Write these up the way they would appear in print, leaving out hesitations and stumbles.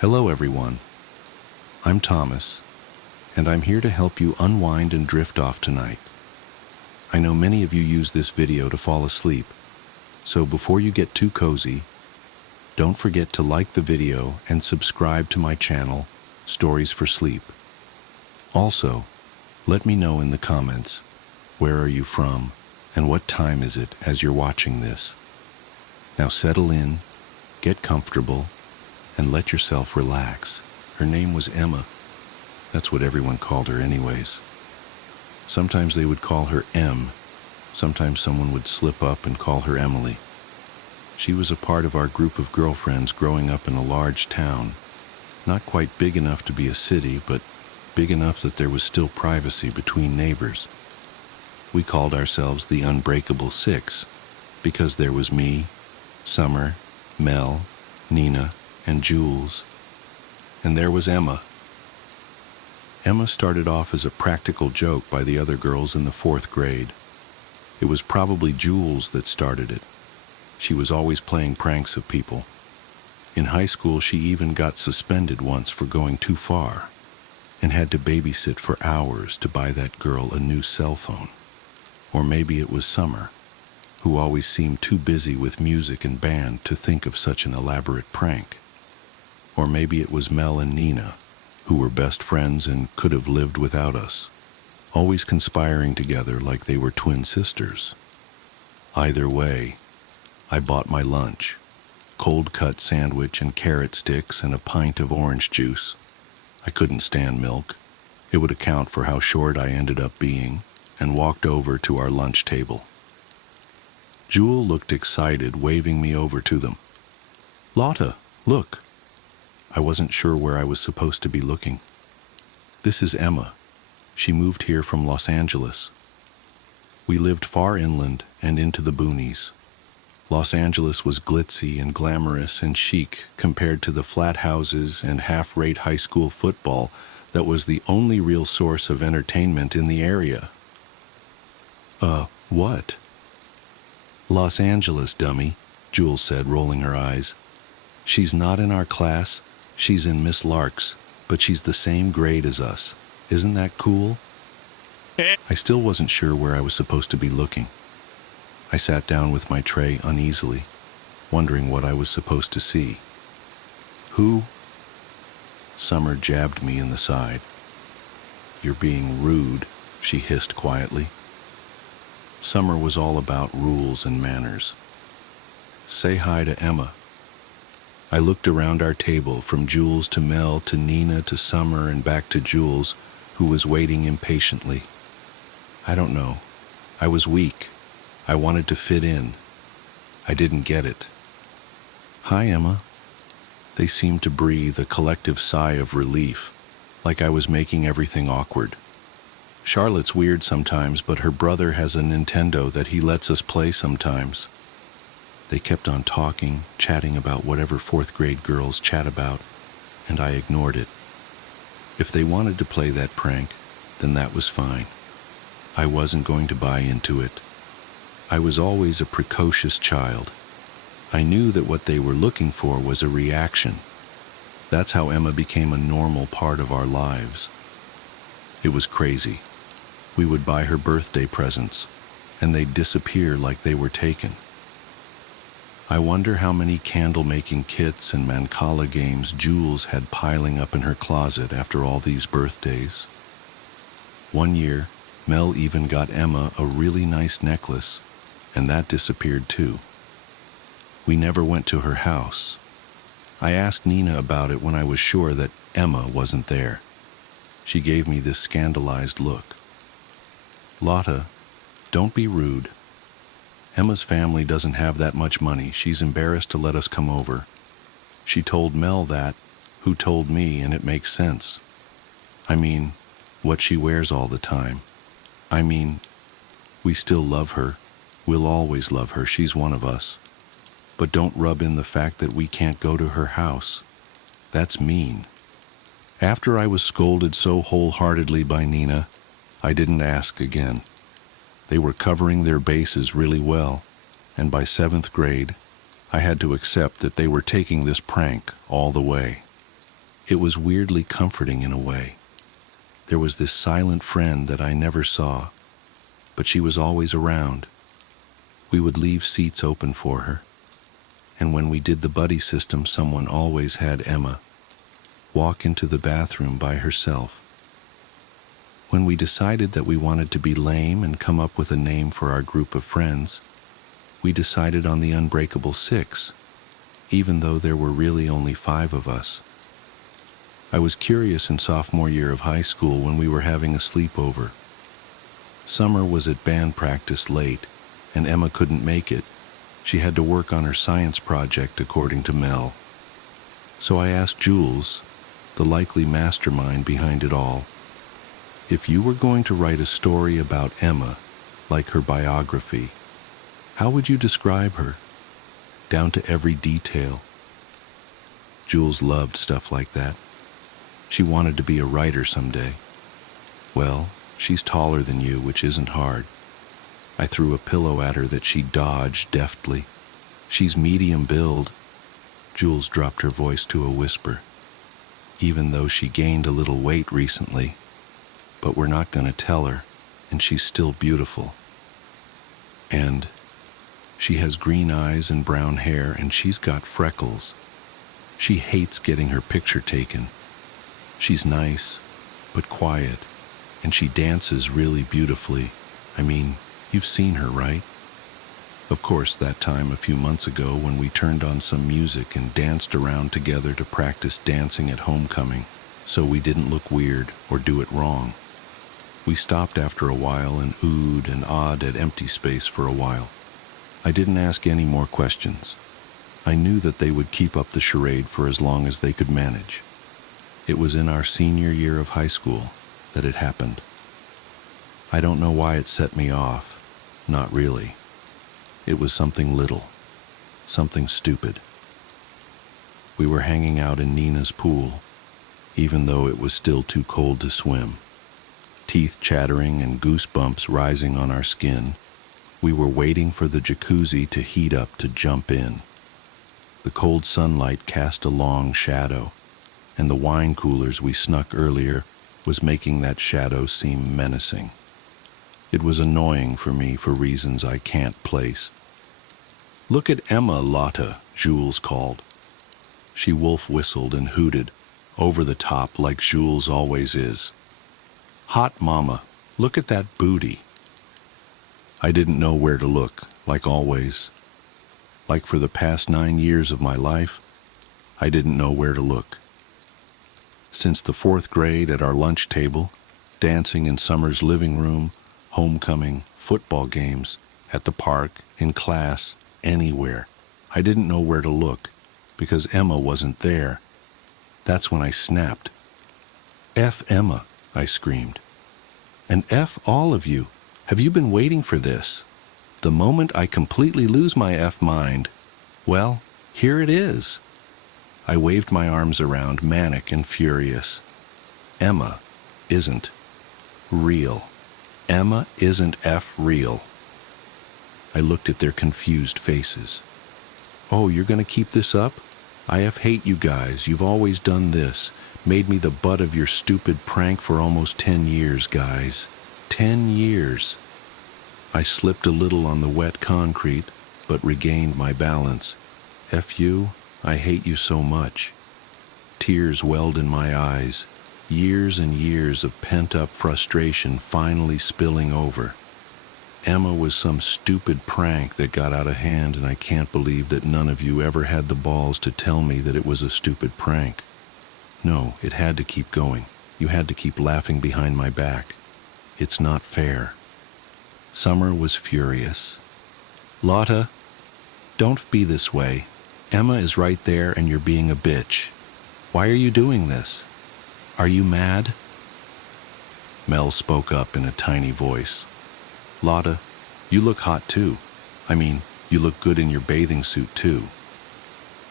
Hello everyone, I'm Thomas, and I'm here to help you unwind and drift off tonight. I know many of you use this video to fall asleep, so before you get too cozy, don't forget to like the video and subscribe to my channel, Stories for Sleep. Also, let me know in the comments, where are you from, and what time is it as you're watching this. Now settle in, get comfortable, and let yourself relax. Her name was Emma. That's what everyone called her anyways. Sometimes they would call her M. Sometimes someone would slip up and call her Emily. She was a part of our group of girlfriends growing up in a large town. Not quite big enough to be a city, but big enough that there was still privacy between neighbors. We called ourselves the Unbreakable Six because there was me, Summer, Mel, Nina, and Jules. And there was Emma. Emma started off as a practical joke by the other girls in the 4th grade. It was probably Jules that started it. She was always playing pranks of people. In high school, she even got suspended once for going too far and had to babysit for hours to buy that girl a new cell phone. Or maybe it was Summer, who always seemed too busy with music and band to think of such an elaborate prank. Or maybe it was Mel and Nina, who were best friends and could have lived without us, always conspiring together like they were twin sisters. Either way, I bought my lunch, cold-cut sandwich and carrot sticks and a pint of orange juice. I couldn't stand milk. It would account for how short I ended up being, and walked over to our lunch table. Jewel looked excited, waving me over to them. "Lotta, look." I wasn't sure where I was supposed to be looking. "This is Emma. She moved here from Los Angeles." We lived far inland and into the boonies. Los Angeles was glitzy and glamorous and chic compared to the flat houses and half-rate high school football that was the only real source of entertainment in the area. What? "Los Angeles, dummy," Jules said, rolling her eyes. "She's not in our class. She's in Miss Lark's, but she's the same grade as us. Isn't that cool?" I still wasn't sure where I was supposed to be looking. I sat down with my tray uneasily, wondering what I was supposed to see. "Who?" Summer jabbed me in the side. "You're being rude," she hissed quietly. Summer was all about rules and manners. "Say hi to Emma." I looked around our table, from Jules to Mel to Nina to Summer and back to Jules, who was waiting impatiently. I don't know. I was weak. I wanted to fit in. I didn't get it. "Hi, Emma." They seemed to breathe a collective sigh of relief, like I was making everything awkward. Charlotte's weird sometimes, but her brother has a Nintendo that he lets us play sometimes. They kept on talking, chatting about whatever 4th grade girls chat about, and I ignored it. If they wanted to play that prank, then that was fine. I wasn't going to buy into it. I was always a precocious child. I knew that what they were looking for was a reaction. That's how Emma became a normal part of our lives. It was crazy. We would buy her birthday presents, and they'd disappear like they were taken. I wonder how many candle-making kits and Mancala games Jules had piling up in her closet after all these birthdays. One year, Mel even got Emma a really nice necklace, and that disappeared too. We never went to her house. I asked Nina about it when I was sure that Emma wasn't there. She gave me this scandalized look. "Lotta, don't be rude. Emma's family doesn't have that much money. She's embarrassed to let us come over." She told Mel that, who told me, and it makes sense. I mean, what she wears all the time. I mean, we still love her. We'll always love her. She's one of us. But don't rub in the fact that we can't go to her house. That's mean. After I was scolded so wholeheartedly by Nina, I didn't ask again. They were covering their bases really well, and by 7th grade, I had to accept that they were taking this prank all the way. It was weirdly comforting in a way. There was this silent friend that I never saw, but she was always around. We would leave seats open for her, and when we did the buddy system, someone always had Emma walk into the bathroom by herself. When we decided that we wanted to be lame and come up with a name for our group of friends, we decided on the Unbreakable Six, even though there were really only 5 of us. I was curious in sophomore year of high school when we were having a sleepover. Summer was at band practice late, and Emma couldn't make it. She had to work on her science project, according to Mel. So I asked Jules, the likely mastermind behind it all, if you were going to write a story about Emma, like her biography, how would you describe her, down to every detail? Jules loved stuff like that. She wanted to be a writer someday. Well, she's taller than you, which isn't hard. I threw a pillow at her that she dodged deftly. She's medium build. Jules dropped her voice to a whisper. Even though she gained a little weight recently, but we're not going to tell her, and she's still beautiful. And she has green eyes and brown hair, and she's got freckles. She hates getting her picture taken. She's nice, but quiet, and she dances really beautifully. I mean, you've seen her, right? Of course, that time a few months ago when we turned on some music and danced around together to practice dancing at homecoming, so we didn't look weird or do it wrong. We stopped after a while and oohed and awed at empty space for a while. I didn't ask any more questions. I knew that they would keep up the charade for as long as they could manage. It was in our senior year of high school that it happened. I don't know why it set me off. Not really. It was something little. Something stupid. We were hanging out in Nina's pool, even though it was still too cold to swim. Teeth chattering and goosebumps rising on our skin, we were waiting for the jacuzzi to heat up to jump in. The cold sunlight cast a long shadow, and the wine coolers we snuck earlier was making that shadow seem menacing. It was annoying for me for reasons I can't place. "Look at Emma, Lotta," Jules called. She wolf whistled and hooted, over the top like Jules always is. "Hot mama, look at that booty." I didn't know where to look, like always. Like for the past 9 years of my life, I didn't know where to look. Since the 4th grade at our lunch table, dancing in Summer's living room, homecoming, football games, at the park, in class, anywhere, I didn't know where to look, because Emma wasn't there. That's when I snapped. "F Emma," I screamed. "And F all of you. Have you been waiting for this? The moment I completely lose my F mind, well, here it is." I waved my arms around, manic and furious. Emma isn't real. Emma isn't F real. I looked at their confused faces. "Oh, you're going to keep this up? I hate you guys. You've always done this. Made me the butt of your stupid prank for almost 10 years, guys. 10 years. I slipped a little on the wet concrete, but regained my balance. F you, I hate you so much. Tears welled in my eyes, years and years of pent-up frustration finally spilling over. Emma was some stupid prank that got out of hand, and I can't believe that none of you ever had the balls to tell me that it was a stupid prank. No, it had to keep going. You had to keep laughing behind my back. It's not fair." Summer was furious. "Lotta, don't be this way. Emma is right there and you're being a bitch. Why are you doing this? Are you mad?" Mel spoke up in a tiny voice. "Lotta, you look hot too. I mean, you look good in your bathing suit too."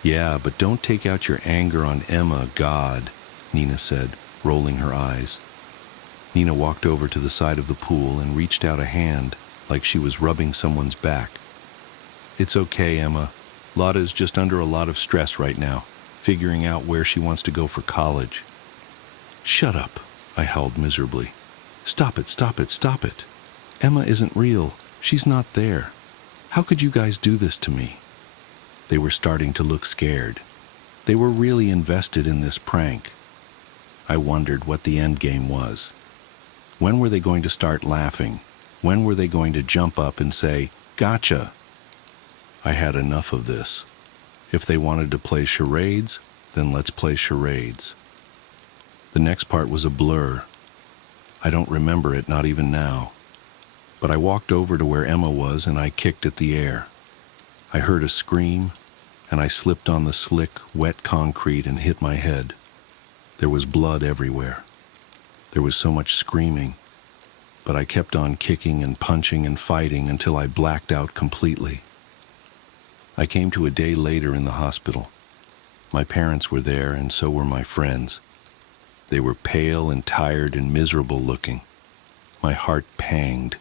"Yeah, but don't take out your anger on Emma, God," Nina said, rolling her eyes. Nina walked over to the side of the pool and reached out a hand like she was rubbing someone's back. "It's okay, Emma. Lotta's just under a lot of stress right now. figuring out where she wants to go for college. Shut up, I howled miserably. Stop it, stop it, stop it. Emma isn't real. She's not there. How could you guys do this to me? They were starting to look scared. They were really invested in this prank. I wondered what the end game was. When were they going to start laughing? When were they going to jump up and say, "Gotcha"? I had enough of this. If they wanted to play charades, then let's play charades. The next part was a blur. I don't remember it, not even now. But I walked over to where Emma was and I kicked at the air. I heard a scream, and I slipped on the slick, wet concrete and hit my head. There was blood everywhere. There was so much screaming, but I kept on kicking and punching and fighting until I blacked out completely. I came to a day later in the hospital. My parents were there, and so were my friends. They were pale and tired and miserable looking. My heart panged.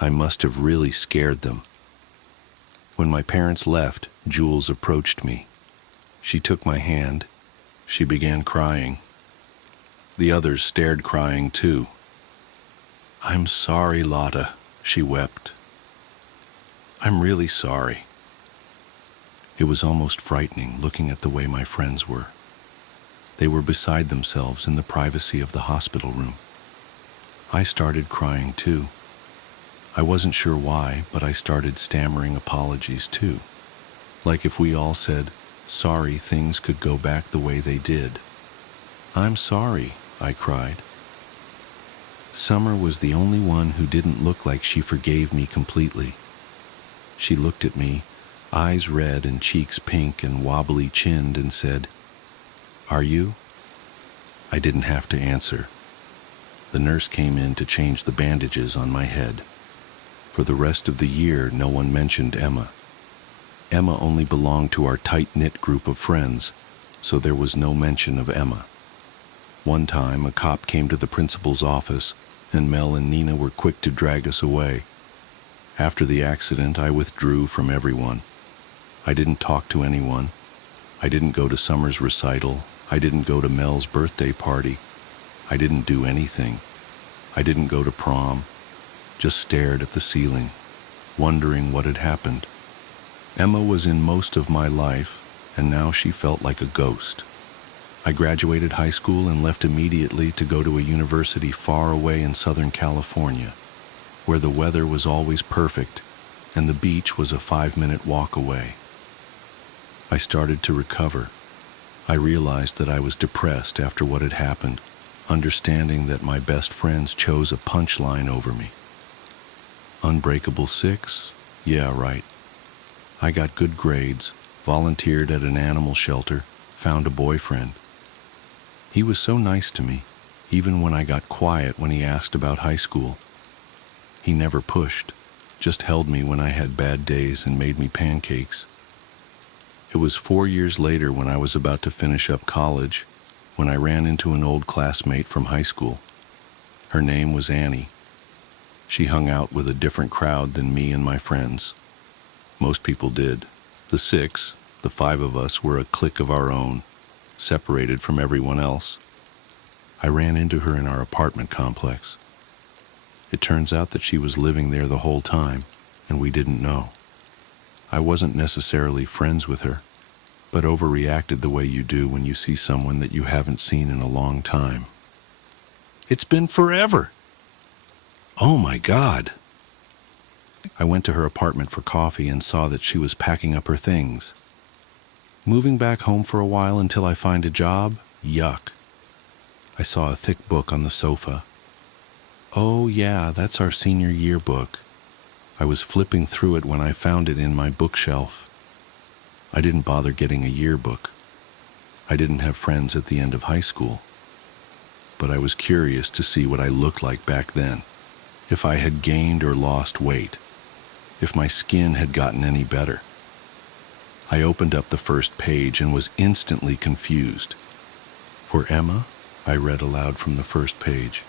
I must have really scared them. When my parents left, Jules approached me. She took my hand. She began crying. The others stared crying too. "I'm sorry, Lotta," she wept. "I'm really sorry." It was almost frightening looking at the way my friends were. They were beside themselves in the privacy of the hospital room. I started crying too. I wasn't sure why, but I started stammering apologies too. Like if we all said, sorry, things could go back the way they did. "I'm sorry," I cried. Summer was the only one who didn't look like she forgave me completely. She looked at me, eyes red and cheeks pink and wobbly-chinned, and said, "Are you?" I didn't have to answer. The nurse came in to change the bandages on my head. For the rest of the year, no one mentioned Emma. Emma only belonged to our tight-knit group of friends, so there was no mention of Emma. One time, a cop came to the principal's office, and Mel and Nina were quick to drag us away. After the accident, I withdrew from everyone. I didn't talk to anyone. I didn't go to Summer's recital. I didn't go to Mel's birthday party. I didn't do anything. I didn't go to prom. Just stared at the ceiling, wondering what had happened. Emma was in most of my life, and now she felt like a ghost. I graduated high school and left immediately to go to a university far away in Southern California, where the weather was always perfect and the beach was a 5-minute walk away. I started to recover. I realized that I was depressed after what had happened, understanding that my best friends chose a punchline over me. Unbreakable 6? Yeah, right. I got good grades, volunteered at an animal shelter, found a boyfriend. He was so nice to me, even when I got quiet when he asked about high school. He never pushed, just held me when I had bad days and made me pancakes. It was 4 years later, when I was about to finish up college, when I ran into an old classmate from high school. Her name was Annie. She hung out with a different crowd than me and my friends. Most people did. The 6, the 5 of us, were a clique of our own, separated from everyone else. I ran into her in our apartment complex. It turns out that she was living there the whole time, and we didn't know. I wasn't necessarily friends with her, but overreacted the way you do when you see someone that you haven't seen in a long time. "It's been forever!" "Oh my God!" I went to her apartment for coffee and saw that she was packing up her things. "Moving back home for a while until I find a job? Yuck." I saw a thick book on the sofa. "Oh yeah, that's our senior yearbook." I was flipping through it when I found it in my bookshelf. I didn't bother getting a yearbook. I didn't have friends at the end of high school. But I was curious to see what I looked like back then, if I had gained or lost weight, if my skin had gotten any better. I opened up the first page and was instantly confused. "For Emma," I read aloud from the first page.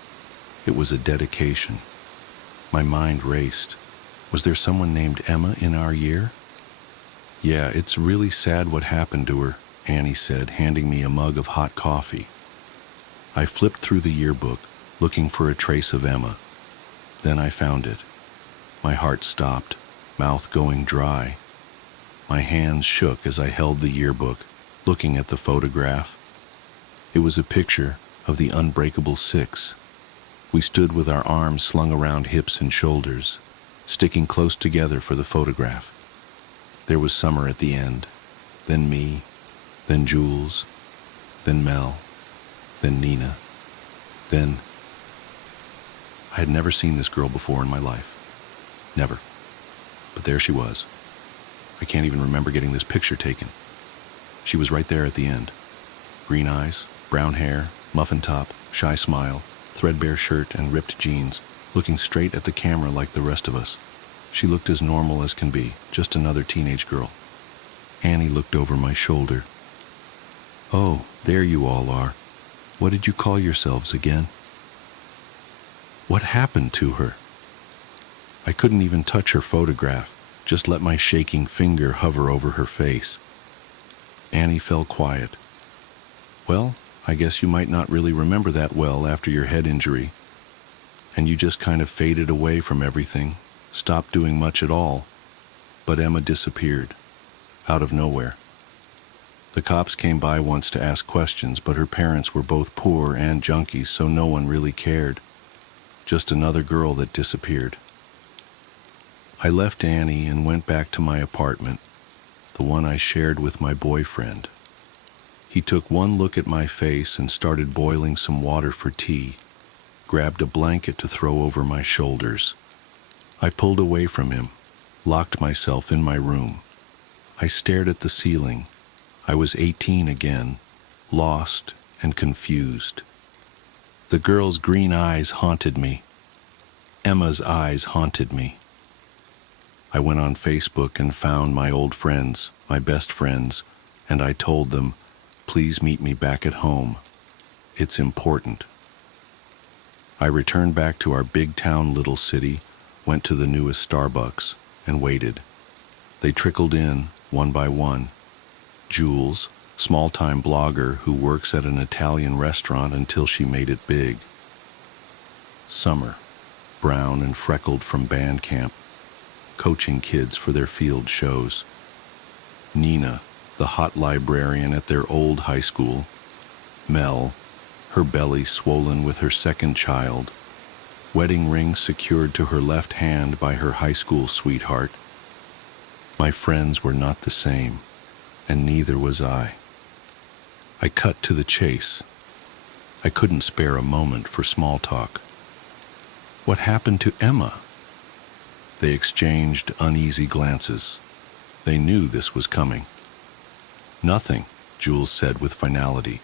It was a dedication. My mind raced. Was there someone named Emma in our year? Yeah, it's really sad what happened to her. Annie said, handing me a mug of hot coffee. I flipped through the yearbook, looking for a trace of Emma. Then I found it. My heart stopped, mouth going dry. My hands shook as I held the yearbook, looking at the photograph. It was a picture of the Unbreakable Six. We stood with our arms slung around hips and shoulders, sticking close together for the photograph. There was Summer at the end, then me, then Jules, then Mel, then Nina, then... I had never seen this girl before in my life. Never. But there she was. I can't even remember getting this picture taken. She was right there at the end. Green eyes, brown hair, muffin top, shy smile, threadbare shirt and ripped jeans, looking straight at the camera like the rest of us. She looked as normal as can be, just another teenage girl. Annie looked over my shoulder. "Oh, there you all are. What did you call yourselves again?" What happened to her? I couldn't even touch her photograph, just let my shaking finger hover over her face. Annie fell quiet. "Well, I guess you might not really remember that well after your head injury. And you just kind of faded away from everything, stopped doing much at all. But Emma disappeared, out of nowhere. The cops came by once to ask questions, but her parents were both poor and junkies, so no one really cared. Just another girl that disappeared." I left Annie and went back to my apartment, the one I shared with my boyfriend. He took one look at my face and started boiling some water for tea, grabbed a blanket to throw over my shoulders. I pulled away from him, locked myself in my room. I stared at the ceiling. I was 18 again, lost and confused. The girl's green eyes haunted me. Emma's eyes haunted me. I went on Facebook and found my old friends, my best friends, and I told them, "Please meet me back at home. It's important." I returned back to our big town little city, went to the newest Starbucks, and waited. They trickled in, one by one. Jules, small-time blogger who works at an Italian restaurant until she made it big. Summer, brown and freckled from band camp, coaching kids for their field shows. Nina, the hot librarian at their old high school. Mel, her belly swollen with her second child, wedding ring secured to her left hand by her high school sweetheart. My friends were not the same, and neither was I. I cut to the chase. I couldn't spare a moment for small talk. What happened to Emma? They exchanged uneasy glances. They knew this was coming. "Nothing," Jules said with finality.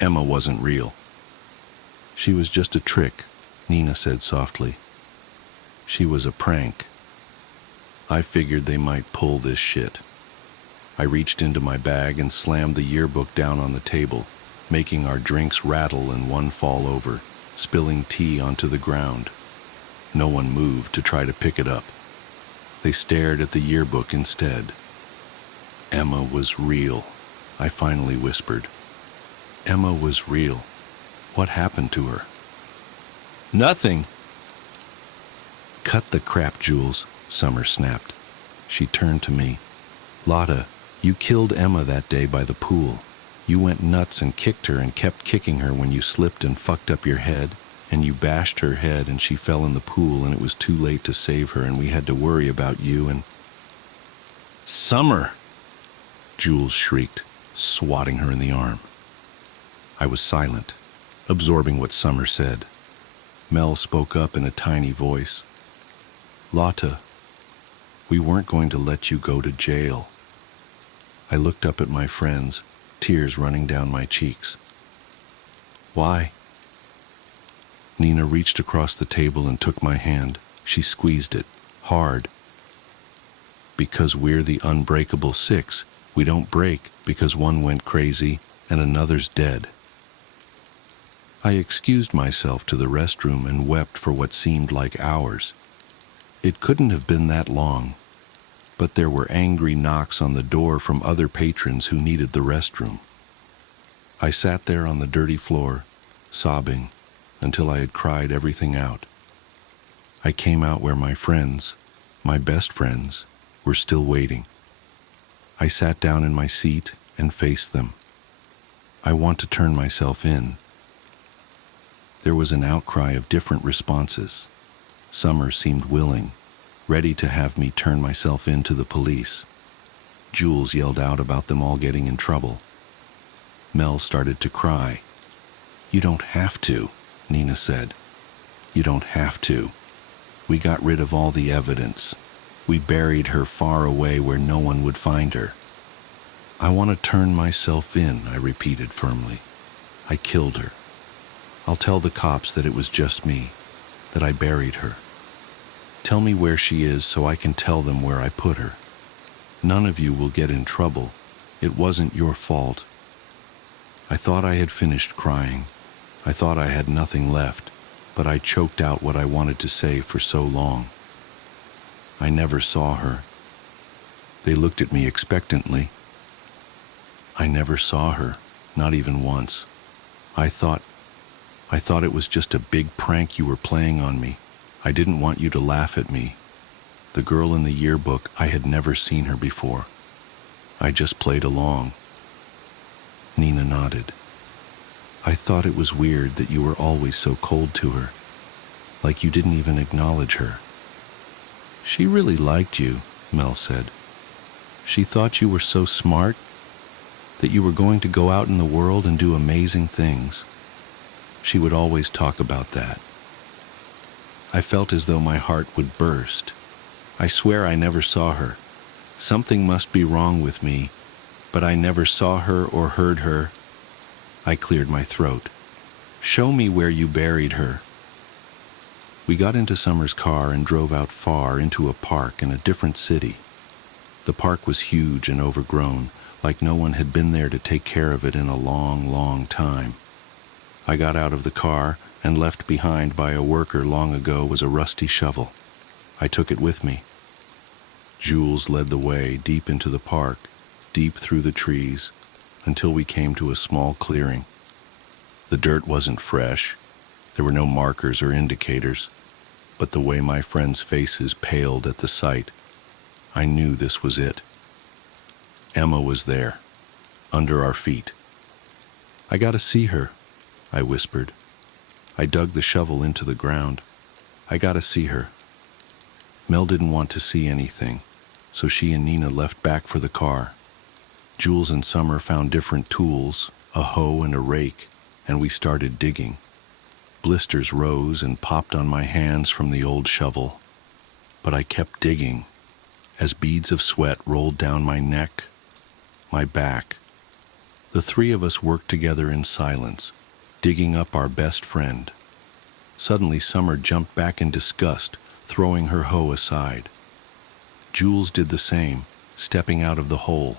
"Emma wasn't real." "She was just a trick," Nina said softly. "She was a prank." I figured they might pull this shit. I reached into my bag and slammed the yearbook down on the table, making our drinks rattle and one fall over, spilling tea onto the ground. No one moved to try to pick it up. They stared at the yearbook instead. "Emma was real," I finally whispered. "Emma was real. What happened to her?" "Nothing." "Cut the crap, Jules," Summer snapped. She turned to me. "Lotta, you killed Emma that day by the pool. You went nuts and kicked her and kept kicking her when you slipped and fucked up your head, and you bashed her head and she fell in the pool and it was too late to save her and we had to worry about you and..." "Summer!" Jules shrieked, swatting her in the arm. I was silent, absorbing what Summer said. Mel spoke up in a tiny voice. "Lotta, we weren't going to let you go to jail." I looked up at my friends, tears running down my cheeks. "Why?" Nina reached across the table and took my hand. She squeezed it, hard. "Because we're the Unbreakable Six. We don't break because one went crazy and another's dead." I excused myself to the restroom and wept for what seemed like hours. It couldn't have been that long, but there were angry knocks on the door from other patrons who needed the restroom. I sat there on the dirty floor, sobbing, until I had cried everything out. I came out where my friends, my best friends, were still waiting. I sat down in my seat and faced them. I want to turn myself in. There was an outcry of different responses. Summer seemed willing, ready to have me turn myself in to the police. Jules yelled out about them all getting in trouble. Mel started to cry. "You don't have to," Nina said. "You don't have to. We got rid of all the evidence. We buried her far away where no one would find her." "I want to turn myself in," I repeated firmly. "I killed her. I'll tell the cops that it was just me, that I buried her. Tell me where she is so I can tell them where I put her. None of you will get in trouble. It wasn't your fault." I thought I had finished crying. I thought I had nothing left, but I choked out what I wanted to say for so long. "I never saw her." They looked at me expectantly. "I never saw her, not even once. I thought it was just a big prank you were playing on me. I didn't want you to laugh at me. The girl in the yearbook, I had never seen her before. I just played along." Nina nodded. "I thought it was weird that you were always so cold to her, like you didn't even acknowledge her." "She really liked you," Mel said. "She thought you were so smart, that you were going to go out in the world and do amazing things. She would always talk about that." I felt as though my heart would burst. I swear I never saw her. Something must be wrong with me, but I never saw her or heard her. I cleared my throat. "Show me where you buried her." We got into Summer's car and drove out far into a park in a different city. The park was huge and overgrown, like no one had been there to take care of it in a long, long time. I got out of the car, and left behind by a worker long ago was a rusty shovel. I took it with me. Jules led the way deep into the park, deep through the trees, until we came to a small clearing. The dirt wasn't fresh. There were no markers or indicators, but the way my friends' faces paled at the sight, I knew this was it. Emma was there, under our feet. "I gotta see her," I whispered. I dug the shovel into the ground. "I gotta see her." Mel didn't want to see anything, so she and Nina left back for the car. Jules and Summer found different tools, a hoe and a rake, and we started digging. Blisters rose and popped on my hands from the old shovel, but I kept digging as beads of sweat rolled down my neck, my back. The three of us worked together in silence, digging up our best friend. Suddenly Summer jumped back in disgust, throwing her hoe aside. Jules did the same, stepping out of the hole.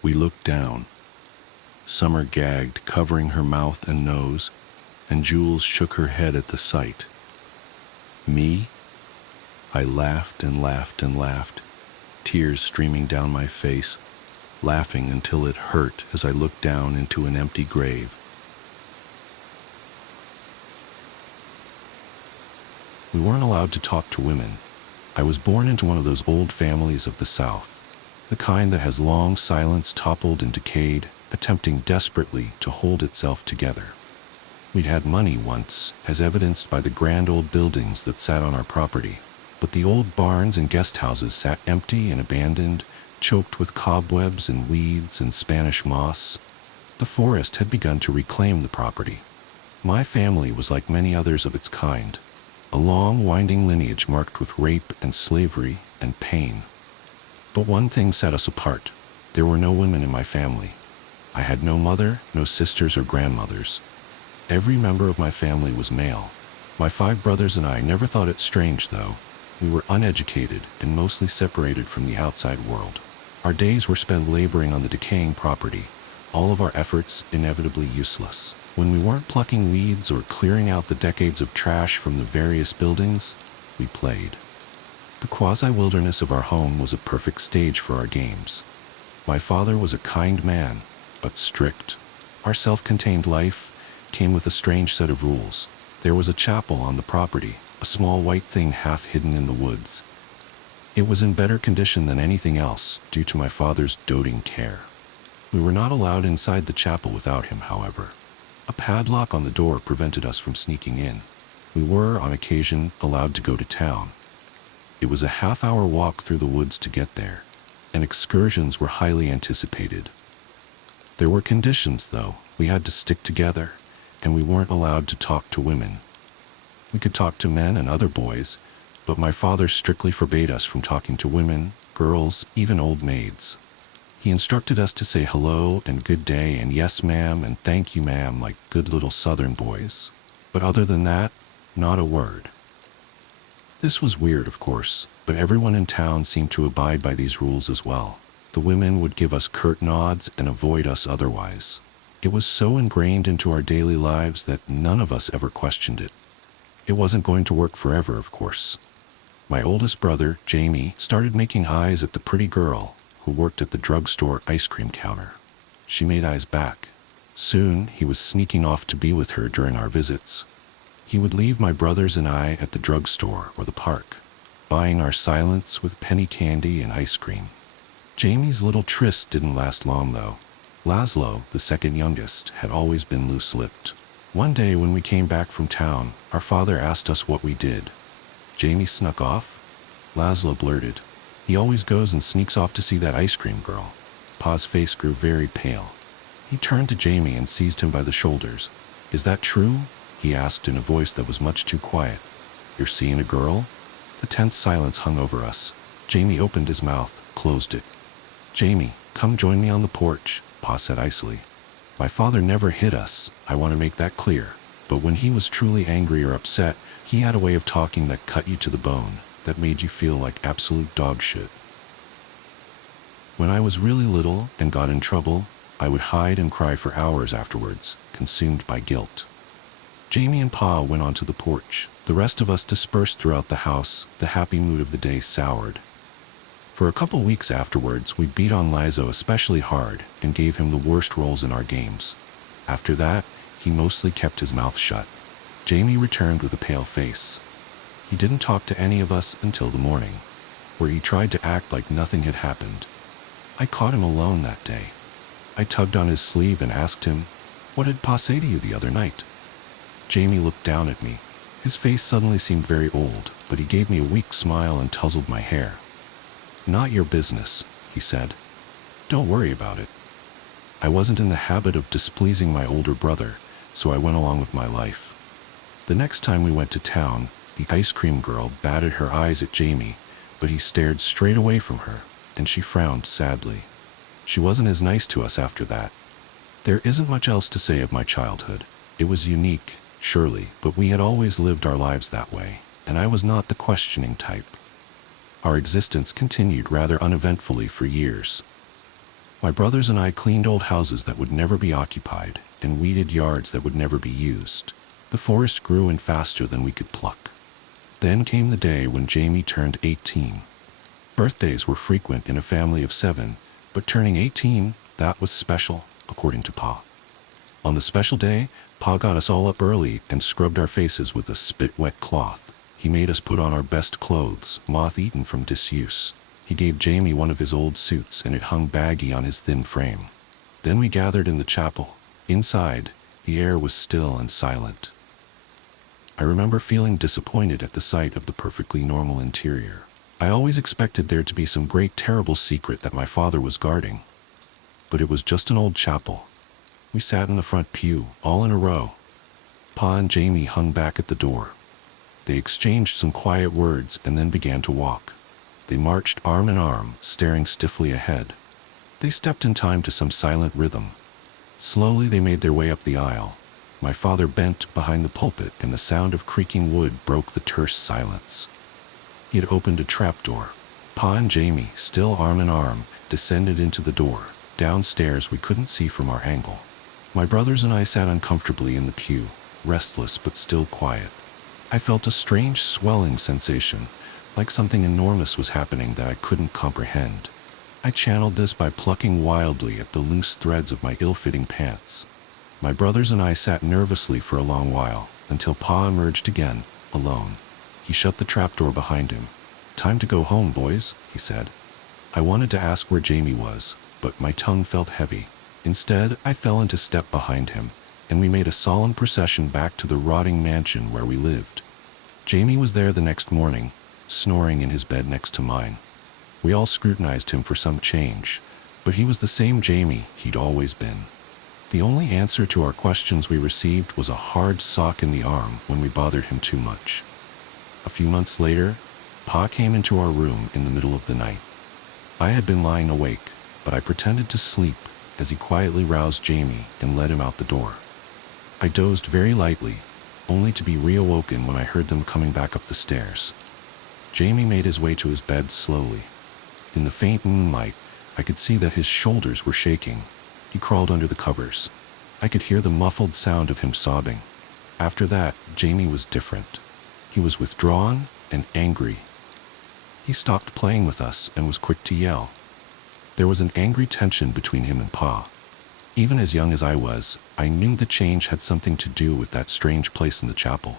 We looked down. Summer gagged, covering her mouth and nose, and Jules shook her head at the sight. "Me?" I laughed and laughed and laughed, tears streaming down my face, laughing until it hurt as I looked down into an empty grave. We weren't allowed to talk to women. I was born into one of those old families of the South, the kind that has long silence toppled and decayed, attempting desperately to hold itself together. We'd had money once, as evidenced by the grand old buildings that sat on our property, but the old barns and guest houses sat empty and abandoned, choked with cobwebs and weeds and Spanish moss. The forest had begun to reclaim the property. My family was like many others of its kind, a long, winding lineage marked with rape and slavery and pain. But one thing set us apart. There were no women in my family. I had no mother, no sisters or grandmothers. Every member of my family was male. My 5 brothers and I never thought it strange, though. We were uneducated and mostly separated from the outside world. Our days were spent laboring on the decaying property, all of our efforts inevitably useless. When we weren't plucking weeds or clearing out the decades of trash from the various buildings, we played. The quasi-wilderness of our home was a perfect stage for our games. My father was a kind man, but strict. Our self-contained life came with a strange set of rules. There was a chapel on the property, a small white thing half hidden in the woods. It was in better condition than anything else, due to my father's doting care. We were not allowed inside the chapel without him, however. A padlock on the door prevented us from sneaking in. We were, on occasion, allowed to go to town. It was a half-hour walk through the woods to get there, and excursions were highly anticipated. There were conditions, though. We had to stick together, and we weren't allowed to talk to women. We could talk to men and other boys, but my father strictly forbade us from talking to women, girls, even old maids. He instructed us to say hello and good day and yes ma'am and thank you ma'am like good little southern boys. But other than that, not a word. This was weird, of course, but everyone in town seemed to abide by these rules as well. The women would give us curt nods and avoid us otherwise. It was so ingrained into our daily lives that none of us ever questioned it. It wasn't going to work forever, of course. My oldest brother, Jamie, started making eyes at the pretty girl who worked at the drugstore ice cream counter. She made eyes back. Soon, he was sneaking off to be with her during our visits. He would leave my brothers and I at the drugstore or the park, buying our silence with penny candy and ice cream. Jamie's little tryst didn't last long, though. Laszlo, the second youngest, had always been loose-lipped. One day when we came back from town, our father asked us what we did. Jamie snuck off? Laszlo blurted. He always goes and sneaks off to see that ice cream girl. Pa's face grew very pale. He turned to Jamie and seized him by the shoulders. Is that true? He asked in a voice that was much too quiet. You're seeing a girl? The tense silence hung over us. Jamie opened his mouth, closed it. Jamie, come join me on the porch, Pa said icily. My father never hit us, I want to make that clear. But when he was truly angry or upset, he had a way of talking that cut you to the bone, that made you feel like absolute dog shit. When I was really little and got in trouble, I would hide and cry for hours afterwards, consumed by guilt. Jamie and Pa went onto the porch. The rest of us dispersed throughout the house. The happy mood of the day soured. For a couple weeks afterwards, we beat on Laszlo especially hard and gave him the worst roles in our games. After that, he mostly kept his mouth shut. Jamie returned with a pale face. He didn't talk to any of us until the morning, where he tried to act like nothing had happened. I caught him alone that day. I tugged on his sleeve and asked him, "What did Pa say to you the other night?" Jamie looked down at me. His face suddenly seemed very old, but he gave me a weak smile and tousled my hair. "Not your business," he said. "Don't worry about it." I wasn't in the habit of displeasing my older brother, so I went along with my life. The next time we went to town, the ice cream girl batted her eyes at Jamie, but he stared straight away from her, and she frowned sadly. She wasn't as nice to us after that. There isn't much else to say of my childhood. It was unique, surely, but we had always lived our lives that way, and I was not the questioning type. Our existence continued rather uneventfully for years. My brothers and I cleaned old houses that would never be occupied, and weeded yards that would never be used. The forest grew in faster than we could pluck. Then came the day when Jamie turned 18. Birthdays were frequent in a family of 7, but turning 18, that was special, according to Pa. On the special day, Pa got us all up early and scrubbed our faces with a spit-wet cloth. He made us put on our best clothes, moth-eaten from disuse. He gave Jamie one of his old suits, and it hung baggy on his thin frame. Then we gathered in the chapel. Inside, the air was still and silent. I remember feeling disappointed at the sight of the perfectly normal interior. I always expected there to be some great terrible secret that my father was guarding. But it was just an old chapel. We sat in the front pew, all in a row. Pa and Jamie hung back at the door. They exchanged some quiet words and then began to walk. They marched arm in arm, staring stiffly ahead. They stepped in time to some silent rhythm. Slowly they made their way up the aisle. My father bent behind the pulpit, and the sound of creaking wood broke the terse silence. He had opened a trapdoor. Pa and Jamie, still arm in arm, descended into the door. Downstairs we couldn't see from our angle. My brothers and I sat uncomfortably in the pew, restless but still quiet. I felt a strange swelling sensation, like something enormous was happening that I couldn't comprehend. I channeled this by plucking wildly at the loose threads of my ill-fitting pants. My brothers and I sat nervously for a long while, until Pa emerged again, alone. He shut the trapdoor behind him. "Time to go home, boys," he said. I wanted to ask where Jamie was, but my tongue felt heavy. Instead, I fell into step behind him, and we made a solemn procession back to the rotting mansion where we lived. Jamie was there the next morning, snoring in his bed next to mine. We all scrutinized him for some change, but he was the same Jamie he'd always been. The only answer to our questions we received was a hard sock in the arm when we bothered him too much. A few months later, Pa came into our room in the middle of the night. I had been lying awake, but I pretended to sleep as he quietly roused Jamie and led him out the door. I dozed very lightly, only to be reawoken when I heard them coming back up the stairs. Jamie made his way to his bed slowly. In the faint moonlight, I could see that his shoulders were shaking. He crawled under the covers. I could hear the muffled sound of him sobbing. After that, Jamie was different. He was withdrawn and angry. He stopped playing with us and was quick to yell. There was an angry tension between him and Pa. Even as young as I was, I knew the change had something to do with that strange place in the chapel.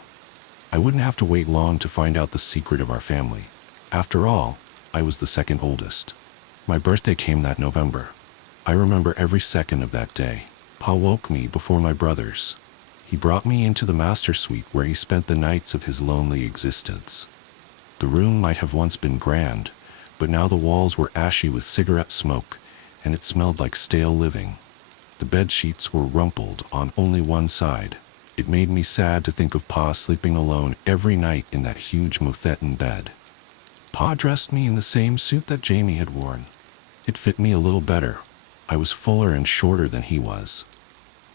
I wouldn't have to wait long to find out the secret of our family. After all, I was the second oldest. My birthday came that November. I remember every second of that day. Pa woke me before my brothers. He brought me into the master suite where he spent the nights of his lonely existence. The room might have once been grand, but now the walls were ashy with cigarette smoke, and it smelled like stale living. The bed sheets were rumpled on only one side. It made me sad to think of Pa sleeping alone every night in that huge Mothettan bed. Pa dressed me in the same suit that Jamie had worn. It fit me a little better. I was fuller and shorter than he was.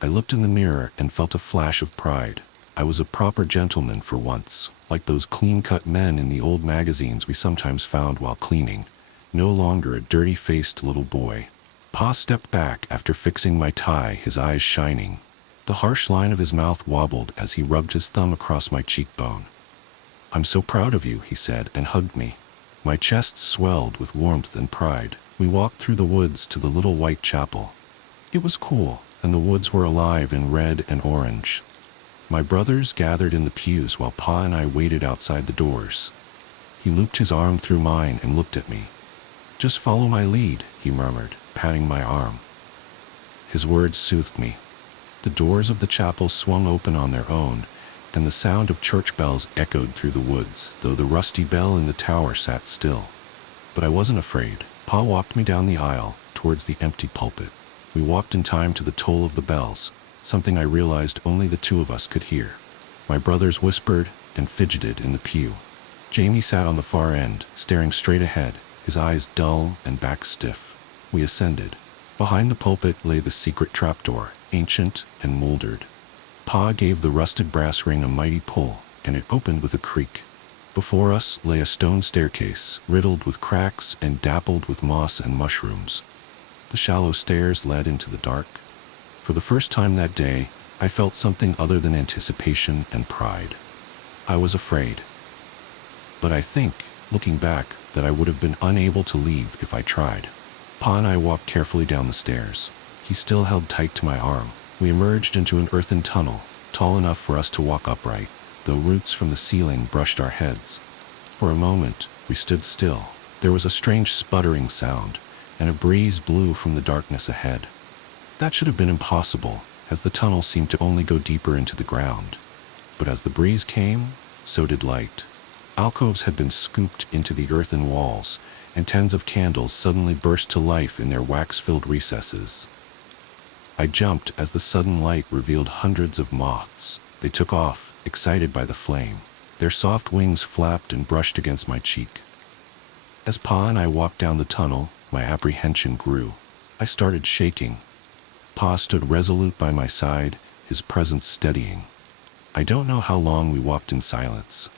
I looked in the mirror and felt a flash of pride. I was a proper gentleman for once, like those clean-cut men in the old magazines we sometimes found while cleaning, no longer a dirty-faced little boy. Pa stepped back after fixing my tie, his eyes shining. The harsh line of his mouth wobbled as he rubbed his thumb across my cheekbone. "I'm so proud of you," he said, and hugged me. My chest swelled with warmth and pride. We walked through the woods to the little white chapel. It was cool, and the woods were alive in red and orange. My brothers gathered in the pews while Pa and I waited outside the doors. He looped his arm through mine and looked at me. "Just follow my lead," he murmured, patting my arm. His words soothed me. The doors of the chapel swung open on their own, and the sound of church bells echoed through the woods, though the rusty bell in the tower sat still. But I wasn't afraid. Pa walked me down the aisle, towards the empty pulpit. We walked in time to the toll of the bells, something I realized only the two of us could hear. My brothers whispered and fidgeted in the pew. Jamie sat on the far end, staring straight ahead, his eyes dull and back stiff. We ascended. Behind the pulpit lay the secret trapdoor, ancient and moldered. Pa gave the rusted brass ring a mighty pull, and it opened with a creak. Before us lay a stone staircase, riddled with cracks and dappled with moss and mushrooms. The shallow stairs led into the dark. For the first time that day, I felt something other than anticipation and pride. I was afraid. But I think, looking back, that I would have been unable to leave if I tried. Pa and I walked carefully down the stairs. He still held tight to my arm. We emerged into an earthen tunnel, tall enough for us to walk upright, though roots from the ceiling brushed our heads. For a moment, we stood still. There was a strange sputtering sound, and a breeze blew from the darkness ahead. That should have been impossible, as the tunnel seemed to only go deeper into the ground. But as the breeze came, so did light. Alcoves had been scooped into the earthen walls, and tens of candles suddenly burst to life in their wax-filled recesses. I jumped as the sudden light revealed hundreds of moths. They took off, excited by the flame. Their soft wings flapped and brushed against my cheek. As Pa and I walked down the tunnel, my apprehension grew. I started shaking. Pa stood resolute by my side, his presence steadying. I don't know how long we walked in silence.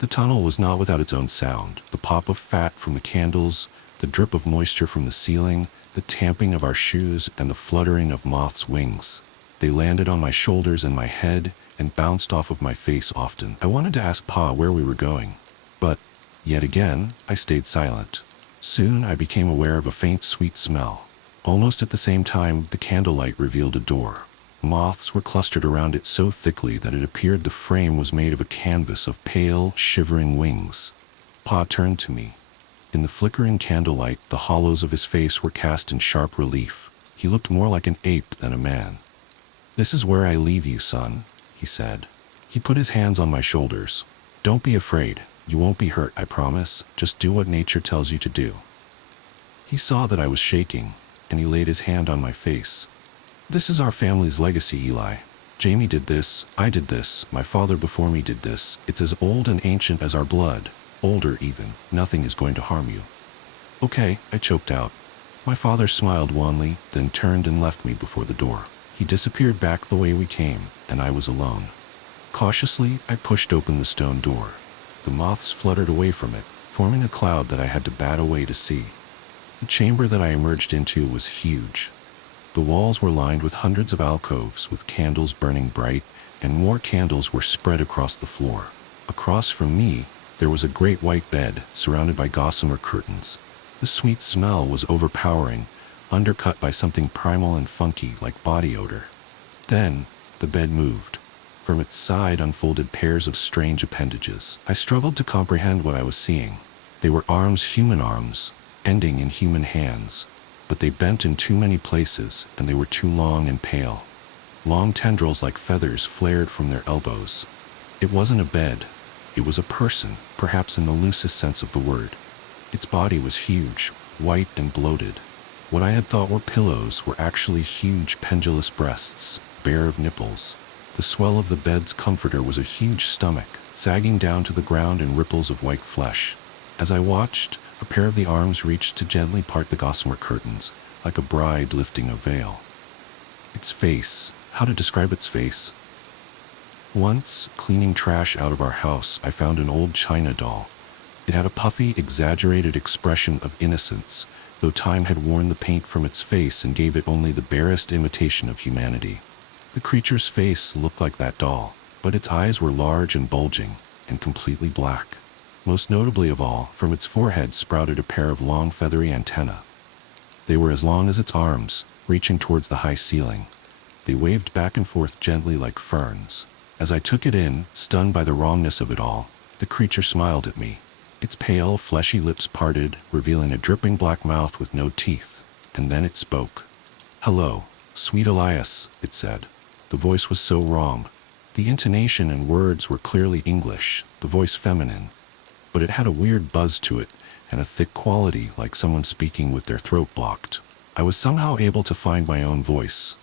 The tunnel was not without its own sound. The pop of fat from the candles, the drip of moisture from the ceiling, the tamping of our shoes, and the fluttering of moths' wings. They landed on my shoulders and my head, and bounced off of my face often. I wanted to ask Pa where we were going, but Yet again, I stayed silent. Soon I became aware of a faint sweet smell. Almost at the same time, the candlelight revealed a door. Moths were clustered around it so thickly that it appeared the frame was made of a canvas of pale, shivering wings. Pa turned to me. In the flickering candlelight, the hollows of his face were cast in sharp relief. He looked more like an ape than a man. "This is where I leave you, son," he said. He put his hands on my shoulders. "Don't be afraid. You won't be hurt, I promise. Just do what nature tells you to do." He saw that I was shaking, and he laid his hand on my face. "This is our family's legacy, Eli. Jamie did this, I did this, my father before me did this. It's as old and ancient as our blood. Older even. Nothing is going to harm you." "Okay," I choked out. My father smiled wanly, then turned and left me before the door. He disappeared back the way we came, and I was alone. Cautiously, I pushed open the stone door. The moths fluttered away from it, forming a cloud that I had to bat away to see. The chamber that I emerged into was huge. The walls were lined with hundreds of alcoves with candles burning bright, and more candles were spread across the floor. Across from me, there was a great white bed surrounded by gossamer curtains. The sweet smell was overpowering, undercut by something primal and funky like body odor. Then, the bed moved. From its side unfolded pairs of strange appendages. I struggled to comprehend what I was seeing. They were arms, human arms, ending in human hands, but they bent in too many places, and they were too long and pale. Long tendrils like feathers flared from their elbows. It wasn't a bed. It was a person, perhaps in the loosest sense of the word. Its body was huge, white and bloated. What I had thought were pillows were actually huge pendulous breasts, bare of nipples. The swell of the bed's comforter was a huge stomach, sagging down to the ground in ripples of white flesh. As I watched, a pair of the arms reached to gently part the gossamer curtains, like a bride lifting a veil. Its face, how to describe its face? Once, cleaning trash out of our house, I found an old china doll. It had a puffy, exaggerated expression of innocence, though time had worn the paint from its face and gave it only the barest imitation of humanity. The creature's face looked like that doll, but its eyes were large and bulging, and completely black. Most notably of all, from its forehead sprouted a pair of long feathery antennae. They were as long as its arms, reaching towards the high ceiling. They waved back and forth gently like ferns. As I took it in, stunned by the wrongness of it all, the creature smiled at me. Its pale, fleshy lips parted, revealing a dripping black mouth with no teeth, and then it spoke. "Hello, sweet Elias," it said. The voice was so wrong. The intonation and words were clearly English, the voice feminine, but it had a weird buzz to it, and a thick quality like someone speaking with their throat blocked. I was somehow able to find my own voice.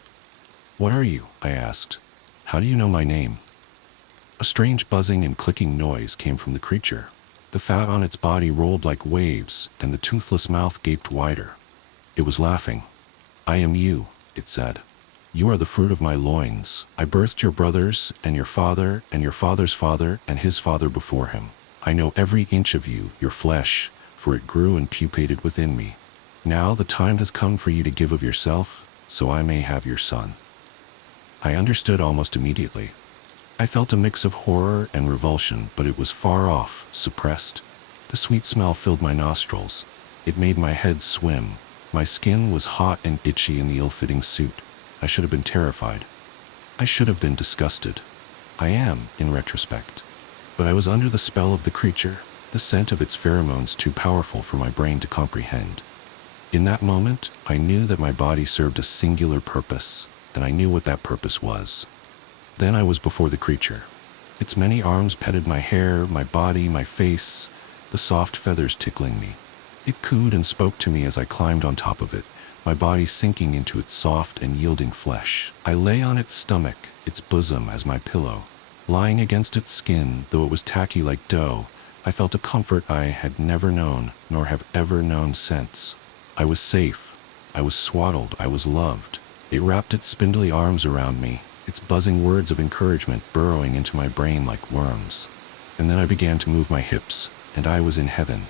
"What are you?" I asked. "How do you know my name?" A strange buzzing and clicking noise came from the creature. The fat on its body rolled like waves, and the toothless mouth gaped wider. It was laughing. "I am you," it said. "You are the fruit of my loins. I birthed your brothers, and your father, and your father's father, and his father before him. I know every inch of you, your flesh, for it grew and pupated within me. Now the time has come for you to give of yourself, so I may have your son." I understood almost immediately. I felt a mix of horror and revulsion, but it was far off, suppressed. The sweet smell filled my nostrils. It made my head swim. My skin was hot and itchy in the ill-fitting suit. I should have been terrified. I should have been disgusted. I am, in retrospect. But I was under the spell of the creature, the scent of its pheromones too powerful for my brain to comprehend. In that moment, I knew that my body served a singular purpose, and I knew what that purpose was. Then I was before the creature. Its many arms petted my hair, my body, my face, the soft feathers tickling me. It cooed and spoke to me as I climbed on top of it, my body sinking into its soft and yielding flesh. I lay on its stomach, its bosom as my pillow. Lying against its skin, though it was tacky like dough, I felt a comfort I had never known, nor have ever known since. I was safe. I was swaddled. I was loved. It wrapped its spindly arms around me, its buzzing words of encouragement burrowing into my brain like worms. And then I began to move my hips, and I was in heaven.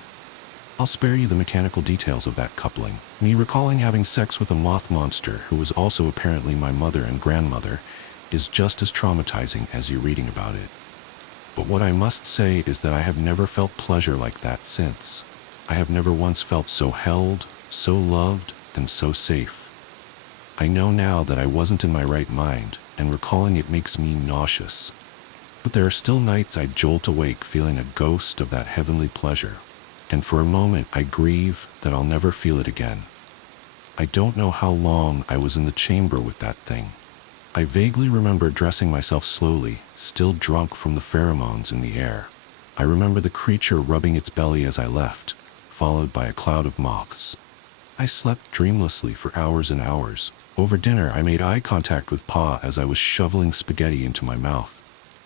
I'll spare you the mechanical details of that coupling. Me recalling having sex with a moth monster who was also apparently my mother and grandmother is just as traumatizing as you reading about it. But what I must say is that I have never felt pleasure like that since. I have never once felt so held, so loved, and so safe. I know now that I wasn't in my right mind, and recalling it makes me nauseous. But there are still nights I jolt awake feeling a ghost of that heavenly pleasure, and for a moment I grieve that I'll never feel it again. I don't know how long I was in the chamber with that thing. I vaguely remember dressing myself slowly, still drunk from the pheromones in the air. I remember the creature rubbing its belly as I left, followed by a cloud of moths. I slept dreamlessly for hours and hours. Over dinner, I made eye contact with Pa as I was shoveling spaghetti into my mouth.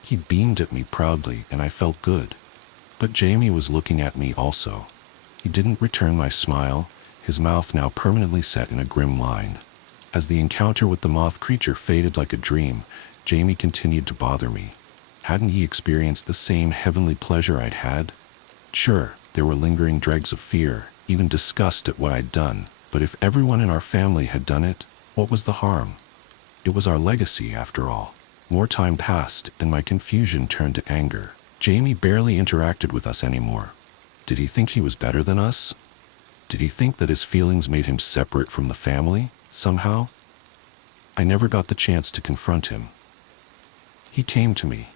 He beamed at me proudly, and I felt good. But Jamie was looking at me also. He didn't return my smile, his mouth now permanently set in a grim line. As the encounter with the moth creature faded like a dream, Jamie continued to bother me. Hadn't he experienced the same heavenly pleasure I'd had? Sure, there were lingering dregs of fear, even disgust at what I'd done, but if everyone in our family had done it, what was the harm? It was our legacy, after all. More time passed, and my confusion turned to anger. Jamie barely interacted with us anymore. Did he think he was better than us? Did he think that his feelings made him separate from the family, somehow? I never got the chance to confront him. He came to me.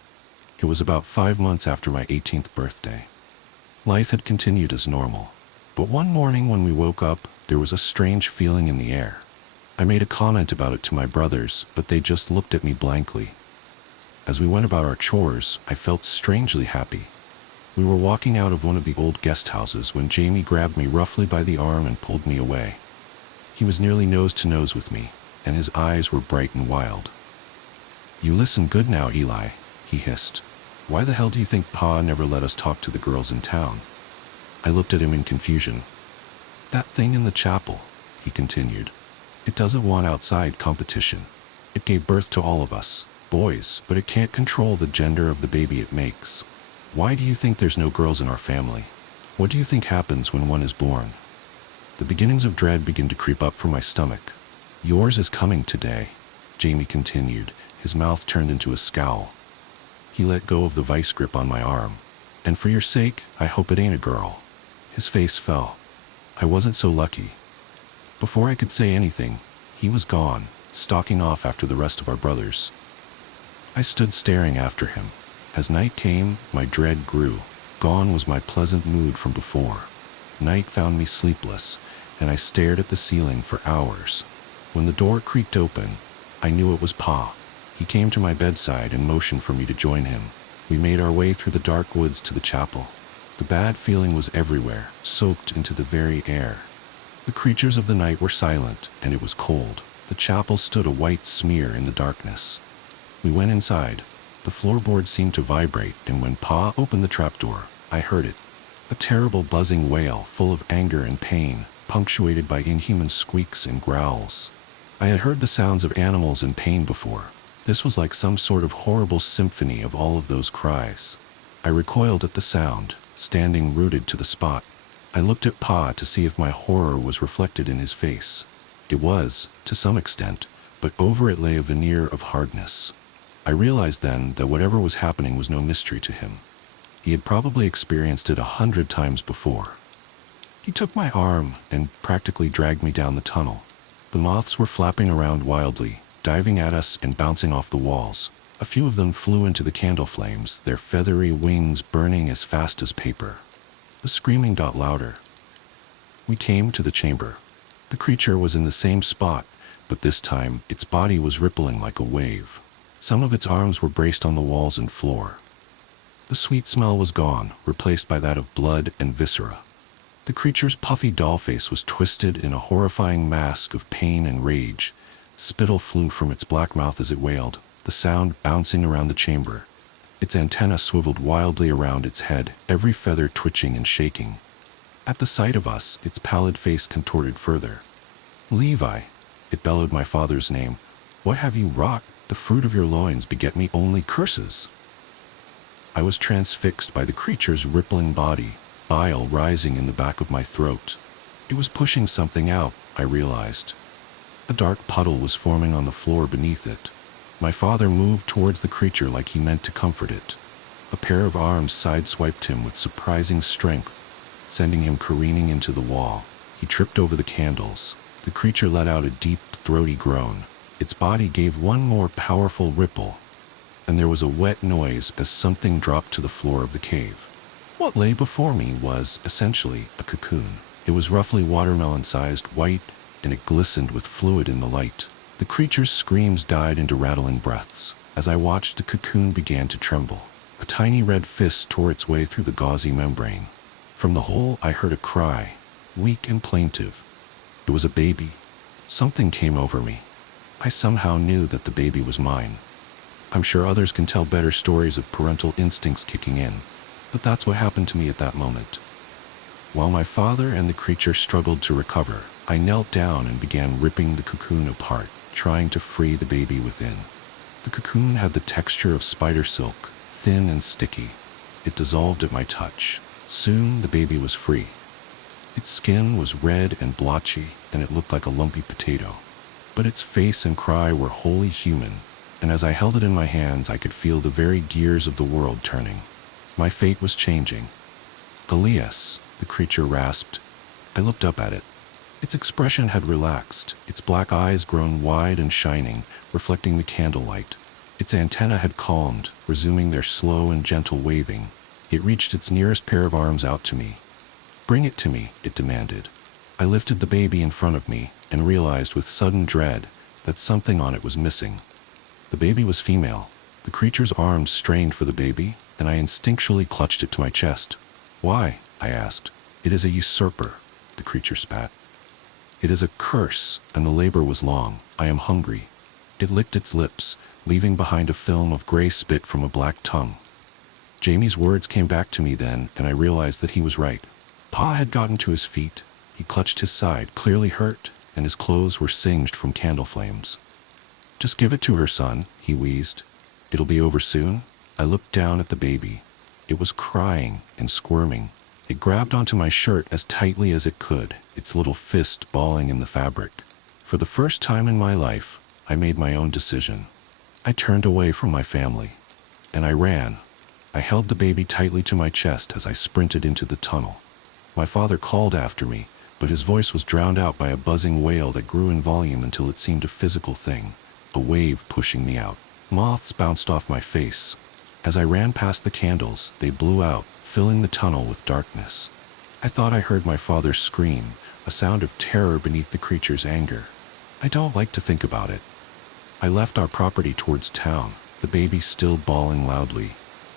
It was about 5 months after my 18th birthday. Life had continued as normal, but one morning when we woke up, there was a strange feeling in the air. I made a comment about it to my brothers, but they just looked at me blankly. As we went about our chores, I felt strangely happy. We were walking out of one of the old guest houses when Jamie grabbed me roughly by the arm and pulled me away. He was nearly nose to nose with me, and his eyes were bright and wild. "You listen good now, Eli," he hissed. "Why the hell do you think Pa never let us talk to the girls in town?" I looked at him in confusion. "That thing in the chapel," he continued. "It doesn't want outside competition. It gave birth to all of us, boys, but it can't control the gender of the baby it makes. Why do you think there's no girls in our family? What do you think happens when one is born?" The beginnings of dread began to creep up from my stomach. "Yours is coming today," Jamie continued, his mouth turned into a scowl. He let go of the vice grip on my arm. "And for your sake, I hope it ain't a girl." His face fell. I wasn't so lucky. Before I could say anything, he was gone, stalking off after the rest of our brothers. I stood staring after him. As night came, my dread grew. Gone was my pleasant mood from before. Night found me sleepless, and I stared at the ceiling for hours. When the door creaked open, I knew it was Pa. He came to my bedside and motioned for me to join him. We made our way through the dark woods to the chapel. The bad feeling was everywhere, soaked into the very air. The creatures of the night were silent, and it was cold. The chapel stood a white smear in the darkness. We went inside. The floorboard seemed to vibrate, and when Pa opened the trapdoor, I heard it. A terrible buzzing wail, full of anger and pain, punctuated by inhuman squeaks and growls. I had heard the sounds of animals in pain before. This was like some sort of horrible symphony of all of those cries. I recoiled at the sound, standing rooted to the spot. I looked at Pa to see if my horror was reflected in his face. It was, to some extent, but over it lay a veneer of hardness. I realized then that whatever was happening was no mystery to him. He had probably experienced it 100 times before. He took my arm and practically dragged me down the tunnel. The moths were flapping around wildly, diving at us and bouncing off the walls. A few of them flew into the candle flames, their feathery wings burning as fast as paper. The screaming got louder. We came to the chamber. The creature was in the same spot, but this time its body was rippling like a wave. Some of its arms were braced on the walls and floor. The sweet smell was gone, replaced by that of blood and viscera. The creature's puffy doll face was twisted in a horrifying mask of pain and rage. Spittle flew from its black mouth as it wailed, the sound bouncing around the chamber. Its antennae swiveled wildly around its head, every feather twitching and shaking. At the sight of us, its pallid face contorted further. "Levi," it bellowed my father's name, "what have you wrought? The fruit of your loins beget me only curses." I was transfixed by the creature's rippling body, bile rising in the back of my throat. It was pushing something out, I realized. A dark puddle was forming on the floor beneath it. My father moved towards the creature like he meant to comfort it. A pair of arms sideswiped him with surprising strength, sending him careening into the wall. He tripped over the candles. The creature let out a deep, throaty groan. Its body gave one more powerful ripple, and there was a wet noise as something dropped to the floor of the cave. What lay before me was, essentially, a cocoon. It was roughly watermelon-sized, white, and it glistened with fluid in the light. The creature's screams died into rattling breaths. As I watched, the cocoon began to tremble. A tiny red fist tore its way through the gauzy membrane. From the hole, I heard a cry, weak and plaintive. It was a baby. Something came over me. I somehow knew that the baby was mine. I'm sure others can tell better stories of parental instincts kicking in, but that's what happened to me at that moment. While my father and the creature struggled to recover, I knelt down and began ripping the cocoon apart, trying to free the baby within. The cocoon had the texture of spider silk, thin and sticky. It dissolved at my touch. Soon the baby was free. Its skin was red and blotchy, and it looked like a lumpy potato. But its face and cry were wholly human, and as I held it in my hands, I could feel the very gears of the world turning. My fate was changing. Elias, the creature rasped. I looked up at it. Its expression had relaxed, its black eyes grown wide and shining, reflecting the candlelight. Its antennae had calmed, resuming their slow and gentle waving. It reached its nearest pair of arms out to me. "Bring it to me," it demanded. I lifted the baby in front of me and realized with sudden dread that something on it was missing. The baby was female. The creature's arms strained for the baby, and I instinctually clutched it to my chest. "Why?" I asked. "It is a usurper," the creature spat. "It is a curse, and the labor was long. I am hungry." It licked its lips, leaving behind a film of gray spit from a black tongue. Jamie's words came back to me then, and I realized that he was right. Pa had gotten to his feet. He clutched his side, clearly hurt, and his clothes were singed from candle flames. "Just give it to her, son," he wheezed. "It'll be over soon." I looked down at the baby. It was crying and squirming. It grabbed onto my shirt as tightly as it could, its little fist balling in the fabric. For the first time in my life, I made my own decision. I turned away from my family, and I ran. I held the baby tightly to my chest as I sprinted into the tunnel. My father called after me, but his voice was drowned out by a buzzing wail that grew in volume until it seemed a physical thing, a wave pushing me out. Moths bounced off my face. As I ran past the candles, they blew out, filling the tunnel with darkness. I thought I heard my father scream, a sound of terror beneath the creature's anger. I don't like to think about it. I left our property towards town, the baby still bawling loudly.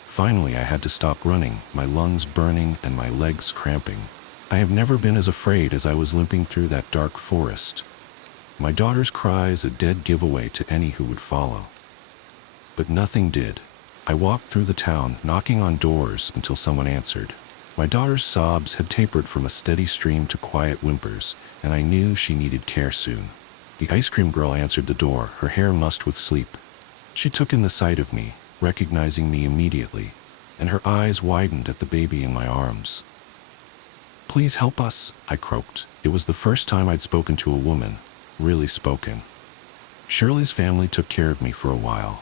Finally, I had to stop running, my lungs burning and my legs cramping. I have never been as afraid as I was limping through that dark forest. My daughter's cries a dead giveaway to any who would follow. But nothing did. I walked through the town, knocking on doors until someone answered. My daughter's sobs had tapered from a steady stream to quiet whimpers, and I knew she needed care soon. The ice cream girl answered the door, her hair mussed with sleep. She took in the sight of me, recognizing me immediately, and her eyes widened at the baby in my arms. "Please help us," I croaked. It was the first time I'd spoken to a woman, really spoken. Shirley's family took care of me for a while.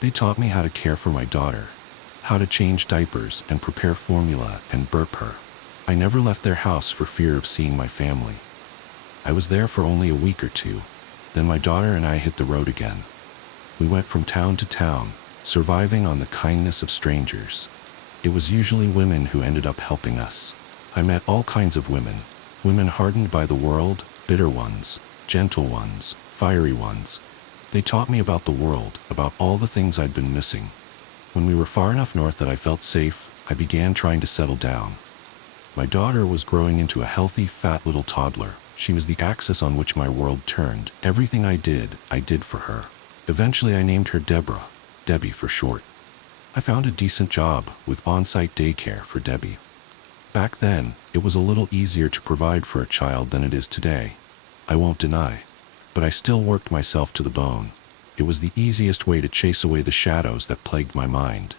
They taught me how to care for my daughter, how to change diapers and prepare formula and burp her. I never left their house for fear of seeing my family. I was there for only a week or two. Then my daughter and I hit the road again. We went from town to town, surviving on the kindness of strangers. It was usually women who ended up helping us. I met all kinds of women. Women hardened by the world, bitter ones, gentle ones, fiery ones. They taught me about the world, about all the things I'd been missing. When we were far enough north that I felt safe, I began trying to settle down. My daughter was growing into a healthy, fat little toddler. She was the axis on which my world turned. Everything I did for her. Eventually I named her Deborah, Debbie for short. I found a decent job with on-site daycare for Debbie. Back then, it was a little easier to provide for a child than it is today. I won't deny. But I still worked myself to the bone. It was the easiest way to chase away the shadows that plagued my mind.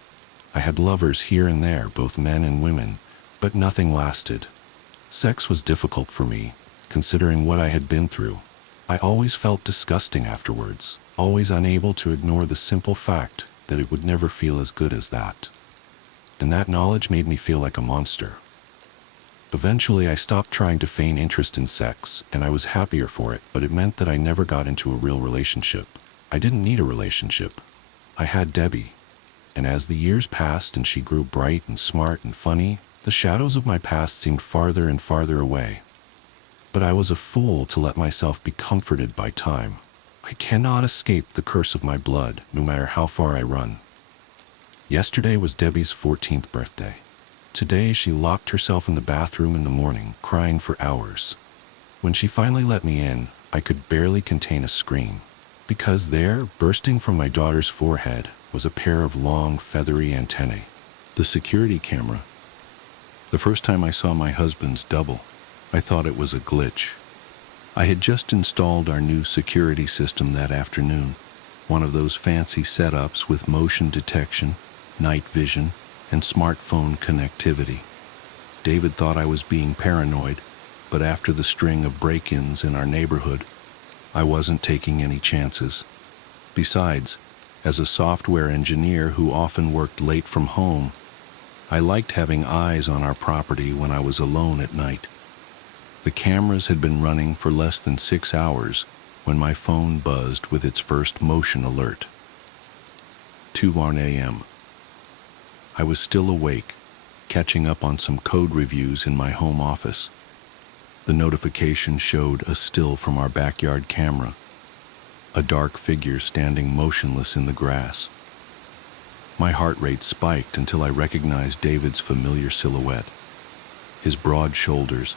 I had lovers here and there, both men and women, but nothing lasted. Sex was difficult for me, considering what I had been through. I always felt disgusting afterwards, always unable to ignore the simple fact that it would never feel as good as that. and that knowledge made me feel like a monster. Eventually, I stopped trying to feign interest in sex, and I was happier for it, but it meant that I never got into a real relationship. I didn't need a relationship. I had Debbie, and as the years passed and she grew bright and smart and funny, the shadows of my past seemed farther and farther away. But I was a fool to let myself be comforted by time. I cannot escape the curse of my blood, no matter how far I run. Yesterday was Debbie's 14th birthday. Today she locked herself in the bathroom in the morning, crying for hours. When she finally let me in, I could barely contain a scream, because there, bursting from my daughter's forehead, was a pair of long, feathery antennae. The security camera. The first time I saw my husband's double, I thought it was a glitch. I had just installed our new security system that afternoon, one of those fancy setups with motion detection, night vision, and smartphone connectivity. David thought I was being paranoid, but after the string of break-ins in our neighborhood, I wasn't taking any chances. Besides, as a software engineer who often worked late from home, I liked having eyes on our property when I was alone at night. The cameras had been running for less than 6 hours when my phone buzzed with its first motion alert. 2:01 a.m. I was still awake, catching up on some code reviews in my home office. The notification showed a still from our backyard camera, a dark figure standing motionless in the grass. My heart rate spiked until I recognized David's familiar silhouette. His broad shoulders,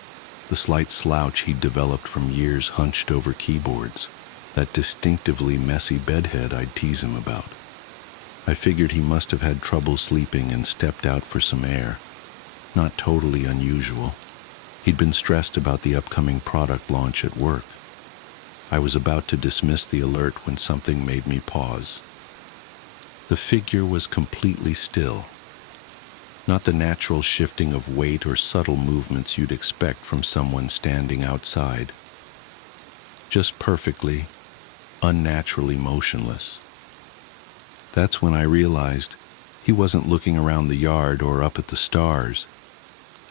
the slight slouch he'd developed from years hunched over keyboards, that distinctively messy bedhead I'd tease him about. I figured he must have had trouble sleeping and stepped out for some air. Not totally unusual. He'd been stressed about the upcoming product launch at work. I was about to dismiss the alert when something made me pause. The figure was completely still. Not the natural shifting of weight or subtle movements you'd expect from someone standing outside. Just perfectly, unnaturally motionless. That's when I realized he wasn't looking around the yard or up at the stars.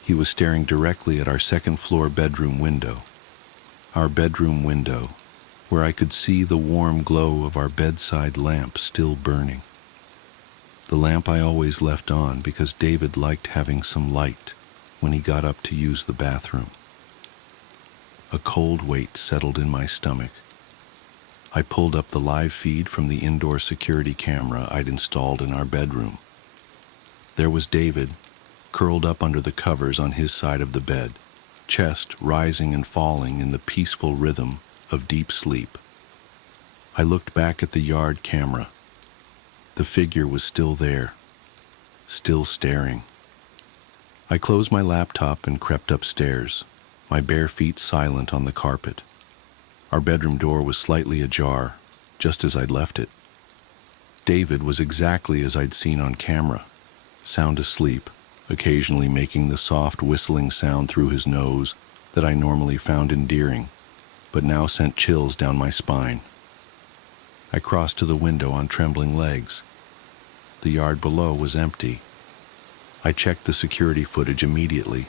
He was staring directly at our second-floor bedroom window. Our bedroom window, where I could see the warm glow of our bedside lamp still burning. The lamp I always left on because David liked having some light when he got up to use the bathroom. A cold weight settled in my stomach. I pulled up the live feed from the indoor security camera I'd installed in our bedroom. There was David, curled up under the covers on his side of the bed, chest rising and falling in the peaceful rhythm of deep sleep. I looked back at the yard camera. The figure was still there, still staring. I closed my laptop and crept upstairs, my bare feet silent on the carpet. Our bedroom door was slightly ajar, just as I'd left it. David was exactly as I'd seen on camera, sound asleep, occasionally making the soft whistling sound through his nose that I normally found endearing, but now sent chills down my spine. I crossed to the window on trembling legs. The yard below was empty. I checked the security footage immediately.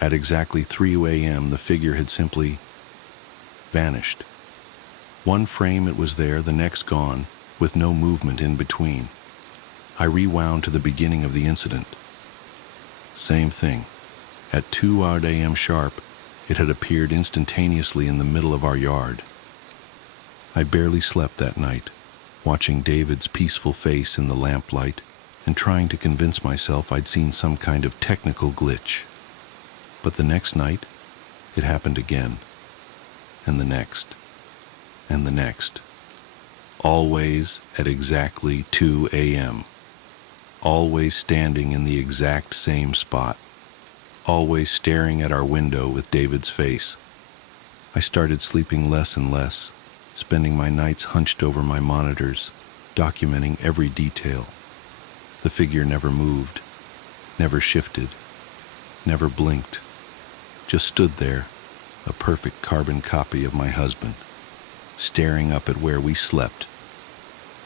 At exactly 3 a.m., the figure had simply vanished. One frame it was there, the next gone, with no movement in between. I rewound to the beginning of the incident. Same thing. At 2 a.m. sharp, it had appeared instantaneously in the middle of our yard. I barely slept that night, watching David's peaceful face in the lamplight and trying to convince myself I'd seen some kind of technical glitch. But the next night, it happened again, and the next, and the next. Always at exactly 2 a.m. Always standing in the exact same spot. Always staring at our window with David's face. I started sleeping less and less, spending my nights hunched over my monitors, documenting every detail. The figure never moved, never shifted, never blinked, just stood there, a perfect carbon copy of my husband, staring up at where we slept,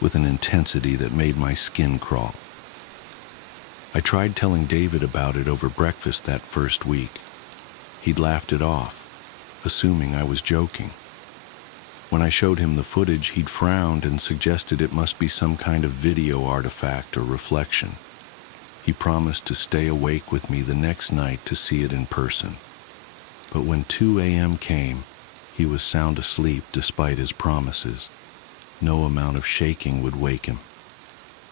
with an intensity that made my skin crawl. I tried telling David about it over breakfast that first week. He'd laughed it off, assuming I was joking. When I showed him the footage, he'd frowned and suggested it must be some kind of video artifact or reflection. He promised to stay awake with me the next night to see it in person. But when 2 a.m. came, he was sound asleep despite his promises. No amount of shaking would wake him.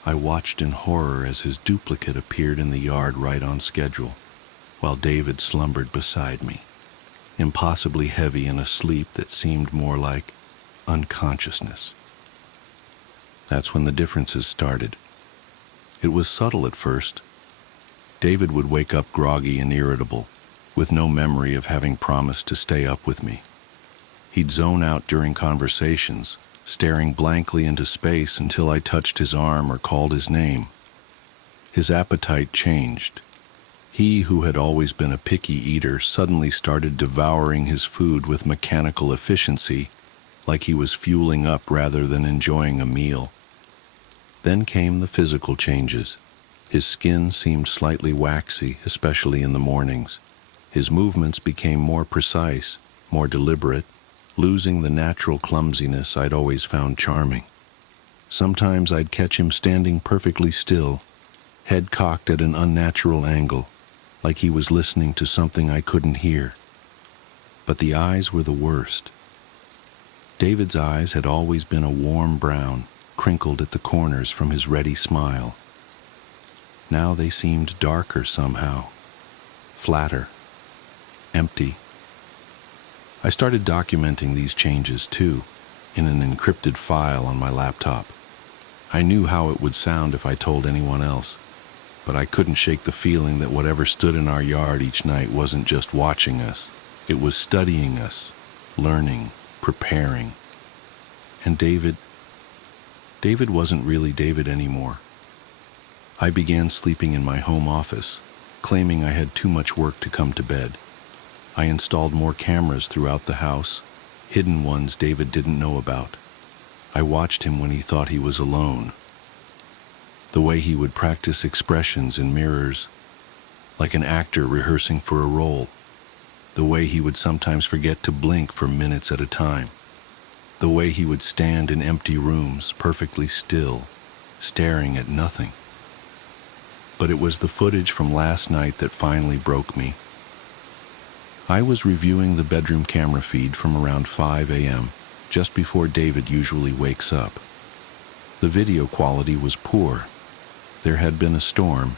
I watched in horror as his duplicate appeared in the yard right on schedule, while David slumbered beside me, impossibly heavy in a sleep that seemed more like unconsciousness. That's when the differences started. It was subtle at first. David would wake up groggy and irritable, with no memory of having promised to stay up with me. He'd zone out during conversations, staring blankly into space until I touched his arm or called his name. His appetite changed. He, who had always been a picky eater, suddenly started devouring his food with mechanical efficiency, like he was fueling up rather than enjoying a meal. Then came the physical changes. His skin seemed slightly waxy, especially in the mornings. His movements became more precise, more deliberate, losing the natural clumsiness I'd always found charming. Sometimes I'd catch him standing perfectly still, head cocked at an unnatural angle, like he was listening to something I couldn't hear. But the eyes were the worst. David's eyes had always been a warm brown, crinkled at the corners from his ready smile. Now they seemed darker somehow, flatter, empty. I started documenting these changes too, in an encrypted file on my laptop. I knew how it would sound if I told anyone else, but I couldn't shake the feeling that whatever stood in our yard each night wasn't just watching us. It was studying us, learning, preparing. And David wasn't really David anymore. I began sleeping in my home office, claiming I had too much work to come to bed. I installed more cameras throughout the house, hidden ones David didn't know about. I watched him when he thought he was alone. The way he would practice expressions in mirrors, like an actor rehearsing for a role. The way he would sometimes forget to blink for minutes at a time. The way he would stand in empty rooms, perfectly still, staring at nothing. But it was the footage from last night that finally broke me. I was reviewing the bedroom camera feed from around 5 a.m., just before David usually wakes up. The video quality was poor. There had been a storm,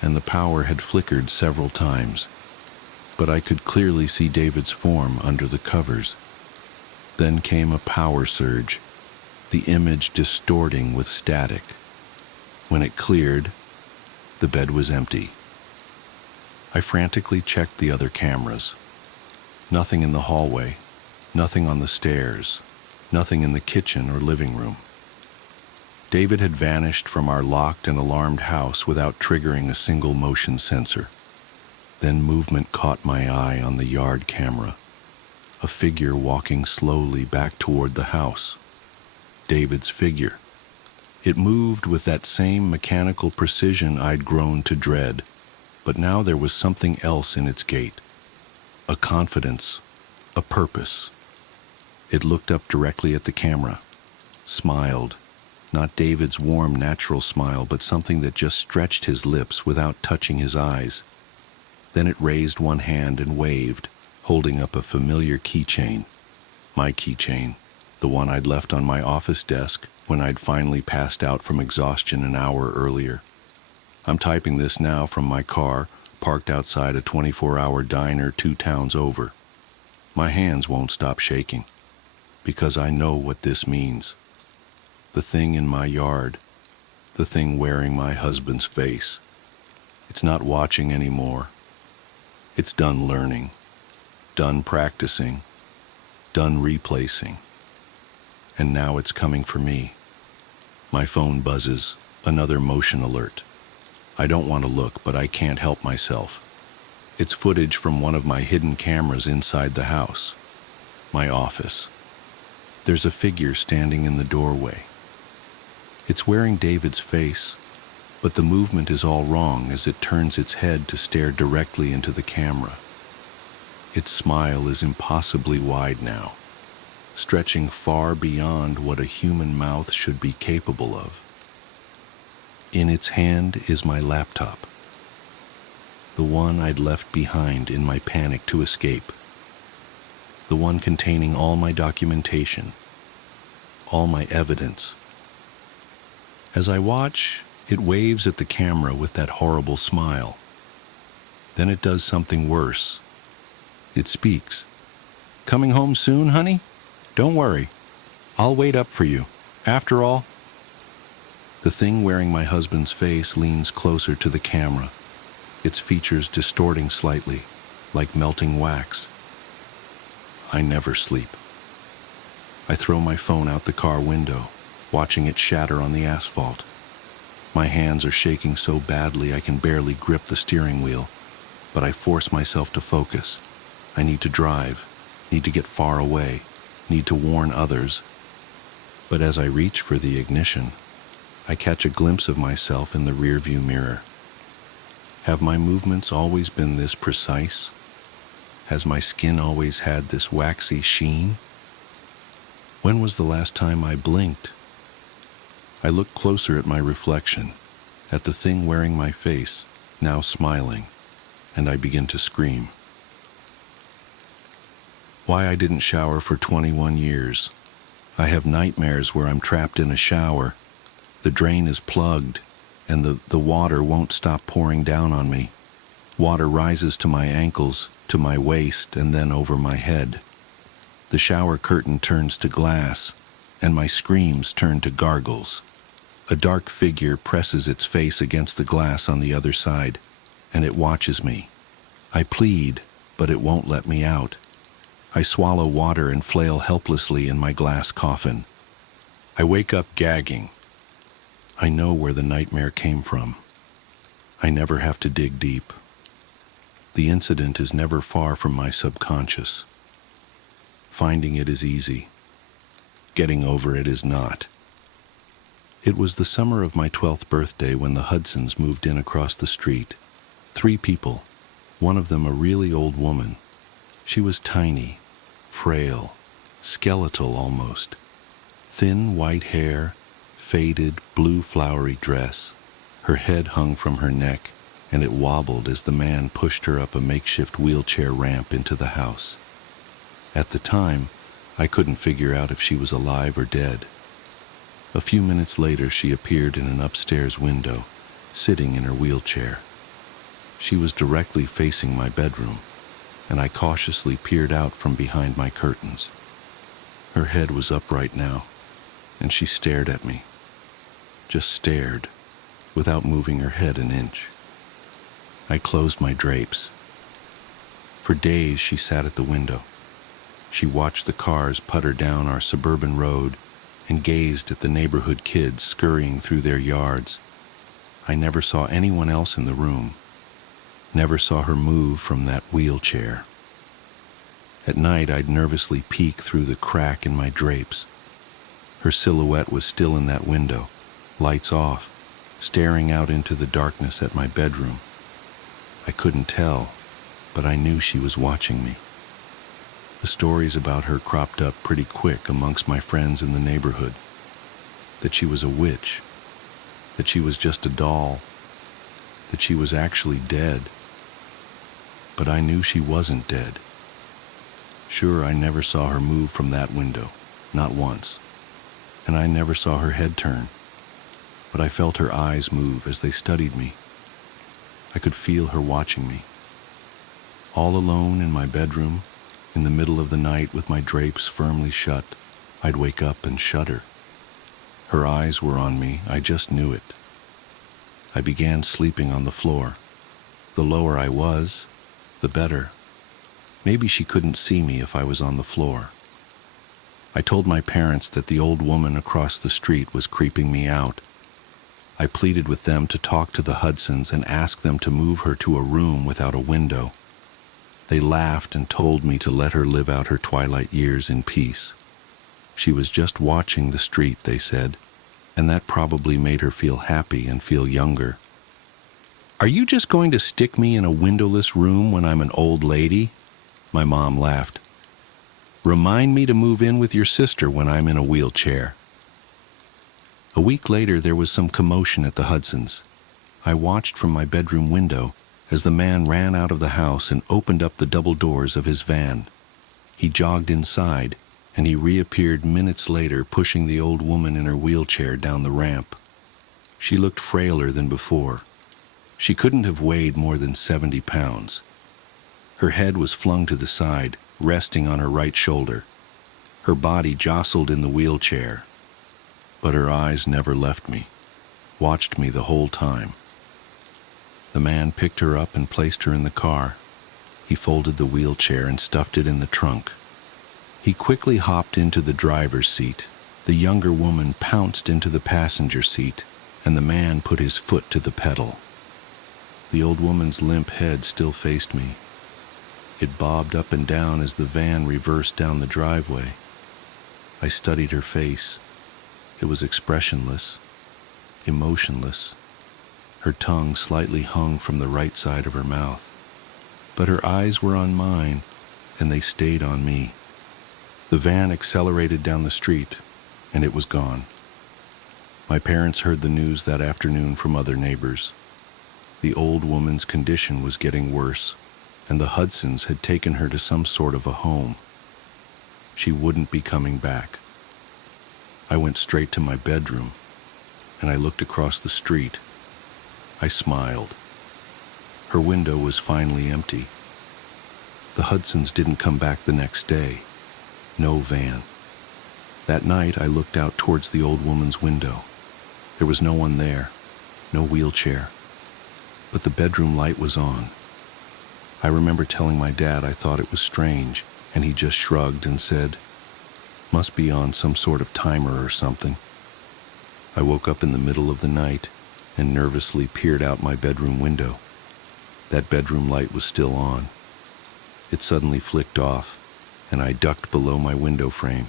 and the power had flickered several times. But I could clearly see David's form under the covers. Then came a power surge, the image distorting with static. When it cleared, the bed was empty. I frantically checked the other cameras. Nothing in the hallway, nothing on the stairs, nothing in the kitchen or living room. David had vanished from our locked and alarmed house without triggering a single motion sensor. Then movement caught my eye on the yard camera. A figure walking slowly back toward the house. David's figure. It moved with that same mechanical precision I'd grown to dread, but now there was something else in its gait. A confidence, a purpose. It looked up directly at the camera, smiled, not David's warm, natural smile, but something that just stretched his lips without touching his eyes. Then it raised one hand and waved, holding up a familiar keychain. My keychain, the one I'd left on my office desk when I'd finally passed out from exhaustion an hour earlier. I'm typing this now from my car, parked outside a 24-hour diner 2 towns over. My hands won't stop shaking, because I know what this means. The thing in my yard, the thing wearing my husband's face. It's not watching anymore. It's done learning, done practicing, done replacing. And now it's coming for me. My phone buzzes, another motion alert. I don't want to look, but I can't help myself. It's footage from one of my hidden cameras inside the house. My office. There's a figure standing in the doorway. It's wearing David's face, but the movement is all wrong as it turns its head to stare directly into the camera. Its smile is impossibly wide now, stretching far beyond what a human mouth should be capable of. In its hand is my laptop, the one I'd left behind in my panic to escape, the one containing all my documentation, all my evidence. As I watch, it waves at the camera with that horrible smile. Then it does something worse. It speaks. "Coming home soon, honey? Don't worry. I'll wait up for you. After all..." The thing wearing my husband's face leans closer to the camera, its features distorting slightly, like melting wax. I never sleep. I throw my phone out the car window, watching it shatter on the asphalt. My hands are shaking so badly I can barely grip the steering wheel, but I force myself to focus. I need to drive, need to get far away, need to warn others. But as I reach for the ignition, I catch a glimpse of myself in the rearview mirror. Have my movements always been this precise? Has my skin always had this waxy sheen? When was the last time I blinked? I look closer at my reflection, at the thing wearing my face, now smiling, and I begin to scream. Why I didn't shower for 21 years. I have nightmares where I'm trapped in a shower. The drain is plugged, and the water won't stop pouring down on me. Water rises to my ankles, to my waist, and then over my head. The shower curtain turns to glass, and my screams turn to gargles. A dark figure presses its face against the glass on the other side, and it watches me. I plead, but it won't let me out. I swallow water and flail helplessly in my glass coffin. I wake up gagging. I know where the nightmare came from. I never have to dig deep. The incident is never far from my subconscious. Finding it is easy. Getting over it is not. It was the summer of my 12th birthday when the Hudsons moved in across the street. 3 people, one of them a really old woman. She was tiny, frail, skeletal almost. Thin white hair, faded blue flowery dress. Her head hung from her neck, and it wobbled as the man pushed her up a makeshift wheelchair ramp into the house. At the time, I couldn't figure out if she was alive or dead. A few minutes later, she appeared in an upstairs window, sitting in her wheelchair. She was directly facing my bedroom, and I cautiously peered out from behind my curtains. Her head was upright now, and she stared at me. Just stared, without moving her head an inch. I closed my drapes. For days she sat at the window. She watched the cars putter down our suburban road and gazed at the neighborhood kids scurrying through their yards. I never saw anyone else in the room. Never saw her move from that wheelchair. At night, I'd nervously peek through the crack in my drapes. Her silhouette was still in that window, lights off, staring out into the darkness at my bedroom. I couldn't tell, but I knew she was watching me. The stories about her cropped up pretty quick amongst my friends in the neighborhood. That she was a witch, that she was just a doll, that she was actually dead. But I knew she wasn't dead. Sure, I never saw her move from that window, not once, and I never saw her head turn, but I felt her eyes move as they studied me. I could feel her watching me. All alone in my bedroom, in the middle of the night with my drapes firmly shut, I'd wake up and shudder. Her eyes were on me, I just knew it. I began sleeping on the floor. The lower I was, the better. Maybe she couldn't see me if I was on the floor. I told my parents that the old woman across the street was creeping me out. I pleaded with them to talk to the Hudsons and ask them to move her to a room without a window. They laughed and told me to let her live out her twilight years in peace. She was just watching the street, they said. and that probably made her feel happy and feel younger. "Are you just going to stick me in a windowless room when I'm an old lady?" My mom laughed. "Remind me to move in with your sister when I'm in a wheelchair." A week later, there was some commotion at the Hudsons. I watched from my bedroom window as the man ran out of the house and opened up the double doors of his van. He jogged inside, and he reappeared minutes later pushing the old woman in her wheelchair down the ramp. She looked frailer than before. She couldn't have weighed more than 70 pounds. Her head was flung to the side, resting on her right shoulder. Her body jostled in the wheelchair, but her eyes never left me, watched me the whole time. The man picked her up and placed her in the car. He folded the wheelchair and stuffed it in the trunk. He quickly hopped into the driver's seat. The younger woman pounced into the passenger seat, and the man put his foot to the pedal. The old woman's limp head still faced me. It bobbed up and down as the van reversed down the driveway. I studied her face. It was expressionless, emotionless. Her tongue slightly hung from the right side of her mouth. But her eyes were on mine, and they stayed on me. The van accelerated down the street, and it was gone. My parents heard the news that afternoon from other neighbors. The old woman's condition was getting worse, and the Hudsons had taken her to some sort of a home. She wouldn't be coming back. I went straight to my bedroom, and I looked across the street. I smiled. Her window was finally empty. The Hudsons didn't come back the next day. No van. That night, I looked out towards the old woman's window. There was no one there, no wheelchair, but the bedroom light was on. I remember telling my dad I thought it was strange, and he just shrugged and said, "Must be on some sort of timer or something." I woke up in the middle of the night and nervously peered out my bedroom window. That bedroom light was still on. It suddenly flicked off, and I ducked below my window frame.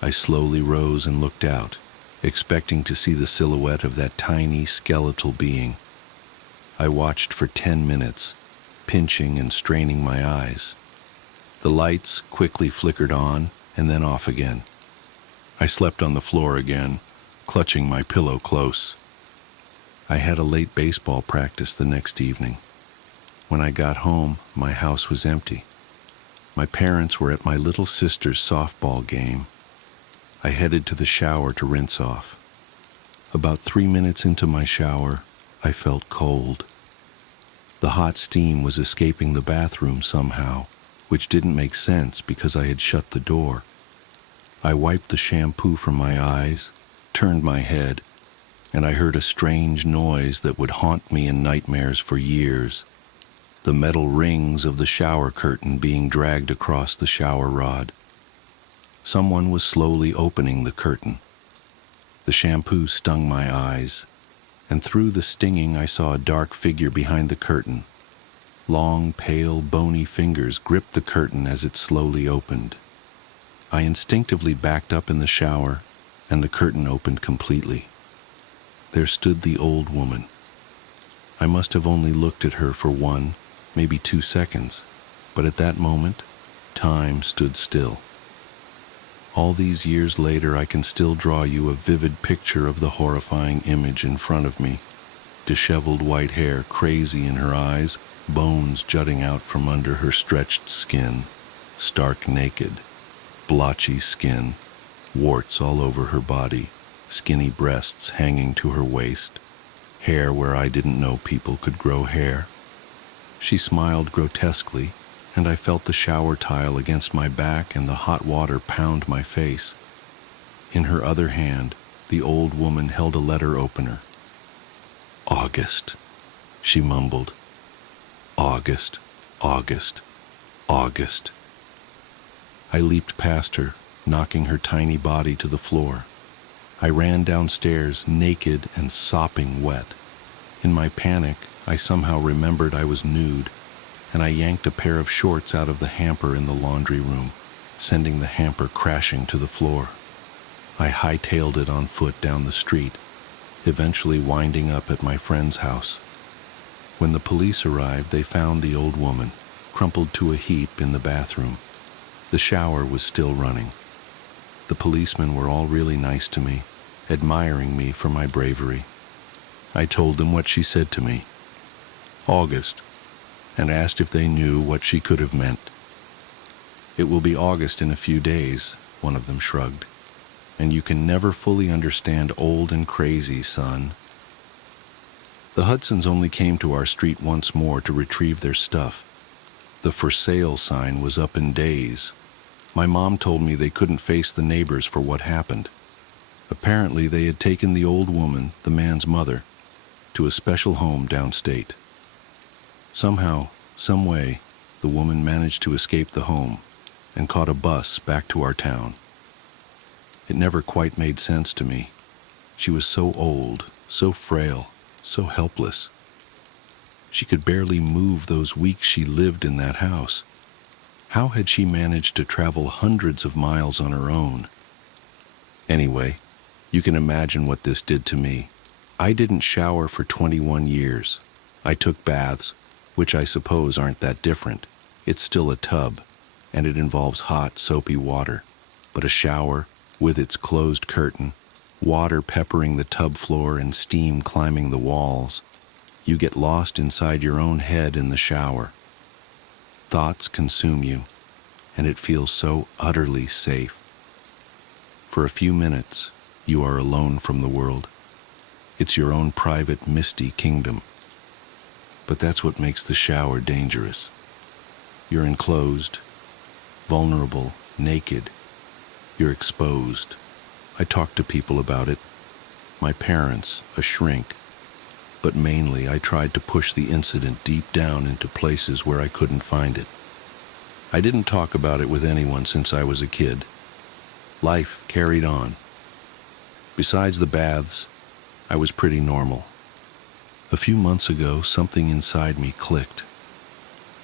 I slowly rose and looked out, expecting to see the silhouette of that tiny skeletal being. I watched for 10 minutes, pinching and straining my eyes. The lights quickly flickered on and then off again. I slept on the floor again, clutching my pillow close. I had a late baseball practice the next evening. When I got home, my house was empty. My parents were at my little sister's softball game. I headed to the shower to rinse off. About 3 minutes into my shower, I felt cold. The hot steam was escaping the bathroom somehow, which didn't make sense because I had shut the door. I wiped the shampoo from my eyes, turned my head, and I heard a strange noise that would haunt me in nightmares for years. The metal rings of the shower curtain being dragged across the shower rod. Someone was slowly opening the curtain. The shampoo stung my eyes, and through the stinging I saw a dark figure behind the curtain. Long, pale, bony fingers gripped the curtain as it slowly opened. I instinctively backed up in the shower, and the curtain opened completely. There stood the old woman. I must have only looked at her for 1, maybe 2 seconds, but at that moment, time stood still. All these years later, I can still draw you a vivid picture of the horrifying image in front of me. Disheveled white hair crazy in her eyes, bones jutting out from under her stretched skin, stark naked, blotchy skin, warts all over her body, skinny breasts hanging to her waist, hair where I didn't know people could grow hair. She smiled grotesquely, and I felt the shower tile against my back and the hot water pound my face. In her other hand, the old woman held a letter opener. "August," she mumbled. "August, August, August." I leaped past her, knocking her tiny body to the floor. I ran downstairs, naked and sopping wet. In my panic, I somehow remembered I was nude, and I yanked a pair of shorts out of the hamper in the laundry room, sending the hamper crashing to the floor. I hightailed it on foot down the street, eventually winding up at my friend's house. When the police arrived, they found the old woman, crumpled to a heap in the bathroom. The shower was still running. The policemen were all really nice to me, admiring me for my bravery. I told them what she said to me, August, and asked if they knew what she could have meant. It will be August in a few days, one of them shrugged, and you can never fully understand old and crazy, son. The Hudsons only came to our street once more to retrieve their stuff. The for sale sign was up in days. My mom told me they couldn't face the neighbors for what happened. Apparently they had taken the old woman, the man's mother, to a special home downstate. Somehow, some way, the woman managed to escape the home and caught a bus back to our town. It never quite made sense to me. She was so old, so frail, so helpless. She could barely move those weeks she lived in that house. How had she managed to travel hundreds of miles on her own? Anyway, you can imagine what this did to me. I didn't shower for 21 years. I took baths, which I suppose aren't that different. It's still a tub, and it involves hot, soapy water. But a shower, with its closed curtain, water peppering the tub floor and steam climbing the walls, you get lost inside your own head in the shower. Thoughts consume you, and it feels so utterly safe. For a few minutes, you are alone from the world. It's your own private, misty kingdom. But that's what makes the shower dangerous. You're enclosed, vulnerable, naked. You're exposed. I talked to people about it. My parents, a shrink. But mainly I tried to push the incident deep down into places where I couldn't find it. I didn't talk about it with anyone since I was a kid. Life carried on. Besides the baths, I was pretty normal. A few months ago, something inside me clicked.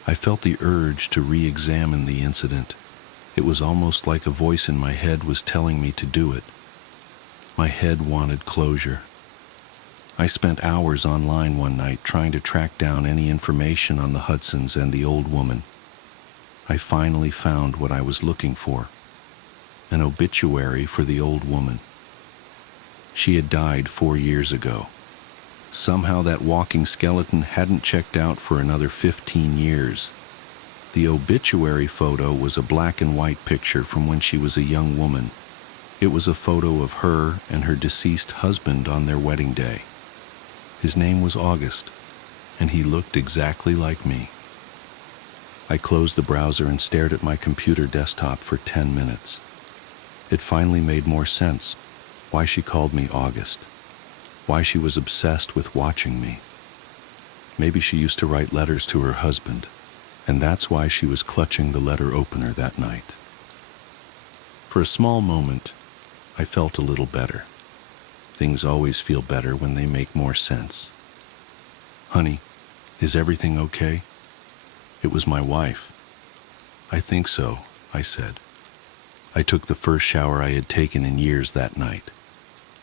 I felt the urge to re-examine the incident. It was almost like a voice in my head was telling me to do it. My head wanted closure. I spent hours online one night trying to track down any information on the Hudsons and the old woman. I finally found what I was looking for, an obituary for the old woman. She had died 4 years ago. Somehow that walking skeleton hadn't checked out for another 15 years. The obituary photo was a black and white picture from when she was a young woman. It was a photo of her and her deceased husband on their wedding day. His name was August, and he looked exactly like me. I closed the browser and stared at my computer desktop for 10 minutes. It finally made more sense, why she called me August, why she was obsessed with watching me. Maybe she used to write letters to her husband, and that's why she was clutching the letter opener that night. For a small moment, I felt a little better. Things always feel better when they make more sense. Honey, is everything okay? It was my wife. I think so, I said. I took the first shower I had taken in years that night.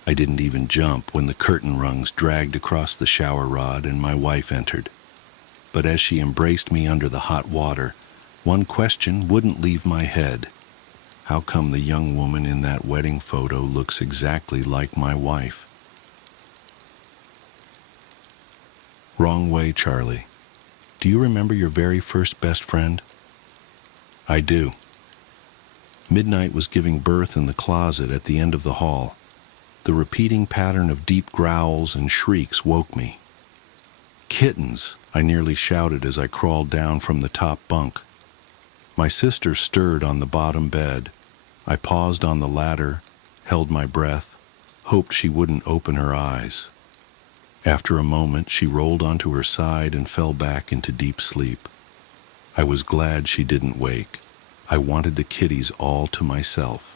I didn't even jump when the curtain rungs dragged across the shower rod and my wife entered. But as she embraced me under the hot water, one question wouldn't leave my head. How come the young woman in that wedding photo looks exactly like my wife? Wrong way, Charlie. Do you remember your very first best friend? I do. Midnight was giving birth in the closet at the end of the hall. The repeating pattern of deep growls and shrieks woke me. Kittens, I nearly shouted as I crawled down from the top bunk. My sister stirred on the bottom bed. I paused on the ladder, held my breath, hoped she wouldn't open her eyes. After a moment, she rolled onto her side and fell back into deep sleep. I was glad she didn't wake. I wanted the kitties all to myself.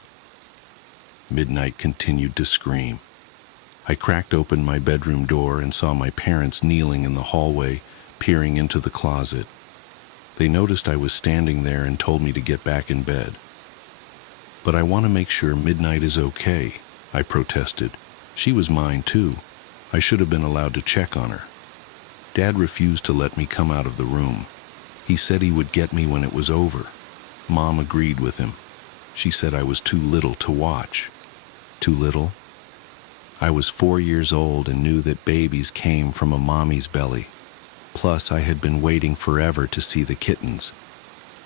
Midnight continued to scream. I cracked open my bedroom door and saw my parents kneeling in the hallway, peering into the closet. They noticed I was standing there and told me to get back in bed. But I want to make sure Midnight is okay, I protested. She was mine too. I should have been allowed to check on her. Dad refused to let me come out of the room. He said he would get me when it was over. Mom agreed with him. She said I was too little to watch. Too little? I was 4 years old and knew that babies came from a mommy's belly. Plus, I had been waiting forever to see the kittens.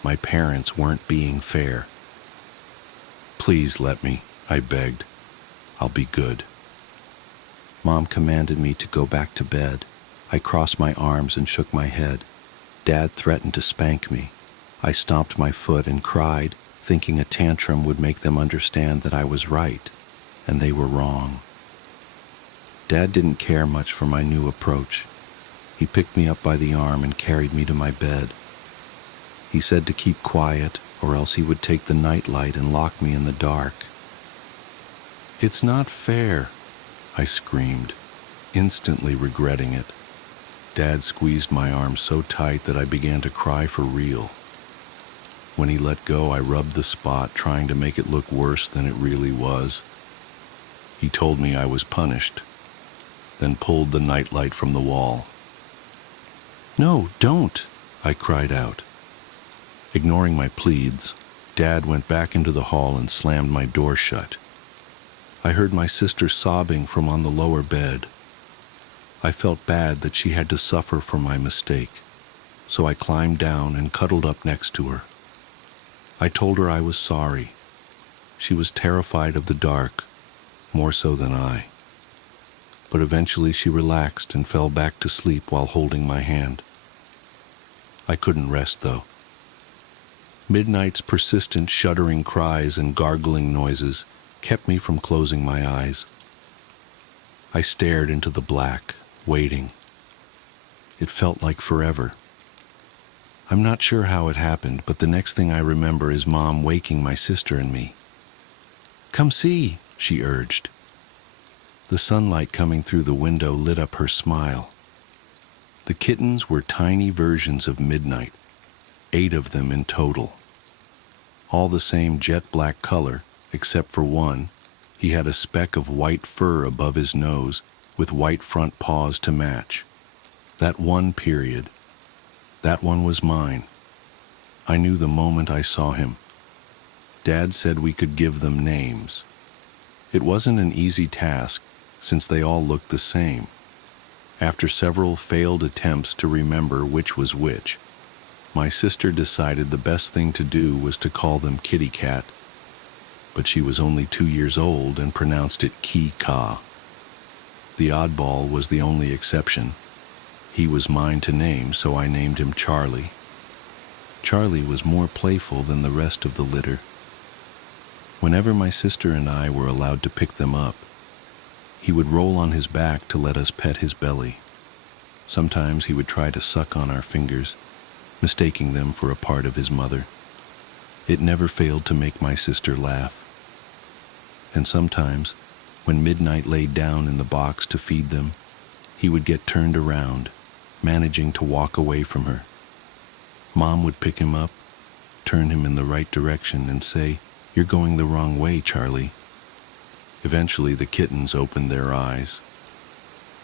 My parents weren't being fair. Please let me, I begged. I'll be good. Mom commanded me to go back to bed. I crossed my arms and shook my head. Dad threatened to spank me. I stomped my foot and cried, thinking a tantrum would make them understand that I was right, and they were wrong. Dad didn't care much for my new approach. He picked me up by the arm and carried me to my bed. He said to keep quiet, or else he would take the nightlight and lock me in the dark. It's not fair, I screamed, instantly regretting it. Dad squeezed my arm so tight that I began to cry for real. When he let go, I rubbed the spot, trying to make it look worse than it really was. He told me I was punished, then pulled the nightlight from the wall. No, don't, I cried out. Ignoring my pleads, Dad went back into the hall and slammed my door shut. I heard my sister sobbing from on the lower bed. I felt bad that she had to suffer for my mistake, so I climbed down and cuddled up next to her. I told her I was sorry. She was terrified of the dark, more so than I. But eventually she relaxed and fell back to sleep while holding my hand. I couldn't rest, though. Midnight's persistent shuddering cries and gargling noises kept me from closing my eyes. I stared into the black, waiting. It felt like forever. I'm not sure how it happened, but the next thing I remember is Mom waking my sister and me. Come see, she urged. The sunlight coming through the window lit up her smile. The kittens were tiny versions of Midnight, 8 of them in total. All the same jet black color, except for one. He had a speck of white fur above his nose with white front paws to match. That one period. That one was mine. I knew the moment I saw him. Dad said we could give them names. It wasn't an easy task, since they all looked the same. After several failed attempts to remember which was which, my sister decided the best thing to do was to call them Kitty Cat, but she was only 2 years old and pronounced it Ki-Ka. The oddball was the only exception. He was mine to name, so I named him Charlie. Charlie was more playful than the rest of the litter. Whenever my sister and I were allowed to pick them up, he would roll on his back to let us pet his belly. Sometimes he would try to suck on our fingers, mistaking them for a part of his mother. It never failed to make my sister laugh. And sometimes, when Midnight laid down in the box to feed them, he would get turned around, managing to walk away from her. Mom would pick him up, turn him in the right direction, and say, "You're going the wrong way, Charlie." Eventually, the kittens opened their eyes.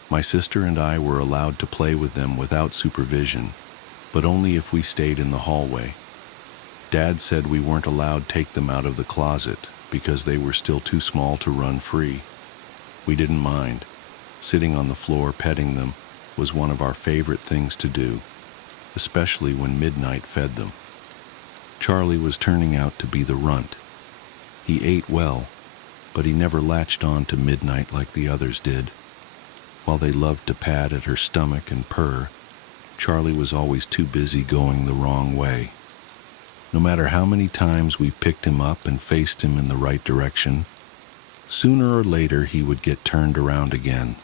My sister and I were allowed to play with them without supervision, but only if we stayed in the hallway. Dad said we weren't allowed to take them out of the closet because they were still too small to run free. We didn't mind. Sitting on the floor petting them was one of our favorite things to do, especially when Midnight fed them. Charlie was turning out to be the runt. He ate well, but he never latched on to Midnight like the others did. While they loved to pat at her stomach and purr, Charlie was always too busy going the wrong way. No matter how many times we picked him up and faced him in the right direction, sooner or later he would get turned around again.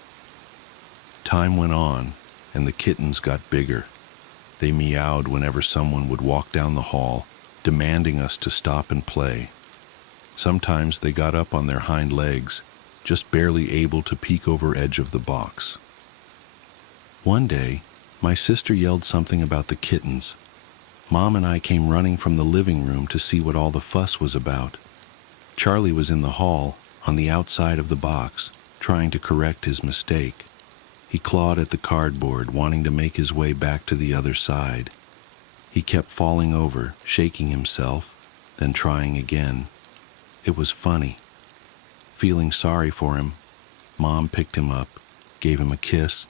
Time went on, and the kittens got bigger. They meowed whenever someone would walk down the hall, demanding us to stop and play. Sometimes they got up on their hind legs, just barely able to peek over edge of the box. One day, my sister yelled something about the kittens. Mom and I came running from the living room to see what all the fuss was about. Charlie was in the hall, on the outside of the box, trying to correct his mistake. He clawed at the cardboard, wanting to make his way back to the other side. He kept falling over, shaking himself, then trying again. It was funny. Feeling sorry for him, Mom picked him up, gave him a kiss,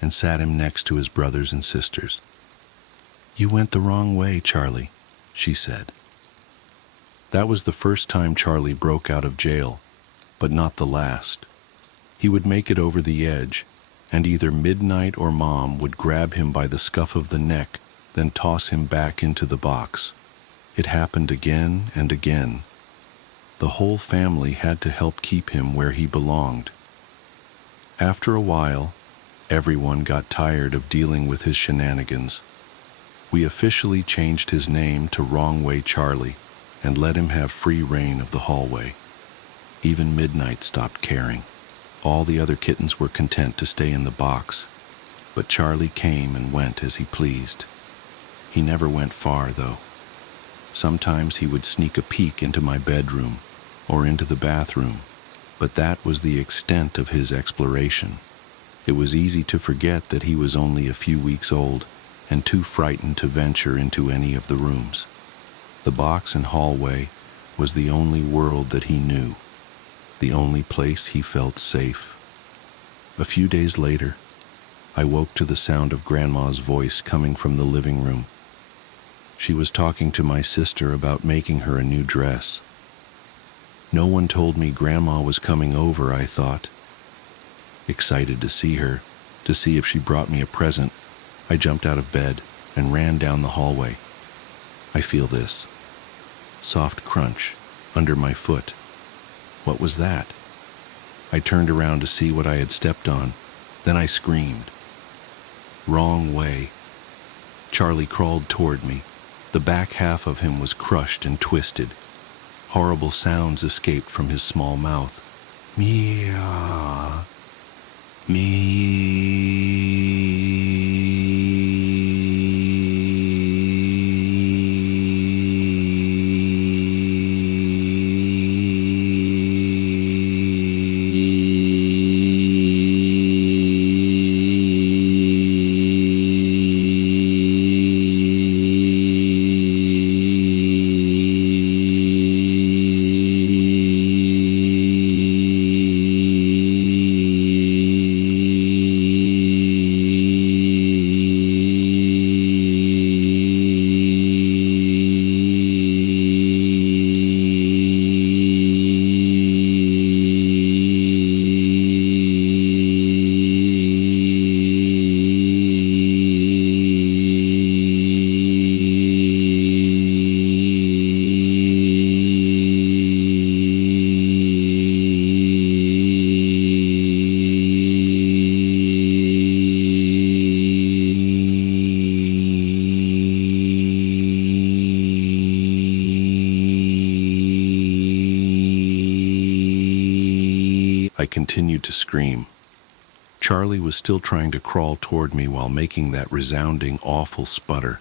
and sat him next to his brothers and sisters. "You went the wrong way, Charlie," she said. That was the first time Charlie broke out of jail, but not the last. He would make it over the edge, and either Midnight or Mom would grab him by the scuff of the neck, then toss him back into the box. It happened again and again. The whole family had to help keep him where he belonged. After a while, everyone got tired of dealing with his shenanigans. We officially changed his name to Wrong Way Charlie and let him have free reign of the hallway. Even Midnight stopped caring. All the other kittens were content to stay in the box, but Charlie came and went as he pleased. He never went far, though. Sometimes he would sneak a peek into my bedroom or into the bathroom, but that was the extent of his exploration. It was easy to forget that he was only a few weeks old and too frightened to venture into any of the rooms. The box and hallway was the only world that he knew, the only place he felt safe. A few days later, I woke to the sound of Grandma's voice coming from the living room. She was talking to my sister about making her a new dress. No one told me Grandma was coming over, I thought. Excited to see her, to see if she brought me a present, I jumped out of bed and ran down the hallway. I feel this soft crunch under my foot. What was that? I turned around to see what I had stepped on. Then I screamed. Wrong way. Charlie crawled toward me. The back half of him was crushed and twisted. Horrible sounds escaped from his small mouth. Meow. I continued to scream. Charlie was still trying to crawl toward me while making that resounding, awful sputter.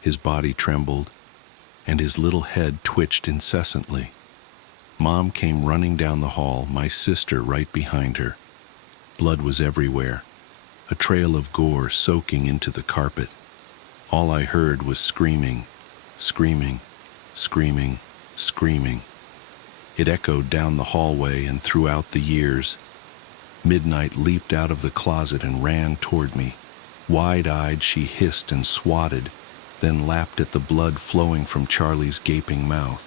His body trembled, and his little head twitched incessantly. Mom came running down the hall, my sister right behind her. Blood was everywhere, a trail of gore soaking into the carpet. All I heard was screaming, screaming, screaming, screaming. It echoed down the hallway and throughout the years. Midnight leaped out of the closet and ran toward me. Wide-eyed, she hissed and swatted, then lapped at the blood flowing from Charlie's gaping mouth.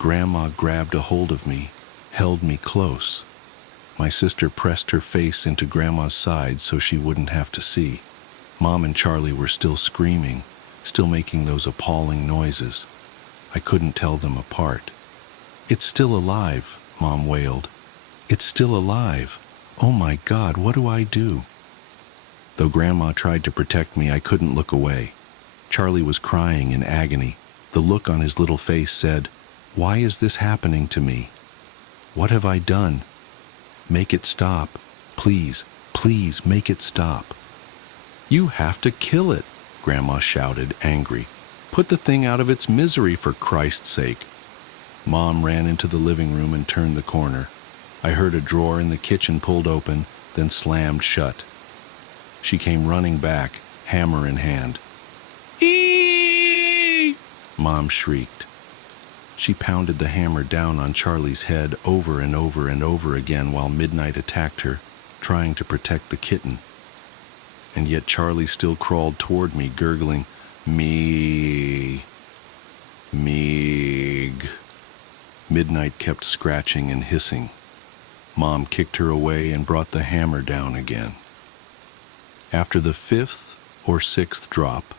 Grandma grabbed a hold of me, held me close. My sister pressed her face into Grandma's side so she wouldn't have to see. Mom and Charlie were still screaming, still making those appalling noises. I couldn't tell them apart. "It's still alive," Mom wailed. "It's still alive. Oh my God, what do I do?" Though Grandma tried to protect me, I couldn't look away. Charlie was crying in agony. The look on his little face said, "Why is this happening to me? What have I done? Make it stop. Please, please make it stop." "You have to kill it," Grandma shouted, angry. "Put the thing out of its misery, for Christ's sake." Mom ran into the living room and turned the corner. I heard a drawer in the kitchen pulled open, then slammed shut. She came running back, hammer in hand. "Eee!" Mom shrieked. She pounded the hammer down on Charlie's head over and over and over again while midnight attacked her, trying to protect the kitten. And yet Charlie still crawled toward me, gurgling, "Me, Meeg." Midnight kept scratching and hissing. Mom kicked her away and brought the hammer down again. After the 5th or 6th drop,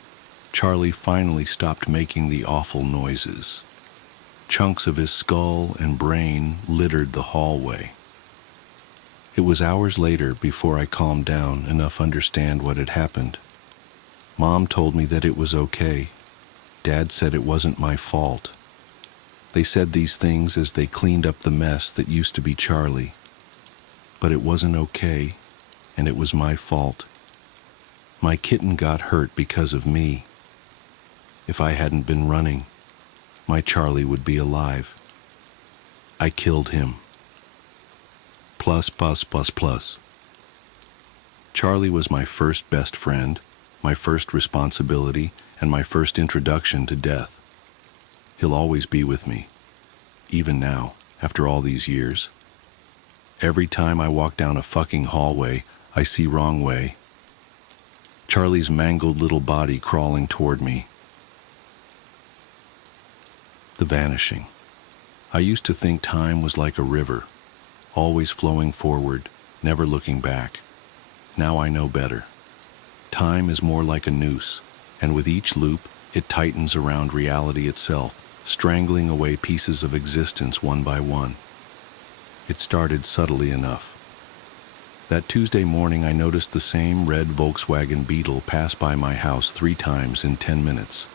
Charlie finally stopped making the awful noises. Chunks of his skull and brain littered the hallway. It was hours later before I calmed down enough to understand what had happened. Mom told me that it was okay. Dad said it wasn't my fault. They said these things as they cleaned up the mess that used to be Charlie. But it wasn't okay, and it was my fault. My kitten got hurt because of me. If I hadn't been running, my Charlie would be alive. I killed him. Plus. Charlie was my first best friend, my first responsibility, and my first introduction to death. He'll always be with me, even now, after all these years. Every time I walk down a fucking hallway, I see wrong way. Charlie's mangled little body crawling toward me. The vanishing. I used to think time was like a river, always flowing forward, never looking back. Now I know better. Time is more like a noose, and with each loop, it tightens around reality itself, strangling away pieces of existence one by one. It started subtly enough. That Tuesday morning, I noticed the same red Volkswagen Beetle pass by my house 3 times in 10 minutes.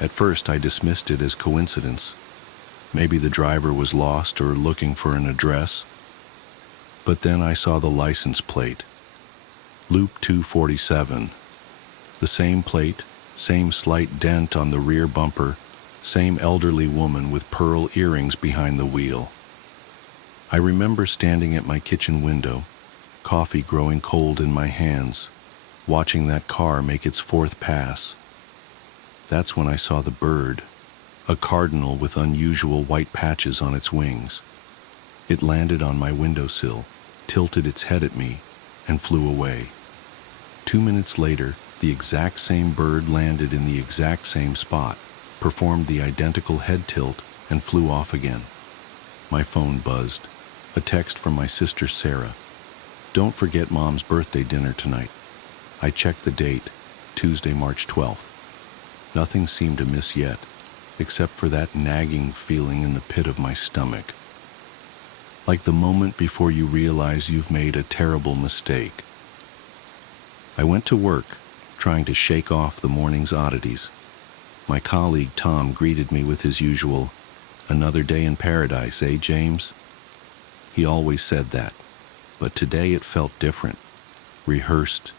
At first, I dismissed it as coincidence. Maybe the driver was lost or looking for an address. But then I saw the license plate. Loop 247. The same plate, same slight dent on the rear bumper, same elderly woman with pearl earrings behind the wheel. I remember standing at my kitchen window, coffee growing cold in my hands, watching that car make its 4th pass. That's when I saw the bird, a cardinal with unusual white patches on its wings. It landed on my windowsill, tilted its head at me, and flew away. 2 minutes later, the exact same bird landed in the exact same spot, performed the identical head tilt, and flew off again. My phone buzzed. A text from my sister Sarah. "Don't forget Mom's birthday dinner tonight." I checked the date, Tuesday, March 12th. Nothing seemed amiss yet, except for that nagging feeling in the pit of my stomach. Like the moment before you realize you've made a terrible mistake. I went to work, trying to shake off the morning's oddities. My colleague Tom greeted me with his usual, "Another day in paradise, eh, James?" He always said that, but today it felt different, rehearsed,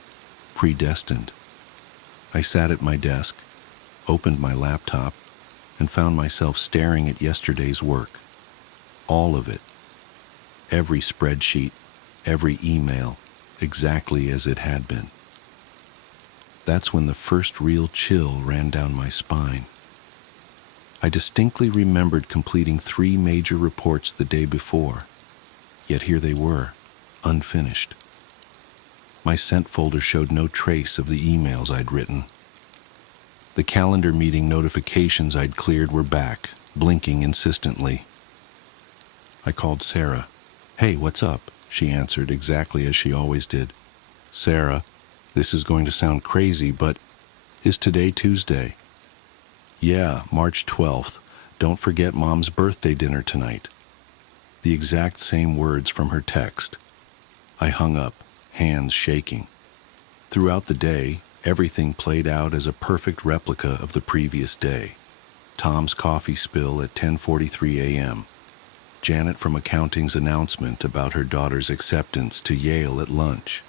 predestined. I sat at my desk, opened my laptop, and found myself staring at yesterday's work. All of it. Every spreadsheet, every email, exactly as it had been. That's when the first real chill ran down my spine. I distinctly remembered completing 3 major reports the day before, yet here they were, unfinished. My sent folder showed no trace of the emails I'd written. The calendar meeting notifications I'd cleared were back, blinking insistently. I called Sarah. "Hey, what's up?" She answered exactly as she always did. "Sarah, this is going to sound crazy, but is today Tuesday?" "Yeah, March 12th. Don't forget Mom's birthday dinner tonight." The exact same words from her text. I hung up, hands shaking. Throughout the day, everything played out as a perfect replica of the previous day. Tom's coffee spill at 10:43 a.m. Janet from accounting's announcement about her daughter's acceptance to Yale at lunch.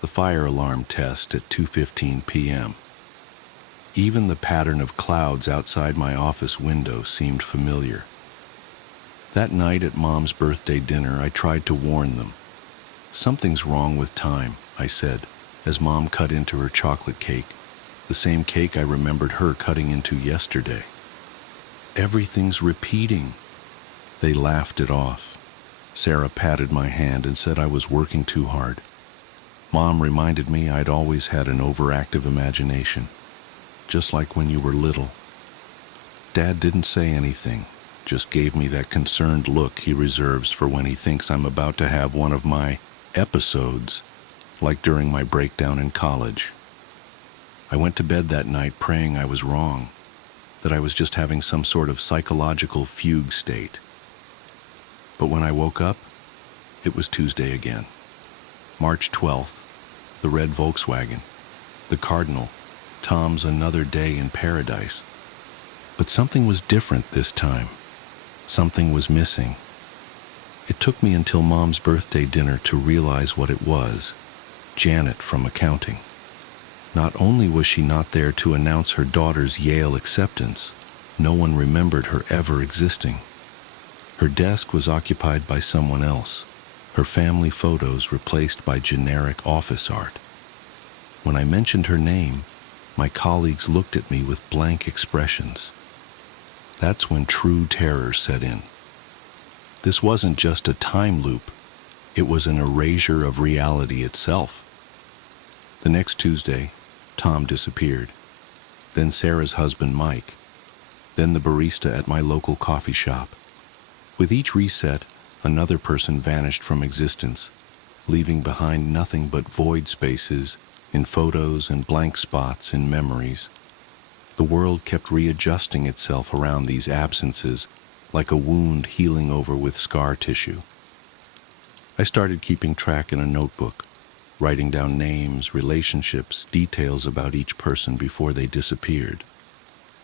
The fire alarm test at 2:15 p.m. Even the pattern of clouds outside my office window seemed familiar. That night at Mom's birthday dinner, I tried to warn them. "Something's wrong with time," I said, as Mom cut into her chocolate cake, the same cake I remembered her cutting into yesterday. "Everything's repeating." They laughed it off. Sarah patted my hand and said I was working too hard. Mom reminded me I'd always had an overactive imagination, just like when you were little. Dad didn't say anything, just gave me that concerned look he reserves for when he thinks I'm about to have one of my episodes, like during my breakdown in college. I went to bed that night praying I was wrong, that I was just having some sort of psychological fugue state. But when I woke up, it was Tuesday again. March 12th, the red Volkswagen, the Cardinal, Tom's another day in paradise. But something was different this time. Something was missing. It took me until Mom's birthday dinner to realize what it was. Janet from accounting. Not only was she not there to announce her daughter's Yale acceptance, no one remembered her ever existing. Her desk was occupied by someone else, her family photos replaced by generic office art. When I mentioned her name, my colleagues looked at me with blank expressions. That's when true terror set in. This wasn't just a time loop, it was an erasure of reality itself. The next Tuesday, Tom disappeared. Then Sarah's husband, Mike. Then the barista at my local coffee shop. With each reset, another person vanished from existence, leaving behind nothing but void spaces in photos and blank spots in memories. The world kept readjusting itself around these absences, like a wound healing over with scar tissue. I started keeping track in a notebook, writing down names, relationships, details about each person before they disappeared.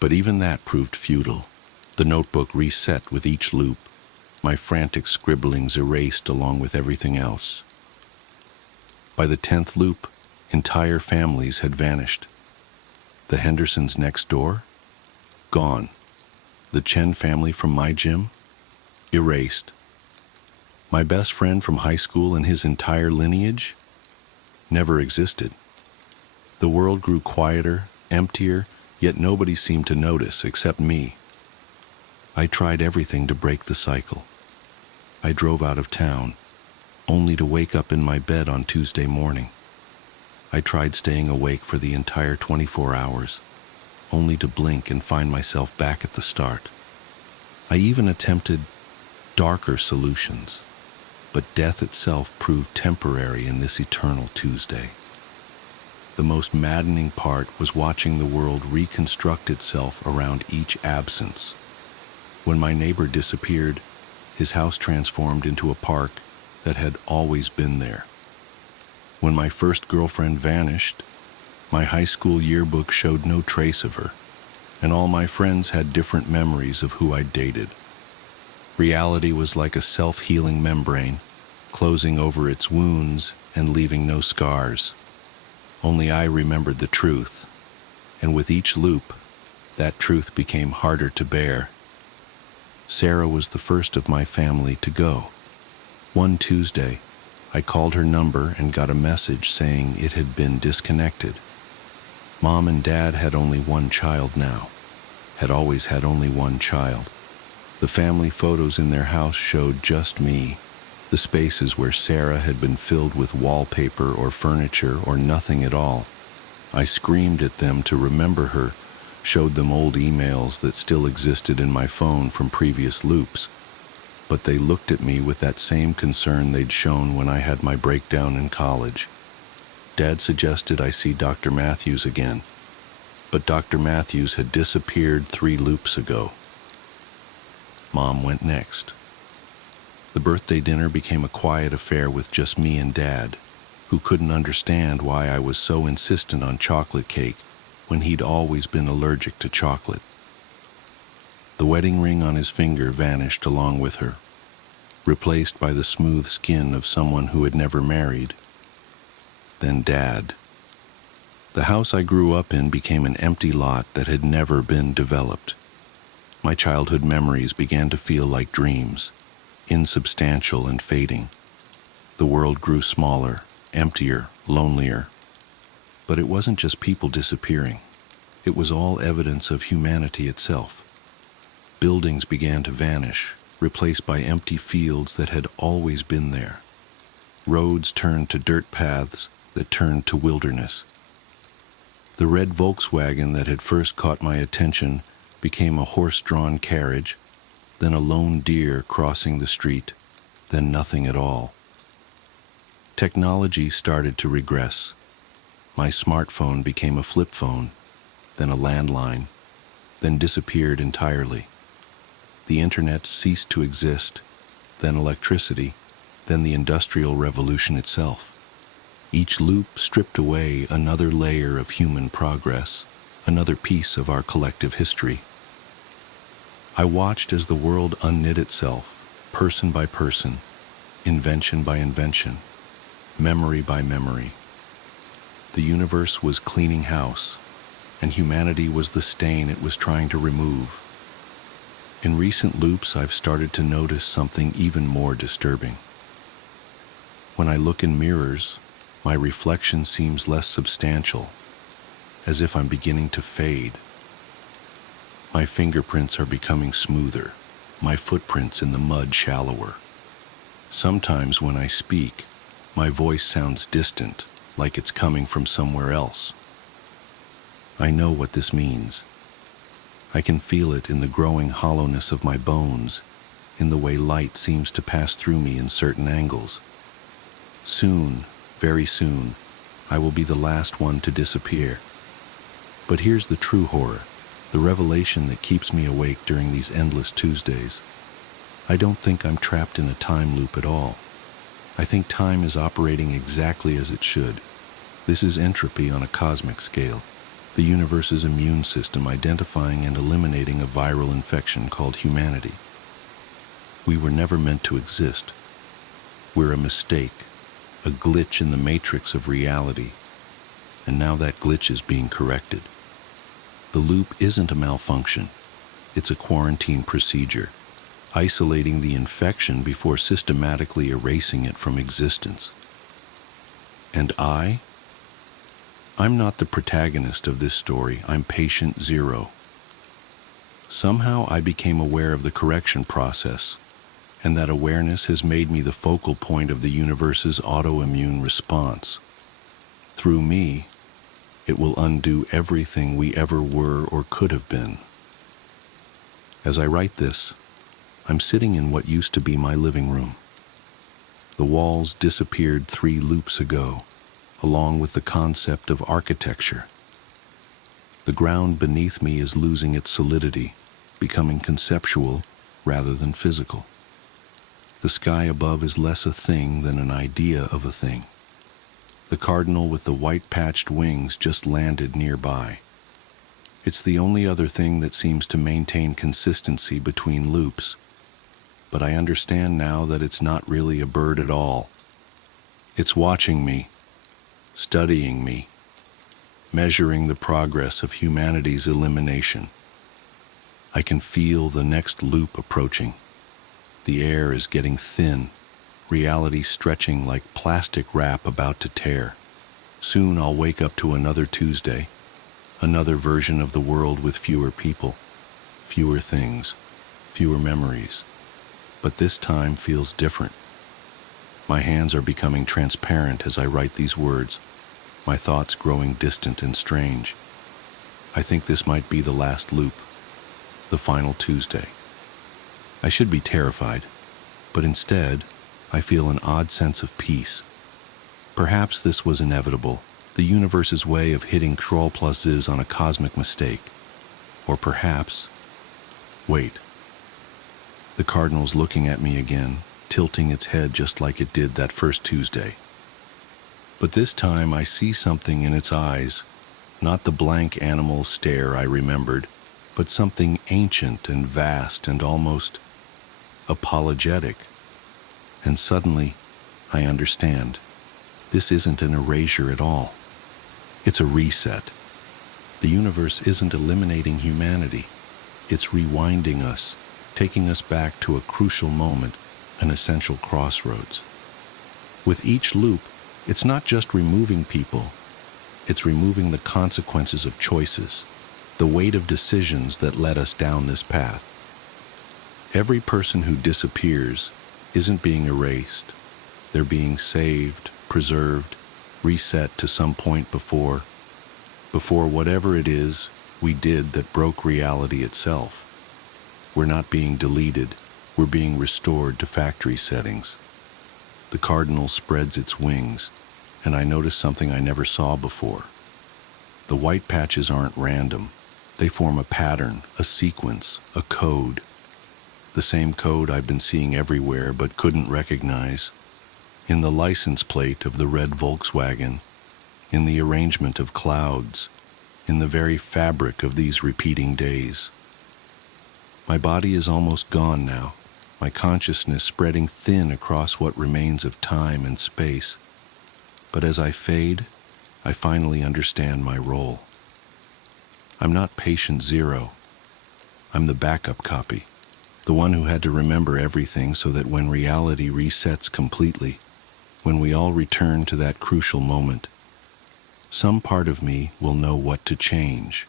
But even that proved futile. The notebook reset with each loop, my frantic scribblings erased along with everything else. By the 10th loop, entire families had vanished. The Hendersons next door? Gone. The Chen family from my gym? Erased. My best friend from high school and his entire lineage? Never existed. The world grew quieter, emptier, yet nobody seemed to notice except me. I tried everything to break the cycle. I drove out of town, only to wake up in my bed on Tuesday morning. I tried staying awake for the entire 24 hours, only to blink and find myself back at the start. I even attempted darker solutions, but death itself proved temporary in this eternal Tuesday. The most maddening part was watching the world reconstruct itself around each absence. When my neighbor disappeared, his house transformed into a park that had always been there. When my first girlfriend vanished, my high school yearbook showed no trace of her, and all my friends had different memories of who I'd dated. Reality was like a self-healing membrane, closing over its wounds and leaving no scars. Only I remembered the truth, and with each loop, that truth became harder to bear. Sarah was the first of my family to go. One Tuesday, I called her number and got a message saying it had been disconnected. Mom and Dad had only one child now, had always had only one child. The family photos in their house showed just me. The spaces where Sarah had been filled with wallpaper or furniture or nothing at all. I screamed at them to remember her, showed them old emails that still existed in my phone from previous loops. But they looked at me with that same concern they'd shown when I had my breakdown in college. Dad suggested I see Dr. Matthews again, but Dr. Matthews had disappeared 3 loops ago. Mom went next. The birthday dinner became a quiet affair with just me and Dad, who couldn't understand why I was so insistent on chocolate cake when he'd always been allergic to chocolate. The wedding ring on his finger vanished along with her, replaced by the smooth skin of someone who had never married. Then Dad. The house I grew up in became an empty lot that had never been developed. My childhood memories began to feel like dreams, insubstantial and fading. The world grew smaller, emptier, lonelier. But it wasn't just people disappearing. It was all evidence of humanity itself. Buildings began to vanish, replaced by empty fields that had always been there. Roads turned to dirt paths that turned to wilderness. The red Volkswagen that had first caught my attention became a horse-drawn carriage, then a lone deer crossing the street, then nothing at all. Technology started to regress. My smartphone became a flip phone, then a landline, then disappeared entirely. The internet ceased to exist, then electricity, then the Industrial Revolution itself. Each loop stripped away another layer of human progress, another piece of our collective history. I watched as the world unknit itself, person by person, invention by invention, memory by memory. The universe was cleaning house, and humanity was the stain it was trying to remove. In recent loops, I've started to notice something even more disturbing. When I look in mirrors, my reflection seems less substantial, as if I'm beginning to fade. My fingerprints are becoming smoother, my footprints in the mud shallower. Sometimes when I speak, my voice sounds distant, like it's coming from somewhere else. I know what this means. I can feel it in the growing hollowness of my bones, in the way light seems to pass through me in certain angles. Soon, very soon, I will be the last one to disappear. But here's the true horror, the revelation that keeps me awake during these endless Tuesdays. I don't think I'm trapped in a time loop at all. I think time is operating exactly as it should. This is entropy on a cosmic scale, the universe's immune system identifying and eliminating a viral infection called humanity. We were never meant to exist. We're a mistake, a glitch in the matrix of reality, and now that glitch is being corrected. The loop isn't a malfunction, it's a quarantine procedure, isolating the infection before systematically erasing it from existence. And I'm not the protagonist of this story, I'm patient zero. Somehow I became aware of the correction process, and that awareness has made me the focal point of the universe's autoimmune response. Through me, it will undo everything we ever were or could have been. As I write this, I'm sitting in what used to be my living room. The walls disappeared 3 loops ago, along with the concept of architecture. The ground beneath me is losing its solidity, becoming conceptual rather than physical. The sky above is less a thing than an idea of a thing. The cardinal with the white-patched wings just landed nearby. It's the only other thing that seems to maintain consistency between loops, but I understand now that it's not really a bird at all. It's watching me, studying me, measuring the progress of humanity's elimination. I can feel the next loop approaching. The air is getting thin, reality stretching like plastic wrap about to tear. Soon I'll wake up to another Tuesday, another version of the world with fewer people, fewer things, fewer memories. But this time feels different. My hands are becoming transparent as I write these words, my thoughts growing distant and strange. I think this might be the last loop, the final Tuesday. I should be terrified, but instead, I feel an odd sense of peace. Perhaps this was inevitable, the universe's way of hitting Control+Z on a cosmic mistake. Or perhaps... Wait. The cardinal's looking at me again, tilting its head just like it did that first Tuesday. But this time I see something in its eyes, not the blank animal stare I remembered, but something ancient and vast and almost apologetic. And suddenly, I understand. This isn't an erasure at all. It's a reset. The universe isn't eliminating humanity. It's rewinding us, taking us back to a crucial moment, an essential crossroads. With each loop, it's not just removing people, it's removing the consequences of choices, the weight of decisions that led us down this path. Every person who disappears isn't being erased. They're being saved, preserved, reset to some point before whatever it is we did that broke reality itself. We're not being deleted, we're being restored to factory settings. The cardinal spreads its wings, and I notice something I never saw before. The white patches aren't random. They form a pattern, a sequence, a code. The same code I've been seeing everywhere but couldn't recognize. In the license plate of the red Volkswagen, in the arrangement of clouds, in the very fabric of these repeating days. My body is almost gone now, my consciousness spreading thin across what remains of time and space. But as I fade, I finally understand my role. I'm not patient zero. I'm the backup copy, the one who had to remember everything so that when reality resets completely, when we all return to that crucial moment, some part of me will know what to change,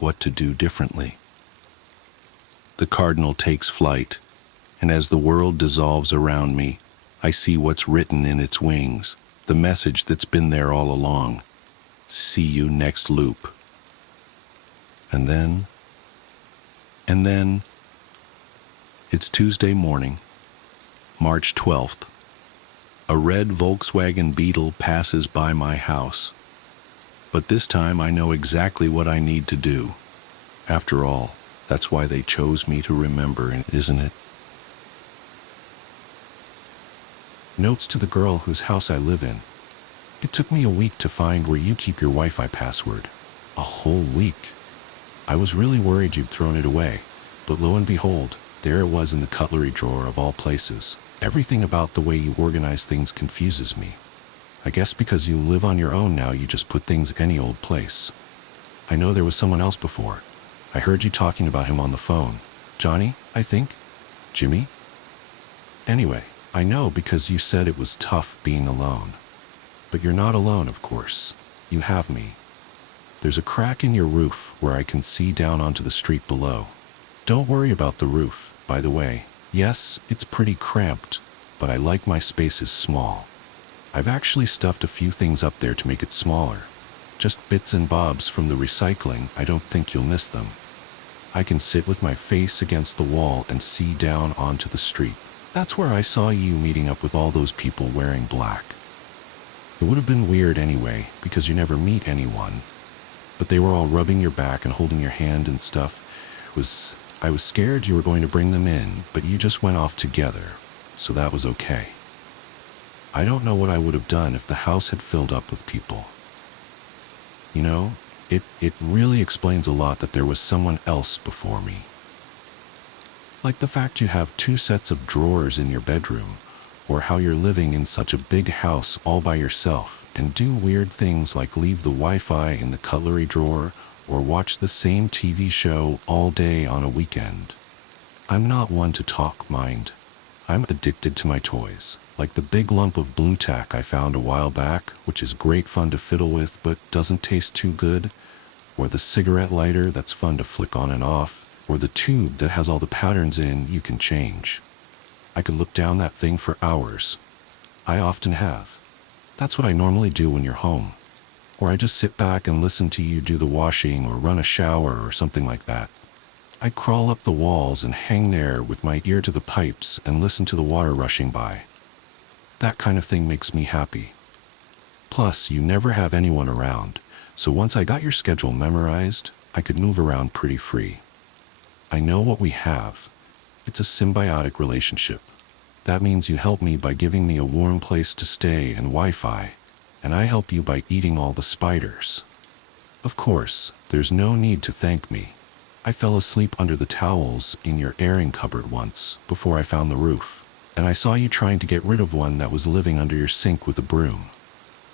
what to do differently. The cardinal takes flight, and as the world dissolves around me, I see what's written in its wings, the message that's been there all along. See you next loop. And then, it's Tuesday morning, March 12th. A red Volkswagen Beetle passes by my house. But this time I know exactly what I need to do. After all, that's why they chose me to remember, isn't it? Notes to the girl whose house I live in. It took me a week to find where you keep your Wi-Fi password. A whole week. I was really worried you'd thrown it away, but lo and behold, there it was in the cutlery drawer of all places. Everything about the way you organize things confuses me. I guess because you live on your own now, you just put things any old place. I know there was someone else before. I heard you talking about him on the phone. Johnny, I think? Jimmy? Anyway, I know because you said it was tough being alone. But you're not alone, of course. You have me. There's a crack in your roof where I can see down onto the street below. Don't worry about the roof, by the way. Yes, it's pretty cramped, but I like my spaces small. I've actually stuffed a few things up there to make it smaller. Just bits and bobs from the recycling. I don't think you'll miss them. I can sit with my face against the wall and see down onto the street. That's where I saw you meeting up with all those people wearing black. It would have been weird anyway, because you never meet anyone. But they were all rubbing your back and holding your hand and stuff. I was scared you were going to bring them in, but you just went off together, so that was okay. I don't know what I would have done if the house had filled up with people. You know, it really explains a lot that there was someone else before me. Like the fact you have 2 sets of drawers in your bedroom, or how you're living in such a big house all by yourself and do weird things like leave the Wi-Fi in the cutlery drawer or watch the same TV show all day on a weekend. I'm not one to talk mind. I'm addicted to my toys, like the big lump of blue tack I found a while back, which is great fun to fiddle with but doesn't taste too good, or the cigarette lighter that's fun to flick on and off, or the tube that has all the patterns in you can change. I could look down that thing for hours. I often have. That's what I normally do when you're home. Or I just sit back and listen to you do the washing or run a shower or something like that. I crawl up the walls and hang there with my ear to the pipes and listen to the water rushing by. That kind of thing makes me happy. Plus, you never have anyone around, so once I got your schedule memorized, I could move around pretty free. I know what we have. It's a symbiotic relationship. That means you help me by giving me a warm place to stay and Wi-Fi, and I help you by eating all the spiders. Of course, there's no need to thank me. I fell asleep under the towels in your airing cupboard once, before I found the roof, and I saw you trying to get rid of one that was living under your sink with a broom.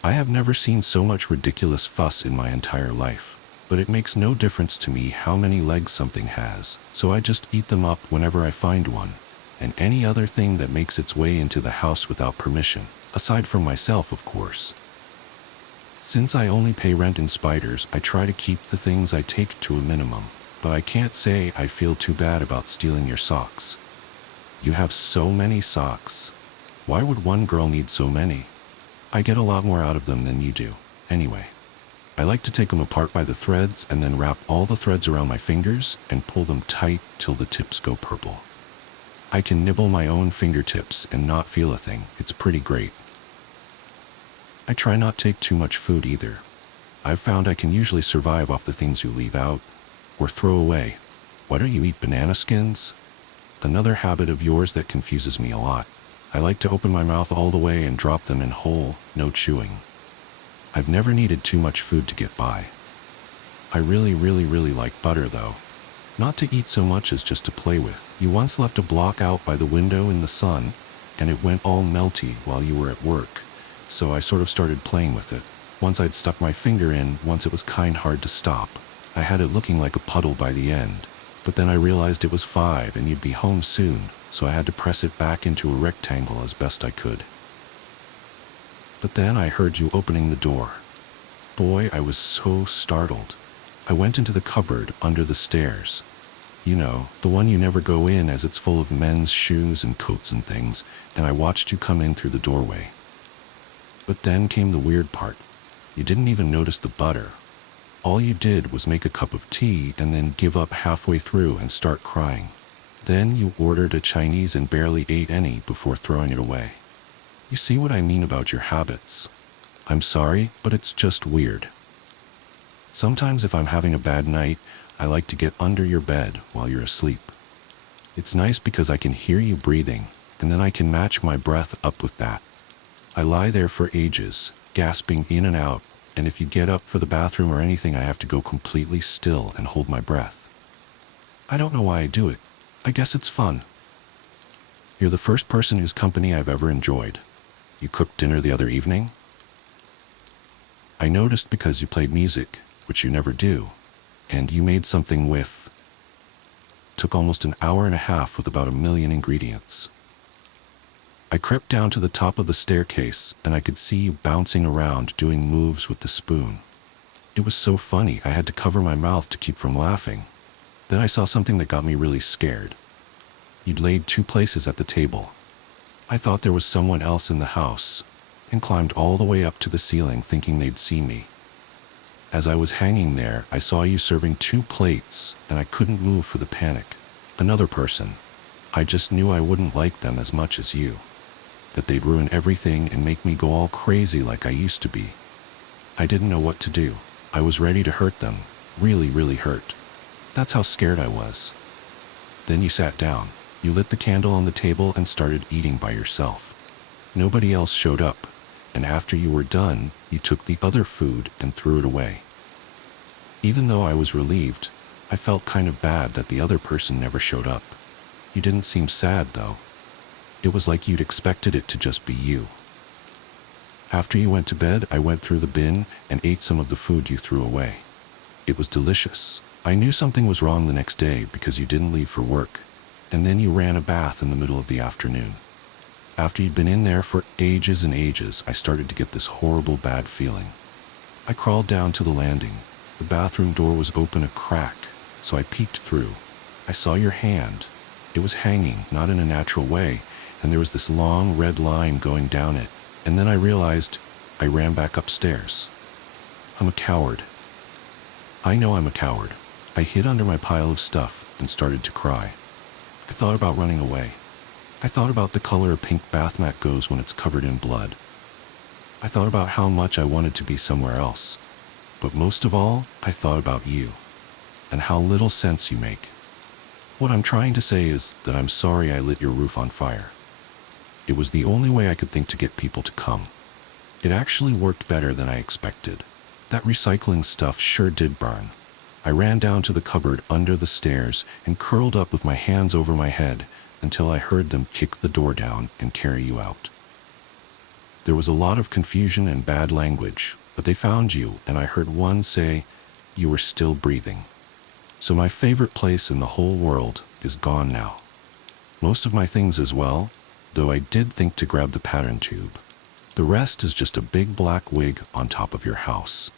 I have never seen so much ridiculous fuss in my entire life. But it makes no difference to me how many legs something has, so I just eat them up whenever I find one, and any other thing that makes its way into the house without permission, aside from myself, of course. Since I only pay rent in spiders, I try to keep the things I take to a minimum, but I can't say I feel too bad about stealing your socks. You have so many socks. Why would one girl need so many? I get a lot more out of them than you do, anyway. I like to take them apart by the threads and then wrap all the threads around my fingers and pull them tight till the tips go purple. I can nibble my own fingertips and not feel a thing. It's pretty great. I try not to take too much food either. I've found I can usually survive off the things you leave out or throw away. Why don't you eat banana skins? Another habit of yours that confuses me a lot. I like to open my mouth all the way and drop them in whole, no chewing. I've never needed too much food to get by. I really like butter though. Not to eat so much as just to play with. You once left a block out by the window in the sun, and it went all melty while you were at work, so I sort of started playing with it. Once I'd stuck my finger in, once it was kind hard to stop. I had it looking like a puddle by the end, but then I realized it was 5 and you'd be home soon, so I had to press it back into a rectangle as best I could. But then I heard you opening the door. Boy, I was so startled. I went into the cupboard under the stairs. You know, the one you never go in as it's full of men's shoes and coats and things, and I watched you come in through the doorway. But then came the weird part. You didn't even notice the butter. All you did was make a cup of tea and then give up halfway through and start crying. Then you ordered a Chinese and barely ate any before throwing it away. You see what I mean about your habits? I'm sorry, but it's just weird. Sometimes if I'm having a bad night, I like to get under your bed while you're asleep. It's nice because I can hear you breathing, and then I can match my breath up with that. I lie there for ages, gasping in and out, and if you get up for the bathroom or anything, I have to go completely still and hold my breath. I don't know why I do it. I guess it's fun. You're the first person whose company I've ever enjoyed. You cooked dinner the other evening? I noticed because you played music, which you never do, and you made something with. Took almost an hour and a half with about 1 million ingredients. I crept down to the top of the staircase and I could see you bouncing around doing moves with the spoon. It was so funny I had to cover my mouth to keep from laughing. Then I saw something that got me really scared. You'd laid 2 places at the table. I thought there was someone else in the house, and climbed all the way up to the ceiling thinking they'd see me. As I was hanging there, I saw you serving 2 plates, and I couldn't move for the panic. Another person. I just knew I wouldn't like them as much as you. That they'd ruin everything and make me go all crazy like I used to be. I didn't know what to do. I was ready to hurt them. Really hurt. That's how scared I was. Then you sat down. You lit the candle on the table and started eating by yourself. Nobody else showed up, and after you were done, you took the other food and threw it away. Even though I was relieved, I felt kind of bad that the other person never showed up. You didn't seem sad, though. It was like you'd expected it to just be you. After you went to bed, I went through the bin and ate some of the food you threw away. It was delicious. I knew something was wrong the next day because you didn't leave for work, and then you ran a bath in the middle of the afternoon. After you'd been in there for ages and ages, I started to get this horrible bad feeling. I crawled down to the landing. The bathroom door was open a crack, so I peeked through. I saw your hand. It was hanging, not in a natural way, and there was this long red line going down it, and then I realized I ran back upstairs. I'm a coward. I know I'm a coward. I hid under my pile of stuff and started to cry. I thought about running away. I thought about the color a pink bath mat goes when it's covered in blood. I thought about how much I wanted to be somewhere else. But most of all, I thought about you, and how little sense you make. What I'm trying to say is that I'm sorry I lit your roof on fire. It was the only way I could think to get people to come. It actually worked better than I expected. That recycling stuff sure did burn. I ran down to the cupboard under the stairs and curled up with my hands over my head until I heard them kick the door down and carry you out. There was a lot of confusion and bad language, but they found you, and I heard one say, You were still breathing. So my favorite place in the whole world is gone now. Most of my things as well, though I did think to grab the pattern tube. The rest is just a big black wig on top of your house.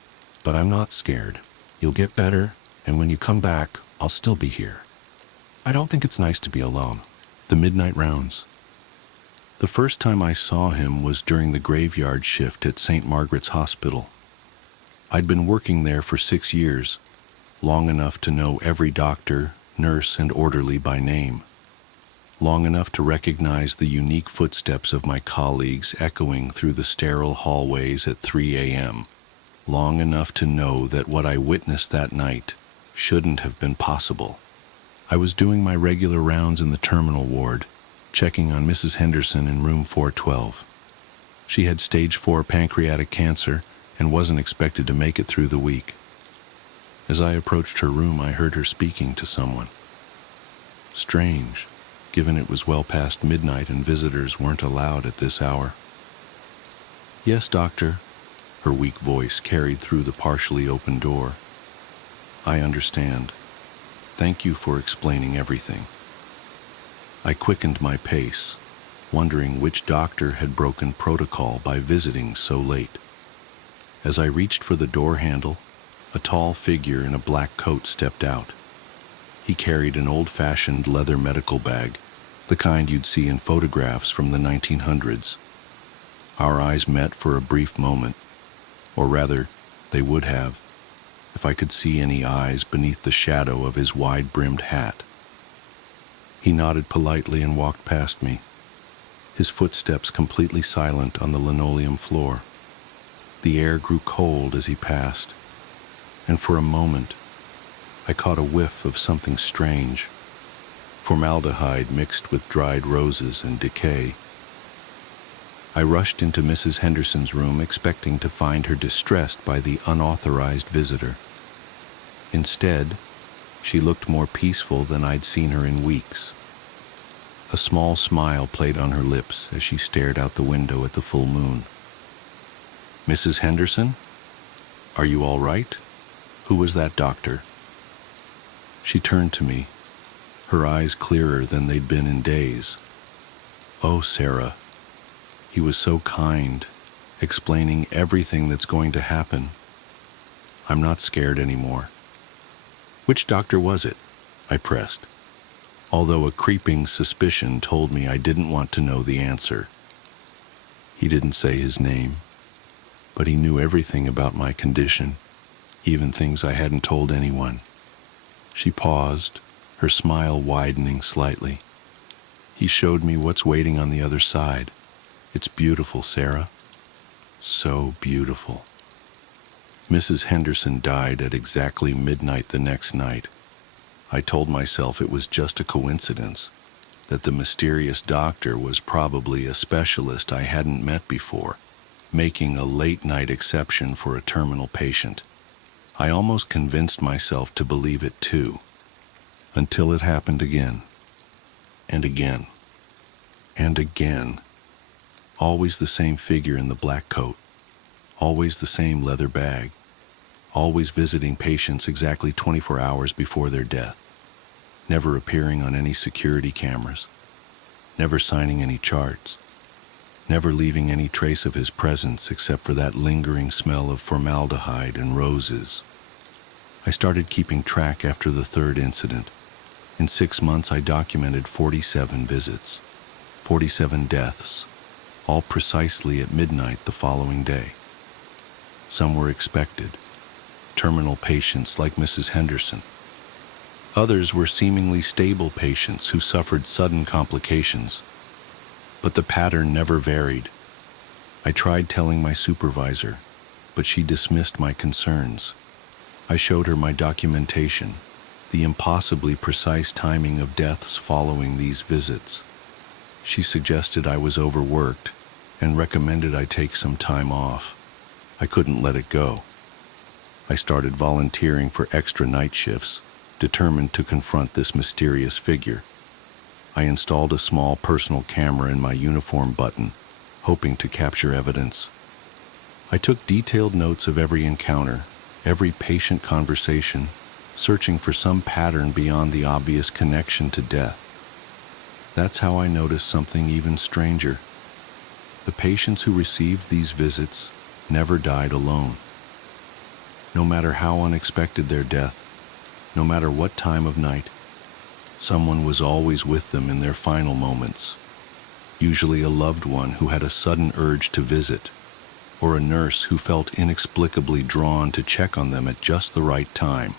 But I'm not scared. You'll get better, and when you come back, I'll still be here. I don't think it's nice to be alone. The midnight rounds. The first time I saw him was during the graveyard shift at St. Margaret's Hospital. I'd been working there for 6 years, long enough to know every doctor, nurse, and orderly by name. Long enough to recognize the unique footsteps of my colleagues echoing through the sterile hallways at 3 a.m. Long enough to know that what I witnessed that night shouldn't have been possible. I was doing my regular rounds in the terminal ward, checking on Mrs. Henderson in room 412. She had stage 4 pancreatic cancer and wasn't expected to make it through the week. As I approached her room, I heard her speaking to someone. Strange, given it was well past midnight and visitors weren't allowed at this hour. "Yes, doctor," her weak voice carried through the partially open door. "I understand. Thank you for explaining everything." I quickened my pace, wondering which doctor had broken protocol by visiting so late. As I reached for the door handle, a tall figure in a black coat stepped out. He carried an old-fashioned leather medical bag, the kind you'd see in photographs from the 1900s. Our eyes met for a brief moment, or rather, they would have, if I could see any eyes beneath the shadow of his wide-brimmed hat. He nodded politely and walked past me, his footsteps completely silent on the linoleum floor. The air grew cold as he passed, and for a moment, I caught a whiff of something strange. Formaldehyde mixed with dried roses and decay. I rushed into Mrs. Henderson's room expecting to find her distressed by the unauthorized visitor. Instead, she looked more peaceful than I'd seen her in weeks. A small smile played on her lips as she stared out the window at the full moon. "Mrs. Henderson? Are you all right? Who was that doctor?" She turned to me, her eyes clearer than they'd been in days. "Oh, Sarah. He was so kind, explaining everything that's going to happen. I'm not scared anymore." "Which doctor was it?" I pressed, although a creeping suspicion told me I didn't want to know the answer. He didn't say his name, but he knew everything about my condition, even things I hadn't told anyone. She paused, her smile widening slightly. "He showed me what's waiting on the other side. It's beautiful, Sarah. So beautiful." Mrs. Henderson died at exactly midnight the next night. I told myself it was just a coincidence, that the mysterious doctor was probably a specialist I hadn't met before, making a late-night exception for a terminal patient. I almost convinced myself to believe it too, until it happened again, and again, and again. Always the same figure in the black coat, always the same leather bag, always visiting patients exactly 24 hours before their death, never appearing on any security cameras, never signing any charts, never leaving any trace of his presence except for that lingering smell of formaldehyde and roses. I started keeping track after the third incident. In 6 months, I documented 47 visits, 47 deaths, all precisely at midnight the following day. Some were expected, terminal patients like Mrs. Henderson. Others were seemingly stable patients who suffered sudden complications. But the pattern never varied. I tried telling my supervisor, but she dismissed my concerns. I showed her my documentation, the impossibly precise timing of deaths following these visits. She suggested I was overworked and recommended I take some time off. I couldn't let it go. I started volunteering for extra night shifts, determined to confront this mysterious figure. I installed a small personal camera in my uniform button, hoping to capture evidence. I took detailed notes of every encounter, every patient conversation, searching for some pattern beyond the obvious connection to death. That's how I noticed something even stranger. The patients who received these visits never died alone. No matter how unexpected their death, no matter what time of night, someone was always with them in their final moments. Usually a loved one who had a sudden urge to visit, or a nurse who felt inexplicably drawn to check on them at just the right time.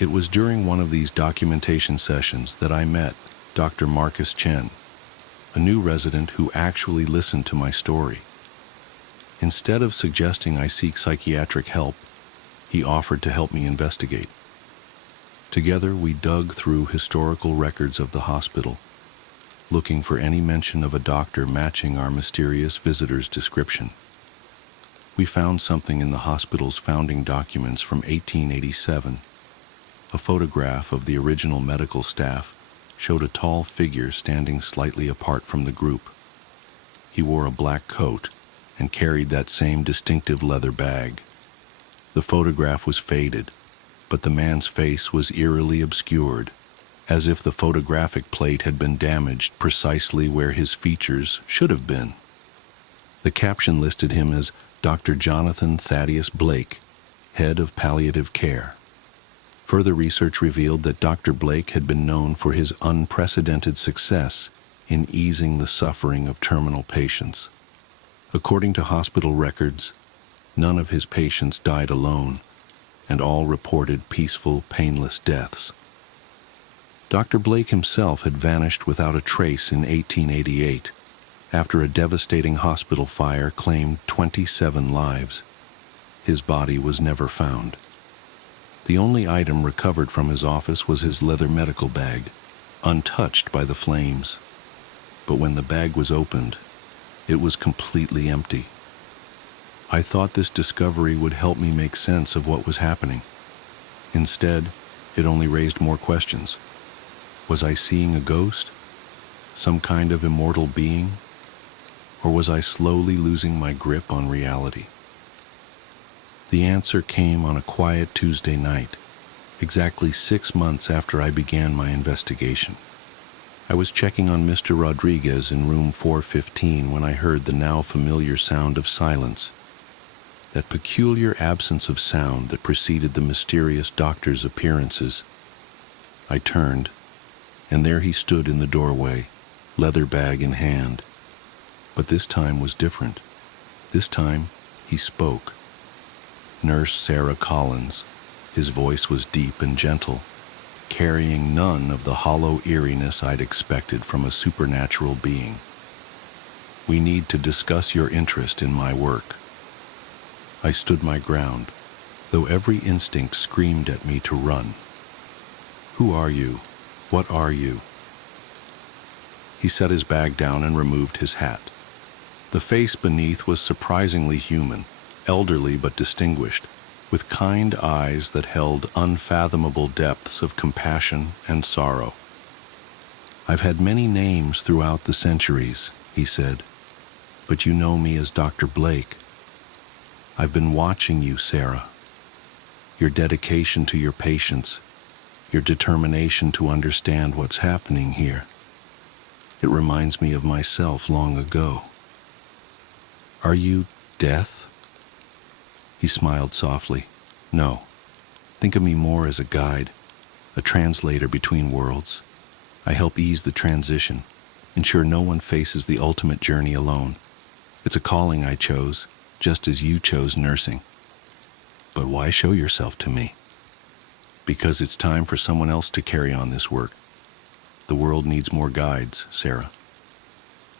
It was during one of these documentation sessions that I met Dr. Marcus Chen, a new resident who actually listened to my story. Instead of suggesting I seek psychiatric help, he offered to help me investigate. Together we dug through historical records of the hospital, looking for any mention of a doctor matching our mysterious visitor's description. We found something in the hospital's founding documents from 1887. A photograph of the original medical staff showed a tall figure standing slightly apart from the group. He wore a black coat and carried that same distinctive leather bag. The photograph was faded, but the man's face was eerily obscured, as if the photographic plate had been damaged precisely where his features should have been. The caption listed him as Dr. Jonathan Thaddeus Blake, head of palliative care. Further research revealed that Dr. Blake had been known for his unprecedented success in easing the suffering of terminal patients. According to hospital records, none of his patients died alone, and all reported peaceful, painless deaths. Dr. Blake himself had vanished without a trace in 1888, after a devastating hospital fire claimed 27 lives. His body was never found. The only item recovered from his office was his leather medical bag, untouched by the flames. But when the bag was opened, it was completely empty. I thought this discovery would help me make sense of what was happening. Instead, it only raised more questions. Was I seeing a ghost? Some kind of immortal being? Or was I slowly losing my grip on reality? The answer came on a quiet Tuesday night, exactly 6 months after I began my investigation. I was checking on Mr. Rodriguez in room 415 when I heard the now familiar sound of silence, that peculiar absence of sound that preceded the mysterious doctor's appearances. I turned, and there he stood in the doorway, leather bag in hand. But this time was different. This time, he spoke. Nurse Sarah Collins. His voice was deep and gentle, carrying none of the hollow eeriness I'd expected from a supernatural being. We need to discuss your interest in my work. I stood my ground, though every instinct screamed at me to run. Who are you? What are you? He set his bag down and removed his hat. The face beneath was surprisingly human, elderly but distinguished, with kind eyes that held unfathomable depths of compassion and sorrow. I've had many names throughout the centuries, he said, but you know me as Dr. Blake. I've been watching you, Sarah. Your dedication to your patients, your determination to understand what's happening here. It reminds me of myself long ago. Are you death? He smiled softly. No. Think of me more as a guide, a translator between worlds. I help ease the transition, ensure no one faces the ultimate journey alone. It's a calling I chose, just as you chose nursing. But why show yourself to me? Because it's time for someone else to carry on this work. The world needs more guides, Sarah.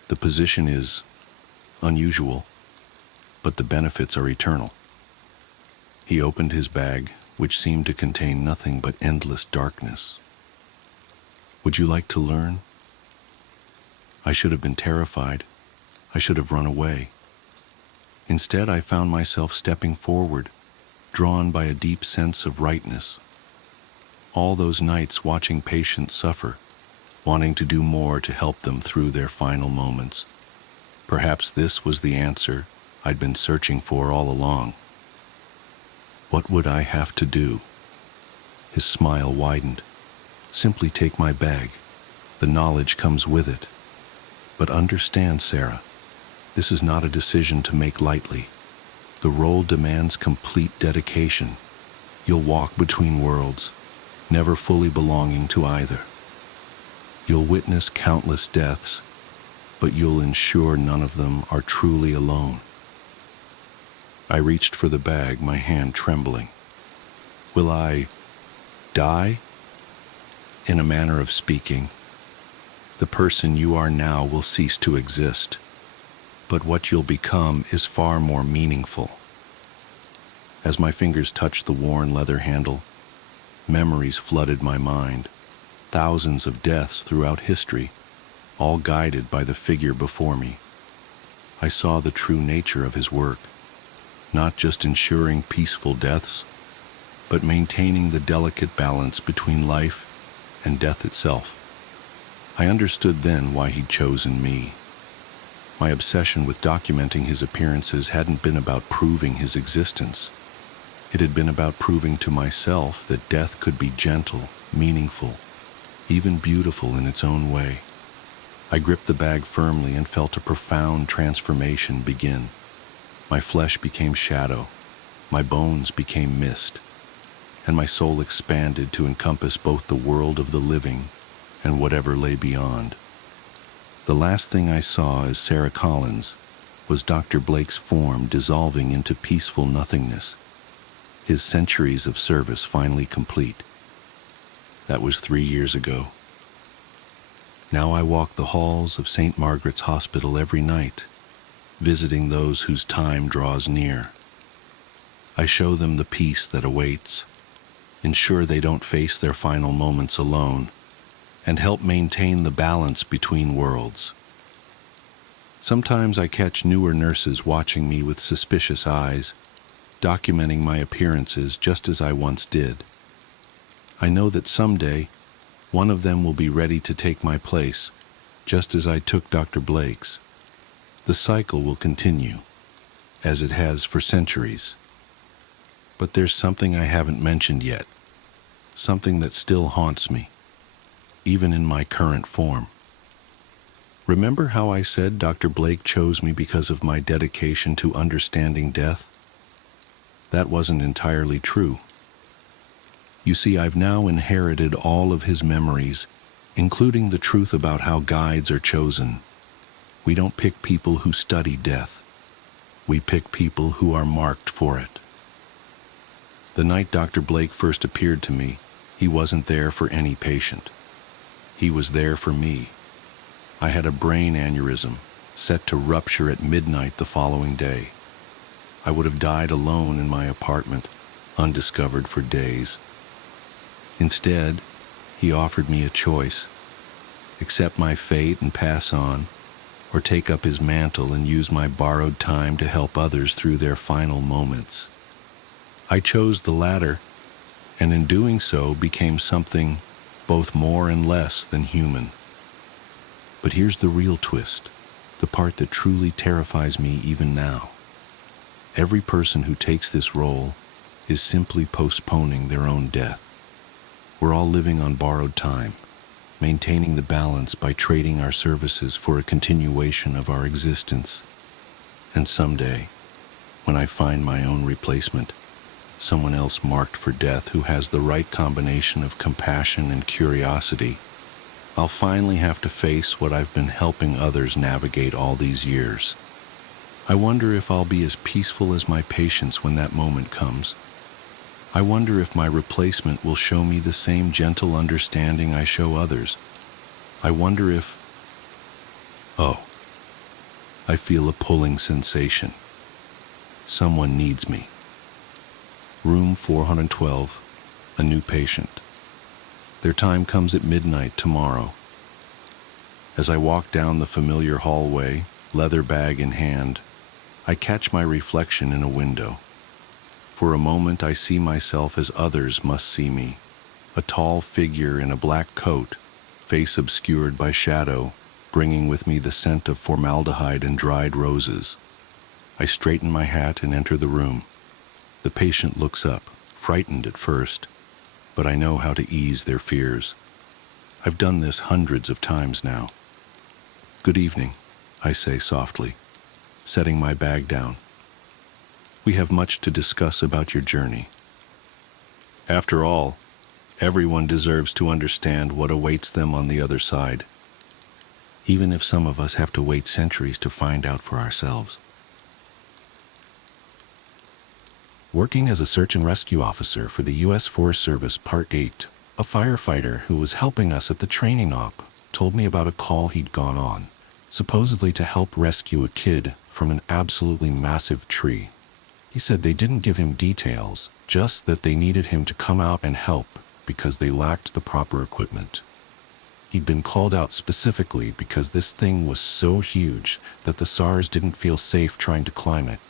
The position is unusual, but the benefits are eternal. He opened his bag, which seemed to contain nothing but endless darkness. Would you like to learn? I should have been terrified. I should have run away. Instead, I found myself stepping forward, drawn by a deep sense of rightness. All those nights watching patients suffer, wanting to do more to help them through their final moments. Perhaps this was the answer I'd been searching for all along. What would I have to do? His smile widened. Simply take my bag. The knowledge comes with it. But understand, Sarah, this is not a decision to make lightly. The role demands complete dedication. You'll walk between worlds, never fully belonging to either. You'll witness countless deaths, but you'll ensure none of them are truly alone. I reached for the bag, my hand trembling. Will I die? In a manner of speaking, the person you are now will cease to exist, but what you'll become is far more meaningful. As my fingers touched the worn leather handle, memories flooded my mind, thousands of deaths throughout history, all guided by the figure before me. I saw the true nature of his work, not just ensuring peaceful deaths, but maintaining the delicate balance between life and death itself. I understood then why he'd chosen me. My obsession with documenting his appearances hadn't been about proving his existence. It had been about proving to myself that death could be gentle, meaningful, even beautiful in its own way. I gripped the bag firmly and felt a profound transformation begin. My flesh became shadow, my bones became mist, and my soul expanded to encompass both the world of the living and whatever lay beyond. The last thing I saw as Sarah Collins was Dr. Blake's form dissolving into peaceful nothingness, his centuries of service finally complete. That was 3 years ago. Now I walk the halls of St. Margaret's Hospital every night, visiting those whose time draws near. I show them the peace that awaits, ensure they don't face their final moments alone, and help maintain the balance between worlds. Sometimes I catch newer nurses watching me with suspicious eyes, documenting my appearances just as I once did. I know that someday, one of them will be ready to take my place, just as I took Dr. Blake's. The cycle will continue, as it has for centuries. But there's something I haven't mentioned yet, something that still haunts me, even in my current form. Remember how I said Dr. Blake chose me because of my dedication to understanding death? That wasn't entirely true. You see, I've now inherited all of his memories, including the truth about how guides are chosen. We don't pick people who study death. We pick people who are marked for it. The night Dr. Blake first appeared to me, he wasn't there for any patient. He was there for me. I had a brain aneurysm set to rupture at midnight the following day. I would have died alone in my apartment, undiscovered for days. Instead, he offered me a choice: accept my fate and pass on, or take up his mantle and use my borrowed time to help others through their final moments. I chose the latter, and in doing so became something both more and less than human. But here's the real twist, the part that truly terrifies me even now. Every person who takes this role is simply postponing their own death. We're all living on borrowed time, maintaining the balance by trading our services for a continuation of our existence. And someday, when I find my own replacement, someone else marked for death who has the right combination of compassion and curiosity, I'll finally have to face what I've been helping others navigate all these years. I wonder if I'll be as peaceful as my patients when that moment comes. I wonder if my replacement will show me the same gentle understanding I show others. I wonder if... Oh, I feel a pulling sensation. Someone needs me. Room 412, a new patient. Their time comes at midnight tomorrow. As I walk down the familiar hallway, leather bag in hand, I catch my reflection in a window. For a moment I see myself as others must see me, a tall figure in a black coat, face obscured by shadow, bringing with me the scent of formaldehyde and dried roses. I straighten my hat and enter the room. The patient looks up, frightened at first, but I know how to ease their fears. I've done this hundreds of times now. "Good evening," I say softly, setting my bag down. "We have much to discuss about your journey. After all, everyone deserves to understand what awaits them on the other side, even if some of us have to wait centuries to find out for ourselves." Working as a search and rescue officer for the U.S. Forest Service Part 8, a firefighter who was helping us at the training op told me about a call he'd gone on, supposedly to help rescue a kid from an absolutely massive tree. He said they didn't give him details, just that they needed him to come out and help because they lacked the proper equipment. He'd been called out specifically because this thing was so huge that the SARS didn't feel safe trying to climb it.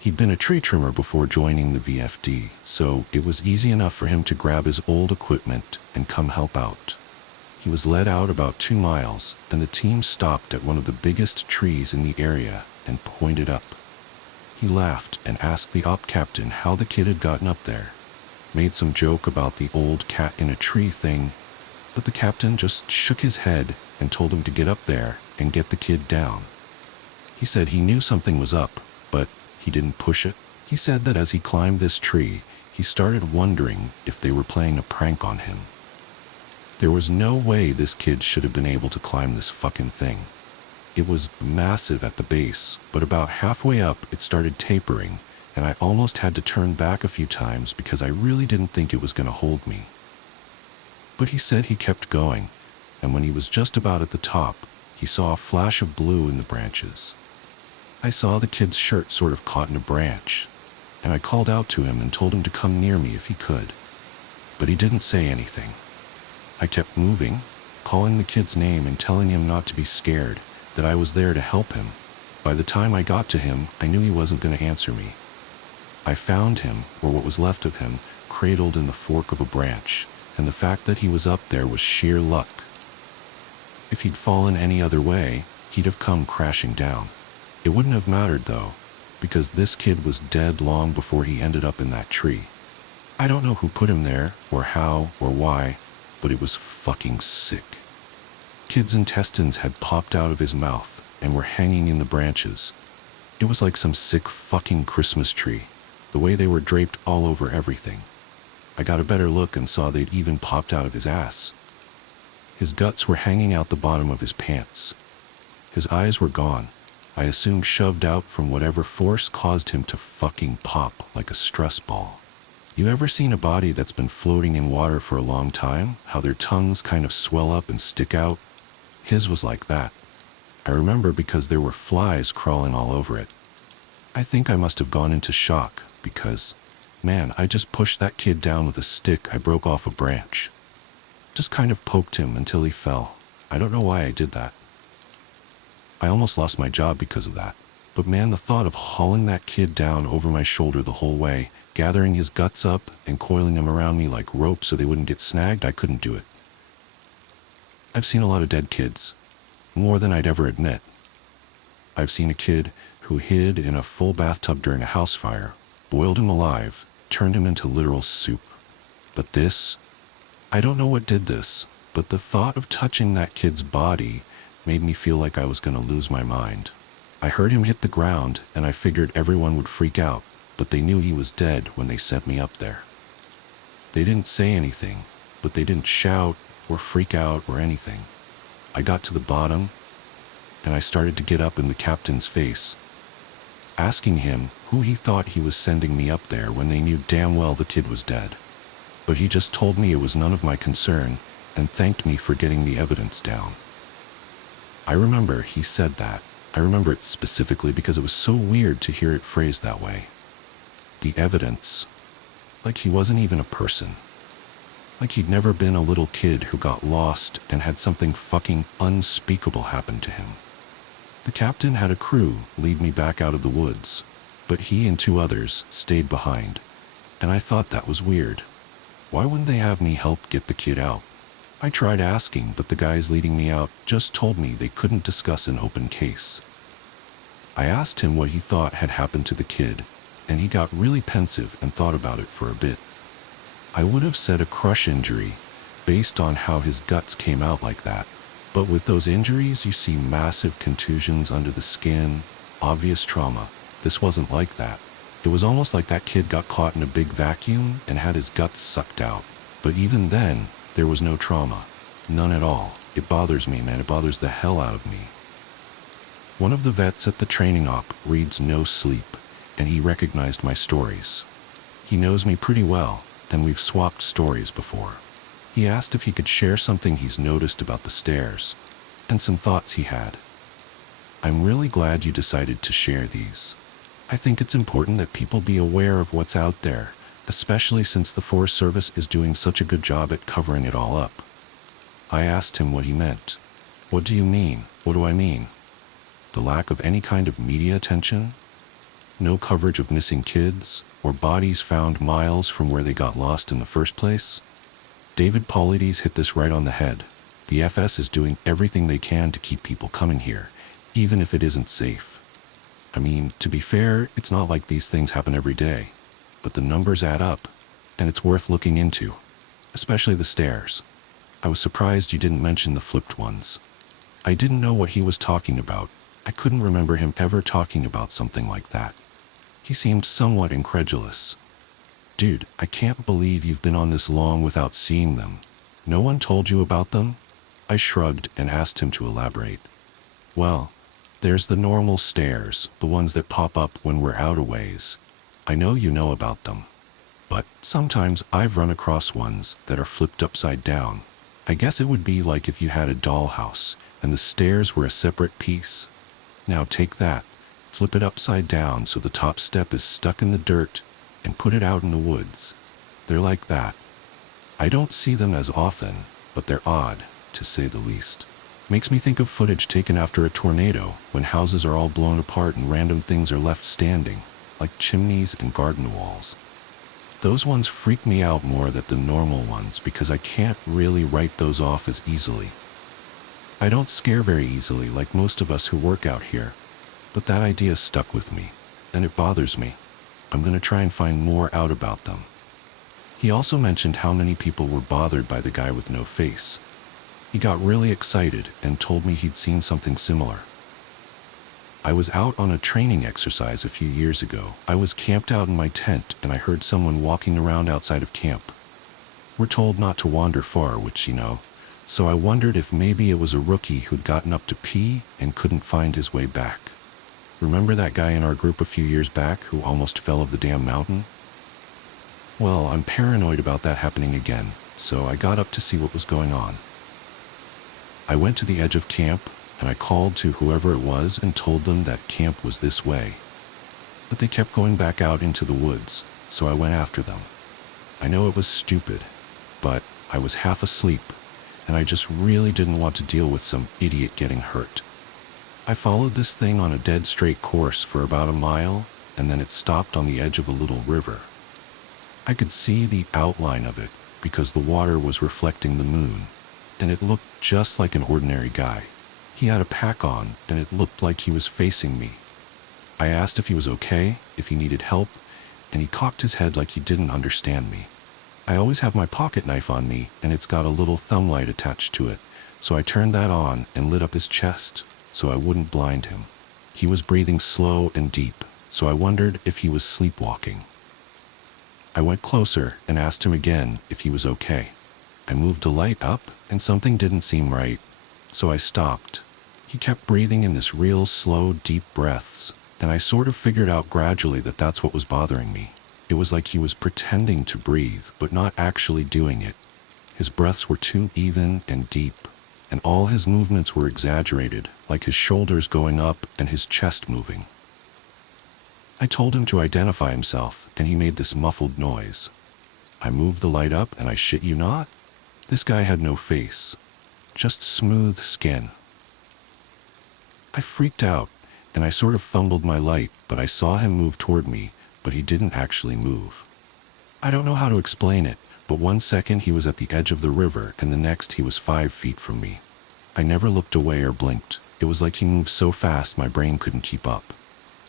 He'd been a tree trimmer before joining the VFD, so it was easy enough for him to grab his old equipment and come help out. He was led out about 2 miles, and the team stopped at one of the biggest trees in the area and pointed up. He laughed and asked the op captain how the kid had gotten up there, made some joke about the old cat in a tree thing, but the captain just shook his head and told him to get up there and get the kid down. He said he knew something was up, but he didn't push it. He said that as he climbed this tree, he started wondering if they were playing a prank on him. There was no way this kid should have been able to climb this fucking thing. It was massive at the base, but about halfway up it started tapering, and I almost had to turn back a few times because I really didn't think it was going to hold me. But he said he kept going, and when he was just about at the top, he saw a flash of blue in the branches. I saw the kid's shirt sort of caught in a branch, and I called out to him and told him to come near me if he could. But he didn't say anything. I kept moving, calling the kid's name and telling him not to be scared, that I was there to help him. By the time I got to him, I knew he wasn't going to answer me. I found him, or what was left of him, cradled in the fork of a branch, and the fact that he was up there was sheer luck. If he'd fallen any other way, he'd have come crashing down. It wouldn't have mattered though, because this kid was dead long before he ended up in that tree. I don't know who put him there, or how, or why, but it was fucking sick. Kid's intestines had popped out of his mouth and were hanging in the branches. It was like some sick fucking Christmas tree, the way they were draped all over everything. I got a better look and saw they'd even popped out of his ass. His guts were hanging out the bottom of his pants. His eyes were gone, I assumed shoved out from whatever force caused him to fucking pop like a stress ball. You ever seen a body that's been floating in water for a long time? How their tongues kind of swell up and stick out? His was like that. I remember because there were flies crawling all over it. I think I must have gone into shock because, man, I just pushed that kid down with a stick I broke off a branch. Just kind of poked him until he fell. I don't know why I did that. I almost lost my job because of that. But man, the thought of hauling that kid down over my shoulder the whole way, gathering his guts up and coiling them around me like rope so they wouldn't get snagged, I couldn't do it. I've seen a lot of dead kids, more than I'd ever admit. I've seen a kid who hid in a full bathtub during a house fire, boiled him alive, turned him into literal soup. But this, I don't know what did this, but the thought of touching that kid's body made me feel like I was going to lose my mind. I heard him hit the ground, and I figured everyone would freak out, but they knew he was dead when they sent me up there. They didn't say anything, but they didn't shout or freak out or anything. I got to the bottom, and I started to get up in the captain's face, asking him who he thought he was sending me up there when they knew damn well the kid was dead. But he just told me it was none of my concern and thanked me for getting the evidence down. I remember he said that. I remember it specifically because it was so weird to hear it phrased that way. The evidence. Like he wasn't even a person. Like he'd never been a little kid who got lost and had something fucking unspeakable happen to him. The captain had a crew lead me back out of the woods, but he and 2 others stayed behind, and I thought that was weird. Why wouldn't they have me help get the kid out? I tried asking, but the guys leading me out just told me they couldn't discuss an open case. I asked him what he thought had happened to the kid, and he got really pensive and thought about it for a bit. I would have said a crush injury, based on how his guts came out like that. But with those injuries, you see massive contusions under the skin, obvious trauma. This wasn't like that. It was almost like that kid got caught in a big vacuum and had his guts sucked out. But even then, there was no trauma. None at all. It bothers me, man. It bothers the hell out of me. One of the vets at the training op reads No Sleep, and he recognized my stories. He knows me pretty well, and we've swapped stories before. He asked if he could share something he's noticed about the stairs, and some thoughts he had. I'm really glad you decided to share these. I think it's important that people be aware of what's out there, especially since the Forest Service is doing such a good job at covering it all up. I asked him what he meant. What do you mean? What do I mean? The lack of any kind of media attention? No coverage of missing kids, or bodies found miles from where they got lost in the first place? David Paulides hit this right on the head. The FS is doing everything they can to keep people coming here, even if it isn't safe. I mean, to be fair, it's not like these things happen every day, but the numbers add up, and it's worth looking into, especially the stairs. I was surprised you didn't mention the flipped ones. I didn't know what he was talking about. I couldn't remember him ever talking about something like that. He seemed somewhat incredulous. Dude, I can't believe you've been on this long without seeing them. No one told you about them? I shrugged and asked him to elaborate. Well, there's the normal stairs, the ones that pop up when we're out a ways. I know you know about them. But sometimes I've run across ones that are flipped upside down. I guess it would be like if you had a dollhouse and the stairs were a separate piece. Now take that, flip it upside down so the top step is stuck in the dirt, and put it out in the woods. They're like that. I don't see them as often, but they're odd, to say the least. Makes me think of footage taken after a tornado, when houses are all blown apart and random things are left standing, like chimneys and garden walls. Those ones freak me out more than the normal ones because I can't really write those off as easily. I don't scare very easily like most of us who work out here, but that idea stuck with me, and it bothers me. I'm going to try and find more out about them. He also mentioned how many people were bothered by the guy with no face. He got really excited and told me he'd seen something similar. I was out on a training exercise a few years ago. I was camped out in my tent and I heard someone walking around outside of camp. We're told not to wander far, which you know, so I wondered if maybe it was a rookie who'd gotten up to pee and couldn't find his way back. Remember that guy in our group a few years back who almost fell off the damn mountain? Well, I'm paranoid about that happening again, so I got up to see what was going on. I went to the edge of camp, and I called to whoever it was and told them that camp was this way. But they kept going back out into the woods, so I went after them. I know it was stupid, but I was half asleep, and I just really didn't want to deal with some idiot getting hurt. I followed this thing on a dead straight course for about a mile, and then it stopped on the edge of a little river. I could see the outline of it because the water was reflecting the moon, and it looked just like an ordinary guy. He had a pack on, and it looked like he was facing me. I asked if he was okay, if he needed help, and he cocked his head like he didn't understand me. I always have my pocket knife on me, and it's got a little thumb light attached to it, so I turned that on and lit up his chest so I wouldn't blind him. He was breathing slow and deep, so I wondered if he was sleepwalking. I went closer and asked him again if he was okay. I moved the light up, and something didn't seem right, so I stopped. He kept breathing in this real slow, deep breaths, and I sort of figured out gradually that that's what was bothering me. It was like he was pretending to breathe, but not actually doing it. His breaths were too even and deep, and all his movements were exaggerated, like his shoulders going up and his chest moving. I told him to identify himself, and he made this muffled noise. I moved the light up, and I shit you not, this guy had no face, just smooth skin. I freaked out, and I sort of fumbled my light, but I saw him move toward me, but he didn't actually move. I don't know how to explain it, but 1 second he was at the edge of the river, and the next he was 5 feet from me. I never looked away or blinked. It was like he moved so fast my brain couldn't keep up.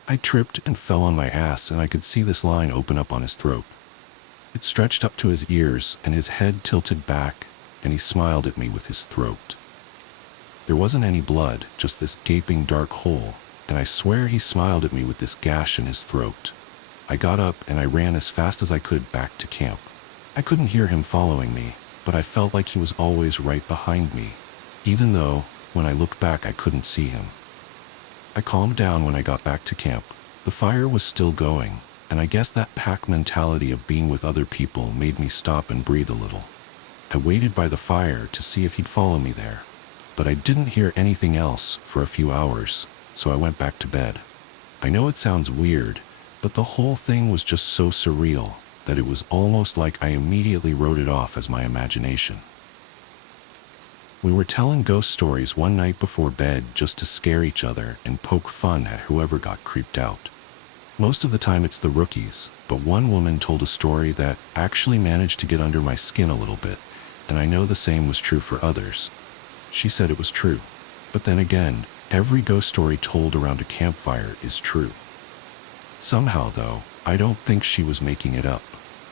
I tripped and fell on my ass, and I could see this line open up on his throat. It stretched up to his ears, and his head tilted back, and he smiled at me with his throat. There wasn't any blood, just this gaping dark hole, and I swear he smiled at me with this gash in his throat. I got up and I ran as fast as I could back to camp. I couldn't hear him following me, but I felt like he was always right behind me, even though, when I looked back, I couldn't see him. I calmed down when I got back to camp. The fire was still going, and I guess that pack mentality of being with other people made me stop and breathe a little. I waited by the fire to see if he'd follow me there, but I didn't hear anything else for a few hours, so I went back to bed. I know it sounds weird, but the whole thing was just so surreal that it was almost like I immediately wrote it off as my imagination. We were telling ghost stories one night before bed just to scare each other and poke fun at whoever got creeped out. Most of the time it's the rookies, but one woman told a story that actually managed to get under my skin a little bit, and I know the same was true for others. She said it was true, but then again, every ghost story told around a campfire is true. Somehow, though, I don't think she was making it up.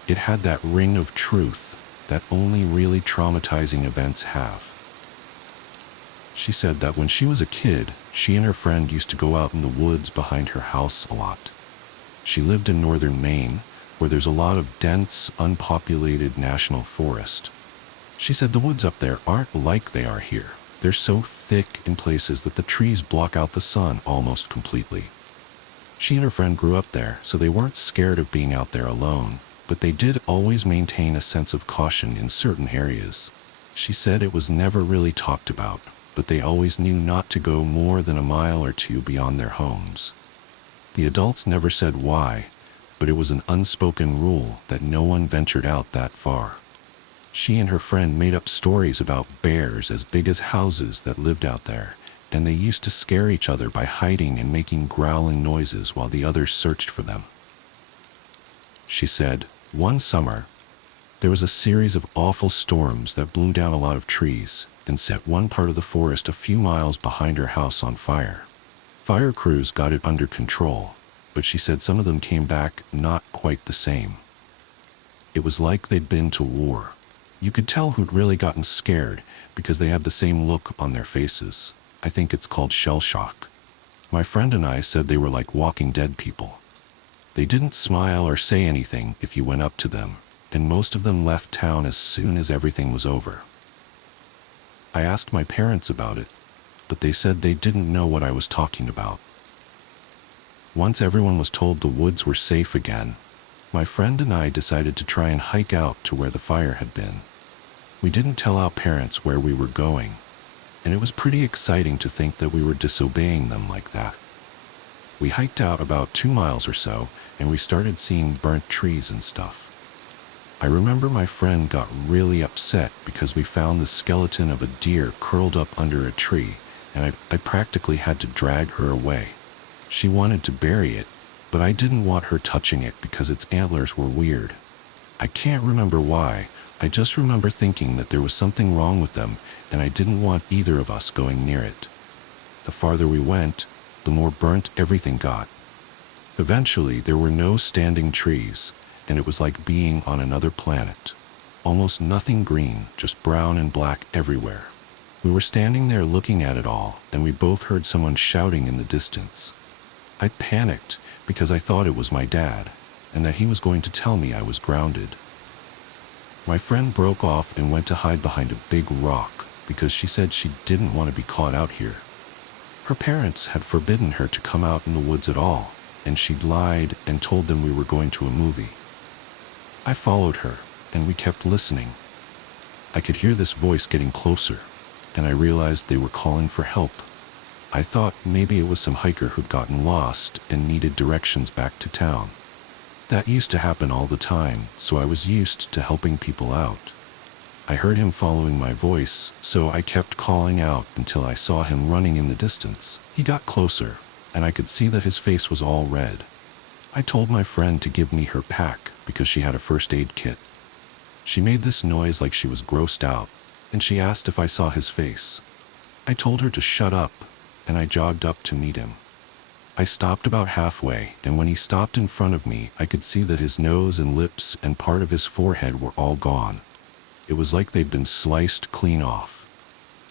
It had that ring of truth that only really traumatizing events have. She said that when she was a kid, she and her friend used to go out in the woods behind her house a lot. She lived in northern Maine, where there's a lot of dense, unpopulated national forest. She said the woods up there aren't like they are here. They're so thick in places that the trees block out the sun almost completely. She and her friend grew up there, so they weren't scared of being out there alone, but they did always maintain a sense of caution in certain areas. She said it was never really talked about, but they always knew not to go more than a mile or two beyond their homes. The adults never said why, but it was an unspoken rule that no one ventured out that far. She and her friend made up stories about bears as big as houses that lived out there, and they used to scare each other by hiding and making growling noises while the others searched for them. She said, one summer, there was a series of awful storms that blew down a lot of trees and set one part of the forest a few miles behind her house on fire. Fire crews got it under control, but she said some of them came back not quite the same. It was like they'd been to war. You could tell who'd really gotten scared because they had the same look on their faces. I think it's called shell shock. My friend and I said they were like Walking Dead people. They didn't smile or say anything if you went up to them, and most of them left town as soon as everything was over. I asked my parents about it, but they said they didn't know what I was talking about. Once everyone was told the woods were safe again, my friend and I decided to try and hike out to where the fire had been. We didn't tell our parents where we were going, and it was pretty exciting to think that we were disobeying them like that. We hiked out about 2 miles or so, and we started seeing burnt trees and stuff. I remember my friend got really upset because we found the skeleton of a deer curled up under a tree, and I practically had to drag her away. She wanted to bury it, but I didn't want her touching it because its antlers were weird. I can't remember why. I just remember thinking that there was something wrong with them, and I didn't want either of us going near it. The farther we went, the more burnt everything got. Eventually, there were no standing trees, and it was like being on another planet. Almost nothing green, just brown and black everywhere. We were standing there looking at it all, and we both heard someone shouting in the distance. I panicked because I thought it was my dad, and that he was going to tell me I was grounded. My friend broke off and went to hide behind a big rock because she said she didn't want to be caught out here. Her parents had forbidden her to come out in the woods at all, and she'd lied and told them we were going to a movie. I followed her, and we kept listening. I could hear this voice getting closer, and I realized they were calling for help. I thought maybe it was some hiker who'd gotten lost and needed directions back to town. That used to happen all the time, so I was used to helping people out. I heard him following my voice, so I kept calling out until I saw him running in the distance. He got closer, and I could see that his face was all red. I told my friend to give me her pack because she had a first aid kit. She made this noise like she was grossed out, and she asked if I saw his face. I told her to shut up, and I jogged up to meet him. I stopped about halfway, and when he stopped in front of me, I could see that his nose and lips and part of his forehead were all gone. It was like they'd been sliced clean off.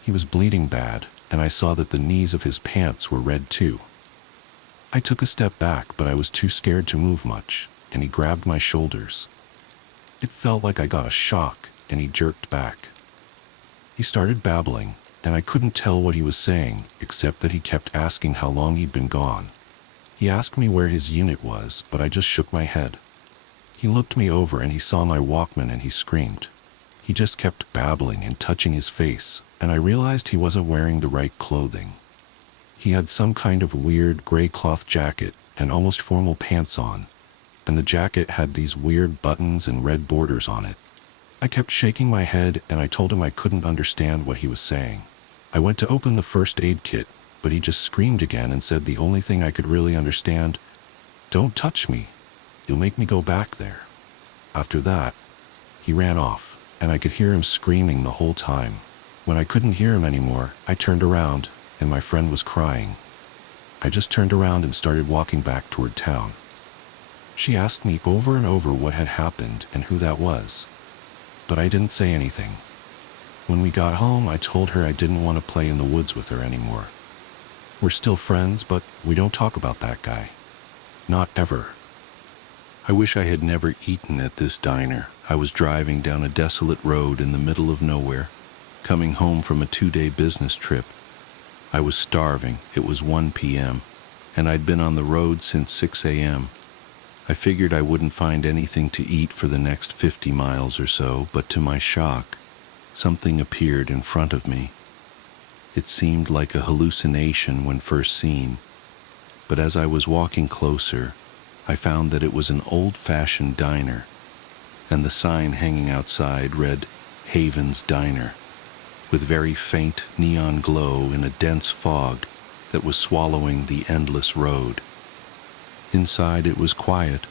He was bleeding bad, and I saw that the knees of his pants were red too. I took a step back, but I was too scared to move much, and he grabbed my shoulders. It felt like I got a shock, and he jerked back. He started babbling, and I couldn't tell what he was saying, except that he kept asking how long he'd been gone. He asked me where his unit was, but I just shook my head. He looked me over and he saw my Walkman and he screamed. He just kept babbling and touching his face, and I realized he wasn't wearing the right clothing. He had some kind of weird gray cloth jacket and almost formal pants on, and the jacket had these weird buttons and red borders on it. I kept shaking my head and I told him I couldn't understand what he was saying. I went to open the first aid kit, but he just screamed again and said the only thing I could really understand, "Don't touch me. You'll make me go back there." After that, he ran off, and I could hear him screaming the whole time. When I couldn't hear him anymore, I turned around, and my friend was crying. I just turned around and started walking back toward town. She asked me over and over what had happened and who that was, but I didn't say anything. When we got home, I told her I didn't want to play in the woods with her anymore. We're still friends, but we don't talk about that guy. Not ever. I wish I had never eaten at this diner. I was driving down a desolate road in the middle of nowhere, coming home from a 2-day business trip. I was starving. It was 1 p.m., and I'd been on the road since 6 a.m. I figured I wouldn't find anything to eat for the next 50 miles or so, but to my shock, something appeared in front of me. It seemed like a hallucination when first seen, but as I was walking closer, I found that it was an old-fashioned diner, and the sign hanging outside read Haven's Diner, with very faint neon glow in a dense fog that was swallowing the endless road. Inside it was quiet,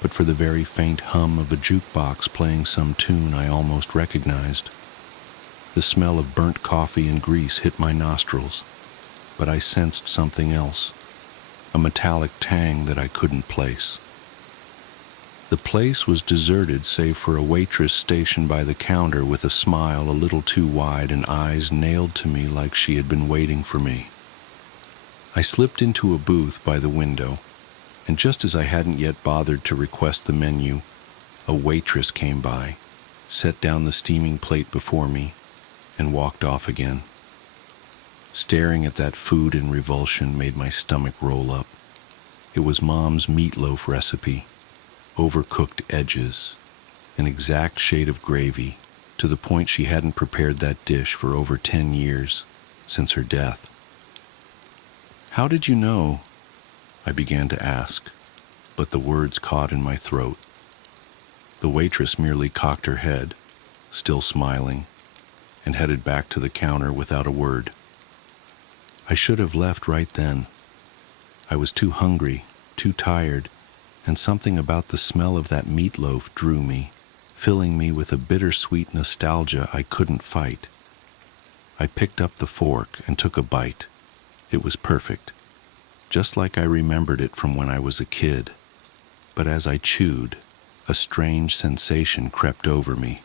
but for the very faint hum of a jukebox playing some tune I almost recognized. The smell of burnt coffee and grease hit my nostrils, but I sensed something else, a metallic tang that I couldn't place. The place was deserted save for a waitress stationed by the counter with a smile a little too wide and eyes nailed to me like she had been waiting for me. I slipped into a booth by the window, and just as I hadn't yet bothered to request the menu, a waitress came by, set down the steaming plate before me, and walked off again. Staring at that food in revulsion made my stomach roll up. It was Mom's meatloaf recipe, overcooked edges, an exact shade of gravy, to the point she hadn't prepared that dish for over 10 years, since her death. "How did you know?" I began to ask, but the words caught in my throat. The waitress merely cocked her head, still smiling, and headed back to the counter without a word. I should have left right then. I was too hungry, too tired, and something about the smell of that meatloaf drew me, filling me with a bittersweet nostalgia I couldn't fight. I picked up the fork and took a bite. It was perfect, just like I remembered it from when I was a kid. But as I chewed, a strange sensation crept over me,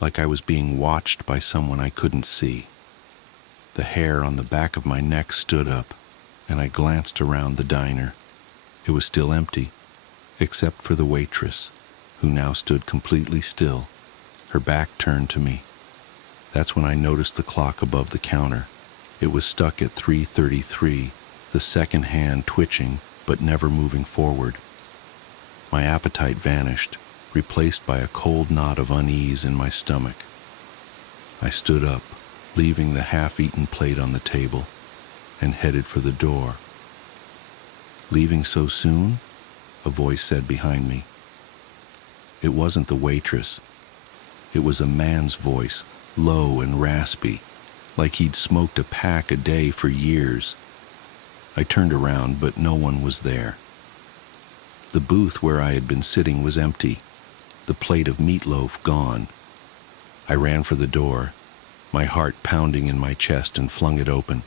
like I was being watched by someone I couldn't see. The hair on the back of my neck stood up, and I glanced around the diner. It was still empty, except for the waitress, who now stood completely still, her back turned to me. That's when I noticed the clock above the counter. It was stuck at 3:33, the second hand twitching but never moving forward. My appetite vanished, replaced by a cold knot of unease in my stomach. I stood up, leaving the half-eaten plate on the table, and headed for the door. "Leaving so soon?" a voice said behind me. It wasn't the waitress. It was a man's voice, low and raspy, like he'd smoked a pack a day for years. I turned around, but no one was there. The booth where I had been sitting was empty, the plate of meatloaf gone. I ran for the door, my heart pounding in my chest, and flung it open.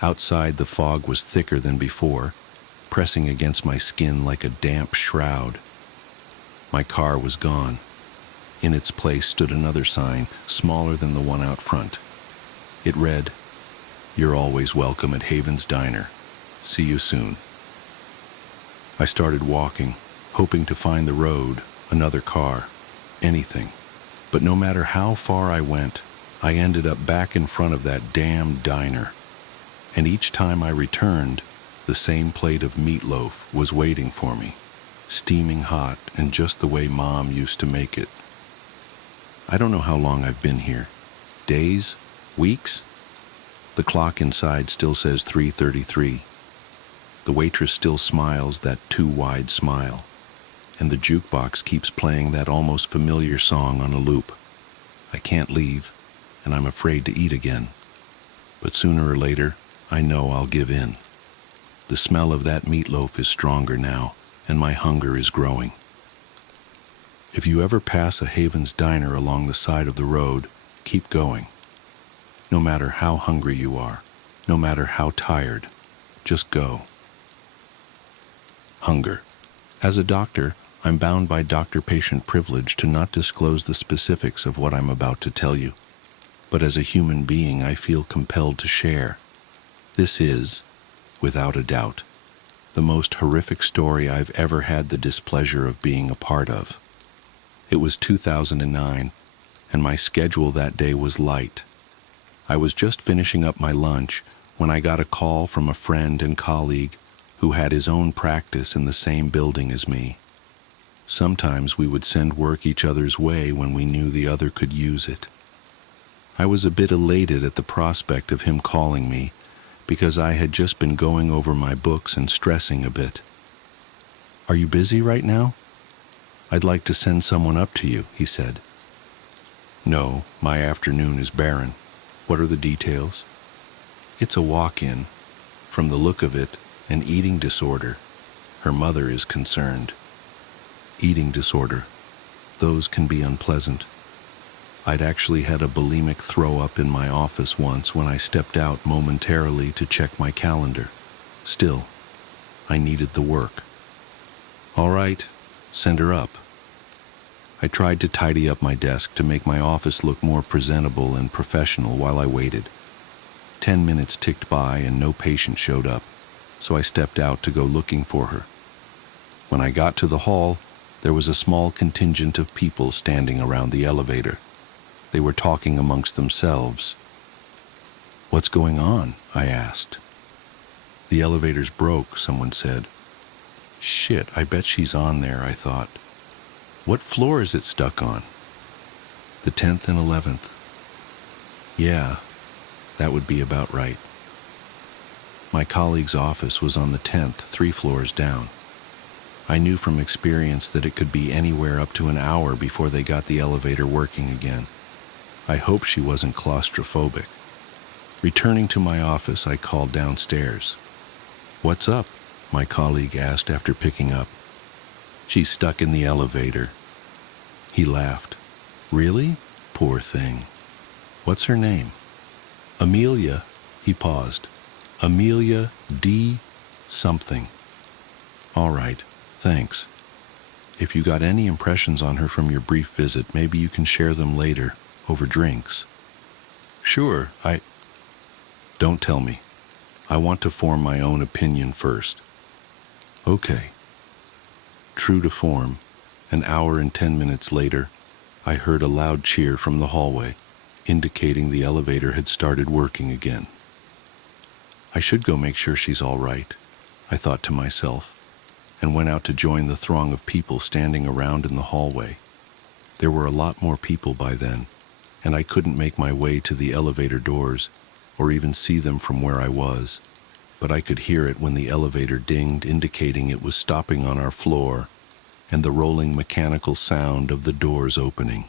Outside, the fog was thicker than before, pressing against my skin like a damp shroud. My car was gone. In its place stood another sign, smaller than the one out front. It read, "You're always welcome at Haven's Diner. See you soon." I started walking, hoping to find the road, another car, anything. But no matter how far I went, I ended up back in front of that damn diner. And each time I returned, the same plate of meatloaf was waiting for me, steaming hot and just the way Mom used to make it. I don't know how long I've been here. Days? Weeks? The clock inside still says 3:33. The waitress still smiles that too wide smile, and the jukebox keeps playing that almost familiar song on a loop. I can't leave, and I'm afraid to eat again. But sooner or later, I know I'll give in. The smell of that meatloaf is stronger now, and my hunger is growing. If you ever pass a Haven's Diner along the side of the road, keep going. No matter how hungry you are, no matter how tired, just go. Hunger. As a doctor, I'm bound by doctor-patient privilege to not disclose the specifics of what I'm about to tell you. But as a human being, I feel compelled to share. This is, without a doubt, the most horrific story I've ever had the displeasure of being a part of. It was 2009, and my schedule that day was light. I was just finishing up my lunch when I got a call from a friend and colleague who had his own practice in the same building as me. Sometimes we would send work each other's way when we knew the other could use it. I was a bit elated at the prospect of him calling me because I had just been going over my books and stressing a bit. "Are you busy right now? I'd like to send someone up to you," he said. "No, my afternoon is barren. What are the details?" "It's a walk-in. From the look of it, an eating disorder. Her mother is concerned." Eating disorder. Those can be unpleasant. I'd actually had a bulimic throw-up in my office once when I stepped out momentarily to check my calendar. Still, I needed the work. "All right, send her up." I tried to tidy up my desk to make my office look more presentable and professional while I waited. 10 minutes ticked by and no patient showed up, so I stepped out to go looking for her. When I got to the hall, there was a small contingent of people standing around the elevator. They were talking amongst themselves. "What's going on?" I asked. "The elevator's broke," someone said. "Shit, I bet she's on there," I thought. "What floor is it stuck on?" "The 10th and 11th. "Yeah, that would be about right." My colleague's office was on the 10th, 3 floors down. I knew from experience that it could be anywhere up to an hour before they got the elevator working again. I hoped she wasn't claustrophobic. Returning to my office, I called downstairs. "What's up?" my colleague asked after picking up. "She's stuck in the elevator." He laughed. "Really? Poor thing. What's her name?" "Amelia." He paused. "Amelia D. something." "All right, thanks. If you got any impressions on her from your brief visit, maybe you can share them later, over drinks." "Sure, Don't tell me. I want to form my own opinion first." "Okay." True to form, an hour and 10 minutes later, I heard a loud cheer from the hallway, indicating the elevator had started working again. I should go make sure she's all right, I thought to myself, and went out to join the throng of people standing around in the hallway. There were a lot more people by then, and I couldn't make my way to the elevator doors or even see them from where I was, but I could hear it when the elevator dinged, indicating it was stopping on our floor, and the rolling mechanical sound of the doors opening.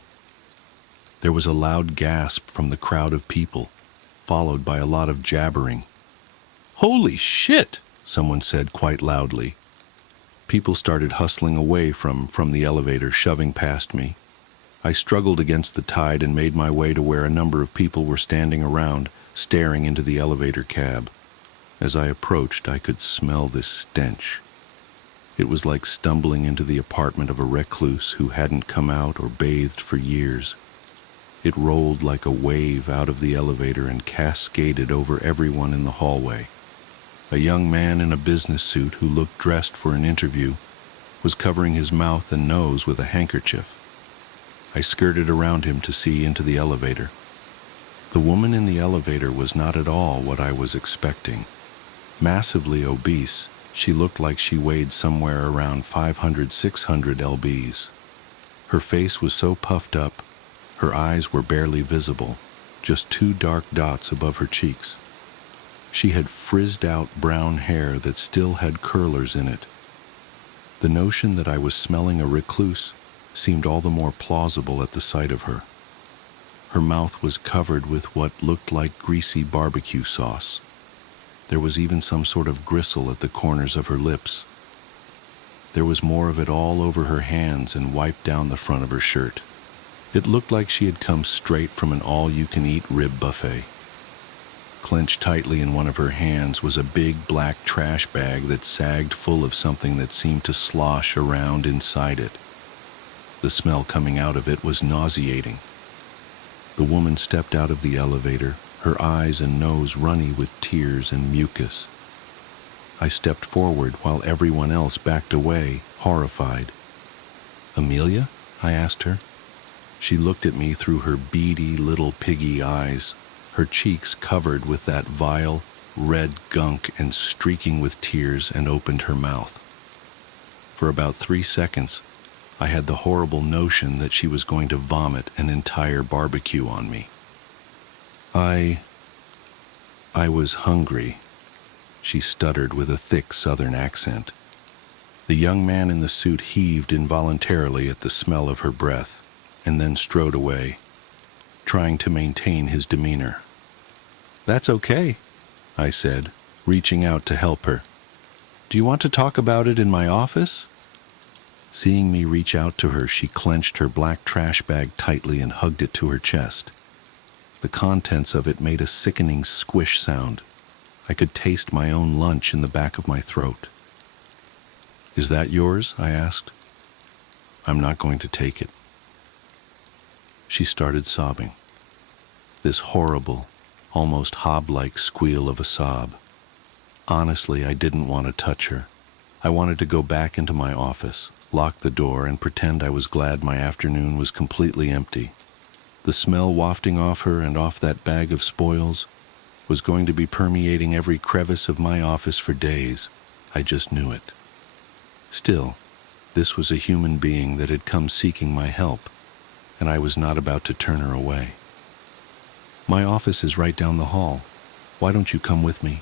There was a loud gasp from the crowd of people, followed by a lot of jabbering. "Holy shit!" someone said quite loudly. People started hustling away from the elevator, shoving past me. I struggled against the tide and made my way to where a number of people were standing around, staring into the elevator cab. As I approached, I could smell this stench. It was like stumbling into the apartment of a recluse who hadn't come out or bathed for years. It rolled like a wave out of the elevator and cascaded over everyone in the hallway. A young man in a business suit who looked dressed for an interview was covering his mouth and nose with a handkerchief. I skirted around him to see into the elevator. The woman in the elevator was not at all what I was expecting. Massively obese, she looked like she weighed somewhere around 500-600 lbs. Her face was so puffed up, her eyes were barely visible, just 2 dark dots above her cheeks. She had frizzed out brown hair that still had curlers in it. The notion that I was smelling a recluse seemed all the more plausible at the sight of her. Her mouth was covered with what looked like greasy barbecue sauce. There was even some sort of gristle at the corners of her lips. There was more of it all over her hands and wiped down the front of her shirt. It looked like she had come straight from an all-you-can-eat rib buffet. Clenched tightly in one of her hands was a big black trash bag that sagged full of something that seemed to slosh around inside it. The smell coming out of it was nauseating. The woman stepped out of the elevator, her eyes and nose runny with tears and mucus. I stepped forward while everyone else backed away, horrified. "Amelia?" I asked her. She looked at me through her beady little piggy eyes, her cheeks covered with that vile, red gunk and streaking with tears, and opened her mouth. For about 3 seconds, I had the horrible notion that she was going to vomit an entire barbecue on me. I was hungry, she stuttered with a thick southern accent. The young man in the suit heaved involuntarily at the smell of her breath, and then strode away, trying to maintain his demeanor. "That's okay," I said, reaching out to help her. "Do you want to talk about it in my office?" Seeing me reach out to her, she clenched her black trash bag tightly and hugged it to her chest. The contents of it made a sickening squish sound. I could taste my own lunch in the back of my throat. "Is that yours?" I asked. "I'm not going to take it." She started sobbing. This horrible, almost hob-like squeal of a sob. Honestly, I didn't want to touch her. I wanted to go back into my office, lock the door, and pretend I was glad my afternoon was completely empty. The smell wafting off her and off that bag of spoils was going to be permeating every crevice of my office for days. I just knew it. Still, this was a human being that had come seeking my help, and I was not about to turn her away. "My office is right down the hall. Why don't you come with me?"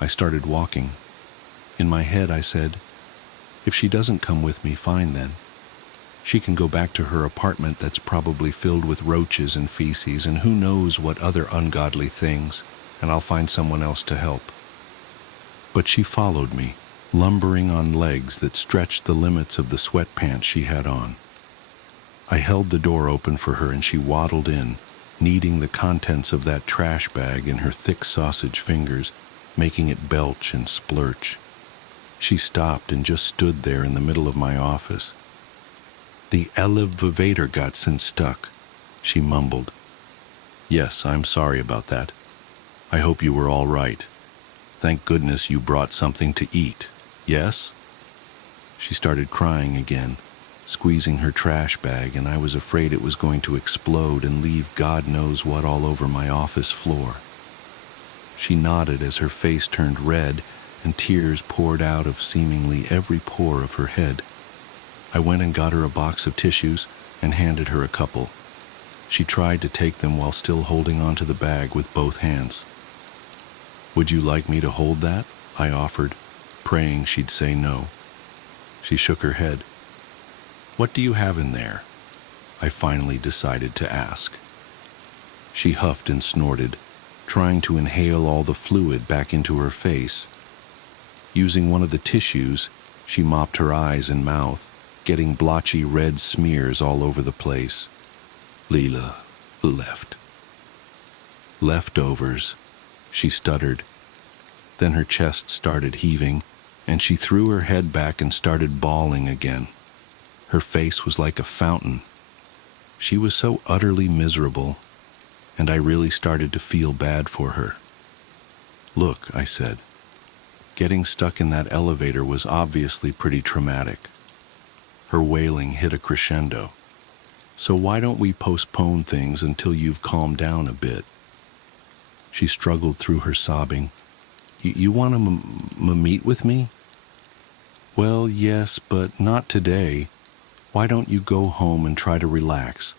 I started walking. In my head, I said, "If she doesn't come with me, fine then. She can go back to her apartment that's probably filled with roaches and feces and who knows what other ungodly things, and I'll find someone else to help." But she followed me, lumbering on legs that stretched the limits of the sweatpants she had on. I held the door open for her and she waddled in, kneading the contents of that trash bag in her thick sausage fingers, making it belch and splurch. She stopped and just stood there in the middle of my office. "The elevator got stuck," she mumbled. "Yes, I'm sorry about that. I hope you were all right. Thank goodness you brought something to eat. Yes?" She started crying again, squeezing her trash bag, and I was afraid it was going to explode and leave God knows what all over my office floor. She nodded as her face turned red and tears poured out of seemingly every pore of her head. I went and got her a box of tissues and handed her a couple. She tried to take them while still holding onto the bag with both hands. "Would you like me to hold that?" I offered, praying she'd say no. She shook her head. "What do you have in there?" I finally decided to ask. She huffed and snorted, trying to inhale all the fluid back into her face. Using one of the tissues, she mopped her eyes and mouth, getting blotchy red smears all over the place. "Leela left. Leftovers," she stuttered. Then her chest started heaving, and she threw her head back and started bawling again. Her face was like a fountain. She was so utterly miserable, and I really started to feel bad for her. "Look," I said, "getting stuck in that elevator was obviously pretty traumatic." Her wailing hit a crescendo. "So why don't we postpone things until you've calmed down a bit?" She struggled through her sobbing. You want to meet with me?" "Well, yes, but not today. Why don't you go home and try to relax?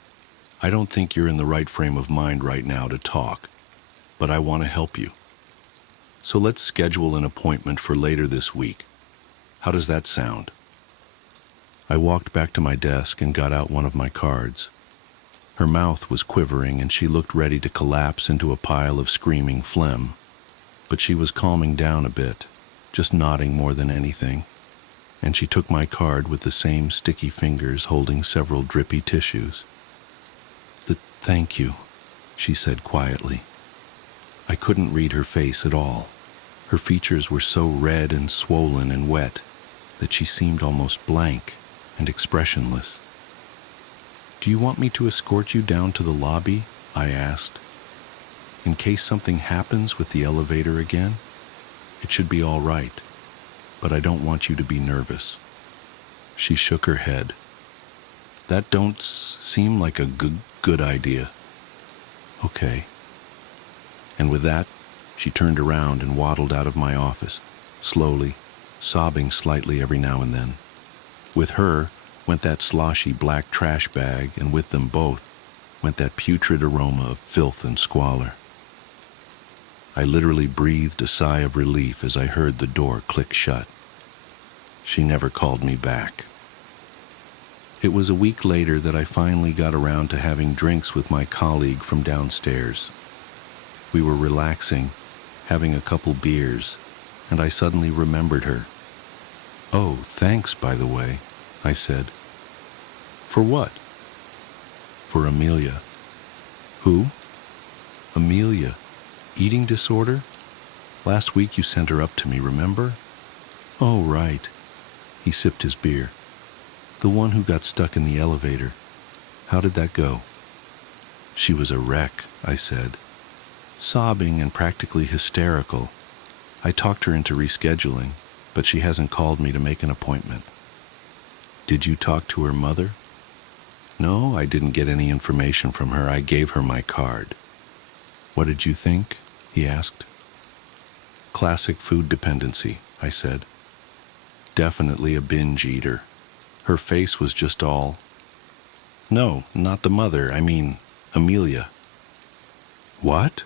I don't think you're in the right frame of mind right now to talk, but I want to help you. So let's schedule an appointment for later this week. How does that sound?" I walked back to my desk and got out one of my cards. Her mouth was quivering and she looked ready to collapse into a pile of screaming phlegm. But she was calming down a bit, just nodding more than anything, and she took my card with the same sticky fingers holding several drippy tissues. Thank you," she said quietly. I couldn't read her face at all. Her features were so red and swollen and wet that she seemed almost blank and expressionless. "Do you want me to escort you down to the lobby?" I asked. "In case something happens with the elevator again? It should be all right, but I don't want you to be nervous." She shook her head. "That don't seem like a good idea." "Okay." And with that, she turned around and waddled out of my office, slowly, sobbing slightly every now and then. With her went that sloshy black trash bag, and with them both went that putrid aroma of filth and squalor. I literally breathed a sigh of relief as I heard the door click shut. She never called me back. It was a week later that I finally got around to having drinks with my colleague from downstairs. We were relaxing, having a couple beers, and I suddenly remembered her. "Oh, thanks, by the way," I said. "For what?" "For Amelia." "Who?" "Amelia. Eating disorder? Last week you sent her up to me, remember?" "Oh, right." He sipped his beer. "The one who got stuck in the elevator. How did that go?" "She was a wreck," I said. "Sobbing and practically hysterical. I talked her into rescheduling, but she hasn't called me to make an appointment." "Did you talk to her mother?" "No, I didn't get any information from her. I gave her my card." "What did you think?" he asked. "Classic food dependency," I said. "Definitely a binge eater. Her face was just all..." "No, not the mother. I mean, Amelia." "What?"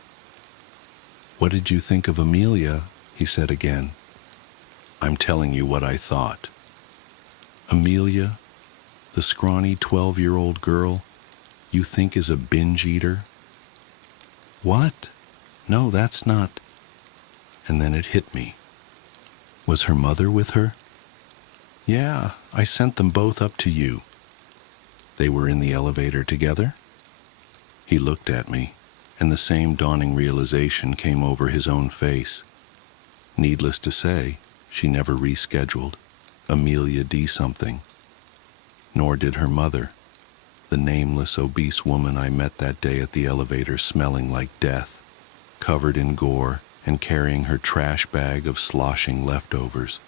"What did you think of Amelia?" he said again. "I'm telling you what I thought." "Amelia, the scrawny 12-year-old girl, you think is a binge eater?" "What? No, that's not..." And then it hit me. Was her mother with her? "Yeah, I sent them both up to you." "They were in the elevator together?" He looked at me, and the same dawning realization came over his own face. Needless to say, she never rescheduled Amelia D. something. Nor did her mother, the nameless, obese woman I met that day at the elevator, smelling like death, covered in gore and carrying her trash bag of sloshing leftovers.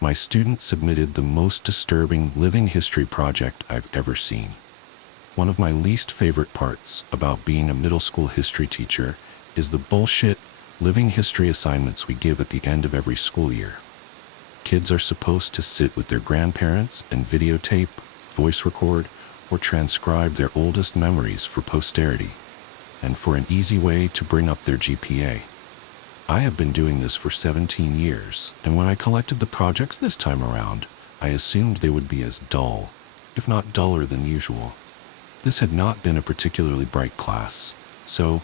My student submitted the most disturbing living history project I've ever seen. One of my least favorite parts about being a middle school history teacher is the bullshit living history assignments we give at the end of every school year. Kids are supposed to sit with their grandparents and videotape, voice record, or transcribe their oldest memories for posterity, and for an easy way to bring up their GPA. I have been doing this for 17 years, and when I collected the projects this time around, I assumed they would be as dull, if not duller than usual. This had not been a particularly bright class, so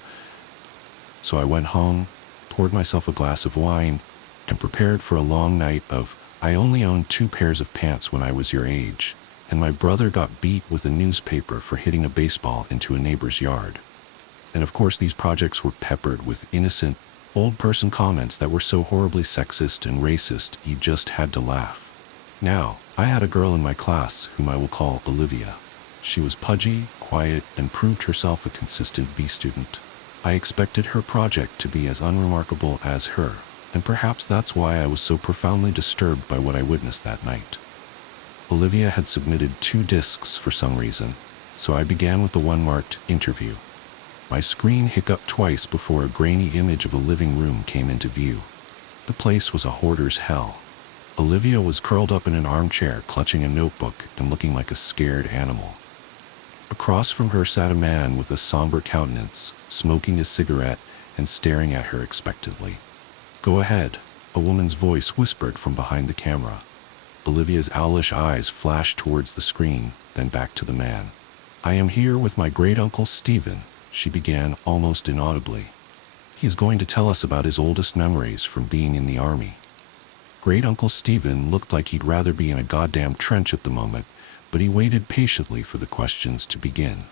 I went home, poured myself a glass of wine, and prepared for a long night of "I only owned 2 pairs of pants when I was your age, and my brother got beat with a newspaper for hitting a baseball into a neighbor's yard." And of course these projects were peppered with innocent, old-person comments that were so horribly sexist and racist you just had to laugh. Now, I had a girl in my class whom I will call Olivia. She was pudgy, quiet, and proved herself a consistent B student. I expected her project to be as unremarkable as her, and perhaps that's why I was so profoundly disturbed by what I witnessed that night. Olivia had submitted 2 discs for some reason, so I began with the one marked Interview. My screen hiccuped twice before a grainy image of a living room came into view. The place was a hoarder's hell. Olivia was curled up in an armchair, clutching a notebook and looking like a scared animal. Across from her sat a man with a somber countenance, smoking a cigarette and staring at her expectantly. "Go ahead," a woman's voice whispered from behind the camera. Olivia's owlish eyes flashed towards the screen, then back to the man. "I am here with my great-uncle Stephen," she began almost inaudibly. "He is going to tell us about his oldest memories from being in the army." Great-uncle Stephen looked like he'd rather be in a goddamn trench at the moment, but he waited patiently for the questions to begin.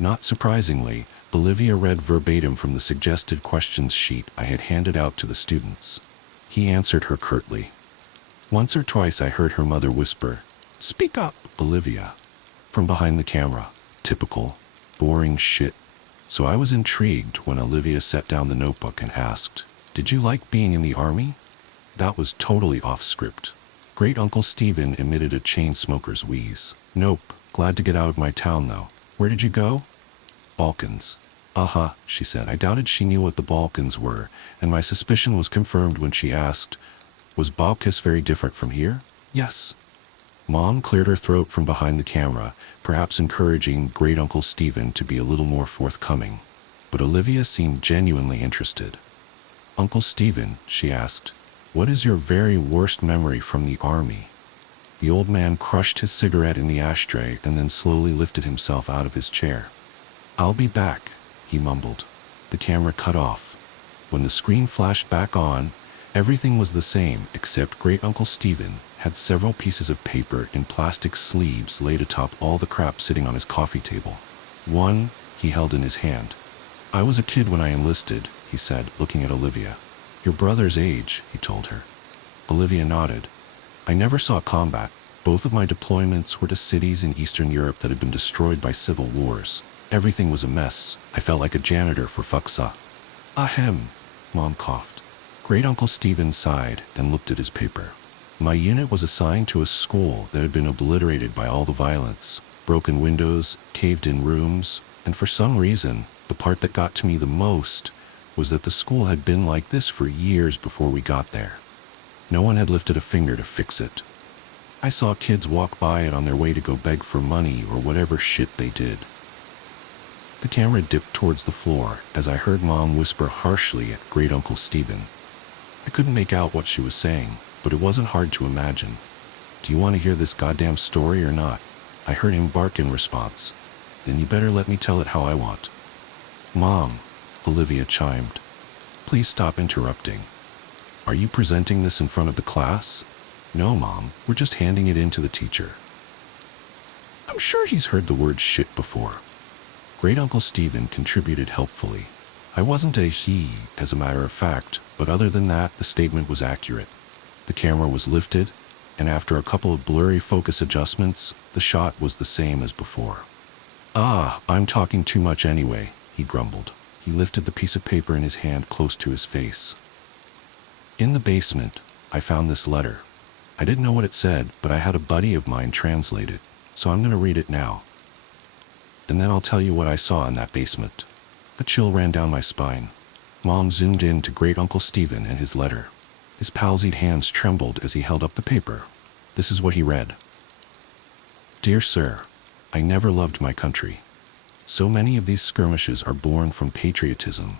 Not surprisingly, Olivia read verbatim from the suggested questions sheet I had handed out to the students. He answered her curtly. Once or twice I heard her mother whisper, "Speak up, Olivia," from behind the camera. Typical, boring shit. So I was intrigued when Olivia set down the notebook and asked, "Did you like being in the army?" That was totally off script. Great-uncle Stephen emitted a chain smoker's wheeze. "Nope, glad to get out of my town though. Where did you go?" "Balkans." "Uh-huh," she said. I doubted she knew what the Balkans were, and my suspicion was confirmed when she asked, "Was Balkis very different from here?" "Yes." Mom cleared her throat from behind the camera, perhaps encouraging Great-uncle Stephen to be a little more forthcoming. But Olivia seemed genuinely interested. "Uncle Stephen," she asked, "what is your very worst memory from the army?" The old man crushed his cigarette in the ashtray and then slowly lifted himself out of his chair. "I'll be back," he mumbled. The camera cut off. When the screen flashed back on, everything was the same except Great-uncle Stephen had several pieces of paper in plastic sleeves laid atop all the crap sitting on his coffee table. One he held in his hand. "I was a kid when I enlisted," he said, looking at Olivia. "Your brother's age," he told her. Olivia nodded. "I never saw combat. Both of my deployments were to cities in Eastern Europe that had been destroyed by civil wars. Everything was a mess. I felt like a janitor for fucksa." "Ahem," Mom coughed. Great-uncle Stephen sighed and looked at his paper. "My unit was assigned to a school that had been obliterated by all the violence. Broken windows, caved-in rooms, and for some reason, the part that got to me the most was that the school had been like this for years before we got there. No one had lifted a finger to fix it. I saw kids walk by it on their way to go beg for money or whatever shit they did." The camera dipped towards the floor as I heard Mom whisper harshly at Great-uncle Stephen. I couldn't make out what she was saying, but it wasn't hard to imagine. "Do you want to hear this goddamn story or not?" I heard him bark in response. "Then you better let me tell it how I want." "Mom," Olivia chimed, "please stop interrupting. Are you presenting this in front of the class?" "No, Mom, we're just handing it in to the teacher." I'm sure he's heard the word shit before. Great-uncle Stephen contributed helpfully. I wasn't a he, as a matter of fact, but other than that, the statement was accurate. The camera was lifted, and after a couple of blurry focus adjustments, the shot was the same as before. "Ah, I'm talking too much anyway," he grumbled. He lifted the piece of paper in his hand close to his face. "In the basement, I found this letter. I didn't know what it said, but I had a buddy of mine translate it, so I'm going to read it now. And then I'll tell you what I saw in that basement." A chill ran down my spine. Mom zoomed in to Great-uncle Stephen and his letter. His palsied hands trembled as he held up the paper. This is what he read. "Dear Sir, I never loved my country. So many of these skirmishes are born from patriotism,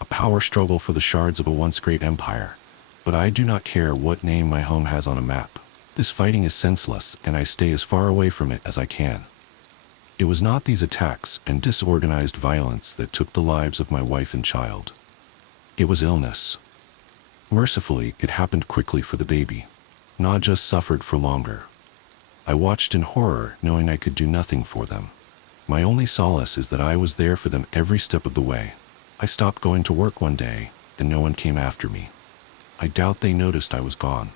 a power struggle for the shards of a once great empire. But I do not care what name my home has on a map. This fighting is senseless, and I stay as far away from it as I can. It was not these attacks and disorganized violence that took the lives of my wife and child. It was illness. Mercifully, it happened quickly for the baby. Nadja suffered for longer. I watched in horror, knowing I could do nothing for them. My only solace is that I was there for them every step of the way. I stopped going to work one day, and no one came after me. I doubt they noticed I was gone.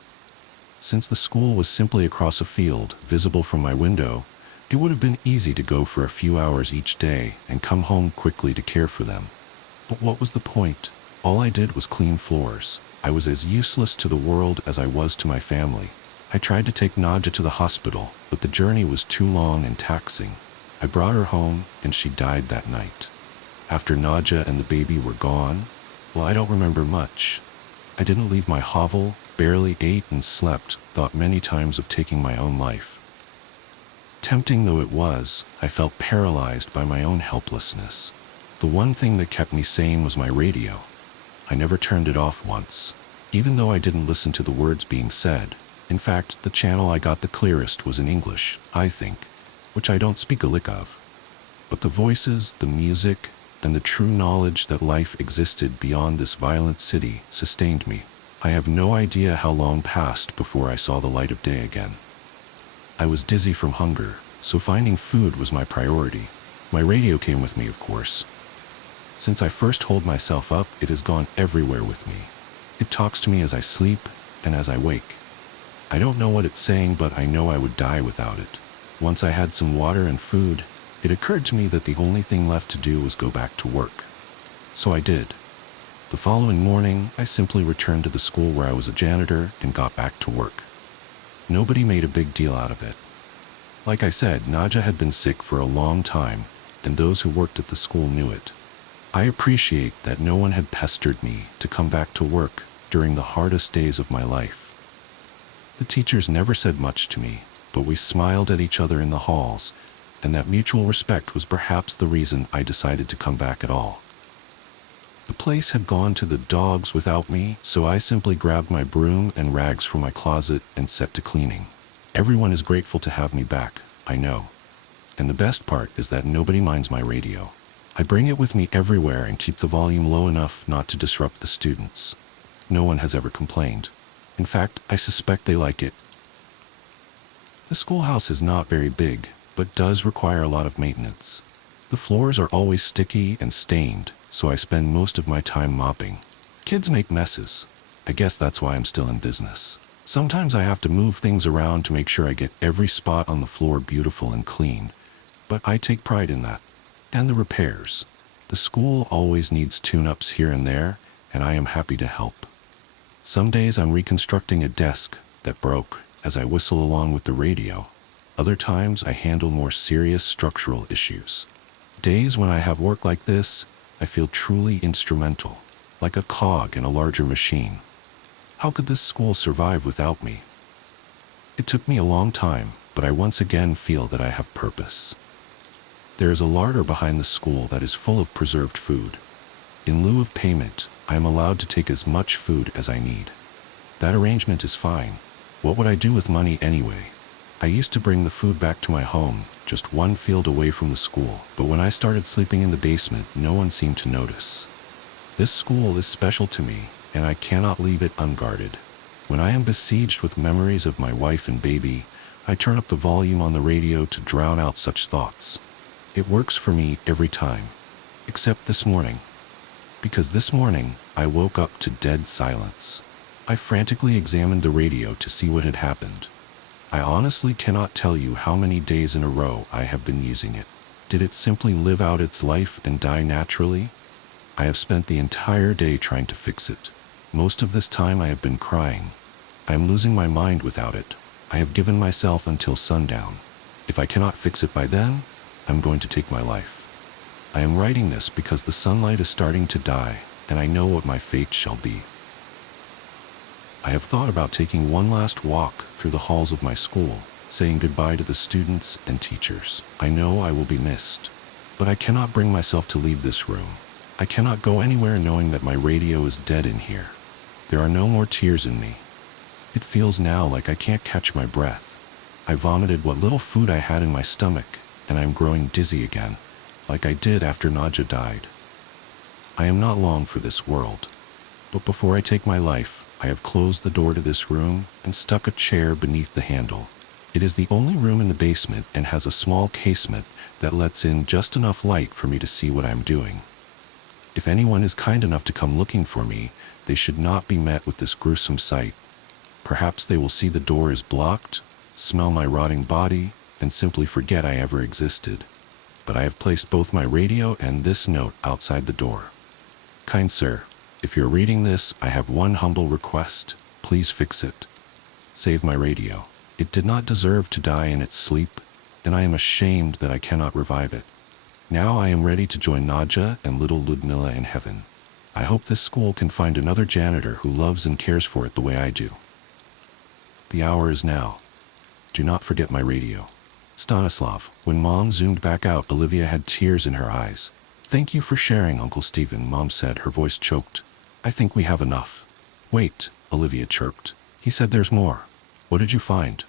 Since the school was simply across a field, visible from my window, it would have been easy to go for a few hours each day and come home quickly to care for them. But what was the point? All I did was clean floors. I was as useless to the world as I was to my family. I tried to take Nadja to the hospital, but the journey was too long and taxing. I brought her home, and she died that night. After Nadja and the baby were gone, well, I don't remember much. I didn't leave my hovel, barely ate and slept, thought many times of taking my own life. Tempting though it was, I felt paralyzed by my own helplessness. The one thing that kept me sane was my radio. I never turned it off once, even though I didn't listen to the words being said. In fact, the channel I got the clearest was in English, I think, which I don't speak a lick of. But the voices, the music, and the true knowledge that life existed beyond this violent city sustained me. I have no idea how long passed before I saw the light of day again. I was dizzy from hunger, so finding food was my priority. My radio came with me, of course. Since I first holed myself up, it has gone everywhere with me. It talks to me as I sleep and as I wake. I don't know what it's saying, but I know I would die without it. Once I had some water and food, it occurred to me that the only thing left to do was go back to work. So I did. The following morning, I simply returned to the school where I was a janitor and got back to work. Nobody made a big deal out of it. Like I said, Nadja had been sick for a long time, and those who worked at the school knew it. I appreciate that no one had pestered me to come back to work during the hardest days of my life. The teachers never said much to me, but we smiled at each other in the halls, and that mutual respect was perhaps the reason I decided to come back at all. The place had gone to the dogs without me, so I simply grabbed my broom and rags from my closet and set to cleaning. Everyone is grateful to have me back, I know. And the best part is that nobody minds my radio. I bring it with me everywhere and keep the volume low enough not to disrupt the students. No one has ever complained. In fact, I suspect they like it. The schoolhouse is not very big, but does require a lot of maintenance. The floors are always sticky and stained, so I spend most of my time mopping. Kids make messes. I guess that's why I'm still in business. Sometimes I have to move things around to make sure I get every spot on the floor beautiful and clean, but I take pride in that. And the repairs. The school always needs tune-ups here and there, and I am happy to help. Some days I'm reconstructing a desk that broke as I whistle along with the radio. Other times I handle more serious structural issues. Days when I have work like this, I feel truly instrumental, like a cog in a larger machine. How could this school survive without me? It took me a long time, but I once again feel that I have purpose. There is a larder behind the school that is full of preserved food. In lieu of payment, I am allowed to take as much food as I need. That arrangement is fine. What would I do with money anyway? I used to bring the food back to my home, just one field away from the school, but when I started sleeping in the basement, no one seemed to notice. This school is special to me, and I cannot leave it unguarded. When I am besieged with memories of my wife and baby, I turn up the volume on the radio to drown out such thoughts. It works for me every time, except this morning. Because this morning, I woke up to dead silence. I frantically examined the radio to see what had happened. I honestly cannot tell you how many days in a row I have been using it. Did it simply live out its life and die naturally? I have spent the entire day trying to fix it. Most of this time I have been crying. I am losing my mind without it. I have given myself until sundown. If I cannot fix it by then, I'm going to take my life. I am writing this because the sunlight is starting to die, and I know what my fate shall be. I have thought about taking one last walk through the halls of my school, saying goodbye to the students and teachers. I know I will be missed, but I cannot bring myself to leave this room. I cannot go anywhere knowing that my radio is dead in here. There are no more tears in me. It feels now like I can't catch my breath. I vomited what little food I had in my stomach, and I'm growing dizzy again, like I did after Nadja died. I am not long for this world, but before I take my life, I have closed the door to this room and stuck a chair beneath the handle. It is the only room in the basement and has a small casement that lets in just enough light for me to see what I'm doing. If anyone is kind enough to come looking for me, they should not be met with this gruesome sight. Perhaps they will see the door is blocked, smell my rotting body, and simply forget I ever existed. But I have placed both my radio and this note outside the door. Kind sir, if you're reading this, I have one humble request. Please fix it. Save my radio. It did not deserve to die in its sleep, and I am ashamed that I cannot revive it. Now I am ready to join Nadja and little Ludmilla in heaven. I hope this school can find another janitor who loves and cares for it the way I do. The hour is now. Do not forget my radio. Stanislav. When Mom zoomed back out, Olivia had tears in her eyes. Thank you for sharing, Uncle Stephen, Mom said, her voice choked. I think we have enough. Wait, Olivia chirped. He said there's more. What did you find?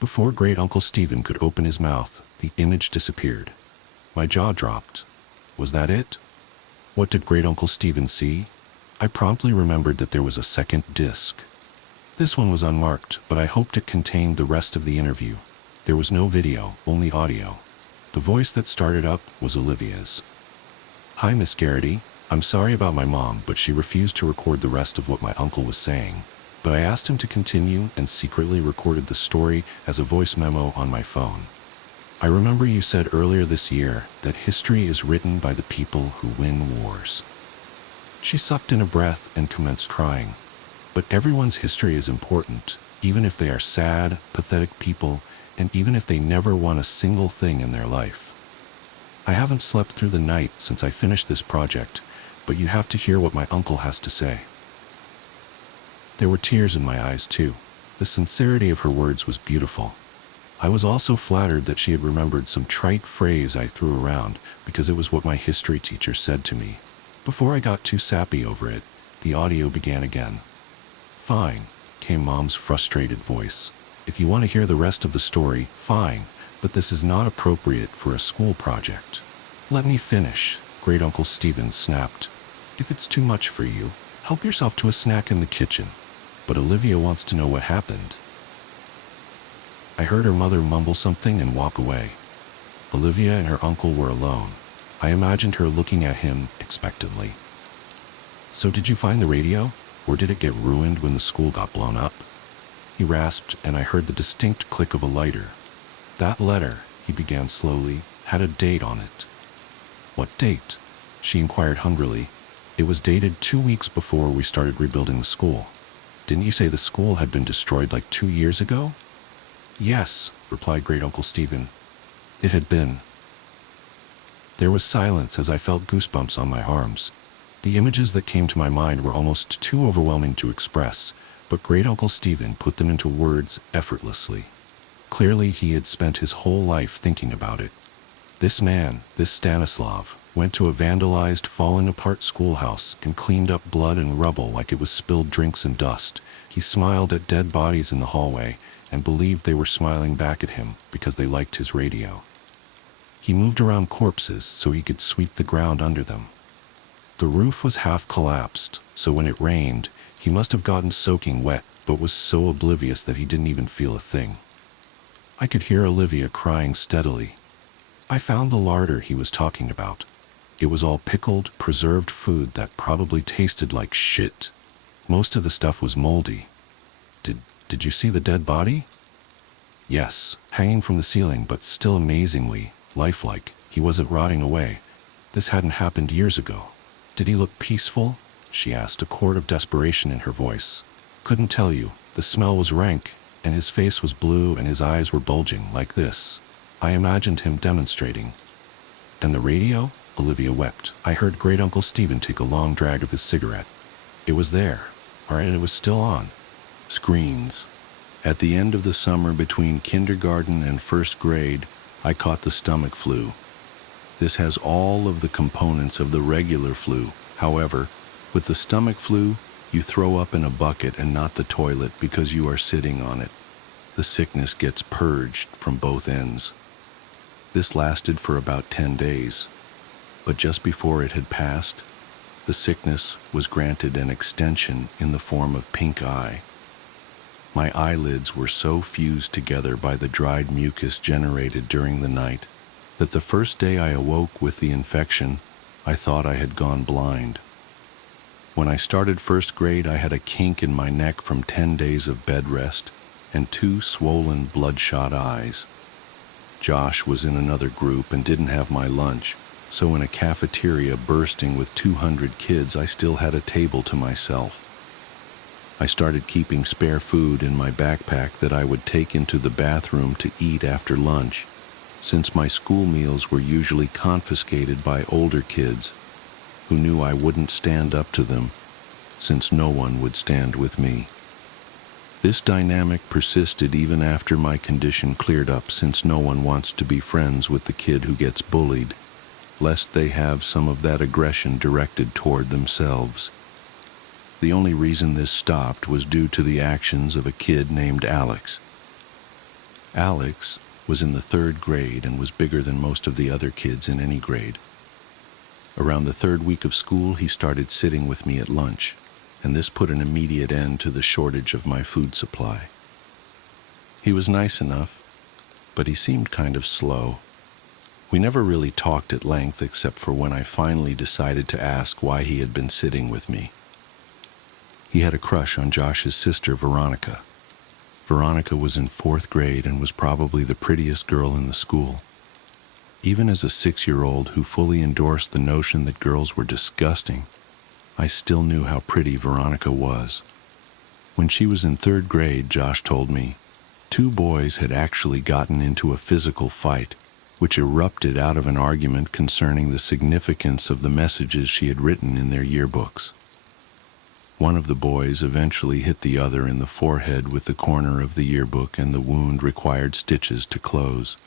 Before Great Uncle Stephen could open his mouth, the image disappeared. My jaw dropped. Was that it? What did Great Uncle Stephen see? I promptly remembered that there was a second disc. This one was unmarked, but I hoped it contained the rest of the interview. There was no video, only audio. The voice that started up was Olivia's. Hi, Miss Garrity. I'm sorry about my mom, but she refused to record the rest of what my uncle was saying. But I asked him to continue and secretly recorded the story as a voice memo on my phone. I remember you said earlier this year that history is written by the people who win wars. She sucked in a breath and commenced crying. But everyone's history is important, even if they are sad, pathetic people, and even if they never won a single thing in their life. I haven't slept through the night since I finished this project, but you have to hear what my uncle has to say. There were tears in my eyes too. The sincerity of her words was beautiful. I was also flattered that she had remembered some trite phrase I threw around because it was what my history teacher said to me. Before I got too sappy over it, the audio began again. Fine, came Mom's frustrated voice. If you want to hear the rest of the story, fine, but this is not appropriate for a school project. Let me finish, Great Uncle Stephen snapped. If it's too much for you, help yourself to a snack in the kitchen. But Olivia wants to know what happened. I heard her mother mumble something and walk away. Olivia and her uncle were alone. I imagined her looking at him expectantly. So did you find the radio? Or did it get ruined when the school got blown up? He rasped, and I heard the distinct click of a lighter. That letter, he began slowly, had a date on it. What date? She inquired hungrily. It was dated 2 weeks before we started rebuilding the school. Didn't you say the school had been destroyed like 2 years ago? Yes, replied Great Uncle Stephen. It had been. There was silence as I felt goosebumps on my arms. The images that came to my mind were almost too overwhelming to express, but Great Uncle Stephen put them into words effortlessly. Clearly he had spent his whole life thinking about it. This man, this Stanislav, went to a vandalized, falling-apart schoolhouse and cleaned up blood and rubble like it was spilled drinks and dust. He smiled at dead bodies in the hallway and believed they were smiling back at him because they liked his radio. He moved around corpses so he could sweep the ground under them. The roof was half collapsed, so when it rained, he must have gotten soaking wet, but was so oblivious that he didn't even feel a thing. I could hear Olivia crying steadily. I found the larder he was talking about. It was all pickled, preserved food that probably tasted like shit. Most of the stuff was moldy. Did you see the dead body? Yes, hanging from the ceiling, but still amazingly lifelike. He wasn't rotting away. This hadn't happened years ago. Did he look peaceful? She asked, a chord of desperation in her voice. Couldn't tell you. The smell was rank, and his face was blue and his eyes were bulging like this. I imagined him demonstrating. And the radio? Olivia wept. I heard Great Uncle Stephen take a long drag of his cigarette. It was there, and it was still on. Screens. At the end of the summer between kindergarten and first grade, I caught the stomach flu. This has all of the components of the regular flu. However, with the stomach flu, you throw up in a bucket and not the toilet because you are sitting on it. The sickness gets purged from both ends. This lasted for about 10 days. But just before it had passed, the sickness was granted an extension in the form of pink eye. My eyelids were so fused together by the dried mucus generated during the night that the first day I awoke with the infection, I thought I had gone blind. When I started first grade, I had a kink in my neck from 10 days of bed rest and 2 swollen, bloodshot eyes. Josh was in another group and didn't have my lunch, so in a cafeteria bursting with 200 kids, I still had a table to myself. I started keeping spare food in my backpack that I would take into the bathroom to eat after lunch, since my school meals were usually confiscated by older kids who knew I wouldn't stand up to them, since no one would stand with me. This dynamic persisted even after my condition cleared up, since no one wants to be friends with the kid who gets bullied, lest they have some of that aggression directed toward themselves. The only reason this stopped was due to the actions of a kid named Alex. Alex was in the 3rd grade and was bigger than most of the other kids in any grade. Around the 3rd week of school, he started sitting with me at lunch, and this put an immediate end to the shortage of my food supply. He was nice enough, but he seemed kind of slow. We never really talked at length except for when I finally decided to ask why he had been sitting with me. He had a crush on Josh's sister, Veronica. Veronica was in 4th grade and was probably the prettiest girl in the school. Even as a 6-year-old who fully endorsed the notion that girls were disgusting, I still knew how pretty Veronica was. When she was in 3rd grade, Josh told me, 2 boys had actually gotten into a physical fight, which erupted out of an argument concerning the significance of the messages she had written in their yearbooks. One of the boys eventually hit the other in the forehead with the corner of the yearbook, and the wound required stitches to close.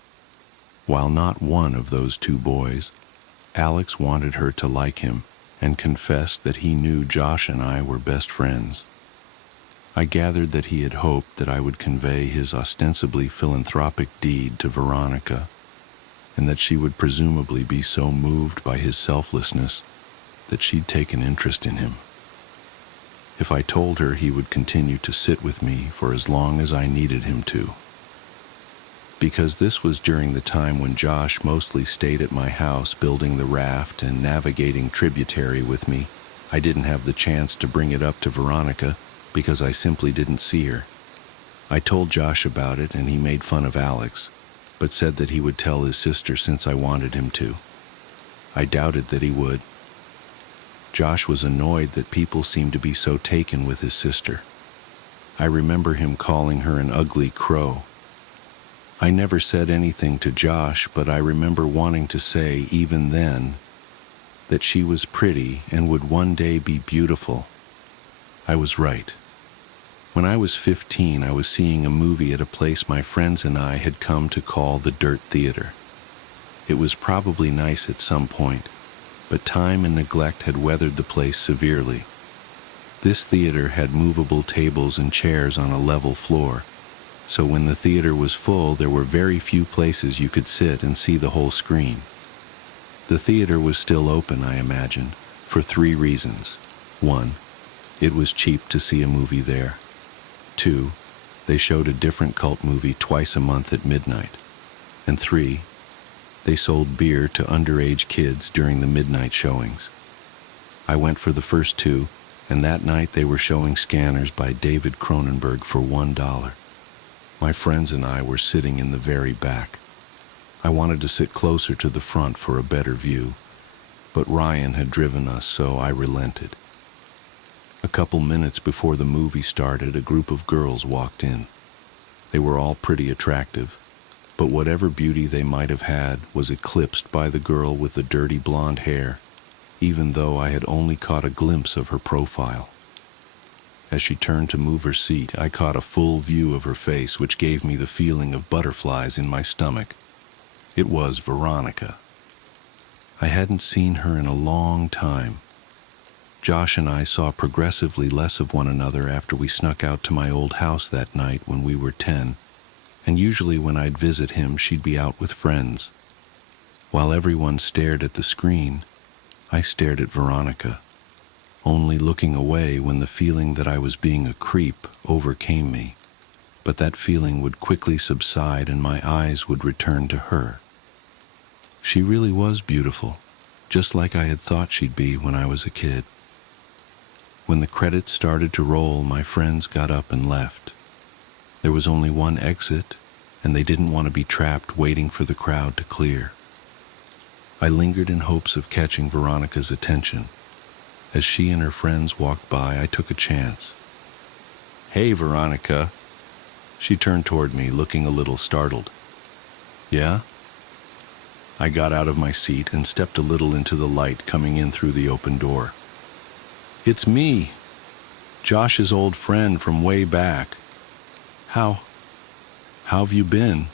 While not one of those 2 boys, Alex wanted her to like him and confessed that he knew Josh and I were best friends. I gathered that he had hoped that I would convey his ostensibly philanthropic deed to Veronica, and that she would presumably be so moved by his selflessness that she'd take an interest in him. If I told her, he would continue to sit with me for as long as I needed him to. Because this was during the time when Josh mostly stayed at my house building the raft and navigating tributary with me, I didn't have the chance to bring it up to Veronica because I simply didn't see her. I told Josh about it and he made fun of Alex, but said that he would tell his sister since I wanted him to. I doubted that he would. Josh was annoyed that people seemed to be so taken with his sister. I remember him calling her an ugly crow. I never said anything to Josh, but I remember wanting to say, even then, that she was pretty and would one day be beautiful. I was right. When I was 15, I was seeing a movie at a place my friends and I had come to call the Dirt Theater. It was probably nice at some point, but time and neglect had weathered the place severely. This theater had movable tables and chairs on a level floor, so when the theater was full, there were very few places you could sit and see the whole screen. The theater was still open, I imagine, for 3 reasons. 1, it was cheap to see a movie there. 2, they showed a different cult movie twice a month at midnight. And 3, they sold beer to underage kids during the midnight showings. I went for the first 2, and that night they were showing Scanners by David Cronenberg for $1. My friends and I were sitting in the very back. I wanted to sit closer to the front for a better view, but Ryan had driven us, so I relented. A couple minutes before the movie started, a group of girls walked in. They were all pretty attractive, but whatever beauty they might have had was eclipsed by the girl with the dirty blonde hair, even though I had only caught a glimpse of her profile. As she turned to move her seat, I caught a full view of her face, which gave me the feeling of butterflies in my stomach. It was Veronica. I hadn't seen her in a long time. Josh and I saw progressively less of one another after we snuck out to my old house that night when we were 10, and usually when I'd visit him, she'd be out with friends. While everyone stared at the screen, I stared at Veronica, only looking away when the feeling that I was being a creep overcame me, but that feeling would quickly subside and my eyes would return to her. She really was beautiful, just like I had thought she'd be when I was a kid. When the credits started to roll, my friends got up and left. There was only one exit, and they didn't want to be trapped waiting for the crowd to clear. I lingered in hopes of catching Veronica's attention. As she and her friends walked by, I took a chance. "Hey, Veronica." She turned toward me, looking a little startled. "Yeah?" I got out of my seat and stepped a little into the light coming in through the open door. "It's me, Josh's old friend from way back. How have you been?"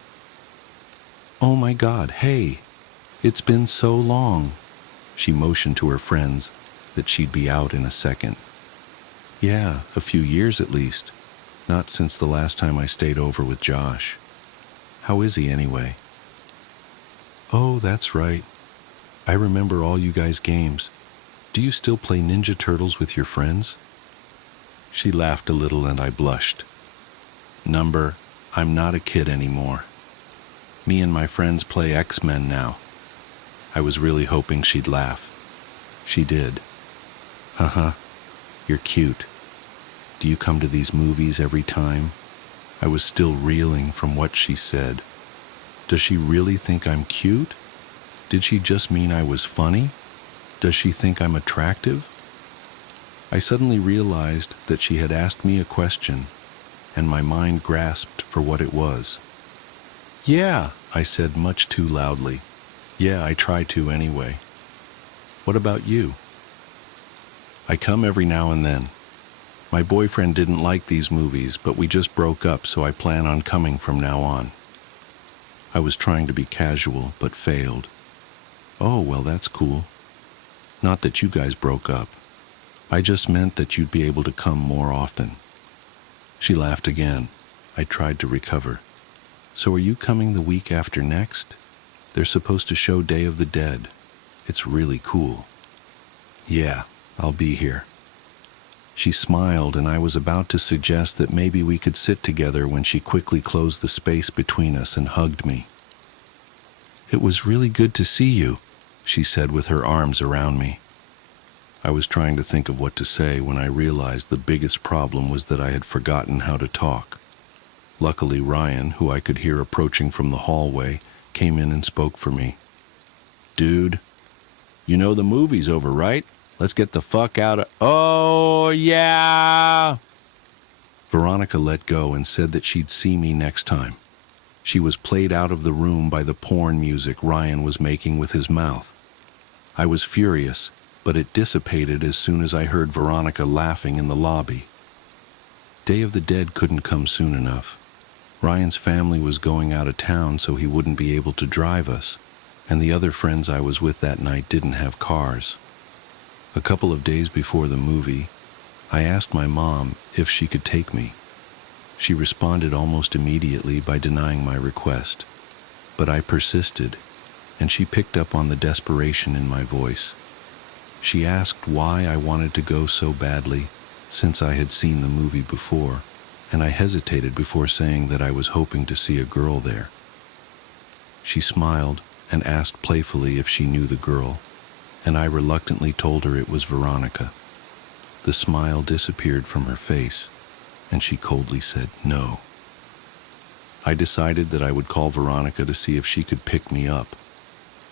"Oh my God, hey, it's been so long." She motioned to her friends that she'd be out in a second. "Yeah, a few years at least. Not since the last time I stayed over with Josh. How is he anyway?" "Oh, that's right. I remember all you guys' games. Do you still play Ninja Turtles with your friends?" She laughed a little and I blushed. I'm not a kid anymore. Me and my friends play X-Men now." I was really hoping she'd laugh. She did. "Haha, you're cute. Do you come to these movies every time?" I was still reeling from what she said. Does she really think I'm cute? Did she just mean I was funny? Does she think I'm attractive? I suddenly realized that she had asked me a question, and my mind grasped for what it was. "Yeah," I said much too loudly. "Yeah, I try to anyway. What about you?" "I come every now and then. My boyfriend didn't like these movies, but we just broke up, so I plan on coming from now on." I was trying to be casual, but failed. "Oh, well, that's cool. Not that you guys broke up. I just meant that you'd be able to come more often." She laughed again. I tried to recover. "So are you coming the week after next? They're supposed to show Day of the Dead. It's really cool." "Yeah, I'll be here." She smiled, and I was about to suggest that maybe we could sit together when she quickly closed the space between us and hugged me. "It was really good to see you," she said with her arms around me. I was trying to think of what to say when I realized the biggest problem was that I had forgotten how to talk. Luckily, Ryan, who I could hear approaching from the hallway, came in and spoke for me. "Dude, you know the movie's over, right? Let's get the fuck out of—" "Oh, yeah!" Veronica let go and said that she'd see me next time. She was played out of the room by the porn music Ryan was making with his mouth. I was furious, but it dissipated as soon as I heard Veronica laughing in the lobby. Day of the Dead couldn't come soon enough. Ryan's family was going out of town, so he wouldn't be able to drive us, and the other friends I was with that night didn't have cars. A couple of days before the movie, I asked my mom if she could take me. She responded almost immediately by denying my request, but I persisted, and she picked up on the desperation in my voice. She asked why I wanted to go so badly, since I had seen the movie before, and I hesitated before saying that I was hoping to see a girl there. She smiled and asked playfully if she knew the girl, and I reluctantly told her it was Veronica. The smile disappeared from her face, and she coldly said no. I decided that I would call Veronica to see if she could pick me up.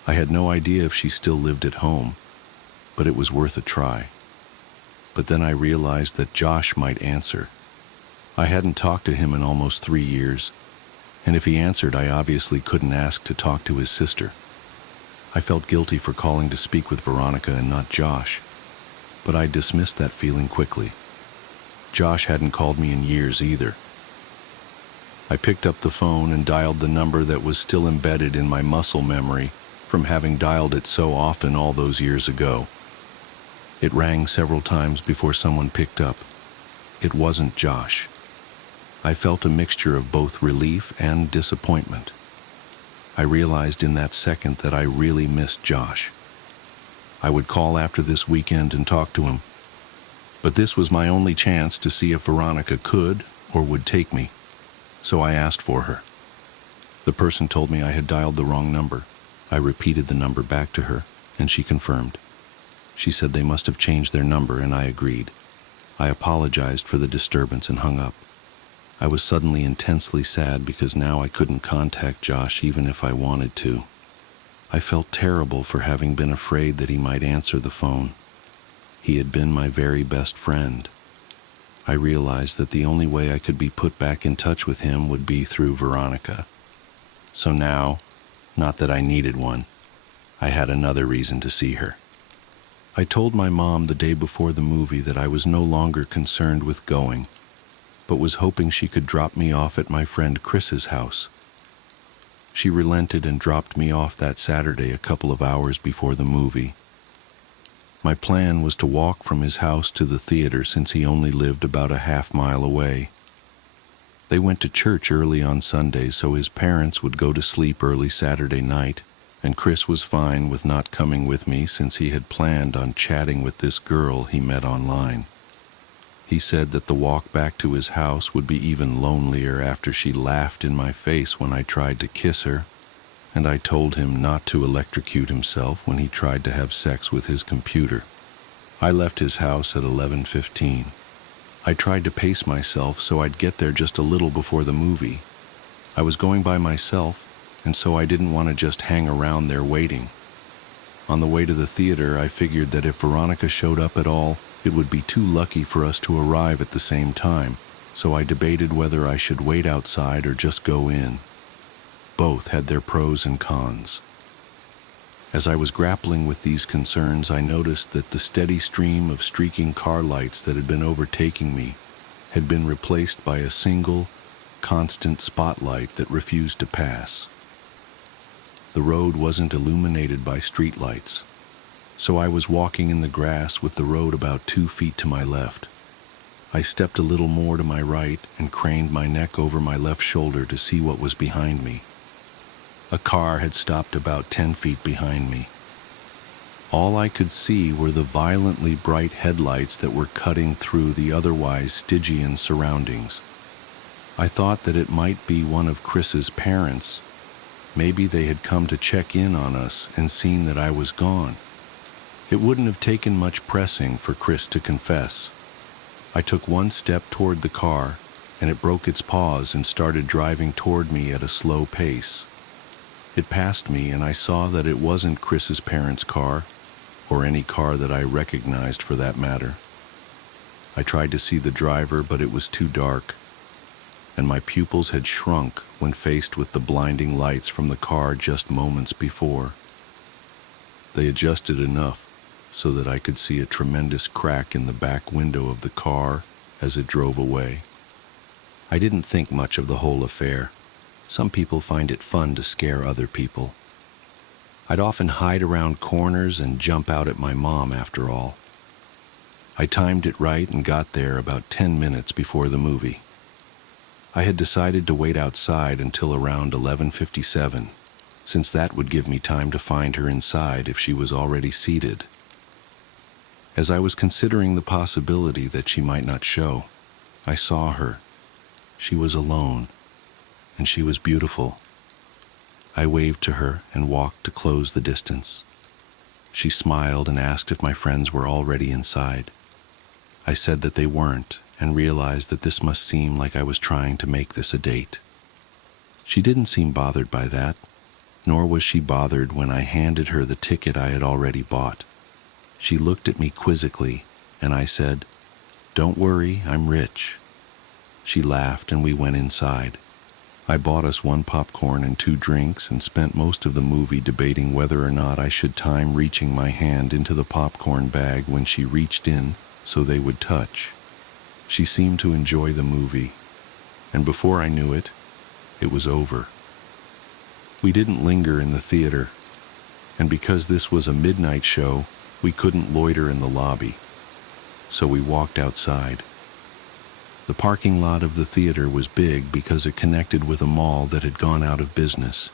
I had no idea if she still lived at home, but it was worth a try. But then I realized that Josh might answer. I hadn't talked to him in almost 3 years, and if he answered, I obviously couldn't ask to talk to his sister. I felt guilty for calling to speak with Veronica and not Josh, but I dismissed that feeling quickly. Josh hadn't called me in years either. I picked up the phone and dialed the number that was still embedded in my muscle memory from having dialed it so often all those years ago. It rang several times before someone picked up. It wasn't Josh. I felt a mixture of both relief and disappointment. I realized in that second that I really missed Josh. I would call after this weekend and talk to him, but this was my only chance to see if Veronica could or would take me, so I asked for her. The person told me I had dialed the wrong number. I repeated the number back to her, and she confirmed. She said they must have changed their number, and I agreed. I apologized for the disturbance and hung up. I was suddenly intensely sad because now I couldn't contact Josh even if I wanted to. I felt terrible for having been afraid that he might answer the phone. He had been my very best friend. I realized that the only way I could be put back in touch with him would be through Veronica. So now, not that I needed one, I had another reason to see her. I told my mom the day before the movie that I was no longer concerned with going, but was hoping she could drop me off at my friend Chris's house. She relented and dropped me off that Saturday a couple of hours before the movie. My plan was to walk from his house to the theater since he only lived about a half-mile away. They went to church early on Sunday so his parents would go to sleep early Saturday night, and Chris was fine with not coming with me since he had planned on chatting with this girl he met online. He said that the walk back to his house would be even lonelier after she laughed in my face when I tried to kiss her, and I told him not to electrocute himself when he tried to have sex with his computer. I left his house at 11:15. I tried to pace myself so I'd get there just a little before the movie. I was going by myself, and so I didn't want to just hang around there waiting. On the way to the theater, I figured that if Veronica showed up at all, it would be too lucky for us to arrive at the same time, so I debated whether I should wait outside or just go in. Both had their pros and cons. As I was grappling with these concerns, I noticed that the steady stream of streaking car lights that had been overtaking me had been replaced by a single, constant spotlight that refused to pass. The road wasn't illuminated by streetlights, so I was walking in the grass with the road about 2 feet to my left. I stepped a little more to my right and craned my neck over my left shoulder to see what was behind me. A car had stopped about 10 feet behind me. All I could see were the violently bright headlights that were cutting through the otherwise Stygian surroundings. I thought that it might be one of Chris's parents. Maybe they had come to check in on us and seen that I was gone. It wouldn't have taken much pressing for Chris to confess. I took one step toward the car, and it broke its paws and started driving toward me at a slow pace. It passed me, and I saw that it wasn't Chris's parents' car, or any car that I recognized for that matter. I tried to see the driver, but it was too dark, and my pupils had shrunk when faced with the blinding lights from the car just moments before. They adjusted enough so that I could see a tremendous crack in the back window of the car as it drove away. I didn't think much of the whole affair. Some people find it fun to scare other people. I'd often hide around corners and jump out at my mom after all. I timed it right and got there about 10 minutes before the movie. I had decided to wait outside until around 11:57, since that would give me time to find her inside if she was already seated. As I was considering the possibility that she might not show, I saw her. She was alone, and she was beautiful. I waved to her and walked to close the distance. She smiled and asked if my friends were already inside. I said that they weren't, and realized that this must seem like I was trying to make this a date. She didn't seem bothered by that, nor was she bothered when I handed her the ticket I had already bought. She looked at me quizzically, and I said, "Don't worry, I'm rich." She laughed and we went inside. I bought us 1 popcorn and 2 drinks and spent most of the movie debating whether or not I should time reaching my hand into the popcorn bag when she reached in so they would touch. She seemed to enjoy the movie, and before I knew it, it was over. We didn't linger in the theater, and because this was a midnight show, we couldn't loiter in the lobby, so we walked outside. The parking lot of the theater was big because it connected with a mall that had gone out of business.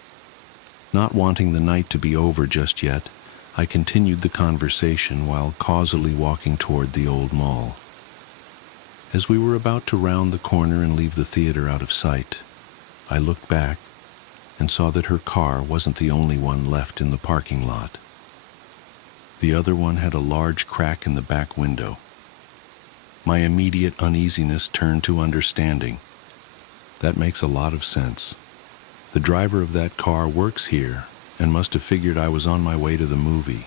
Not wanting the night to be over just yet, I continued the conversation while causally walking toward the old mall. As we were about to round the corner and leave the theater out of sight, I looked back and saw that her car wasn't the only one left in the parking lot. The other one had a large crack in the back window. My immediate uneasiness turned to understanding. That makes a lot of sense. The driver of that car works here and must have figured I was on my way to the movie.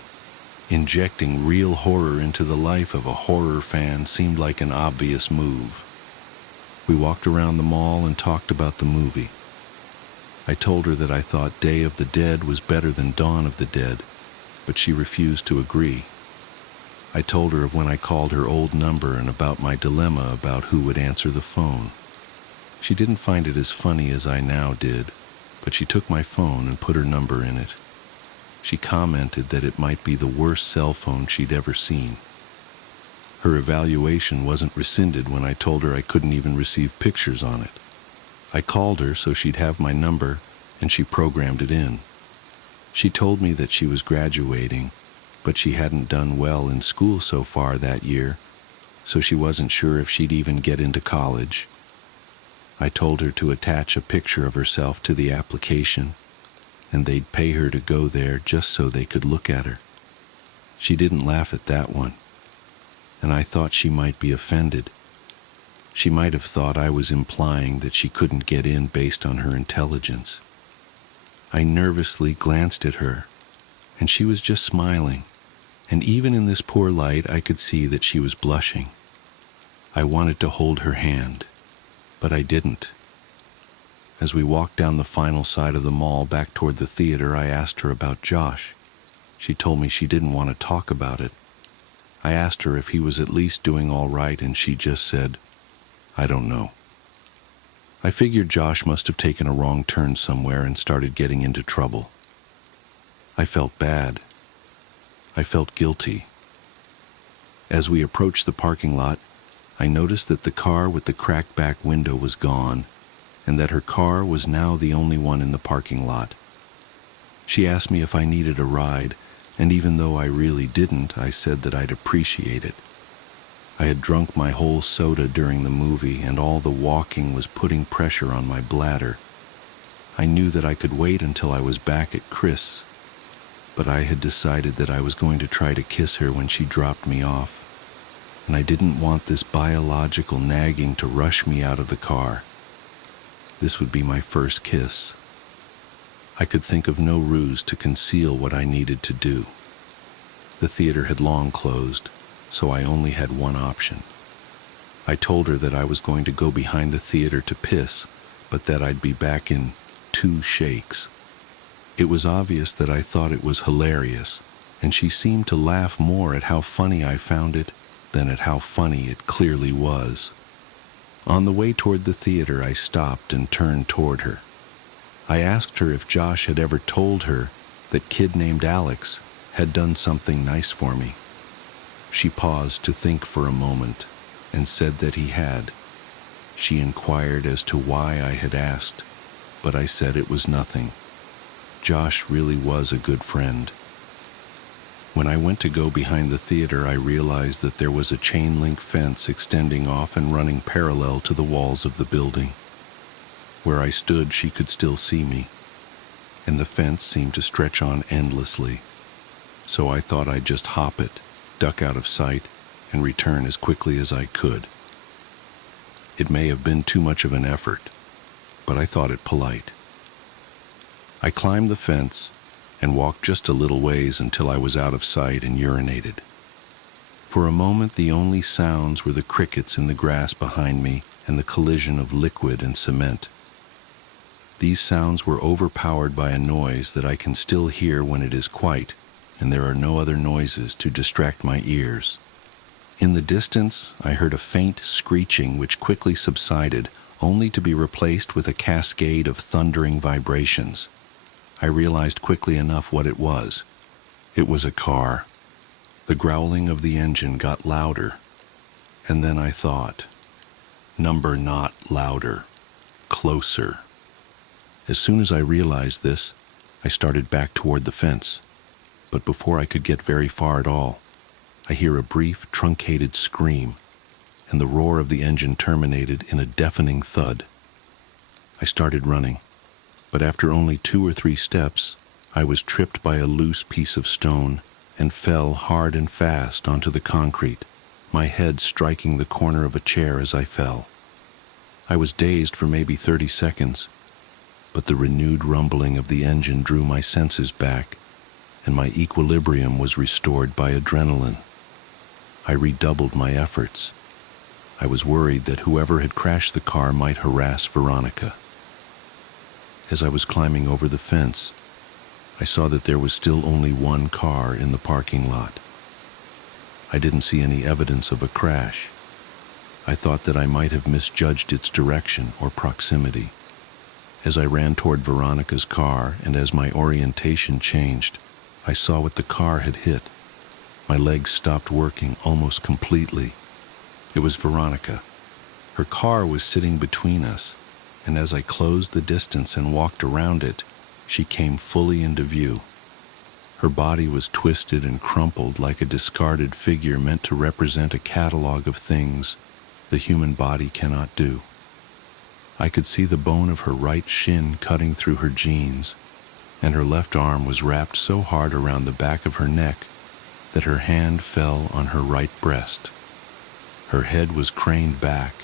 Injecting real horror into the life of a horror fan seemed like an obvious move. We walked around the mall and talked about the movie. I told her that I thought Day of the Dead was better than Dawn of the Dead, but she refused to agree. I told her of when I called her old number and about my dilemma about who would answer the phone. She didn't find it as funny as I now did, but she took my phone and put her number in it. She commented that it might be the worst cell phone she'd ever seen. Her evaluation wasn't rescinded when I told her I couldn't even receive pictures on it. I called her so she'd have my number, and she programmed it in. She told me that she was graduating, but she hadn't done well in school so far that year, so she wasn't sure if she'd even get into college. I told her to attach a picture of herself to the application, and they'd pay her to go there just so they could look at her. She didn't laugh at that one, and I thought she might be offended. She might have thought I was implying that she couldn't get in based on her intelligence. I nervously glanced at her, and she was just smiling, and even in this poor light I could see that she was blushing. I wanted to hold her hand, but I didn't. As we walked down the final side of the mall back toward the theater, I asked her about Josh. She told me she didn't want to talk about it. I asked her if he was at least doing all right, and she just said, "I don't know." I figured Josh must have taken a wrong turn somewhere and started getting into trouble. I felt bad. I felt guilty. As we approached the parking lot, I noticed that the car with the cracked back window was gone, and that her car was now the only one in the parking lot. She asked me if I needed a ride, and even though I really didn't, I said that I'd appreciate it. I had drunk my whole soda during the movie, and all the walking was putting pressure on my bladder. I knew that I could wait until I was back at Chris', but I had decided that I was going to try to kiss her when she dropped me off, and I didn't want this biological nagging to rush me out of the car. This would be my first kiss. I could think of no ruse to conceal what I needed to do. The theater had long closed, so I only had one option. I told her that I was going to go behind the theater to piss, but that I'd be back in 2 shakes. It was obvious that I thought it was hilarious, and she seemed to laugh more at how funny I found it than at how funny it clearly was. On the way toward the theater, I stopped and turned toward her. I asked her if Josh had ever told her that kid named Alex had done something nice for me. She paused to think for a moment and said that he had. She inquired as to why I had asked, but I said it was nothing. Josh really was a good friend. When I went to go behind the theater, I realized that there was a chain-link fence extending off and running parallel to the walls of the building. Where I stood, she could still see me, and the fence seemed to stretch on endlessly. So I thought I'd just hop it, duck out of sight, and return as quickly as I could. It may have been too much of an effort, but I thought it polite. I climbed the fence and walked just a little ways until I was out of sight and urinated. For a moment, the only sounds were the crickets in the grass behind me and the collision of liquid and cement. These sounds were overpowered by a noise that I can still hear when it is quiet, and there are no other noises to distract my ears. In the distance, I heard a faint screeching which quickly subsided, only to be replaced with a cascade of thundering vibrations. I realized quickly enough what it was. It was a car. The growling of the engine got louder, and then I thought, number not louder, closer. As soon as I realized this, I started back toward the fence, but before I could get very far at all, I hear a brief, truncated scream, and the roar of the engine terminated in a deafening thud. I started running. But after only 2 or 3 steps, I was tripped by a loose piece of stone and fell hard and fast onto the concrete, my head striking the corner of a chair as I fell. I was dazed for maybe 30 seconds, but the renewed rumbling of the engine drew my senses back, and my equilibrium was restored by adrenaline. I redoubled my efforts. I was worried that whoever had crashed the car might harass Veronica. As I was climbing over the fence, I saw that there was still only one car in the parking lot. I didn't see any evidence of a crash. I thought that I might have misjudged its direction or proximity. As I ran toward Veronica's car and as my orientation changed, I saw what the car had hit. My legs stopped working almost completely. It was Veronica. Her car was sitting between us, and as I closed the distance and walked around it, she came fully into view. Her body was twisted and crumpled like a discarded figure meant to represent a catalog of things the human body cannot do. I could see the bone of her right shin cutting through her jeans, and her left arm was wrapped so hard around the back of her neck that her hand fell on her right breast. Her head was craned back,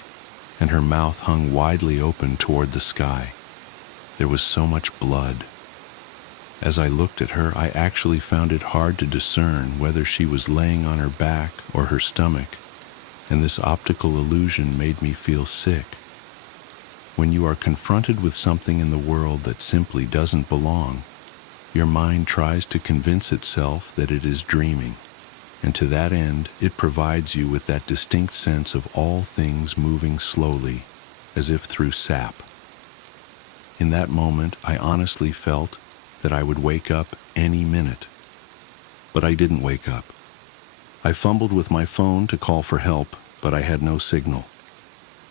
and her mouth hung widely open toward the sky. There was so much blood. As I looked at her, I actually found it hard to discern whether she was laying on her back or her stomach, and this optical illusion made me feel sick. When you are confronted with something in the world that simply doesn't belong, your mind tries to convince itself that it is dreaming, and to that end, it provides you with that distinct sense of all things moving slowly, as if through sap. In that moment, I honestly felt that I would wake up any minute. But I didn't wake up. I fumbled with my phone to call for help, but I had no signal.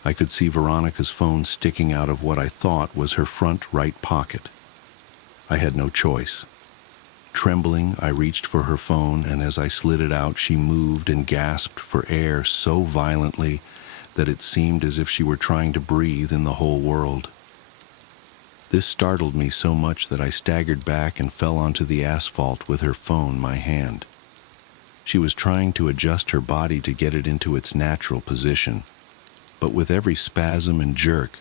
I could see Veronica's phone sticking out of what I thought was her front right pocket. I had no choice. Trembling, I reached for her phone, and as I slid it out, she moved and gasped for air so violently that it seemed as if she were trying to breathe in the whole world. This startled me so much that I staggered back and fell onto the asphalt with her phone in my hand. She was trying to adjust her body to get it into its natural position, but with every spasm and jerk,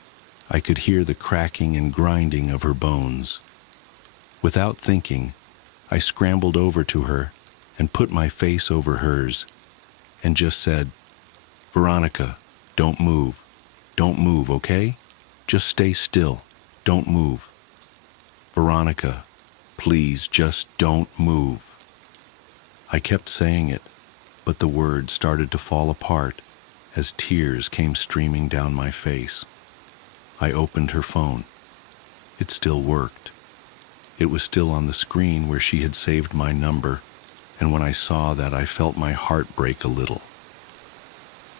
I could hear the cracking and grinding of her bones. Without thinking, I scrambled over to her and put my face over hers and just said, "Veronica, don't move. Don't move, okay? Just stay still. Don't move. Veronica, please just don't move." I kept saying it, but the words started to fall apart as tears came streaming down my face. I opened her phone. It still worked. It was still on the screen where she had saved my number, and when I saw that, I felt my heart break a little.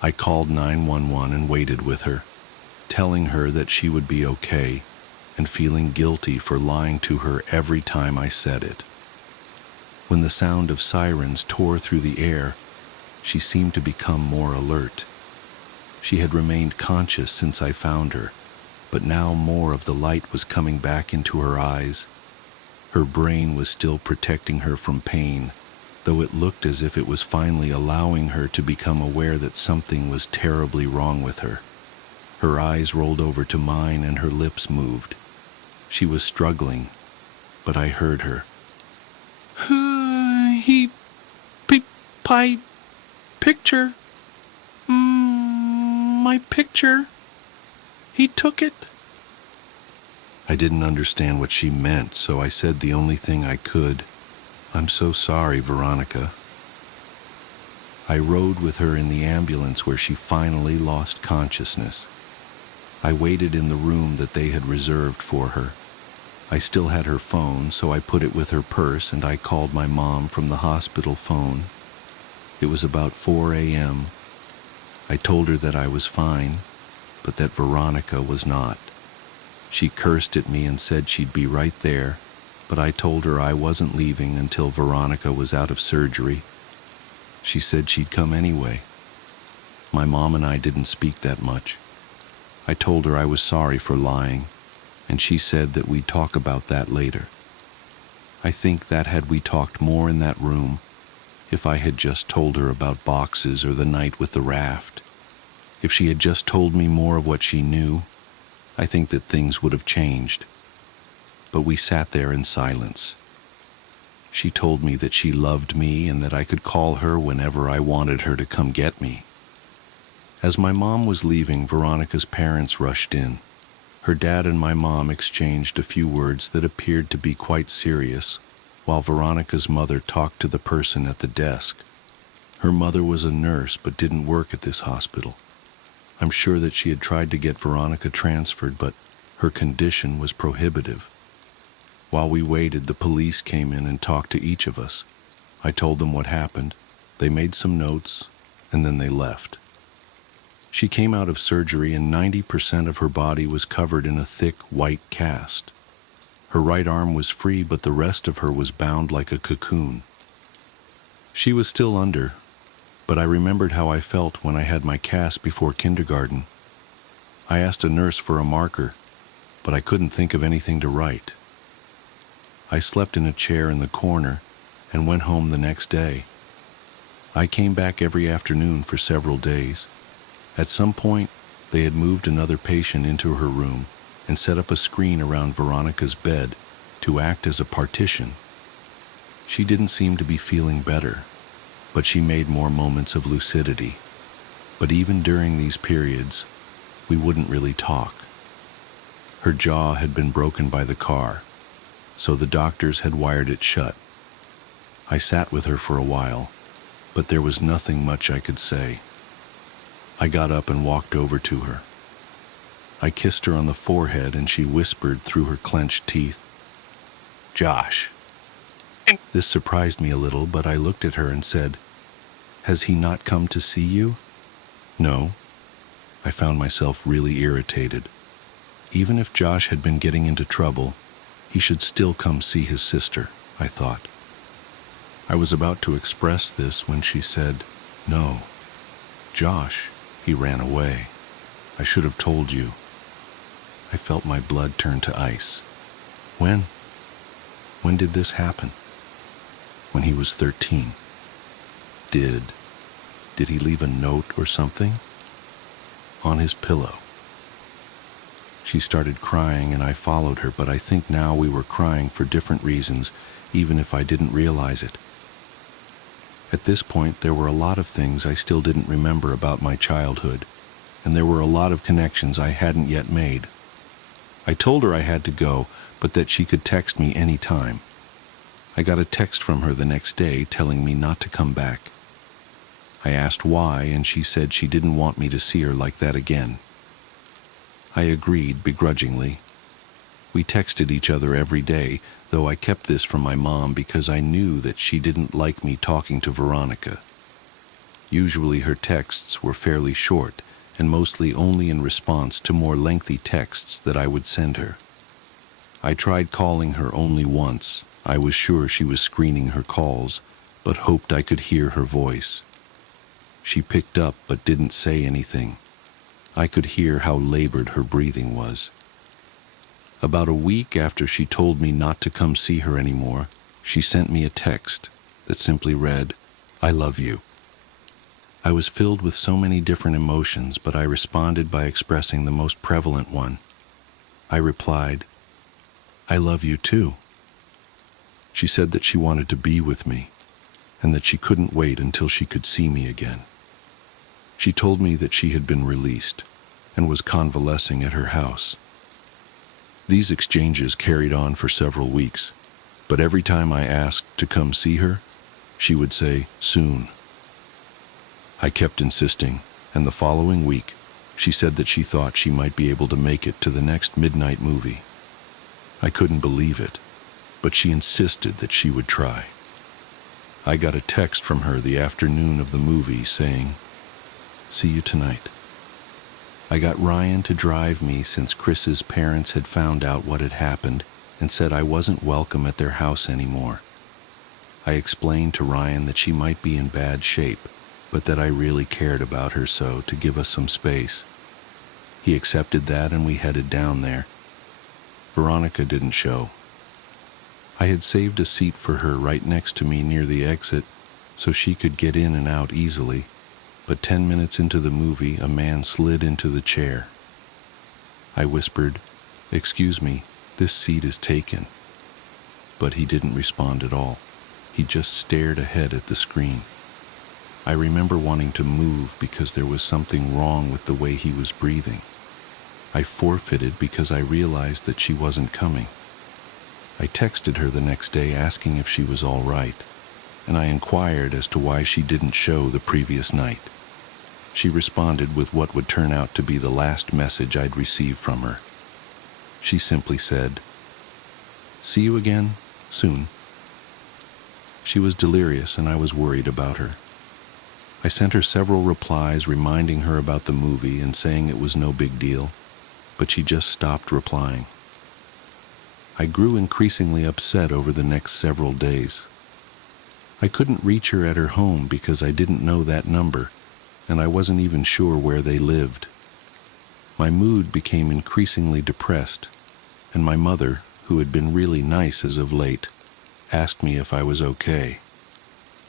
I called 911 and waited with her, telling her that she would be okay, and feeling guilty for lying to her every time I said it. When the sound of sirens tore through the air, she seemed to become more alert. She had remained conscious since I found her, but now more of the light was coming back into her eyes. Her brain was still protecting her from pain, though it looked as if it was finally allowing her to become aware that something was terribly wrong with her. Her eyes rolled over to mine and her lips moved. She was struggling, but I heard her. "My picture. My picture. He took it." I didn't understand what she meant, so I said the only thing I could. "I'm so sorry, Veronica." I rode with her in the ambulance where she finally lost consciousness. I waited in the room that they had reserved for her. I still had her phone, so I put it with her purse and I called my mom from the hospital phone. It was about 4 a.m. I told her that I was fine, but that Veronica was not. She cursed at me and said she'd be right there, but I told her I wasn't leaving until Veronica was out of surgery. She said she'd come anyway. My mom and I didn't speak that much. I told her I was sorry for lying, and she said that we'd talk about that later. I think that had we talked more in that room, if I had just told her about boxes or the night with the raft, if she had just told me more of what she knew, I think that things would have changed. But we sat there in silence. She told me that she loved me and that I could call her whenever I wanted her to come get me. As my mom was leaving, Veronica's parents rushed in. Her dad and my mom exchanged a few words that appeared to be quite serious, while Veronica's mother talked to the person at the desk. Her mother was a nurse but didn't work at this hospital. I'm sure that she had tried to get Veronica transferred, but her condition was prohibitive. While we waited, the police came in and talked to each of us. I told them what happened. They made some notes, and then they left. She came out of surgery and 90% of her body was covered in a thick white cast. Her right arm was free, but the rest of her was bound like a cocoon. She was still under, but I remembered how I felt when I had my cast before kindergarten. I asked a nurse for a marker, but I couldn't think of anything to write. I slept in a chair in the corner and went home the next day. I came back every afternoon for several days. At some point, they had moved another patient into her room and set up a screen around Veronica's bed to act as a partition. She didn't seem to be feeling better, but she made more moments of lucidity. But even during these periods, we wouldn't really talk. Her jaw had been broken by the car, so the doctors had wired it shut. I sat with her for a while, but there was nothing much I could say. I got up and walked over to her. I kissed her on the forehead and she whispered through her clenched teeth, "Josh." This surprised me a little, but I looked at her and said, "Has he not come to see you?" "No." I found myself really irritated. Even if Josh had been getting into trouble, he should still come see his sister, I thought. I was about to express this when she said, "No, Josh, he ran away. I should have told you." I felt my blood turn to ice. When? When did this happen? When he was 13. Did he leave a note or something? On his pillow. She started crying and I followed her, but I think now we were crying for different reasons, even if I didn't realize it. At this point, there were a lot of things I still didn't remember about my childhood, and there were a lot of connections I hadn't yet made. I told her I had to go, but that she could text me any time. I got a text from her the next day telling me not to come back. I asked why, and she said she didn't want me to see her like that again. I agreed begrudgingly. We texted each other every day, though I kept this from my mom because I knew that she didn't like me talking to Veronica. Usually her texts were fairly short, and mostly only in response to more lengthy texts that I would send her. I tried calling her only once. I was sure she was screening her calls, but hoped I could hear her voice. She picked up but didn't say anything. I could hear how labored her breathing was. About a week after she told me not to come see her anymore, she sent me a text that simply read, "I love you." I was filled with so many different emotions, but I responded by expressing the most prevalent one. I replied, "I love you too." She said that she wanted to be with me, and that she couldn't wait until she could see me again. She told me that she had been released and was convalescing at her house. These exchanges carried on for several weeks, but every time I asked to come see her, she would say, "Soon." I kept insisting, and the following week, she said that she thought she might be able to make it to the next midnight movie. I couldn't believe it, but she insisted that she would try. I got a text from her the afternoon of the movie saying, "See you tonight." I got Ryan to drive me since Chris's parents had found out what had happened and said I wasn't welcome at their house anymore. I explained to Ryan that she might be in bad shape, but that I really cared about her, so to give us some space. He accepted that and we headed down there. Veronica didn't show. I had saved a seat for her right next to me near the exit so she could get in and out easily, but 10 minutes into the movie, a man slid into the chair. I whispered, "Excuse me, this seat is taken." But he didn't respond at all. He just stared ahead at the screen. I remember wanting to move because there was something wrong with the way he was breathing. I forfeited because I realized that she wasn't coming. I texted her the next day asking if she was all right, and I inquired as to why she didn't show the previous night. She responded with what would turn out to be the last message I'd received from her. She simply said, "See you again, soon." She was delirious and I was worried about her. I sent her several replies reminding her about the movie and saying it was no big deal, but she just stopped replying. I grew increasingly upset over the next several days. I couldn't reach her at her home because I didn't know that number, and I wasn't even sure where they lived. My mood became increasingly depressed, and my mother, who had been really nice as of late, asked me if I was okay.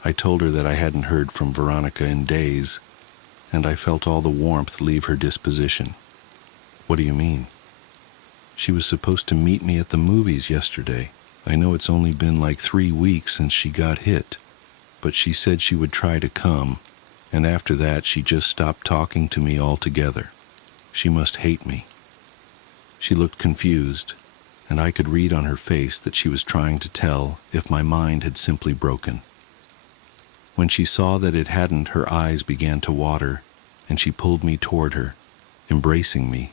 I told her that I hadn't heard from Veronica in days, and I felt all the warmth leave her disposition. "What do you mean?" "She was supposed to meet me at the movies yesterday. I know it's only been like 3 weeks since she got hit, but she said she would try to come, and after that she just stopped talking to me altogether. She must hate me." She looked confused, and I could read on her face that she was trying to tell if my mind had simply broken. When she saw that it hadn't, her eyes began to water, and she pulled me toward her, embracing me.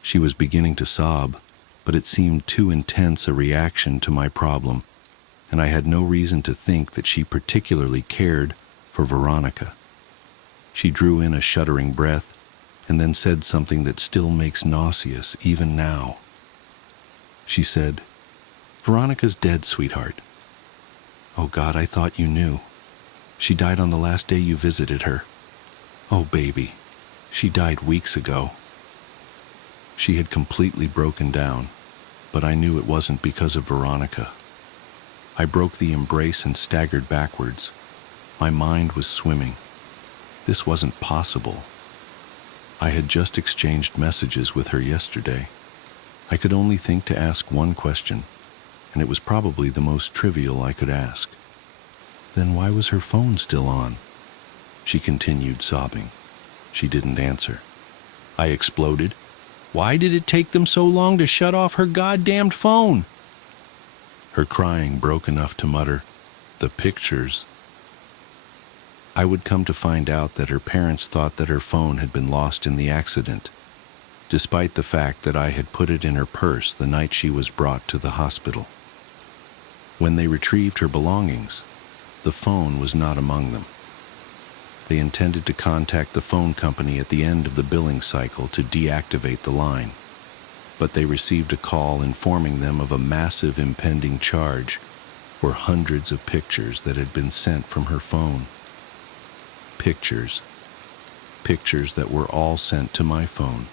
She was beginning to sob, but it seemed too intense a reaction to my problem, and I had no reason to think that she particularly cared for Veronica. She drew in a shuddering breath, and then said something that still makes nauseous even now. She said, "Veronica's dead, sweetheart." "Oh God, I thought you knew. She died on the last day you visited her." "Oh baby, she died weeks ago." She had completely broken down, but I knew it wasn't because of Veronica. I broke the embrace and staggered backwards. My mind was swimming. This wasn't possible. I had just exchanged messages with her yesterday. I could only think to ask one question, and it was probably the most trivial I could ask. "Then why was her phone still on?" She continued sobbing. She didn't answer. I exploded. "Why did it take them so long to shut off her goddamned phone?" Her crying broke enough to mutter, "The pictures." I would come to find out that her parents thought that her phone had been lost in the accident, despite the fact that I had put it in her purse the night she was brought to the hospital. When they retrieved her belongings, the phone was not among them. They intended to contact the phone company at the end of the billing cycle to deactivate the line, but they received a call informing them of a massive impending charge for hundreds of pictures that had been sent from her phone. Pictures that were all sent to my phone.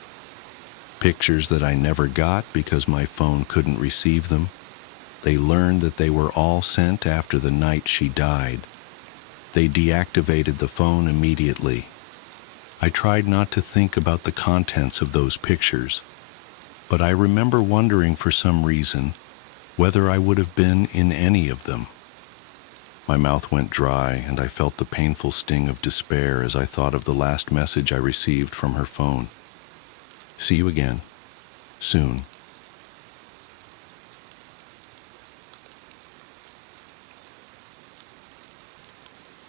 Pictures that I never got because my phone couldn't receive them. They learned that they were all sent after the night she died. They deactivated the phone immediately. I tried not to think about the contents of those pictures, but I remember wondering for some reason whether I would have been in any of them. My mouth went dry, and I felt the painful sting of despair as I thought of the last message I received from her phone. "See you again, soon."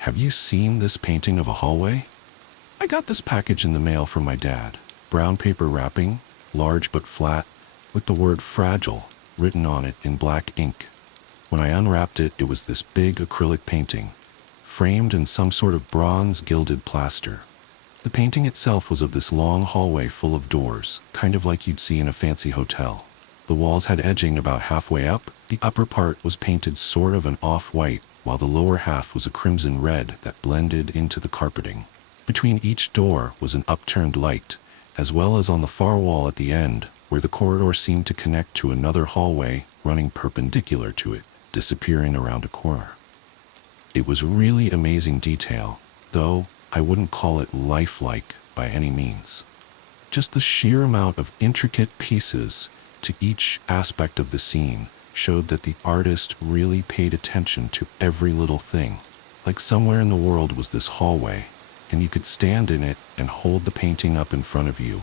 Have you seen this painting of a hallway? I got this package in the mail from my dad. Brown paper wrapping, large but flat, with the word fragile written on it in black ink. When I unwrapped it, it was this big acrylic painting, framed in some sort of bronze gilded plaster. The painting itself was of this long hallway full of doors, kind of like you'd see in a fancy hotel. The walls had edging about halfway up. The upper part was painted sort of an off-white, while the lower half was a crimson red that blended into the carpeting. Between each door was an upturned light, as well as on the far wall at the end where the corridor seemed to connect to another hallway running perpendicular to it, disappearing around a corner. It was really amazing detail, though I wouldn't call it lifelike by any means. Just the sheer amount of intricate pieces to each aspect of the scene showed that the artist really paid attention to every little thing. Like somewhere in the world was this hallway, and you could stand in it and hold the painting up in front of you.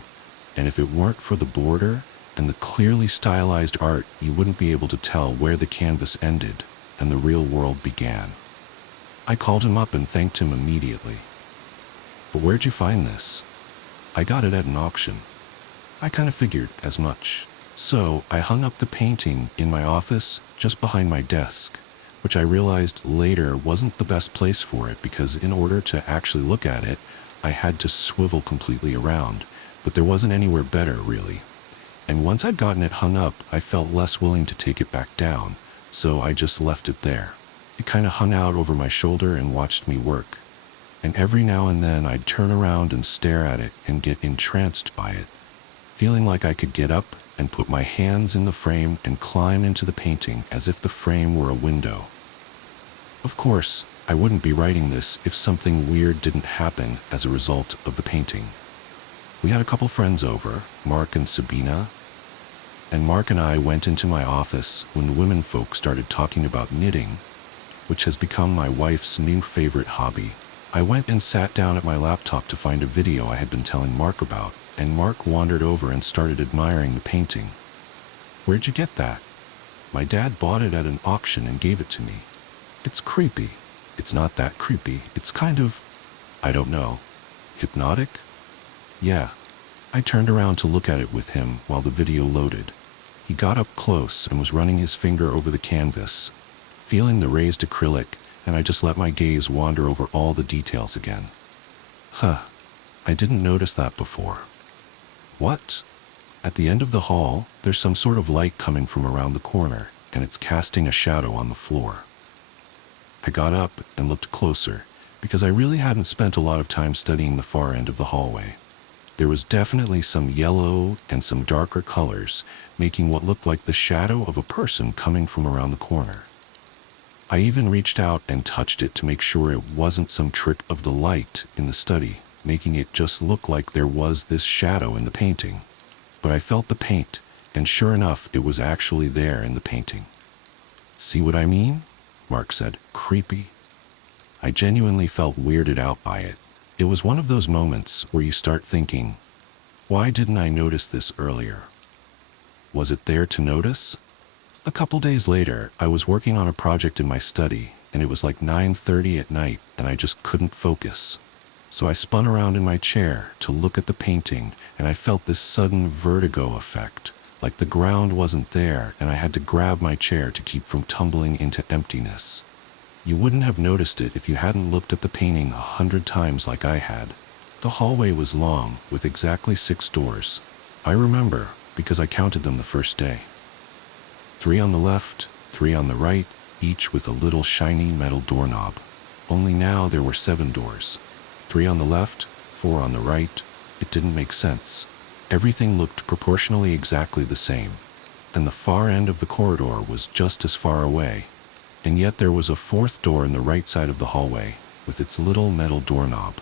And if it weren't for the border and the clearly stylized art, you wouldn't be able to tell where the canvas ended and the real world began. I called him up and thanked him immediately. "But where'd you find this?" "I got it at an auction." I kind of figured as much. So I hung up the painting in my office just behind my desk, which I realized later wasn't the best place for it because in order to actually look at it, I had to swivel completely around, but there wasn't anywhere better really. And once I'd gotten it hung up, I felt less willing to take it back down, so I just left it there. It kind of hung out over my shoulder and watched me work. And every now and then I'd turn around and stare at it and get entranced by it, feeling like I could get up and put my hands in the frame and climb into the painting as if the frame were a window. Of course, I wouldn't be writing this if something weird didn't happen as a result of the painting. We had a couple friends over, Mark and Sabina, and Mark and I went into my office when the women folk started talking about knitting, which has become my wife's new favorite hobby. I went and sat down at my laptop to find a video I had been telling Mark about, and Mark wandered over and started admiring the painting. "Where'd you get that?" "My dad bought it at an auction and gave it to me." "It's creepy." "It's not that creepy. It's kind of, I don't know, hypnotic?" "Yeah." I turned around to look at it with him while the video loaded. He got up close and was running his finger over the canvas, feeling the raised acrylic, and I just let my gaze wander over all the details again. "Huh, I didn't notice that before." "What?" "At the end of the hall, there's some sort of light coming from around the corner, and it's casting a shadow on the floor." I got up and looked closer, because I really hadn't spent a lot of time studying the far end of the hallway. There was definitely some yellow and some darker colors, making what looked like the shadow of a person coming from around the corner. I even reached out and touched it to make sure it wasn't some trick of the light in the study, making it just look like there was this shadow in the painting. But I felt the paint, and sure enough, it was actually there in the painting. "See what I mean?" Mark said. "Creepy?" I genuinely felt weirded out by it. It was one of those moments where you start thinking, why didn't I notice this earlier? Was it there to notice? A couple days later, I was working on a project in my study, and it was like 9:30 at night, and I just couldn't focus. So I spun around in my chair to look at the painting, and I felt this sudden vertigo effect, like the ground wasn't there, and I had to grab my chair to keep from tumbling into emptiness. You wouldn't have noticed it if you hadn't looked at the painting 100 times like I had. The hallway was long, with exactly 6 doors. I remember, because I counted them the first day. 3 on the left, 3 on the right, each with a little shiny metal doorknob. Only now there were 7 doors. 3 on the left, 4 on the right. It didn't make sense. Everything looked proportionally exactly the same, and the far end of the corridor was just as far away. And yet there was a 4th door in the right side of the hallway, with its little metal doorknob.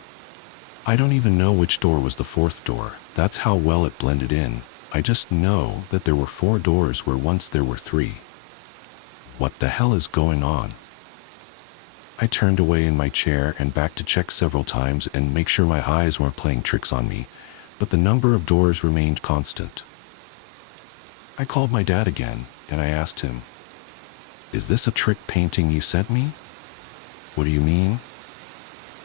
I don't even know which door was the 4th door. That's how well it blended in. I just know that there were 4 doors where once there were 3. What the hell is going on? I turned away in my chair and back to check several times and make sure my eyes weren't playing tricks on me, but the number of doors remained constant. I called my dad again, and I asked him, "Is this a trick painting you sent me?" "What do you mean?"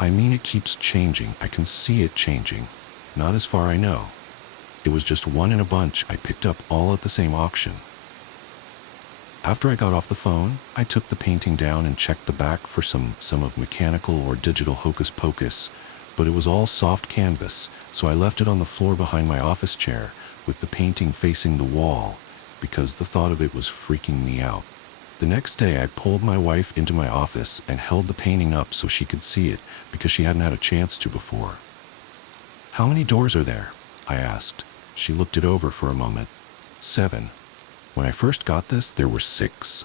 "I mean it keeps changing. I can see it changing. Not as far I know. It was just one in a bunch I picked up all at the same auction." After I got off the phone, I took the painting down and checked the back for some of mechanical or digital hocus pocus, but it was all soft canvas, so I left it on the floor behind my office chair with the painting facing the wall because the thought of it was freaking me out. The next day, I pulled my wife into my office and held the painting up so she could see it because she hadn't had a chance to before. "How many doors are there?" I asked. She looked it over for a moment. 7. When I first got this, there were 6.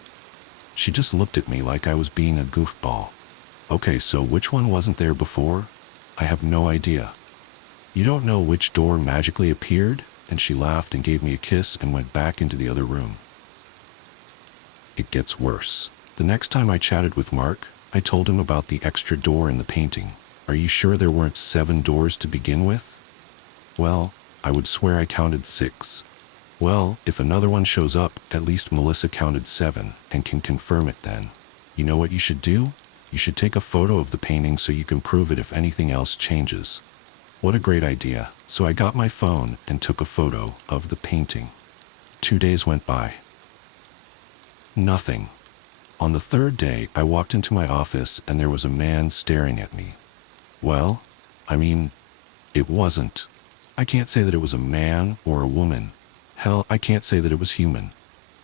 She just looked at me like I was being a goofball. Okay, so which one wasn't there before? I have no idea. You don't know which door magically appeared? And she laughed and gave me a kiss and went back into the other room. It gets worse. The next time I chatted with Mark, I told him about the extra door in the painting. Are you sure there weren't 7 doors to begin with? Well, I would swear I counted 6. Well, if another one shows up, at least Melissa counted 7 and can confirm it then. You know what you should do? You should take a photo of the painting so you can prove it if anything else changes. What a great idea. So I got my phone and took a photo of the painting. 2 days went by. Nothing. On the 3rd day, I walked into my office and there was a man staring at me. Well, it wasn't. I can't say that it was a man or a woman. Hell, I can't say that it was human.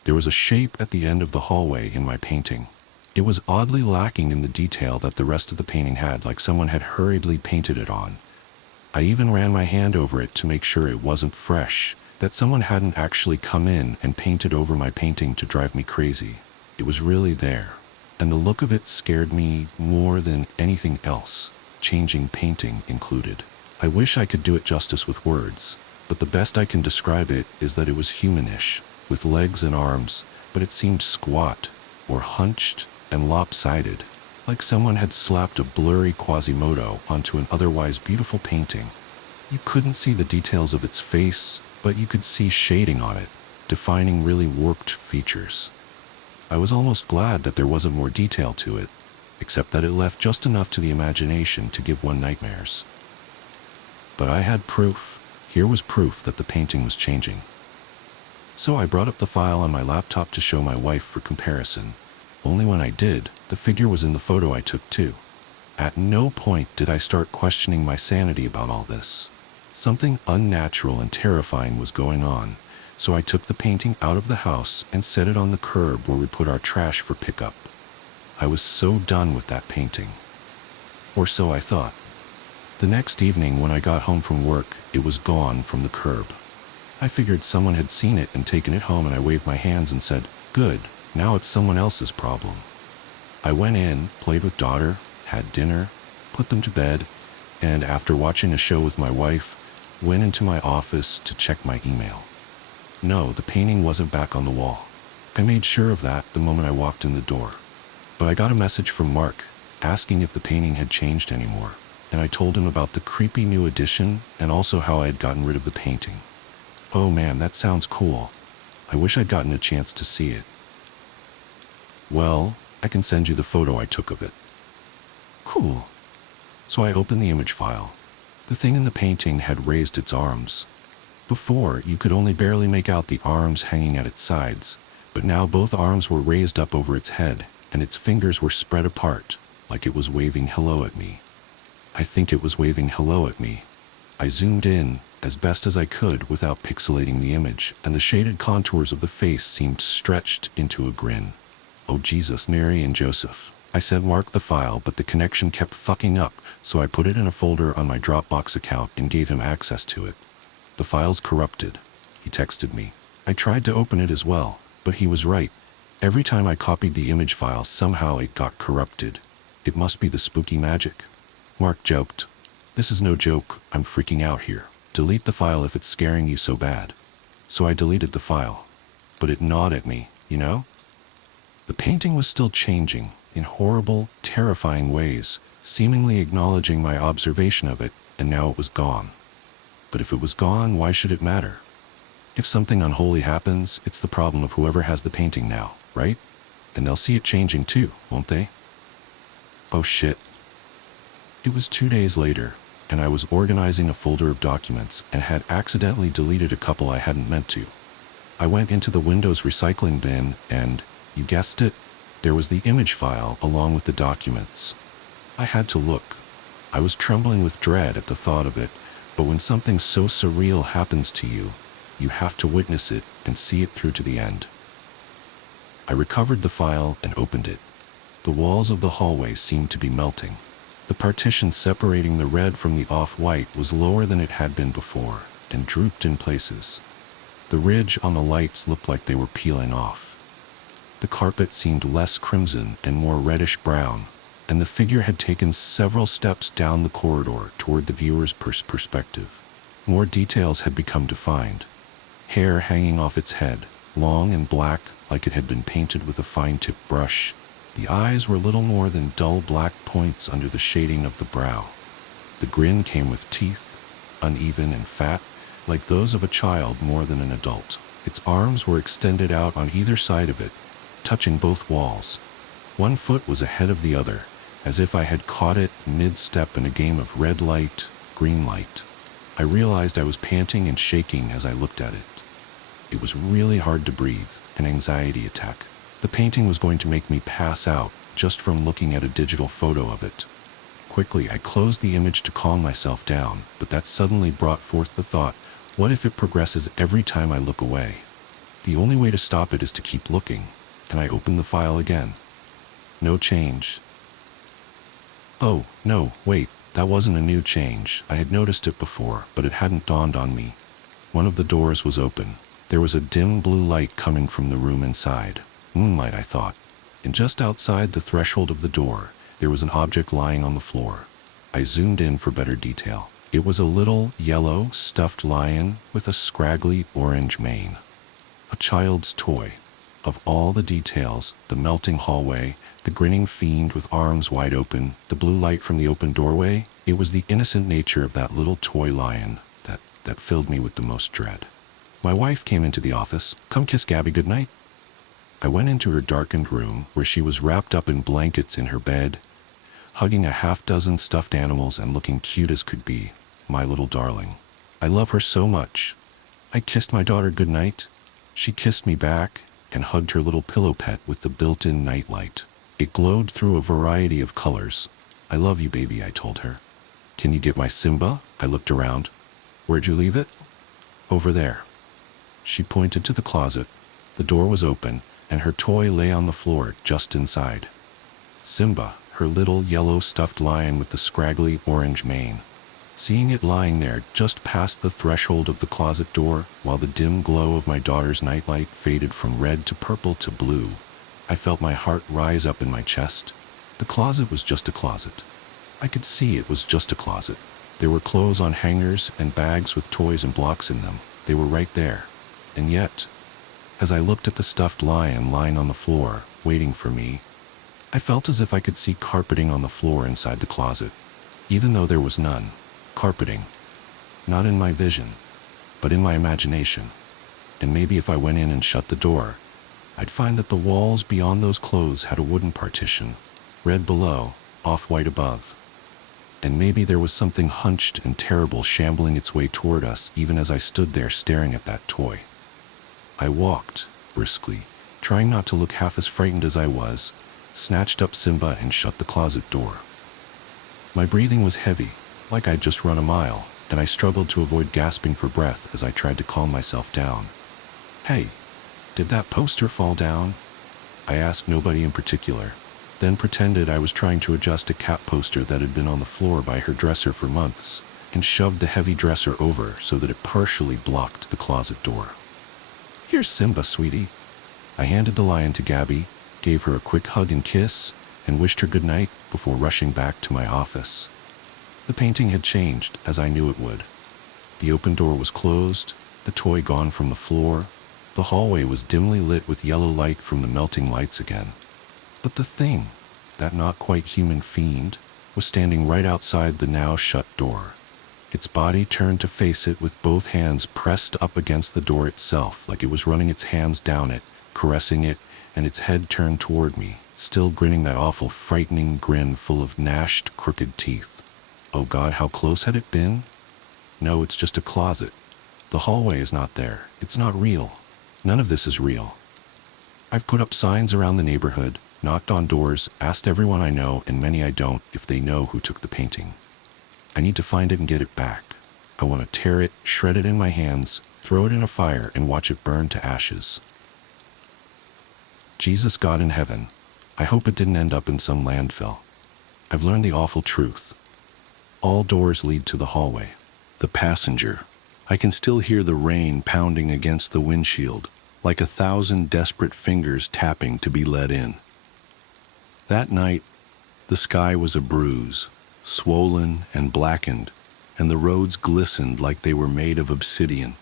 There was a shape at the end of the hallway in my painting. It was oddly lacking in the detail that the rest of the painting had, like someone had hurriedly painted it on. I even ran my hand over it to make sure it wasn't fresh, that someone hadn't actually come in and painted over my painting to drive me crazy. It was really there, and the look of it scared me more than anything else, changing painting included. I wish I could do it justice with words, but the best I can describe it is that it was humanish, with legs and arms, but it seemed squat, or hunched, and lopsided, like someone had slapped a blurry Quasimodo onto an otherwise beautiful painting. You couldn't see the details of its face, but you could see shading on it, defining really warped features. I was almost glad that there wasn't more detail to it, except that it left just enough to the imagination to give one nightmares. But I had proof. Here was proof that the painting was changing. So I brought up the file on my laptop to show my wife for comparison. Only when I did, the figure was in the photo I took too. At no point did I start questioning my sanity about all this. Something unnatural and terrifying was going on, so I took the painting out of the house and set it on the curb where we put our trash for pickup. I was so done with that painting. Or so I thought. The next evening when I got home from work, it was gone from the curb. I figured someone had seen it and taken it home, and I waved my hands and said, "Good, now it's someone else's problem." I went in, played with daughter, had dinner, put them to bed, and after watching a show with my wife, went into my office to check my email. No, the painting wasn't back on the wall. I made sure of that the moment I walked in the door. But I got a message from Mark asking if the painting had changed anymore, and I told him about the creepy new addition and also how I had gotten rid of the painting. Oh man, that sounds cool. I wish I'd gotten a chance to see it. Well, I can send you the photo I took of it. Cool. So I opened the image file. The thing in the painting had raised its arms. Before, you could only barely make out the arms hanging at its sides, but now both arms were raised up over its head, and its fingers were spread apart, like it was waving hello at me. I think it was waving hello at me. I zoomed in, as best as I could without pixelating the image, and the shaded contours of the face seemed stretched into a grin. Oh Jesus, Mary and Joseph. I said mark the file, but the connection kept fucking up, so I put it in a folder on my Dropbox account and gave him access to it. The file's corrupted, he texted me. I tried to open it as well, but he was right. Every time I copied the image file, somehow it got corrupted. It must be the spooky magic. Mark joked. This is no joke, I'm freaking out here. Delete the file if it's scaring you so bad. So I deleted the file. But it gnawed at me, you know? The painting was still changing, in horrible, terrifying ways, seemingly acknowledging my observation of it, and now it was gone. But if it was gone, why should it matter? If something unholy happens, it's the problem of whoever has the painting now, right? And they'll see it changing too, won't they? Oh shit. It was 2 days later, and I was organizing a folder of documents and had accidentally deleted a couple I hadn't meant to. I went into the Windows recycling bin and, you guessed it, there was the image file along with the documents. I had to look. I was trembling with dread at the thought of it, but when something so surreal happens to you, you have to witness it and see it through to the end. I recovered the file and opened it. The walls of the hallway seemed to be melting. The partition separating the red from the off-white was lower than it had been before, and drooped in places. The ridge on the lights looked like they were peeling off. The carpet seemed less crimson and more reddish-brown, and the figure had taken several steps down the corridor toward the viewer's perspective. More details had become defined. Hair hanging off its head, long and black like it had been painted with a fine-tipped brush. The eyes were little more than dull black points under the shading of the brow. The grin came with teeth, uneven and fat, like those of a child more than an adult. Its arms were extended out on either side of it, touching both walls. One foot was ahead of the other, as if I had caught it mid-step in a game of red light, green light. I realized I was panting and shaking as I looked at it. It was really hard to breathe, an anxiety attack. The painting was going to make me pass out just from looking at a digital photo of it. Quickly, I closed the image to calm myself down, but that suddenly brought forth the thought, what if it progresses every time I look away? The only way to stop it is to keep looking, and I opened the file again. No change. Oh, no, wait, that wasn't a new change. I had noticed it before, but it hadn't dawned on me. One of the doors was open. There was a dim blue light coming from the room inside. Moonlight, I thought. And just outside the threshold of the door, there was an object lying on the floor. I zoomed in for better detail. It was a little, yellow, stuffed lion with a scraggly orange mane. A child's toy. Of all the details, the melting hallway, the grinning fiend with arms wide open, the blue light from the open doorway, it was the innocent nature of that little toy lion that filled me with the most dread. My wife came into the office. Come kiss Gabby goodnight. I went into her darkened room, where she was wrapped up in blankets in her bed, hugging a half-dozen stuffed animals and looking cute as could be, my little darling. I love her so much. I kissed my daughter goodnight. She kissed me back and hugged her little pillow pet with the built-in nightlight. It glowed through a variety of colors. I love you, baby, I told her. Can you get my Simba? I looked around. Where'd you leave it? Over there. She pointed to the closet. The door was open, and her toy lay on the floor just inside. Simba, her little yellow stuffed lion with the scraggly orange mane. Seeing it lying there just past the threshold of the closet door, while the dim glow of my daughter's nightlight faded from red to purple to blue, I felt my heart rise up in my chest. The closet was just a closet. I could see it was just a closet. There were clothes on hangers and bags with toys and blocks in them. They were right there. And yet, as I looked at the stuffed lion lying on the floor, waiting for me, I felt as if I could see carpeting on the floor inside the closet, even though there was none. Carpeting. Not in my vision, but in my imagination. And maybe if I went in and shut the door, I'd find that the walls beyond those clothes had a wooden partition, red below, off-white above. And maybe there was something hunched and terrible shambling its way toward us even as I stood there staring at that toy. I walked, briskly, trying not to look half as frightened as I was, snatched up Simba and shut the closet door. My breathing was heavy, like I'd just run a mile, and I struggled to avoid gasping for breath as I tried to calm myself down. Hey, did that poster fall down? I asked nobody in particular, then pretended I was trying to adjust a cat poster that had been on the floor by her dresser for months, and shoved the heavy dresser over so that it partially blocked the closet door. Here's Simba, sweetie. I handed the lion to Gabby, gave her a quick hug and kiss, and wished her good night before rushing back to my office. The painting had changed, as I knew it would. The open door was closed, the toy gone from the floor. The hallway was dimly lit with yellow light from the melting lights again. But the thing, that not quite human fiend, was standing right outside the now shut door. Its body turned to face it with both hands pressed up against the door itself, like it was running its hands down it, caressing it, and its head turned toward me, still grinning that awful, frightening grin full of gnashed, crooked teeth. Oh God, how close had it been? No, it's just a closet. The hallway is not there. It's not real. None of this is real. I've put up signs around the neighborhood, knocked on doors, asked everyone I know and many I don't if they know who took the painting. I need to find it and get it back. I want to tear it, shred it in my hands, throw it in a fire and watch it burn to ashes. Jesus, God in heaven, I hope it didn't end up in some landfill. I've learned the awful truth. All doors lead to the hallway. The passenger, I can still hear the rain pounding against the windshield, like 1,000 desperate fingers tapping to be let in. That night, the sky was a bruise, swollen and blackened, and the roads glistened like they were made of obsidian.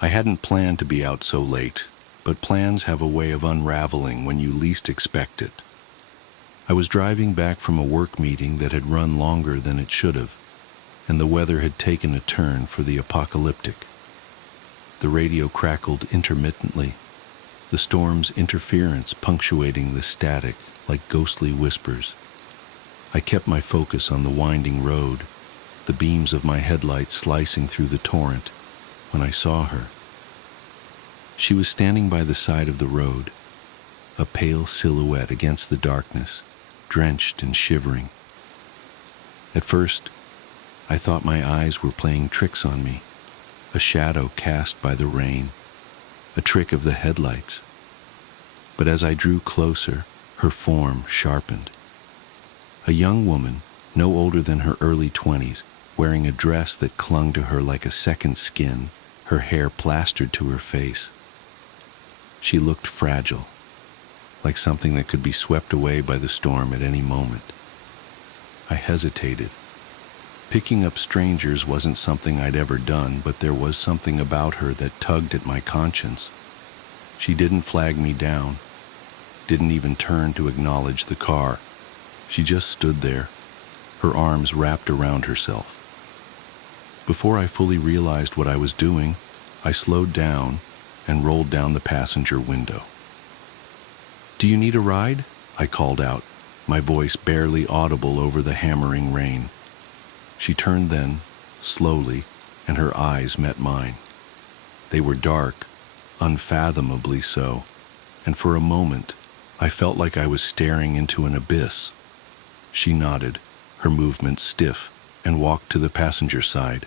I hadn't planned to be out so late, but plans have a way of unraveling when you least expect it. I was driving back from a work meeting that had run longer than it should have, and the weather had taken a turn for the apocalyptic. The radio crackled intermittently, the storm's interference punctuating the static like ghostly whispers. I kept my focus on the winding road, the beams of my headlights slicing through the torrent, when I saw her. She was standing by the side of the road, a pale silhouette against the darkness, drenched and shivering. At first, I thought my eyes were playing tricks on me, a shadow cast by the rain, a trick of the headlights. But as I drew closer, her form sharpened. A young woman, no older than her early 20s, wearing a dress that clung to her like a second skin, her hair plastered to her face. She looked fragile, like something that could be swept away by the storm at any moment. I hesitated. Picking up strangers wasn't something I'd ever done, but there was something about her that tugged at my conscience. She didn't flag me down, didn't even turn to acknowledge the car. She just stood there, her arms wrapped around herself. Before I fully realized what I was doing, I slowed down and rolled down the passenger window. "Do you need a ride?" I called out, my voice barely audible over the hammering rain. She turned then, slowly, and her eyes met mine. They were dark, unfathomably so, and for a moment, I felt like I was staring into an abyss. She nodded, her movements stiff, and walked to the passenger side.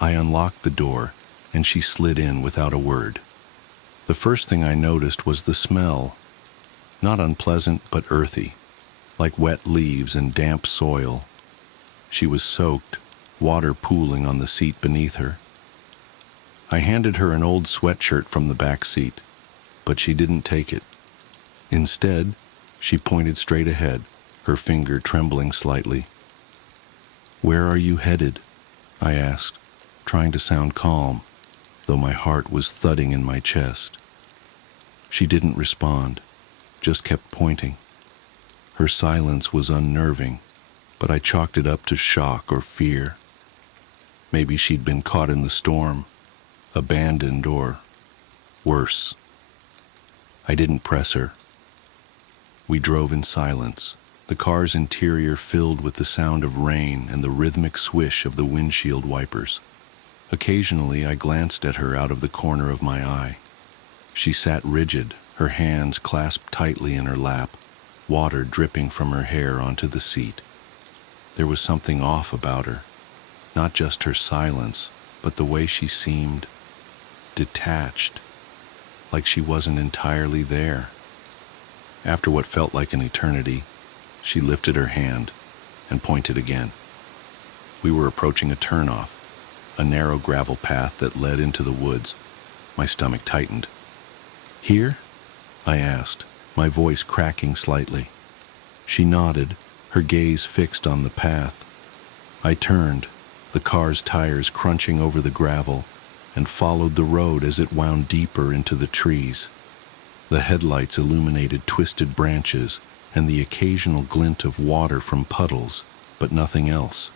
I unlocked the door, and she slid in without a word. The first thing I noticed was the smell. Not unpleasant, but earthy, like wet leaves and damp soil. She was soaked, water pooling on the seat beneath her. I handed her an old sweatshirt from the back seat, but she didn't take it. Instead, she pointed straight ahead, her finger trembling slightly. "Where are you headed?" I asked, trying to sound calm, though my heart was thudding in my chest. She didn't respond, just kept pointing. Her silence was unnerving, but I chalked it up to shock or fear. Maybe she'd been caught in the storm, abandoned, or worse. I didn't press her. We drove in silence, the car's interior filled with the sound of rain and the rhythmic swish of the windshield wipers. Occasionally, I glanced at her out of the corner of my eye. She sat rigid, her hands clasped tightly in her lap, water dripping from her hair onto the seat. There was something off about her, not just her silence, but the way she seemed detached, like she wasn't entirely there. After what felt like an eternity, she lifted her hand and pointed again. We were approaching a turnoff, a narrow gravel path that led into the woods. My stomach tightened. "Here?" I asked, my voice cracking slightly. She nodded, her gaze fixed on the path. I turned, the car's tires crunching over the gravel, and followed the road as it wound deeper into the trees. The headlights illuminated twisted branches and the occasional glint of water from puddles, but nothing else.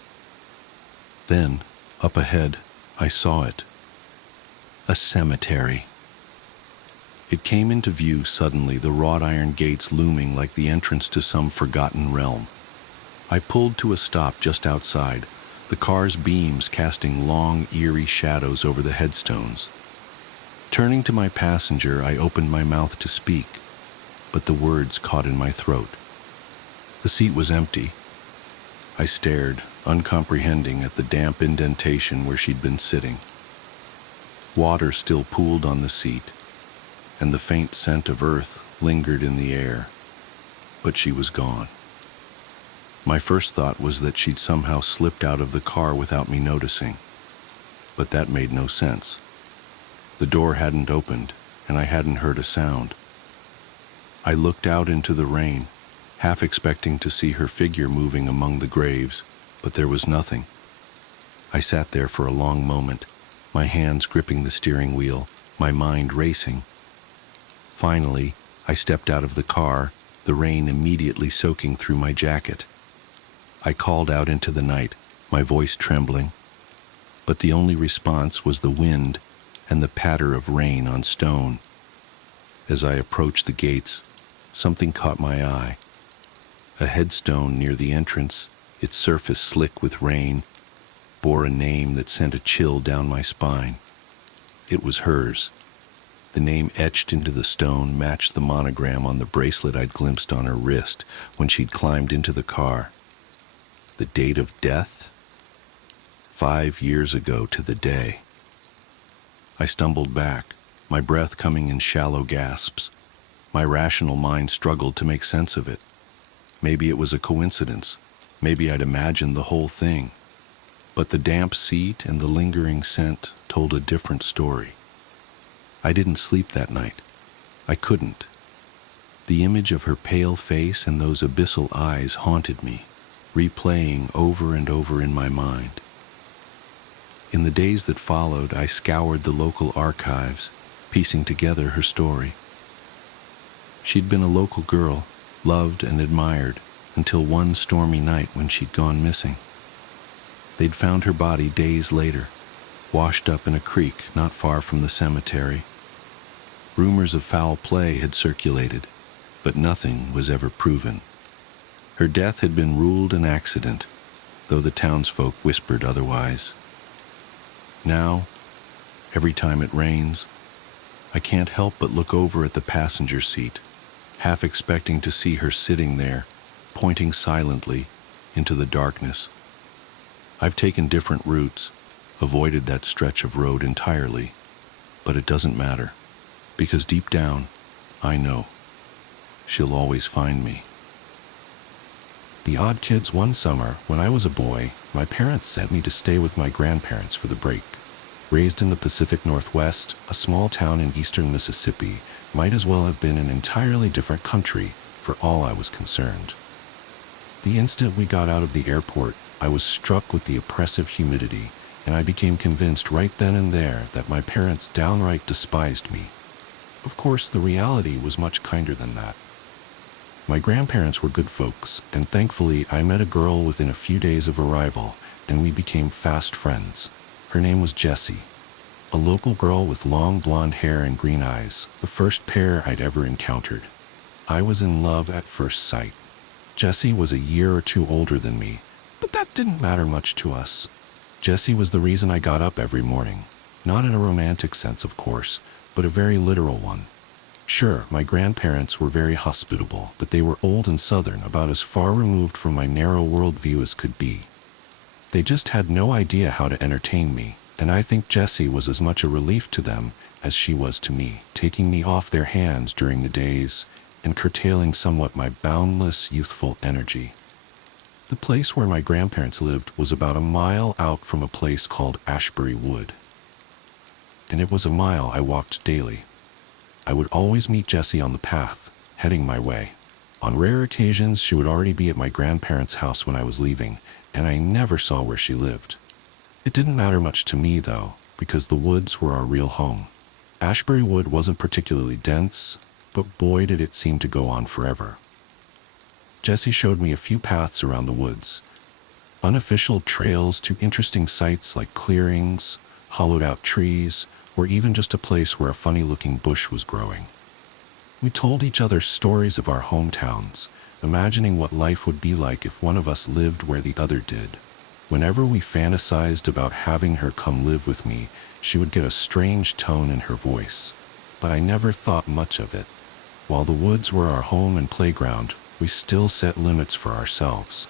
Then, up ahead, I saw it. A cemetery. It came into view suddenly, the wrought iron gates looming like the entrance to some forgotten realm. I pulled to a stop just outside, the car's beams casting long, eerie shadows over the headstones. Turning to my passenger, I opened my mouth to speak, but the words caught in my throat. The seat was empty. I stared, uncomprehending, at the damp indentation where she'd been sitting. Water still pooled on the seat, and the faint scent of earth lingered in the air, but she was gone. My first thought was that she'd somehow slipped out of the car without me noticing. but that made no sense. The door hadn't opened, and I hadn't heard a sound. I looked out into the rain, half expecting to see her figure moving among the graves, but there was nothing. I sat there for a long moment, my hands gripping the steering wheel, my mind racing. Finally, I stepped out of the car, the rain immediately soaking through my jacket. I called out into the night, my voice trembling, but the only response was the wind and the patter of rain on stone. As I approached the gates, something caught my eye. A headstone near the entrance, its surface slick with rain, bore a name that sent a chill down my spine. It was hers. The name etched into the stone matched the monogram on the bracelet I'd glimpsed on her wrist when she'd climbed into the car. The date of death? 5 years ago to the day. I stumbled back, my breath coming in shallow gasps. My rational mind struggled to make sense of it. Maybe it was a coincidence. Maybe I'd imagined the whole thing. But the damp seat and the lingering scent told a different story. I didn't sleep that night. I couldn't. The image of her pale face and those abyssal eyes haunted me, replaying over and over in my mind. In the days that followed, I scoured the local archives, piecing together her story. She'd been a local girl, loved and admired, until one stormy night when she'd gone missing. They'd found her body days later, washed up in a creek not far from the cemetery. Rumors of foul play had circulated, but nothing was ever proven. Her death had been ruled an accident, though the townsfolk whispered otherwise. Now, every time it rains, I can't help but look over at the passenger seat, half expecting to see her sitting there, pointing silently into the darkness. I've taken different routes, avoided that stretch of road entirely, but it doesn't matter, because deep down, I know she'll always find me. The odd kids. One summer, when I was a boy, my parents sent me to stay with my grandparents for the break. Raised in the Pacific Northwest, a small town in eastern Mississippi might as well have been an entirely different country for all I was concerned. The instant we got out of the airport, I was struck with the oppressive humidity, and I became convinced right then and there that my parents downright despised me. Of course, the reality was much kinder than that. My grandparents were good folks, and thankfully I met a girl within a few days of arrival, and we became fast friends. Her name was Jessie, a local girl with long blonde hair and green eyes, the first pair I'd ever encountered. I was in love at first sight. Jessie was a year or two older than me, but that didn't matter much to us. Jessie was the reason I got up every morning, not in a romantic sense, of course, but a very literal one. Sure, my grandparents were very hospitable, but they were old and southern, about as far removed from my narrow worldview as could be. They just had no idea how to entertain me, and I think Jessie was as much a relief to them as she was to me, taking me off their hands during the days and curtailing somewhat my boundless youthful energy. The place where my grandparents lived was about a mile out from a place called Ashbury Wood, and it was a mile I walked daily. I would always meet Jessie on the path, heading my way. On rare occasions, she would already be at my grandparents' house when I was leaving, and I never saw where she lived. It didn't matter much to me, though, because the woods were our real home. Ashbury Wood wasn't particularly dense, but boy did it seem to go on forever. Jessie showed me a few paths around the woods, unofficial trails to interesting sites like clearings, hollowed-out trees, or even just a place where a funny-looking bush was growing. We told each other stories of our hometowns, imagining what life would be like if one of us lived where the other did. Whenever we fantasized about having her come live with me, she would get a strange tone in her voice, but I never thought much of it. While the woods were our home and playground, we still set limits for ourselves.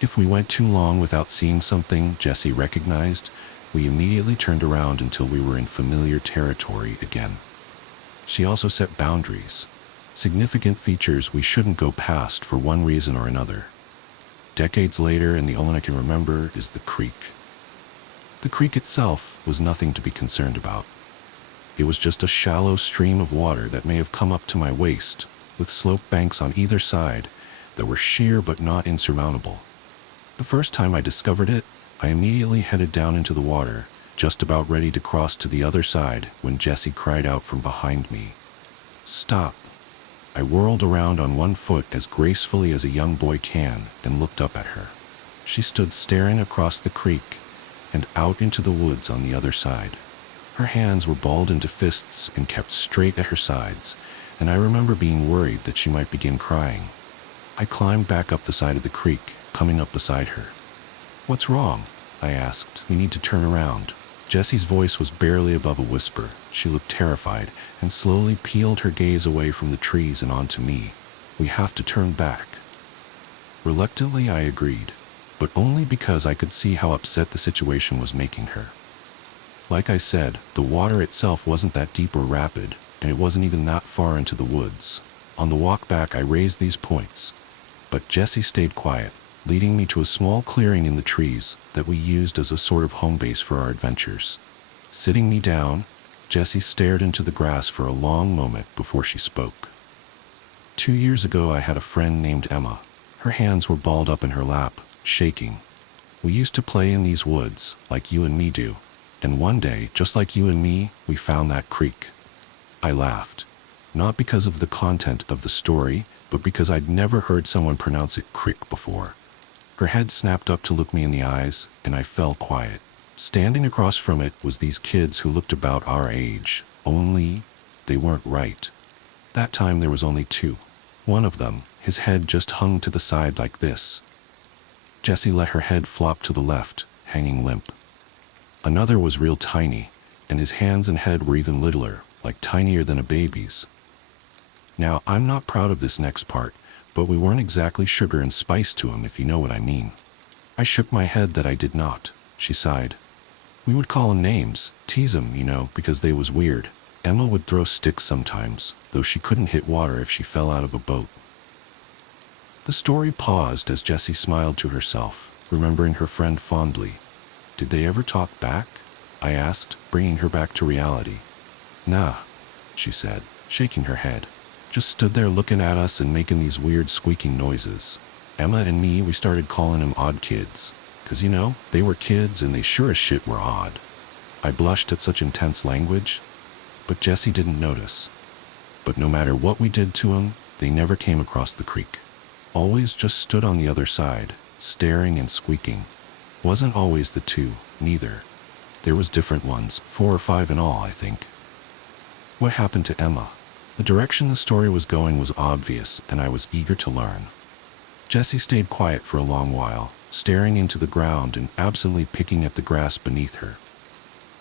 If we went too long without seeing something Jessie recognized, we immediately turned around until we were in familiar territory again. She also set boundaries, significant features we shouldn't go past for one reason or another. Decades later, and the only I can remember is the creek. The creek itself was nothing to be concerned about. It was just a shallow stream of water that may have come up to my waist, with slope banks on either side that were sheer but not insurmountable. The first time I discovered it, I immediately headed down into the water, just about ready to cross to the other side when Jessie cried out from behind me, "Stop!" I whirled around on one foot as gracefully as a young boy can and looked up at her. She stood staring across the creek and out into the woods on the other side. Her hands were balled into fists and kept straight at her sides, and I remember being worried that she might begin crying. I climbed back up the side of the creek, coming up beside her. "What's wrong?" I asked. "We need to turn around." Jessie's voice was barely above a whisper. She looked terrified and slowly peeled her gaze away from the trees and onto me. "We have to turn back." Reluctantly, I agreed, but only because I could see how upset the situation was making her. Like I said, the water itself wasn't that deep or rapid, and it wasn't even that far into the woods. On the walk back, I raised these points, but Jessie stayed quiet, leading me to a small clearing in the trees that we used as a sort of home base for our adventures. Sitting me down, Jessie stared into the grass for a long moment before she spoke. 2 years ago, I had a friend named Emma. Her hands were balled up in her lap, shaking. We used to play in these woods, like you and me do, and one day, just like you and me, we found that creek. I laughed, not because of the content of the story, but because I'd never heard someone pronounce it crick before. Her head snapped up to look me in the eyes, and I fell quiet. Standing across from it was these kids who looked about our age, only they weren't right. That time there was only 2. One of them, his head just hung to the side like this. Jessie let her head flop to the left, hanging limp. Another was real tiny, and his hands and head were even littler, like tinier than a baby's. Now, I'm not proud of this next part, but we weren't exactly sugar and spice to him, if you know what I mean. I shook my head that I did not. She sighed. We would call him names, tease him, because they was weird. Emma would throw sticks sometimes, though she couldn't hit water if she fell out of a boat. The story paused as Jessie smiled to herself, remembering her friend fondly. Did they ever talk back? I asked, bringing her back to reality. Nah, she said, shaking her head. Just stood there looking at us and making these weird squeaking noises. Emma and me, we started calling them odd kids. 'Cause they were kids and they sure as shit were odd. I blushed at such intense language, but Jessie didn't notice. But no matter what we did to them, they never came across the creek. Always just stood on the other side, staring and squeaking. Wasn't always the 2, neither. There was different ones, 4 or 5 in all, I think. What happened to Emma? The direction the story was going was obvious, and I was eager to learn. Jessie stayed quiet for a long while, staring into the ground and absently picking at the grass beneath her.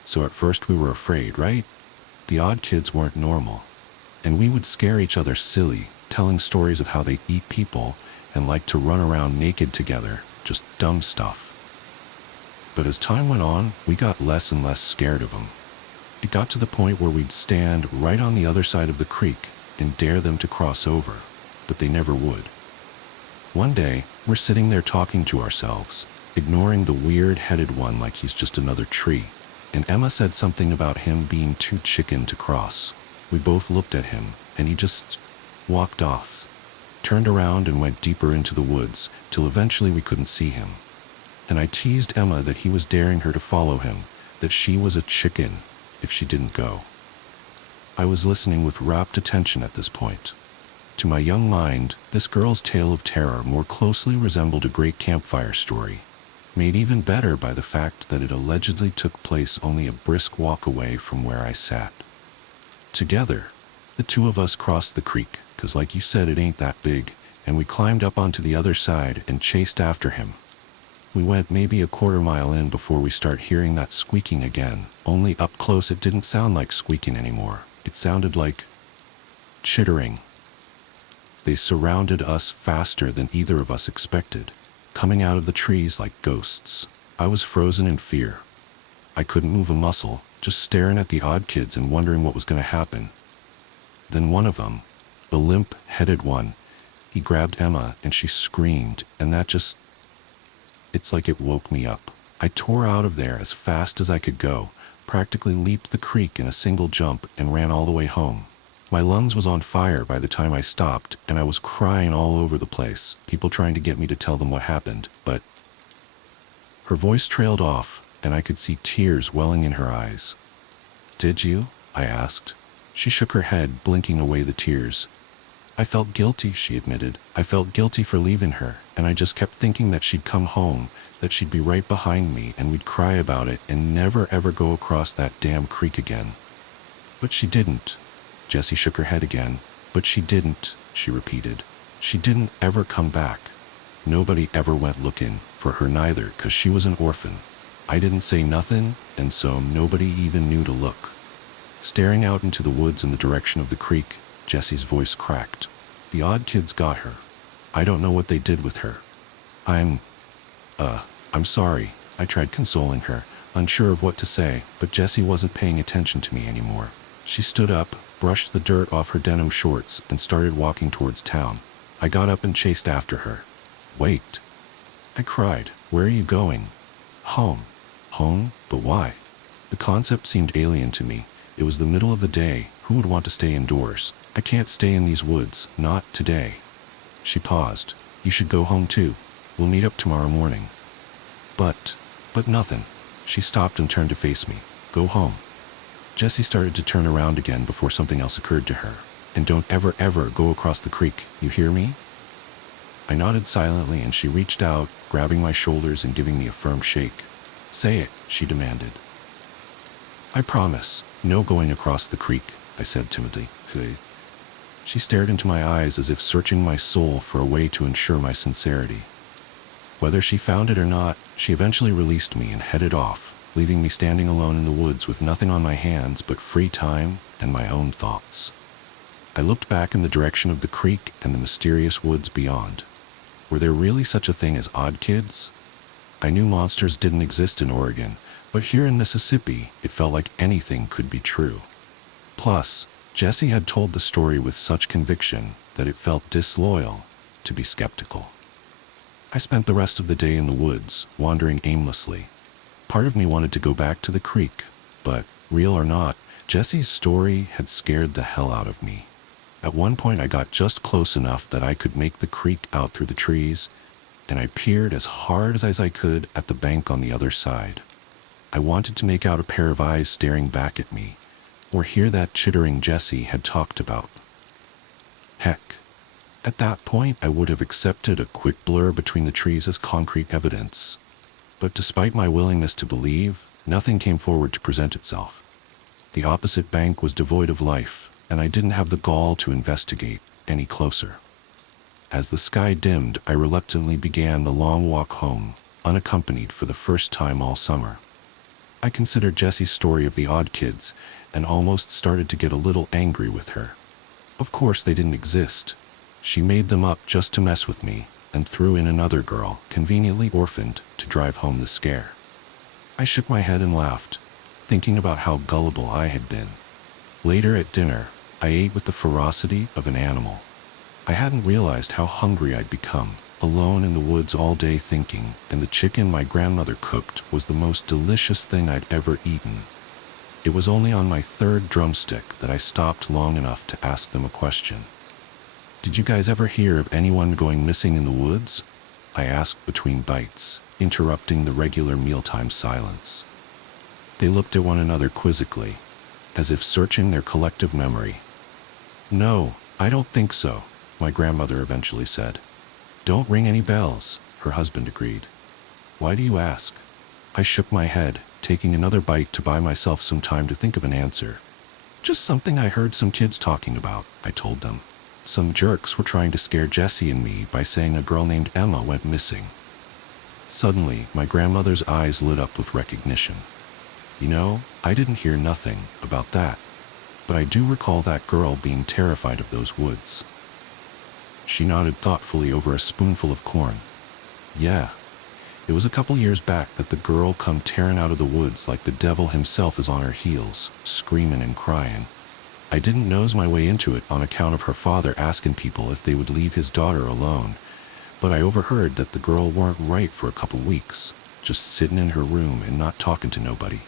So at first we were afraid, right? The odd kids weren't normal, and we would scare each other silly, telling stories of how they eat people and like to run around naked together, just dumb stuff. But as time went on, we got less and less scared of them. It got to the point where we'd stand right on the other side of the creek and dare them to cross over, but they never would. One day, we're sitting there talking to ourselves, ignoring the weird-headed one like he's just another tree, and Emma said something about him being too chicken to cross. We both looked at him, and he just walked off, turned around and went deeper into the woods, till eventually we couldn't see him. And I teased Emma that he was daring her to follow him, that she was a chicken if she didn't go. I was listening with rapt attention at this point. To my young mind, this girl's tale of terror more closely resembled a great campfire story, made even better by the fact that it allegedly took place only a brisk walk away from where I sat. Together, the 2 of us crossed the creek, 'cause like you said, it ain't that big, and we climbed up onto the other side and chased after him. We went maybe a quarter mile in before we start hearing that squeaking again, only up close it didn't sound like squeaking anymore. It sounded like chittering. They surrounded us faster than either of us expected, coming out of the trees like ghosts. I was frozen in fear. I couldn't move a muscle, just staring at the odd kids and wondering what was going to happen. Then one of them, the limp-headed one, he grabbed Emma and she screamed, and it's like it woke me up. I tore out of there as fast as I could go, practically leaped the creek in a single jump, and ran all the way home. My lungs was on fire by the time I stopped, and I was crying all over the place, people trying to get me to tell them what happened, but her voice trailed off, and I could see tears welling in her eyes. "Did you?" I asked. She shook her head, blinking away the tears. "I felt guilty," she admitted. "I felt guilty for leaving her, and I just kept thinking that she'd come home, that she'd be right behind me, and we'd cry about it and never ever go across that damn creek again. But she didn't." Jessie shook her head again. "But she didn't," she repeated. "She didn't ever come back. Nobody ever went looking for her neither, 'cause she was an orphan. I didn't say nothing, and so nobody even knew to look." Staring out into the woods in the direction of the creek, Jessie's voice cracked. "The odd kids got her. I don't know what they did with her. I'm sorry." I tried consoling her, unsure of what to say, but Jessie wasn't paying attention to me anymore. She stood up, brushed the dirt off her denim shorts, and started walking towards town. I got up and chased after her. "Wait!" I cried. "Where are you going?" "Home." "Home? But why?" The concept seemed alien to me. It was the middle of the day. Who would want to stay indoors? "I can't stay in these woods. Not today." She paused. "You should go home too. We'll meet up tomorrow morning." But nothing. She stopped and turned to face me. "Go home." Jessie started to turn around again before something else occurred to her. "And don't ever go across the creek. You hear me?" I nodded silently, and she reached out, grabbing my shoulders and giving me a firm shake. "Say it," she demanded. "I promise. No going across the creek," I said timidly. She stared into my eyes as if searching my soul for a way to ensure my sincerity. Whether she found it or not, she eventually released me and headed off, leaving me standing alone in the woods with nothing on my hands but free time and my own thoughts. I looked back in the direction of the creek and the mysterious woods beyond. Were there really such a thing as odd kids? I knew monsters didn't exist in Oregon, but here in Mississippi, it felt like anything could be true. Plus, Jessie had told the story with such conviction that it felt disloyal to be skeptical. I spent the rest of the day in the woods, wandering aimlessly. Part of me wanted to go back to the creek, but, real or not, Jessie's story had scared the hell out of me. At one point I got just close enough that I could make the creek out through the trees, and I peered as hard as I could at the bank on the other side. I wanted to make out a pair of eyes staring back at me, or hear that chittering Jessie had talked about. Heck, at that point I would have accepted a quick blur between the trees as concrete evidence. But despite my willingness to believe, nothing came forward to present itself. The opposite bank was devoid of life, and I didn't have the gall to investigate any closer. As the sky dimmed, I reluctantly began the long walk home, unaccompanied for the first time all summer. I considered Jessie's story of the odd kids, and almost started to get a little angry with her. Of course they didn't exist. She made them up just to mess with me, and threw in another girl, conveniently orphaned, to drive home the scare. I shook my head and laughed, thinking about how gullible I had been. Later at dinner, I ate with the ferocity of an animal. I hadn't realized how hungry I'd become, alone in the woods all day thinking, and the chicken my grandmother cooked was the most delicious thing I'd ever eaten. It was only on my third drumstick that I stopped long enough to ask them a question. "Did you guys ever hear of anyone going missing in the woods?" I asked between bites, interrupting the regular mealtime silence. They looked at one another quizzically, as if searching their collective memory. "No, I don't think so," my grandmother eventually said. "Don't ring any bells," her husband agreed. "Why do you ask?" I shook my head, taking another bite to buy myself some time to think of an answer. "Just something I heard some kids talking about," I told them. "Some jerks were trying to scare Jessie and me by saying a girl named Emma went missing." Suddenly, my grandmother's eyes lit up with recognition. "You know, I didn't hear nothing about that, but I do recall that girl being terrified of those woods." She nodded thoughtfully over a spoonful of corn. "Yeah, it was a couple years back that the girl come tearing out of the woods like the devil himself is on her heels, screaming and crying. I didn't nose my way into it on account of her father asking people if they would leave his daughter alone, but I overheard that the girl weren't right for a couple weeks, just sitting in her room and not talking to nobody.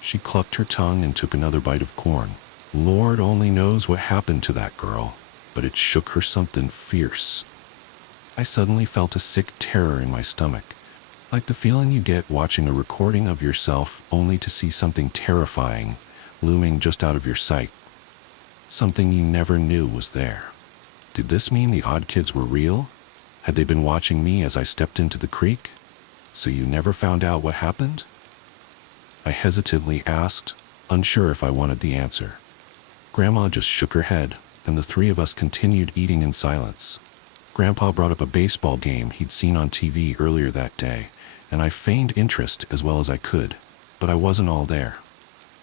She clucked her tongue and took another bite of corn. Lord only knows what happened to that girl, but it shook her something fierce. I suddenly felt a sick terror in my stomach, like the feeling you get watching a recording of yourself only to see something terrifying looming just out of your sight. Something you never knew was there. Did this mean the odd kids were real? Had they been watching me as I stepped into the creek? So you never found out what happened? I hesitantly asked, unsure if I wanted the answer. Grandma just shook her head, and the three of us continued eating in silence. Grandpa brought up a baseball game he'd seen on TV earlier that day, and I feigned interest as well as I could, but I wasn't all there.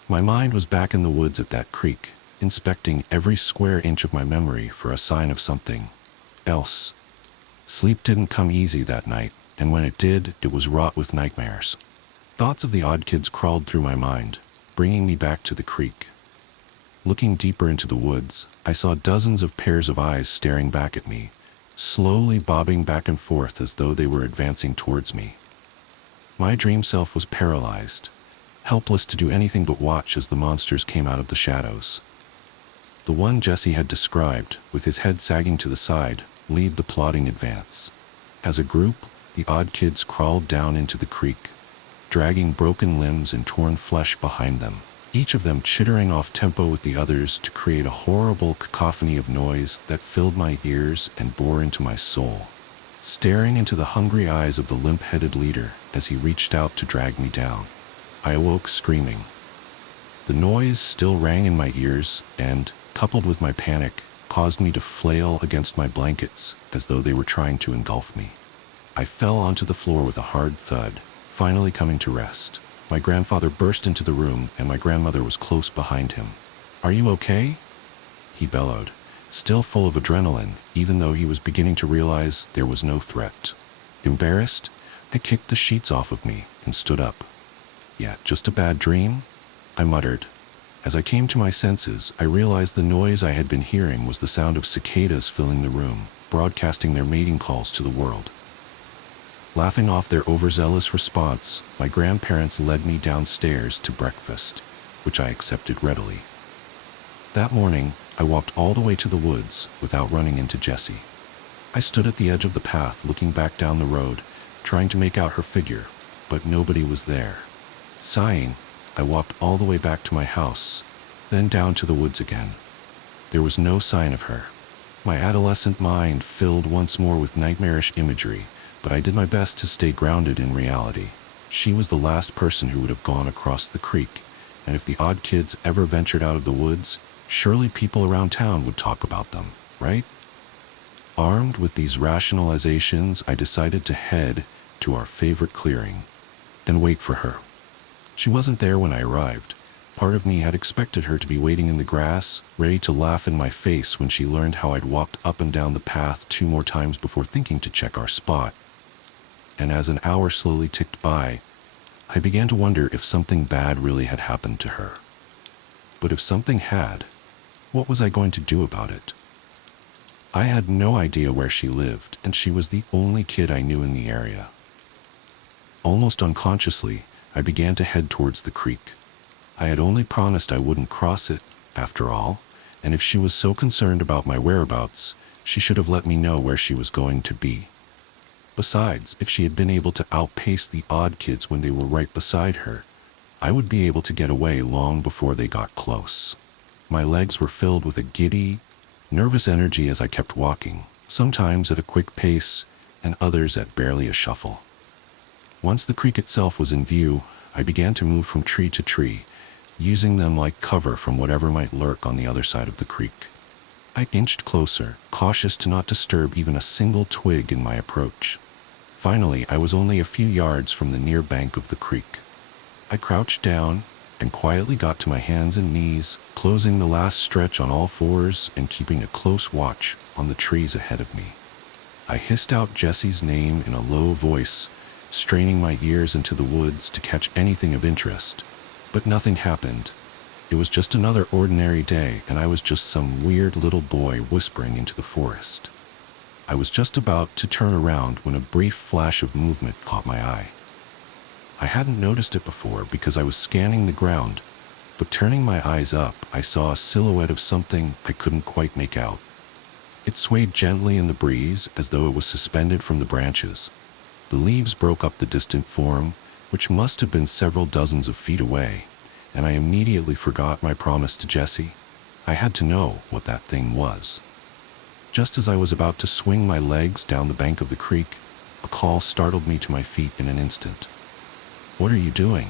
My mind was back in the woods at that creek, inspecting every square inch of my memory for a sign of something else. Sleep didn't come easy that night, and when it did, it was wrought with nightmares. Thoughts of the odd kids crawled through my mind, bringing me back to the creek. Looking deeper into the woods, I saw dozens of pairs of eyes staring back at me, slowly bobbing back and forth as though they were advancing towards me. My dream self was paralyzed, helpless to do anything but watch as the monsters came out of the shadows. The one Jesse had described, with his head sagging to the side, led the plodding advance. As a group, the odd kids crawled down into the creek, dragging broken limbs and torn flesh behind them, each of them chittering off tempo with the others to create a horrible cacophony of noise that filled my ears and bore into my soul. Staring into the hungry eyes of the limp-headed leader as he reached out to drag me down, I awoke screaming. The noise still rang in my ears and, coupled with my panic, caused me to flail against my blankets as though they were trying to engulf me. I fell onto the floor with a hard thud, finally coming to rest. My grandfather burst into the room and my grandmother was close behind him. "Are you okay?" he bellowed, still full of adrenaline, even though he was beginning to realize there was no threat. Embarrassed, I kicked the sheets off of me and stood up. "Yeah, just a bad dream?" I muttered. As I came to my senses, I realized the noise I had been hearing was the sound of cicadas filling the room, broadcasting their mating calls to the world. Laughing off their overzealous response, my grandparents led me downstairs to breakfast, which I accepted readily. That morning, I walked all the way to the woods without running into Jessie. I stood at the edge of the path looking back down the road, trying to make out her figure, but nobody was there. Sighing, I walked all the way back to my house, then down to the woods again. There was no sign of her. My adolescent mind filled once more with nightmarish imagery, but I did my best to stay grounded in reality. She was the last person who would have gone across the creek, and if the odd kids ever ventured out of the woods, surely people around town would talk about them, right? Armed with these rationalizations, I decided to head to our favorite clearing and wait for her. She wasn't there when I arrived. Part of me had expected her to be waiting in the grass, ready to laugh in my face when she learned how I'd walked up and down the path 2 more times before thinking to check our spot. And as an hour slowly ticked by, I began to wonder if something bad really had happened to her. But if something had, what was I going to do about it? I had no idea where she lived, and she was the only kid I knew in the area. Almost unconsciously, I began to head towards the creek. I had only promised I wouldn't cross it, after all, and if she was so concerned about my whereabouts, she should have let me know where she was going to be. Besides, if she had been able to outpace the odd kids when they were right beside her, I would be able to get away long before they got close. My legs were filled with a giddy, nervous energy as I kept walking, sometimes at a quick pace and others at barely a shuffle. Once the creek itself was in view, I began to move from tree to tree, using them like cover from whatever might lurk on the other side of the creek. I inched closer, cautious to not disturb even a single twig in my approach. Finally, I was only a few yards from the near bank of the creek. I crouched down and quietly got to my hands and knees, closing the last stretch on all fours and keeping a close watch on the trees ahead of me. I hissed out Jessie's name in a low voice, straining my ears into the woods to catch anything of interest, but nothing happened. It was just another ordinary day, and I was just some weird little boy whispering into the forest. I was just about to turn around when a brief flash of movement caught my eye. I hadn't noticed it before because I was scanning the ground, but turning my eyes up, I saw a silhouette of something I couldn't quite make out. It swayed gently in the breeze as though it was suspended from the branches. The leaves broke up the distant form, which must have been several dozens of feet away, and I immediately forgot my promise to Jessie. I had to know what that thing was. Just as I was about to swing my legs down the bank of the creek, a call startled me to my feet in an instant. "What are you doing?"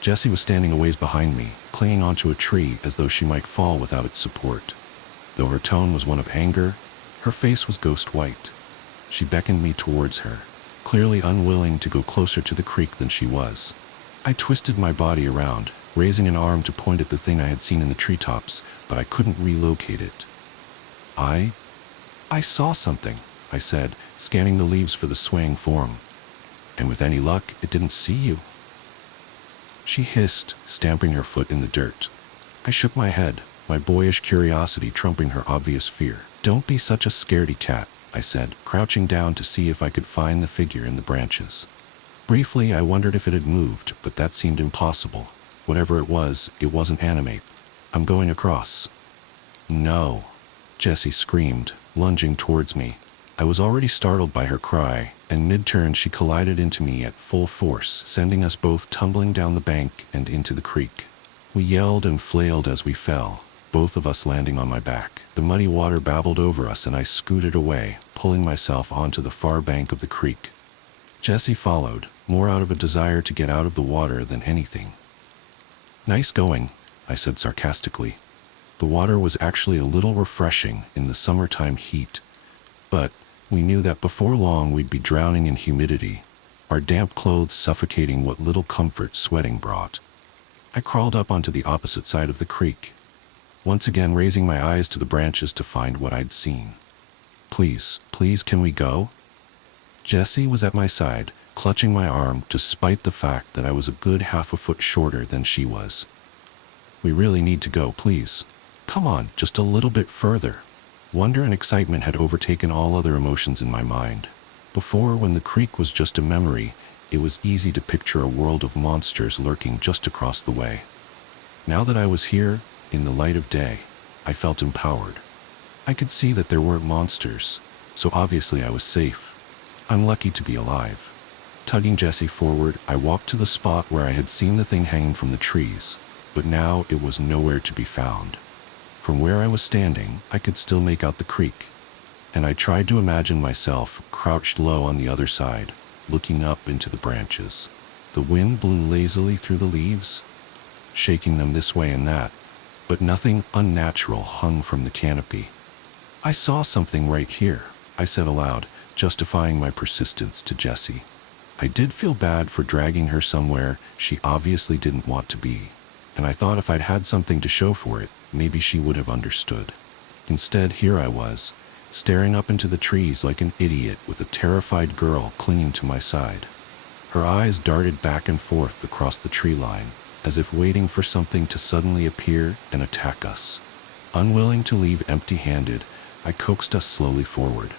Jessie was standing a ways behind me, clinging onto a tree as though she might fall without its support. Though her tone was one of anger, her face was ghost white. She beckoned me towards her, clearly unwilling to go closer to the creek than she was. I twisted my body around, raising an arm to point at the thing I had seen in the treetops, but I couldn't relocate it. I saw something," I said, scanning the leaves for the swaying form. "And with any luck, it didn't see you?" She hissed, stamping her foot in the dirt. I shook my head, my boyish curiosity trumping her obvious fear. "Don't be such a scaredy cat," I said, crouching down to see if I could find the figure in the branches. Briefly, I wondered if it had moved, but that seemed impossible. Whatever it wasn't animate. "I'm going across." "No," Jessie screamed, lunging towards me. I was already startled by her cry, and mid-turn she collided into me at full force, sending us both tumbling down the bank and into the creek. We yelled and flailed as we fell, both of us landing on my back. The muddy water babbled over us and I scooted away, pulling myself onto the far bank of the creek. Jessie followed, more out of a desire to get out of the water than anything. "Nice going," I said sarcastically. The water was actually a little refreshing in the summertime heat, but we knew that before long we'd be drowning in humidity, our damp clothes suffocating what little comfort sweating brought. I crawled up onto the opposite side of the creek, once again raising my eyes to the branches to find what I'd seen. Please, can we go?" Jessie was at my side, clutching my arm despite the fact that I was a good half a foot shorter than she was. "We really need to go, please. Come on, just a little bit further." Wonder and excitement had overtaken all other emotions in my mind. Before, when the creek was just a memory, it was easy to picture a world of monsters lurking just across the way. Now that I was here, in the light of day, I felt empowered. I could see that there weren't monsters, so obviously I was safe. I'm lucky to be alive. Tugging Jessie forward, I walked to the spot where I had seen the thing hanging from the trees, but now it was nowhere to be found. From where I was standing, I could still make out the creek, and I tried to imagine myself crouched low on the other side, looking up into the branches. The wind blew lazily through the leaves, shaking them this way and that, but nothing unnatural hung from the canopy. "I saw something right here," I said aloud, justifying my persistence to Jessie. I did feel bad for dragging her somewhere she obviously didn't want to be, and I thought if I'd had something to show for it, maybe she would have understood. Instead, here I was, staring up into the trees like an idiot with a terrified girl clinging to my side. Her eyes darted back and forth across the tree line, as if waiting for something to suddenly appear and attack us. Unwilling to leave empty-handed, I coaxed us slowly forward.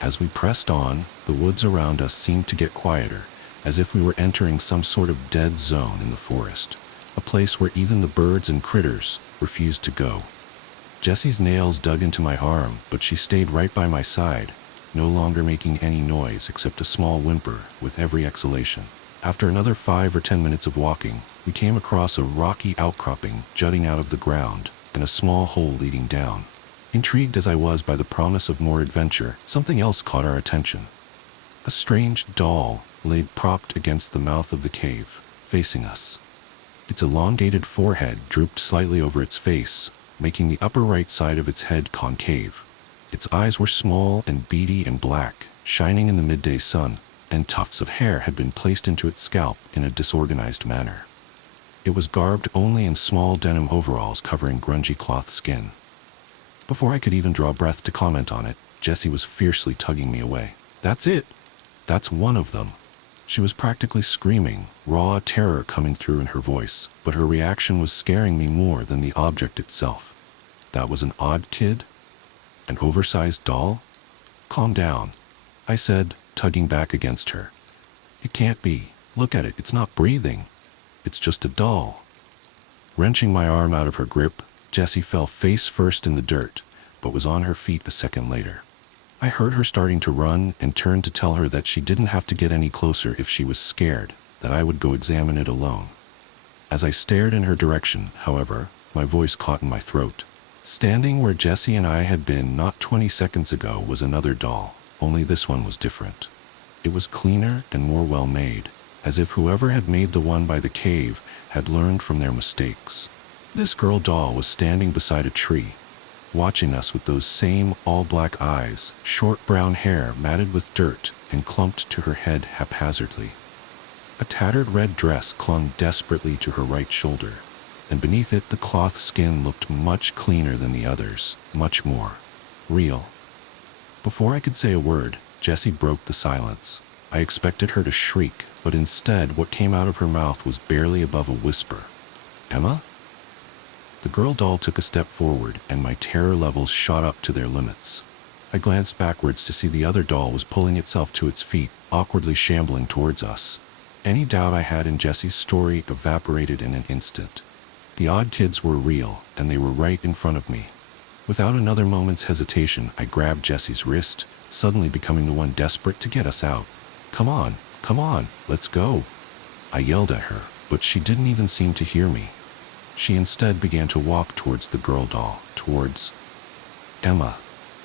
As we pressed on, the woods around us seemed to get quieter, as if we were entering some sort of dead zone in the forest, a place where even the birds and critters refused to go. Jessie's nails dug into my arm, but she stayed right by my side, no longer making any noise except a small whimper with every exhalation. After another 5 or 10 minutes of walking, we came across a rocky outcropping jutting out of the ground and a small hole leading down. Intrigued as I was by the promise of more adventure, something else caught our attention. A strange doll lay propped against the mouth of the cave, facing us. Its elongated forehead drooped slightly over its face, making the upper right side of its head concave. Its eyes were small and beady and black, shining in the midday sun, and tufts of hair had been placed into its scalp in a disorganized manner. It was garbed only in small denim overalls covering grungy cloth skin. Before I could even draw breath to comment on it, Jessie was fiercely tugging me away. "That's it! That's one of them!" She was practically screaming, raw terror coming through in her voice, but her reaction was scaring me more than the object itself. That was an odd kid? An oversized doll? Calm down, I said, tugging back against her. It can't be. Look at it, it's not breathing. It's just a doll. Wrenching my arm out of her grip, Jessie fell face first in the dirt, but was on her feet a second later. I heard her starting to run and turned to tell her that she didn't have to get any closer if she was scared, that I would go examine it alone. As I stared in her direction, however, my voice caught in my throat. Standing where Jessie and I had been not 20 seconds ago was another doll, only this one was different. It was cleaner and more well-made, as if whoever had made the one by the cave had learned from their mistakes. This girl doll was standing beside a tree, watching us with those same all-black eyes, short brown hair matted with dirt and clumped to her head haphazardly. A tattered red dress clung desperately to her right shoulder, and beneath it the cloth skin looked much cleaner than the others, much more real. Before I could say a word, Jessie broke the silence. I expected her to shriek, but instead what came out of her mouth was barely above a whisper. Emma? The girl doll took a step forward, and my terror levels shot up to their limits. I glanced backwards to see the other doll was pulling itself to its feet, awkwardly shambling towards us. Any doubt I had in Jessie's story evaporated in an instant. The odd kids were real, and they were right in front of me. Without another moment's hesitation, I grabbed Jessie's wrist, suddenly becoming the one desperate to get us out. Come on, let's go. I yelled at her, but she didn't even seem to hear me. She instead began to walk towards the girl doll, towards Emma,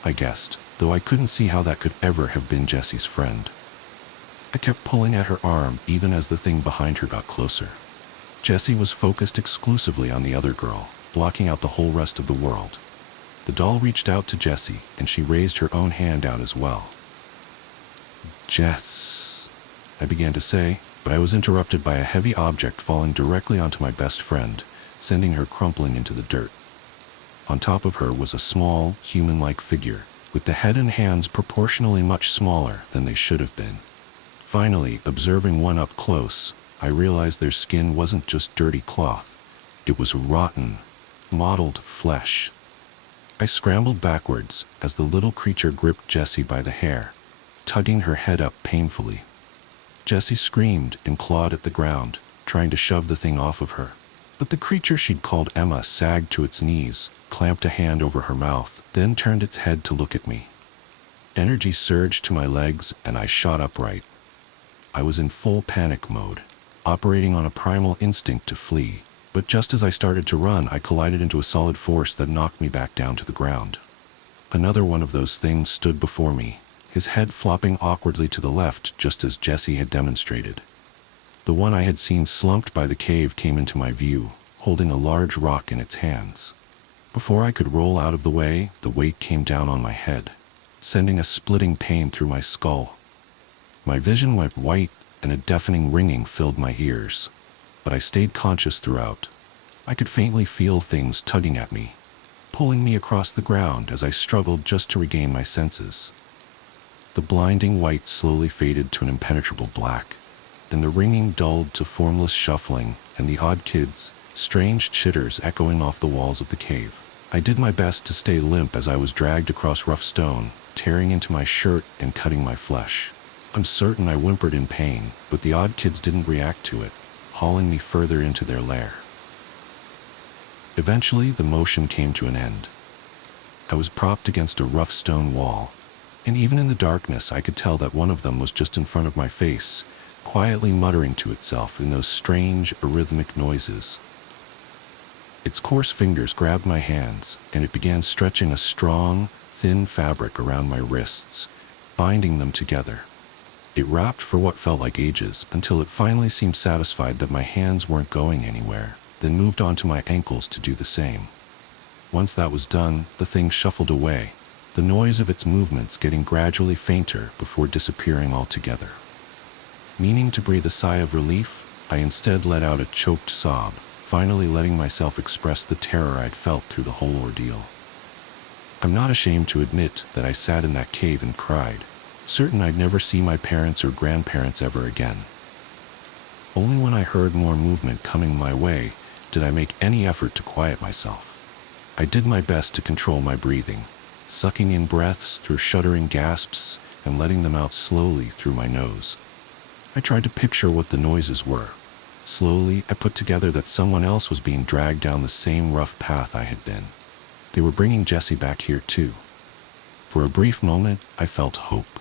I guessed, though I couldn't see how that could ever have been Jessie's friend. I kept pulling at her arm even as the thing behind her got closer. Jessie was focused exclusively on the other girl, blocking out the whole rest of the world. The doll reached out to Jessie, and she raised her own hand out as well. Jess, I began to say, but I was interrupted by a heavy object falling directly onto my best friend, sending her crumpling into the dirt. On top of her was a small, human-like figure, with the head and hands proportionally much smaller than they should have been. Finally, observing one up close, I realized their skin wasn't just dirty cloth. It was rotten, mottled flesh. I scrambled backwards as the little creature gripped Jessie by the hair, tugging her head up painfully. Jessie screamed and clawed at the ground, trying to shove the thing off of her. But the creature she'd called Emma sagged to its knees, clamped a hand over her mouth, then turned its head to look at me. Energy surged to my legs, and I shot upright. I was in full panic mode, operating on a primal instinct to flee, but just as I started to run, I collided into a solid force that knocked me back down to the ground. Another one of those things stood before me, his head flopping awkwardly to the left just as Jessie had demonstrated. The one I had seen slumped by the cave came into my view, holding a large rock in its hands. Before I could roll out of the way, the weight came down on my head, sending a splitting pain through my skull. My vision went white, and a deafening ringing filled my ears, but I stayed conscious throughout. I could faintly feel things tugging at me, pulling me across the ground as I struggled just to regain my senses. The blinding white slowly faded to an impenetrable black, then the ringing dulled to formless shuffling, and the odd kids' strange chitters echoing off the walls of the cave. I did my best to stay limp as I was dragged across rough stone, tearing into my shirt and cutting my flesh. I'm certain I whimpered in pain, but the odd kids didn't react to it, hauling me further into their lair. Eventually, the motion came to an end. I was propped against a rough stone wall, and even in the darkness I could tell that one of them was just in front of my face, quietly muttering to itself in those strange, rhythmic noises. Its coarse fingers grabbed my hands, and it began stretching a strong, thin fabric around my wrists, binding them together. It wrapped for what felt like ages, until it finally seemed satisfied that my hands weren't going anywhere, then moved on to my ankles to do the same. Once that was done, the thing shuffled away, the noise of its movements getting gradually fainter before disappearing altogether. Meaning to breathe a sigh of relief, I instead let out a choked sob, finally letting myself express the terror I'd felt through the whole ordeal. I'm not ashamed to admit that I sat in that cave and cried, certain I'd never see my parents or grandparents ever again. Only when I heard more movement coming my way did I make any effort to quiet myself. I did my best to control my breathing, sucking in breaths through shuddering gasps and letting them out slowly through my nose. I tried to picture what the noises were. Slowly, I put together that someone else was being dragged down the same rough path I had been. They were bringing Jessie back here too. For a brief moment, I felt hope.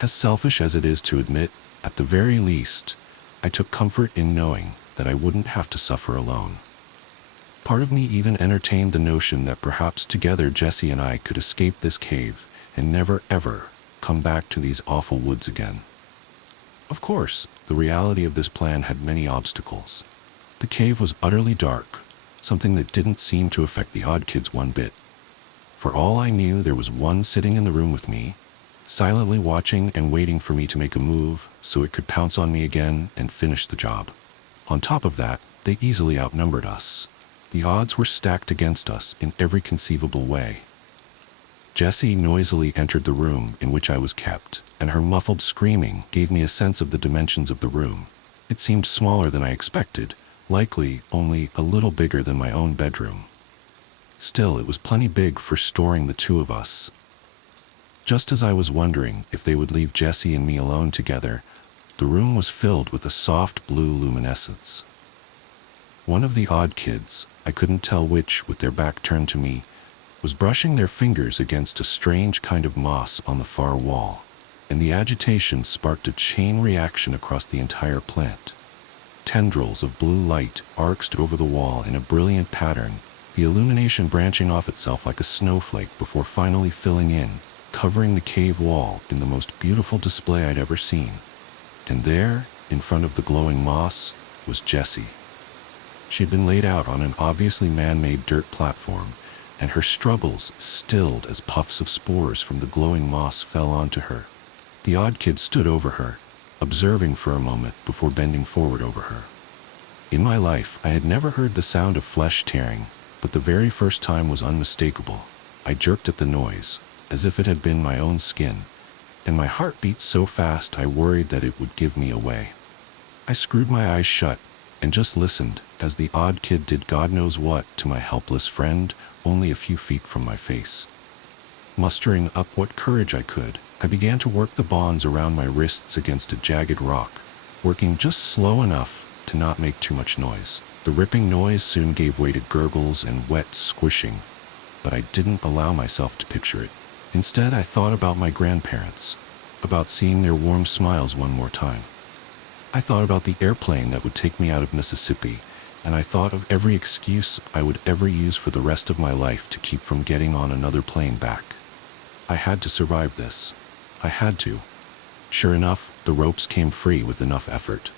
As selfish as it is to admit, at the very least, I took comfort in knowing that I wouldn't have to suffer alone. Part of me even entertained the notion that perhaps together Jessie and I could escape this cave and never ever come back to these awful woods again. Of course, the reality of this plan had many obstacles. The cave was utterly dark, something that didn't seem to affect the odd kids one bit. For all I knew, there was one sitting in the room with me, silently watching and waiting for me to make a move so it could pounce on me again and finish the job. On top of that, they easily outnumbered us. The odds were stacked against us in every conceivable way. Jessie noisily entered the room in which I was kept, and her muffled screaming gave me a sense of the dimensions of the room. It seemed smaller than I expected, likely only a little bigger than my own bedroom. Still, it was plenty big for storing the two of us. Just as I was wondering if they would leave Jessie and me alone together, the room was filled with a soft blue luminescence. One of the odd kids, I couldn't tell which with their back turned to me, was brushing their fingers against a strange kind of moss on the far wall, and the agitation sparked a chain reaction across the entire plant. Tendrils of blue light arced over the wall in a brilliant pattern, the illumination branching off itself like a snowflake before finally filling in, covering the cave wall in the most beautiful display I'd ever seen. And there, in front of the glowing moss, was Jessie. She'd been laid out on an obviously man-made dirt platform, and her struggles stilled as puffs of spores from the glowing moss fell onto her. The odd kid stood over her, observing for a moment before bending forward over her. In my life, I had never heard the sound of flesh tearing, but the very first time was unmistakable. I jerked at the noise, as if it had been my own skin, and my heart beat so fast I worried that it would give me away. I screwed my eyes shut and just listened as the odd kid did God knows what to my helpless friend only a few feet from my face. Mustering up what courage I could, I began to work the bonds around my wrists against a jagged rock, working just slow enough to not make too much noise. The ripping noise soon gave way to gurgles and wet squishing, but I didn't allow myself to picture it. Instead, I thought about my grandparents, about seeing their warm smiles one more time. I thought about the airplane that would take me out of Mississippi, and I thought of every excuse I would ever use for the rest of my life to keep from getting on another plane back. I had to survive this. I had to. Sure enough, the ropes came free with enough effort.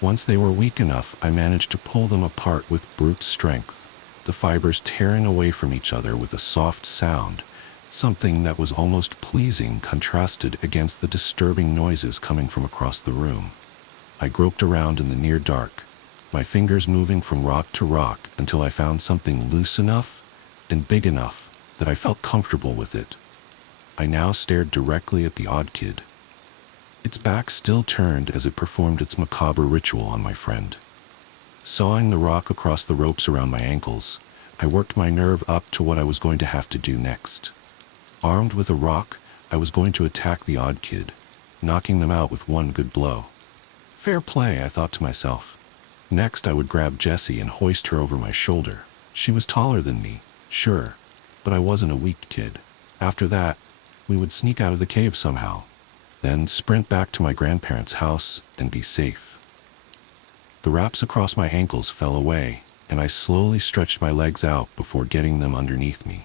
Once they were weak enough, I managed to pull them apart with brute strength, the fibers tearing away from each other with a soft sound, something that was almost pleasing contrasted against the disturbing noises coming from across the room. I groped around in the near dark, my fingers moving from rock to rock until I found something loose enough and big enough that I felt comfortable with it. I now stared directly at the odd kid. Its back still turned as it performed its macabre ritual on my friend. Sawing the rock across the ropes around my ankles, I worked my nerve up to what I was going to have to do next. Armed with a rock, I was going to attack the odd kid, knocking them out with one good blow. Fair play, I thought to myself. Next, I would grab Jessie and hoist her over my shoulder. She was taller than me, sure, but I wasn't a weak kid. After that, we would sneak out of the cave somehow, then sprint back to my grandparents' house and be safe. The wraps across my ankles fell away, and I slowly stretched my legs out before getting them underneath me.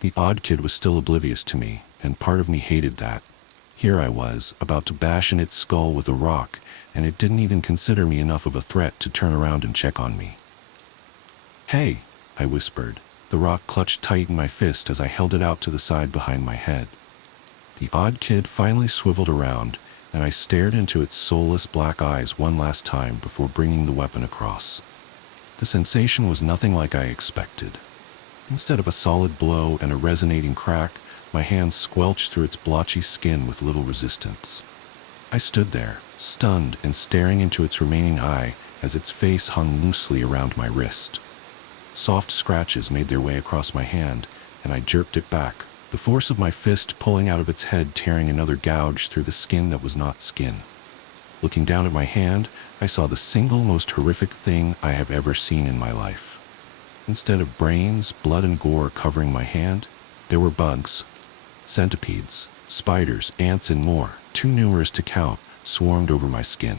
The odd kid was still oblivious to me, and part of me hated that. Here I was, about to bash in its skull with a rock, and it didn't even consider me enough of a threat to turn around and check on me. "Hey," I whispered. The rock clutched tight in my fist as I held it out to the side behind my head. The odd kid finally swiveled around, and I stared into its soulless black eyes one last time before bringing the weapon across. The sensation was nothing like I expected. Instead of a solid blow and a resonating crack, my hand squelched through its blotchy skin with little resistance. I stood there, stunned and staring into its remaining eye as its face hung loosely around my wrist. Soft scratches made their way across my hand, and I jerked it back, the force of my fist pulling out of its head, tearing another gouge through the skin that was not skin. Looking down at my hand, I saw the single most horrific thing I have ever seen in my life. Instead of brains, blood, and gore covering my hand, there were bugs, centipedes, spiders, ants, and more, too numerous to count, swarmed over my skin.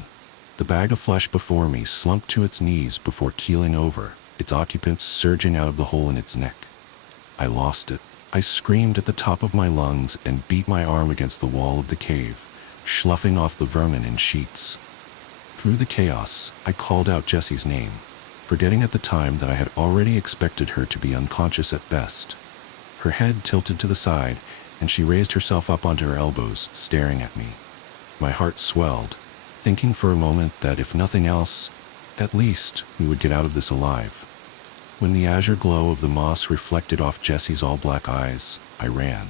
The bag of flesh before me slumped to its knees before keeling over, its occupants surging out of the hole in its neck. I lost it. I screamed at the top of my lungs and beat my arm against the wall of the cave, sloughing off the vermin in sheets. Through the chaos, I called out Jessie's name, forgetting at the time that I had already expected her to be unconscious at best. Her head tilted to the side, and she raised herself up onto her elbows, staring at me. My heart swelled, thinking for a moment that if nothing else, at least we would get out of this alive. When the azure glow of the moss reflected off Jessie's all-black eyes, I ran.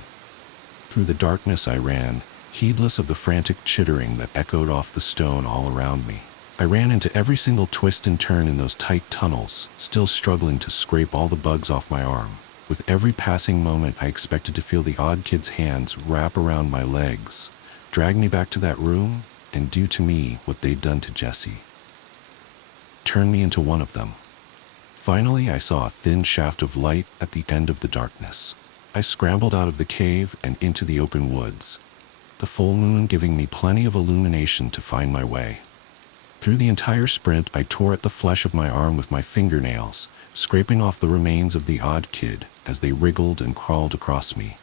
Through the darkness I ran, heedless of the frantic chittering that echoed off the stone all around me. I ran into every single twist and turn in those tight tunnels, still struggling to scrape all the bugs off my arm. With every passing moment, I expected to feel the odd kid's hands wrap around my legs, drag me back to that room, and do to me what they'd done to Jessie. Turn me into one of them. Finally, I saw a thin shaft of light at the end of the darkness. I scrambled out of the cave and into the open woods, the full moon giving me plenty of illumination to find my way. Through the entire sprint, I tore at the flesh of my arm with my fingernails, scraping off the remains of the odd kid as they wriggled and crawled across me.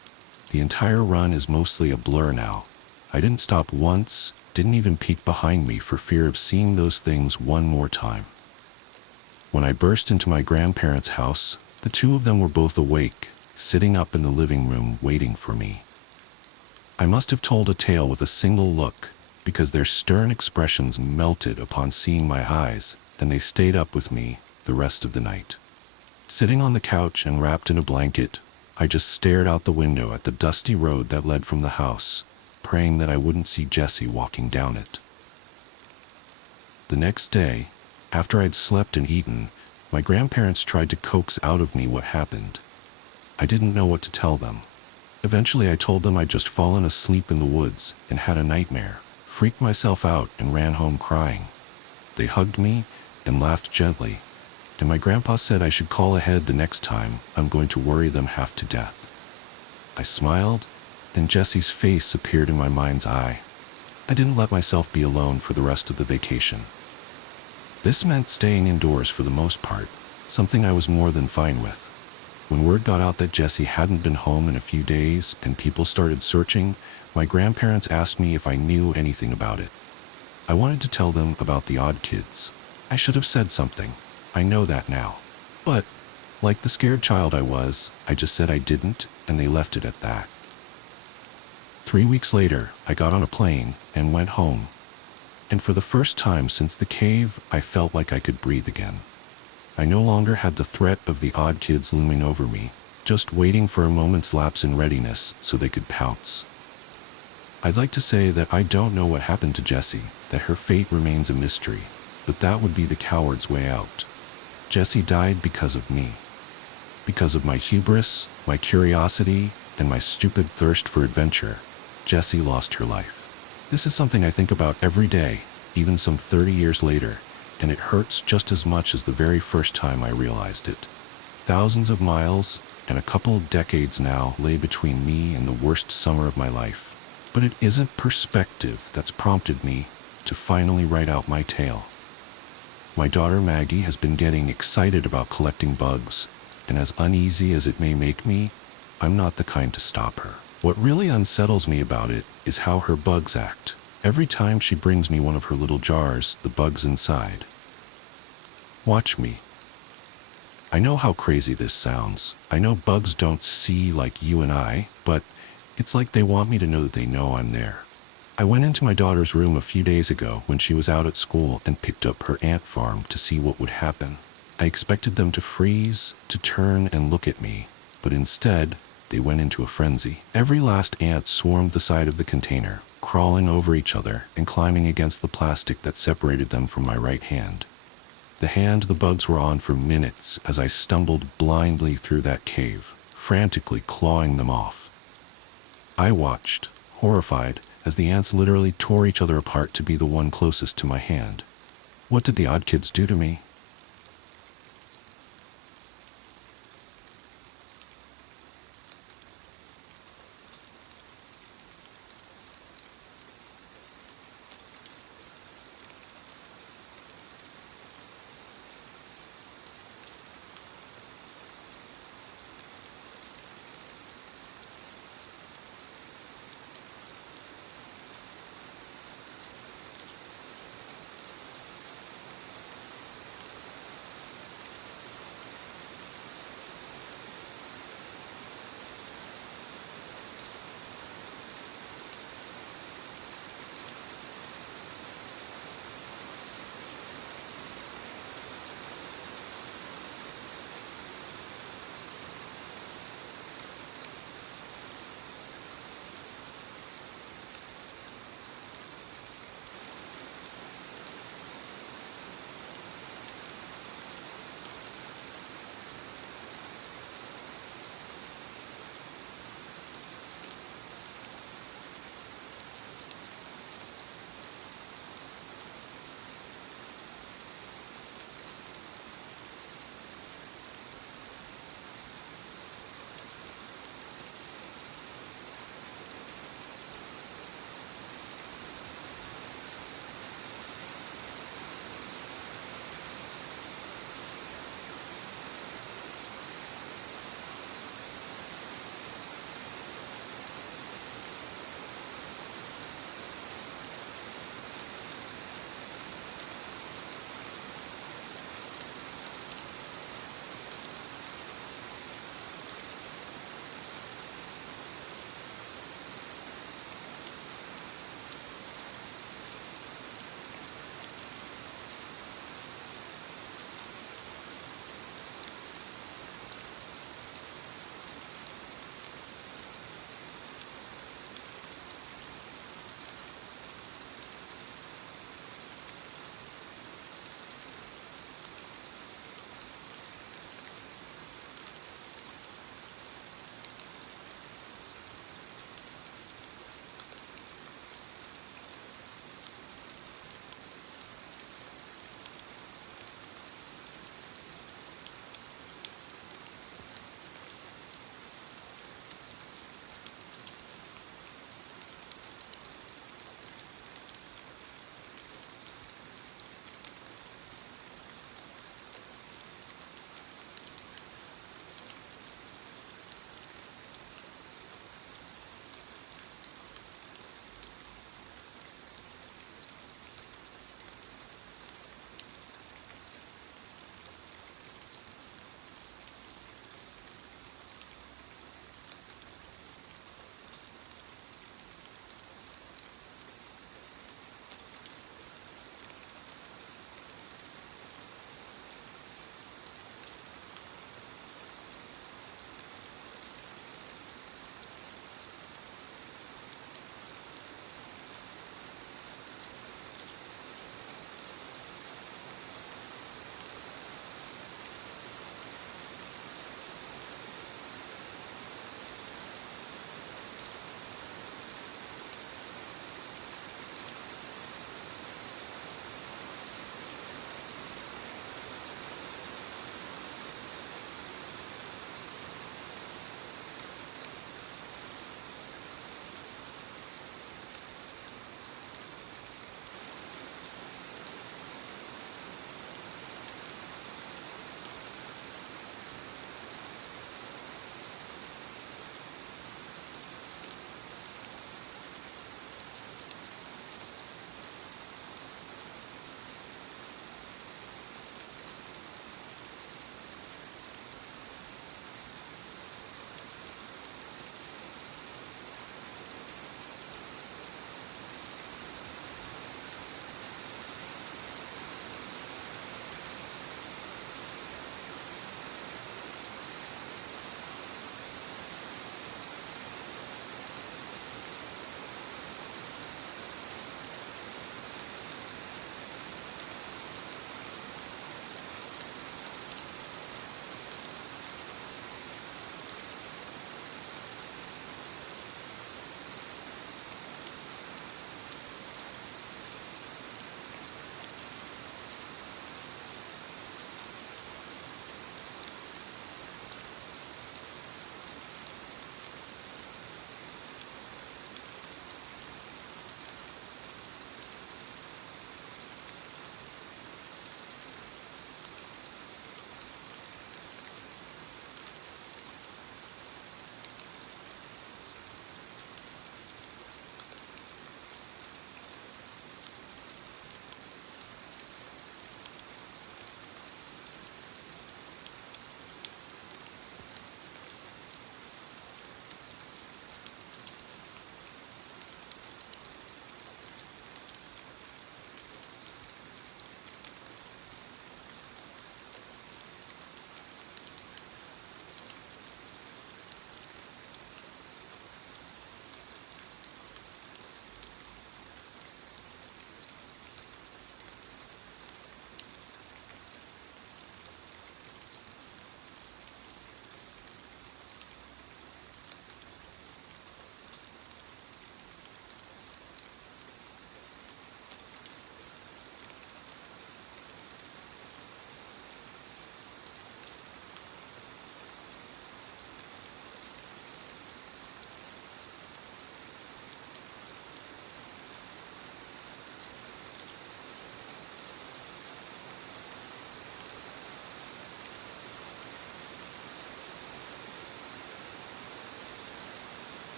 The entire run is mostly a blur now. I didn't stop once, didn't even peek behind me for fear of seeing those things one more time. When I burst into my grandparents' house, the two of them were both awake, sitting up in the living room waiting for me. I must have told a tale with a single look, because their stern expressions melted upon seeing my eyes, and they stayed up with me the rest of the night. Sitting on the couch and wrapped in a blanket, I just stared out the window at the dusty road that led from the house, praying that I wouldn't see Jessie walking down it. The next day, after I'd slept and eaten, my grandparents tried to coax out of me what happened. I didn't know what to tell them. Eventually I told them I'd just fallen asleep in the woods and had a nightmare, freaked myself out and ran home crying. They hugged me and laughed gently, and my grandpa said I should call ahead the next time I'm going to worry them half to death. I smiled, then Jessie's face appeared in my mind's eye. I didn't let myself be alone for the rest of the vacation. This meant staying indoors for the most part, something I was more than fine with. When word got out that Jessie hadn't been home in a few days and people started searching, my grandparents asked me if I knew anything about it. I wanted to tell them about the odd kids. I should have said something. I know that now. But, like the scared child I was, I just said I didn't, and they left it at that. 3 weeks later, I got on a plane and went home. And for the first time since the cave, I felt like I could breathe again. I no longer had the threat of the odd kids looming over me, just waiting for a moment's lapse in readiness so they could pounce. I'd like to say that I don't know what happened to Jessie, that her fate remains a mystery, but that would be the coward's way out. Jessie died because of me. Because of my hubris, my curiosity, and my stupid thirst for adventure, Jessie lost her life. This is something I think about every day, even some 30 years later, and it hurts just as much as the very first time I realized it. Thousands of miles and a couple of decades now lay between me and the worst summer of my life. But it isn't perspective that's prompted me to finally write out my tale. My daughter Maggie has been getting excited about collecting bugs, and as uneasy as it may make me, I'm not the kind to stop her. What really unsettles me about it is how her bugs act. Every time she brings me one of her little jars, the bugs inside. Watch me. I know how crazy this sounds. I know bugs don't see like you and I, but it's like they want me to know that they know I'm there. I went into my daughter's room a few days ago when she was out at school and picked up her ant farm to see what would happen. I expected them to freeze, to turn and look at me, but instead, they went into a frenzy. Every last ant swarmed the side of the container, crawling over each other and climbing against the plastic that separated them from my right hand. The hand the bugs were on for minutes as I stumbled blindly through that cave, frantically clawing them off. I watched, horrified, as the ants literally tore each other apart to be the one closest to my hand. What did the odd kids do to me?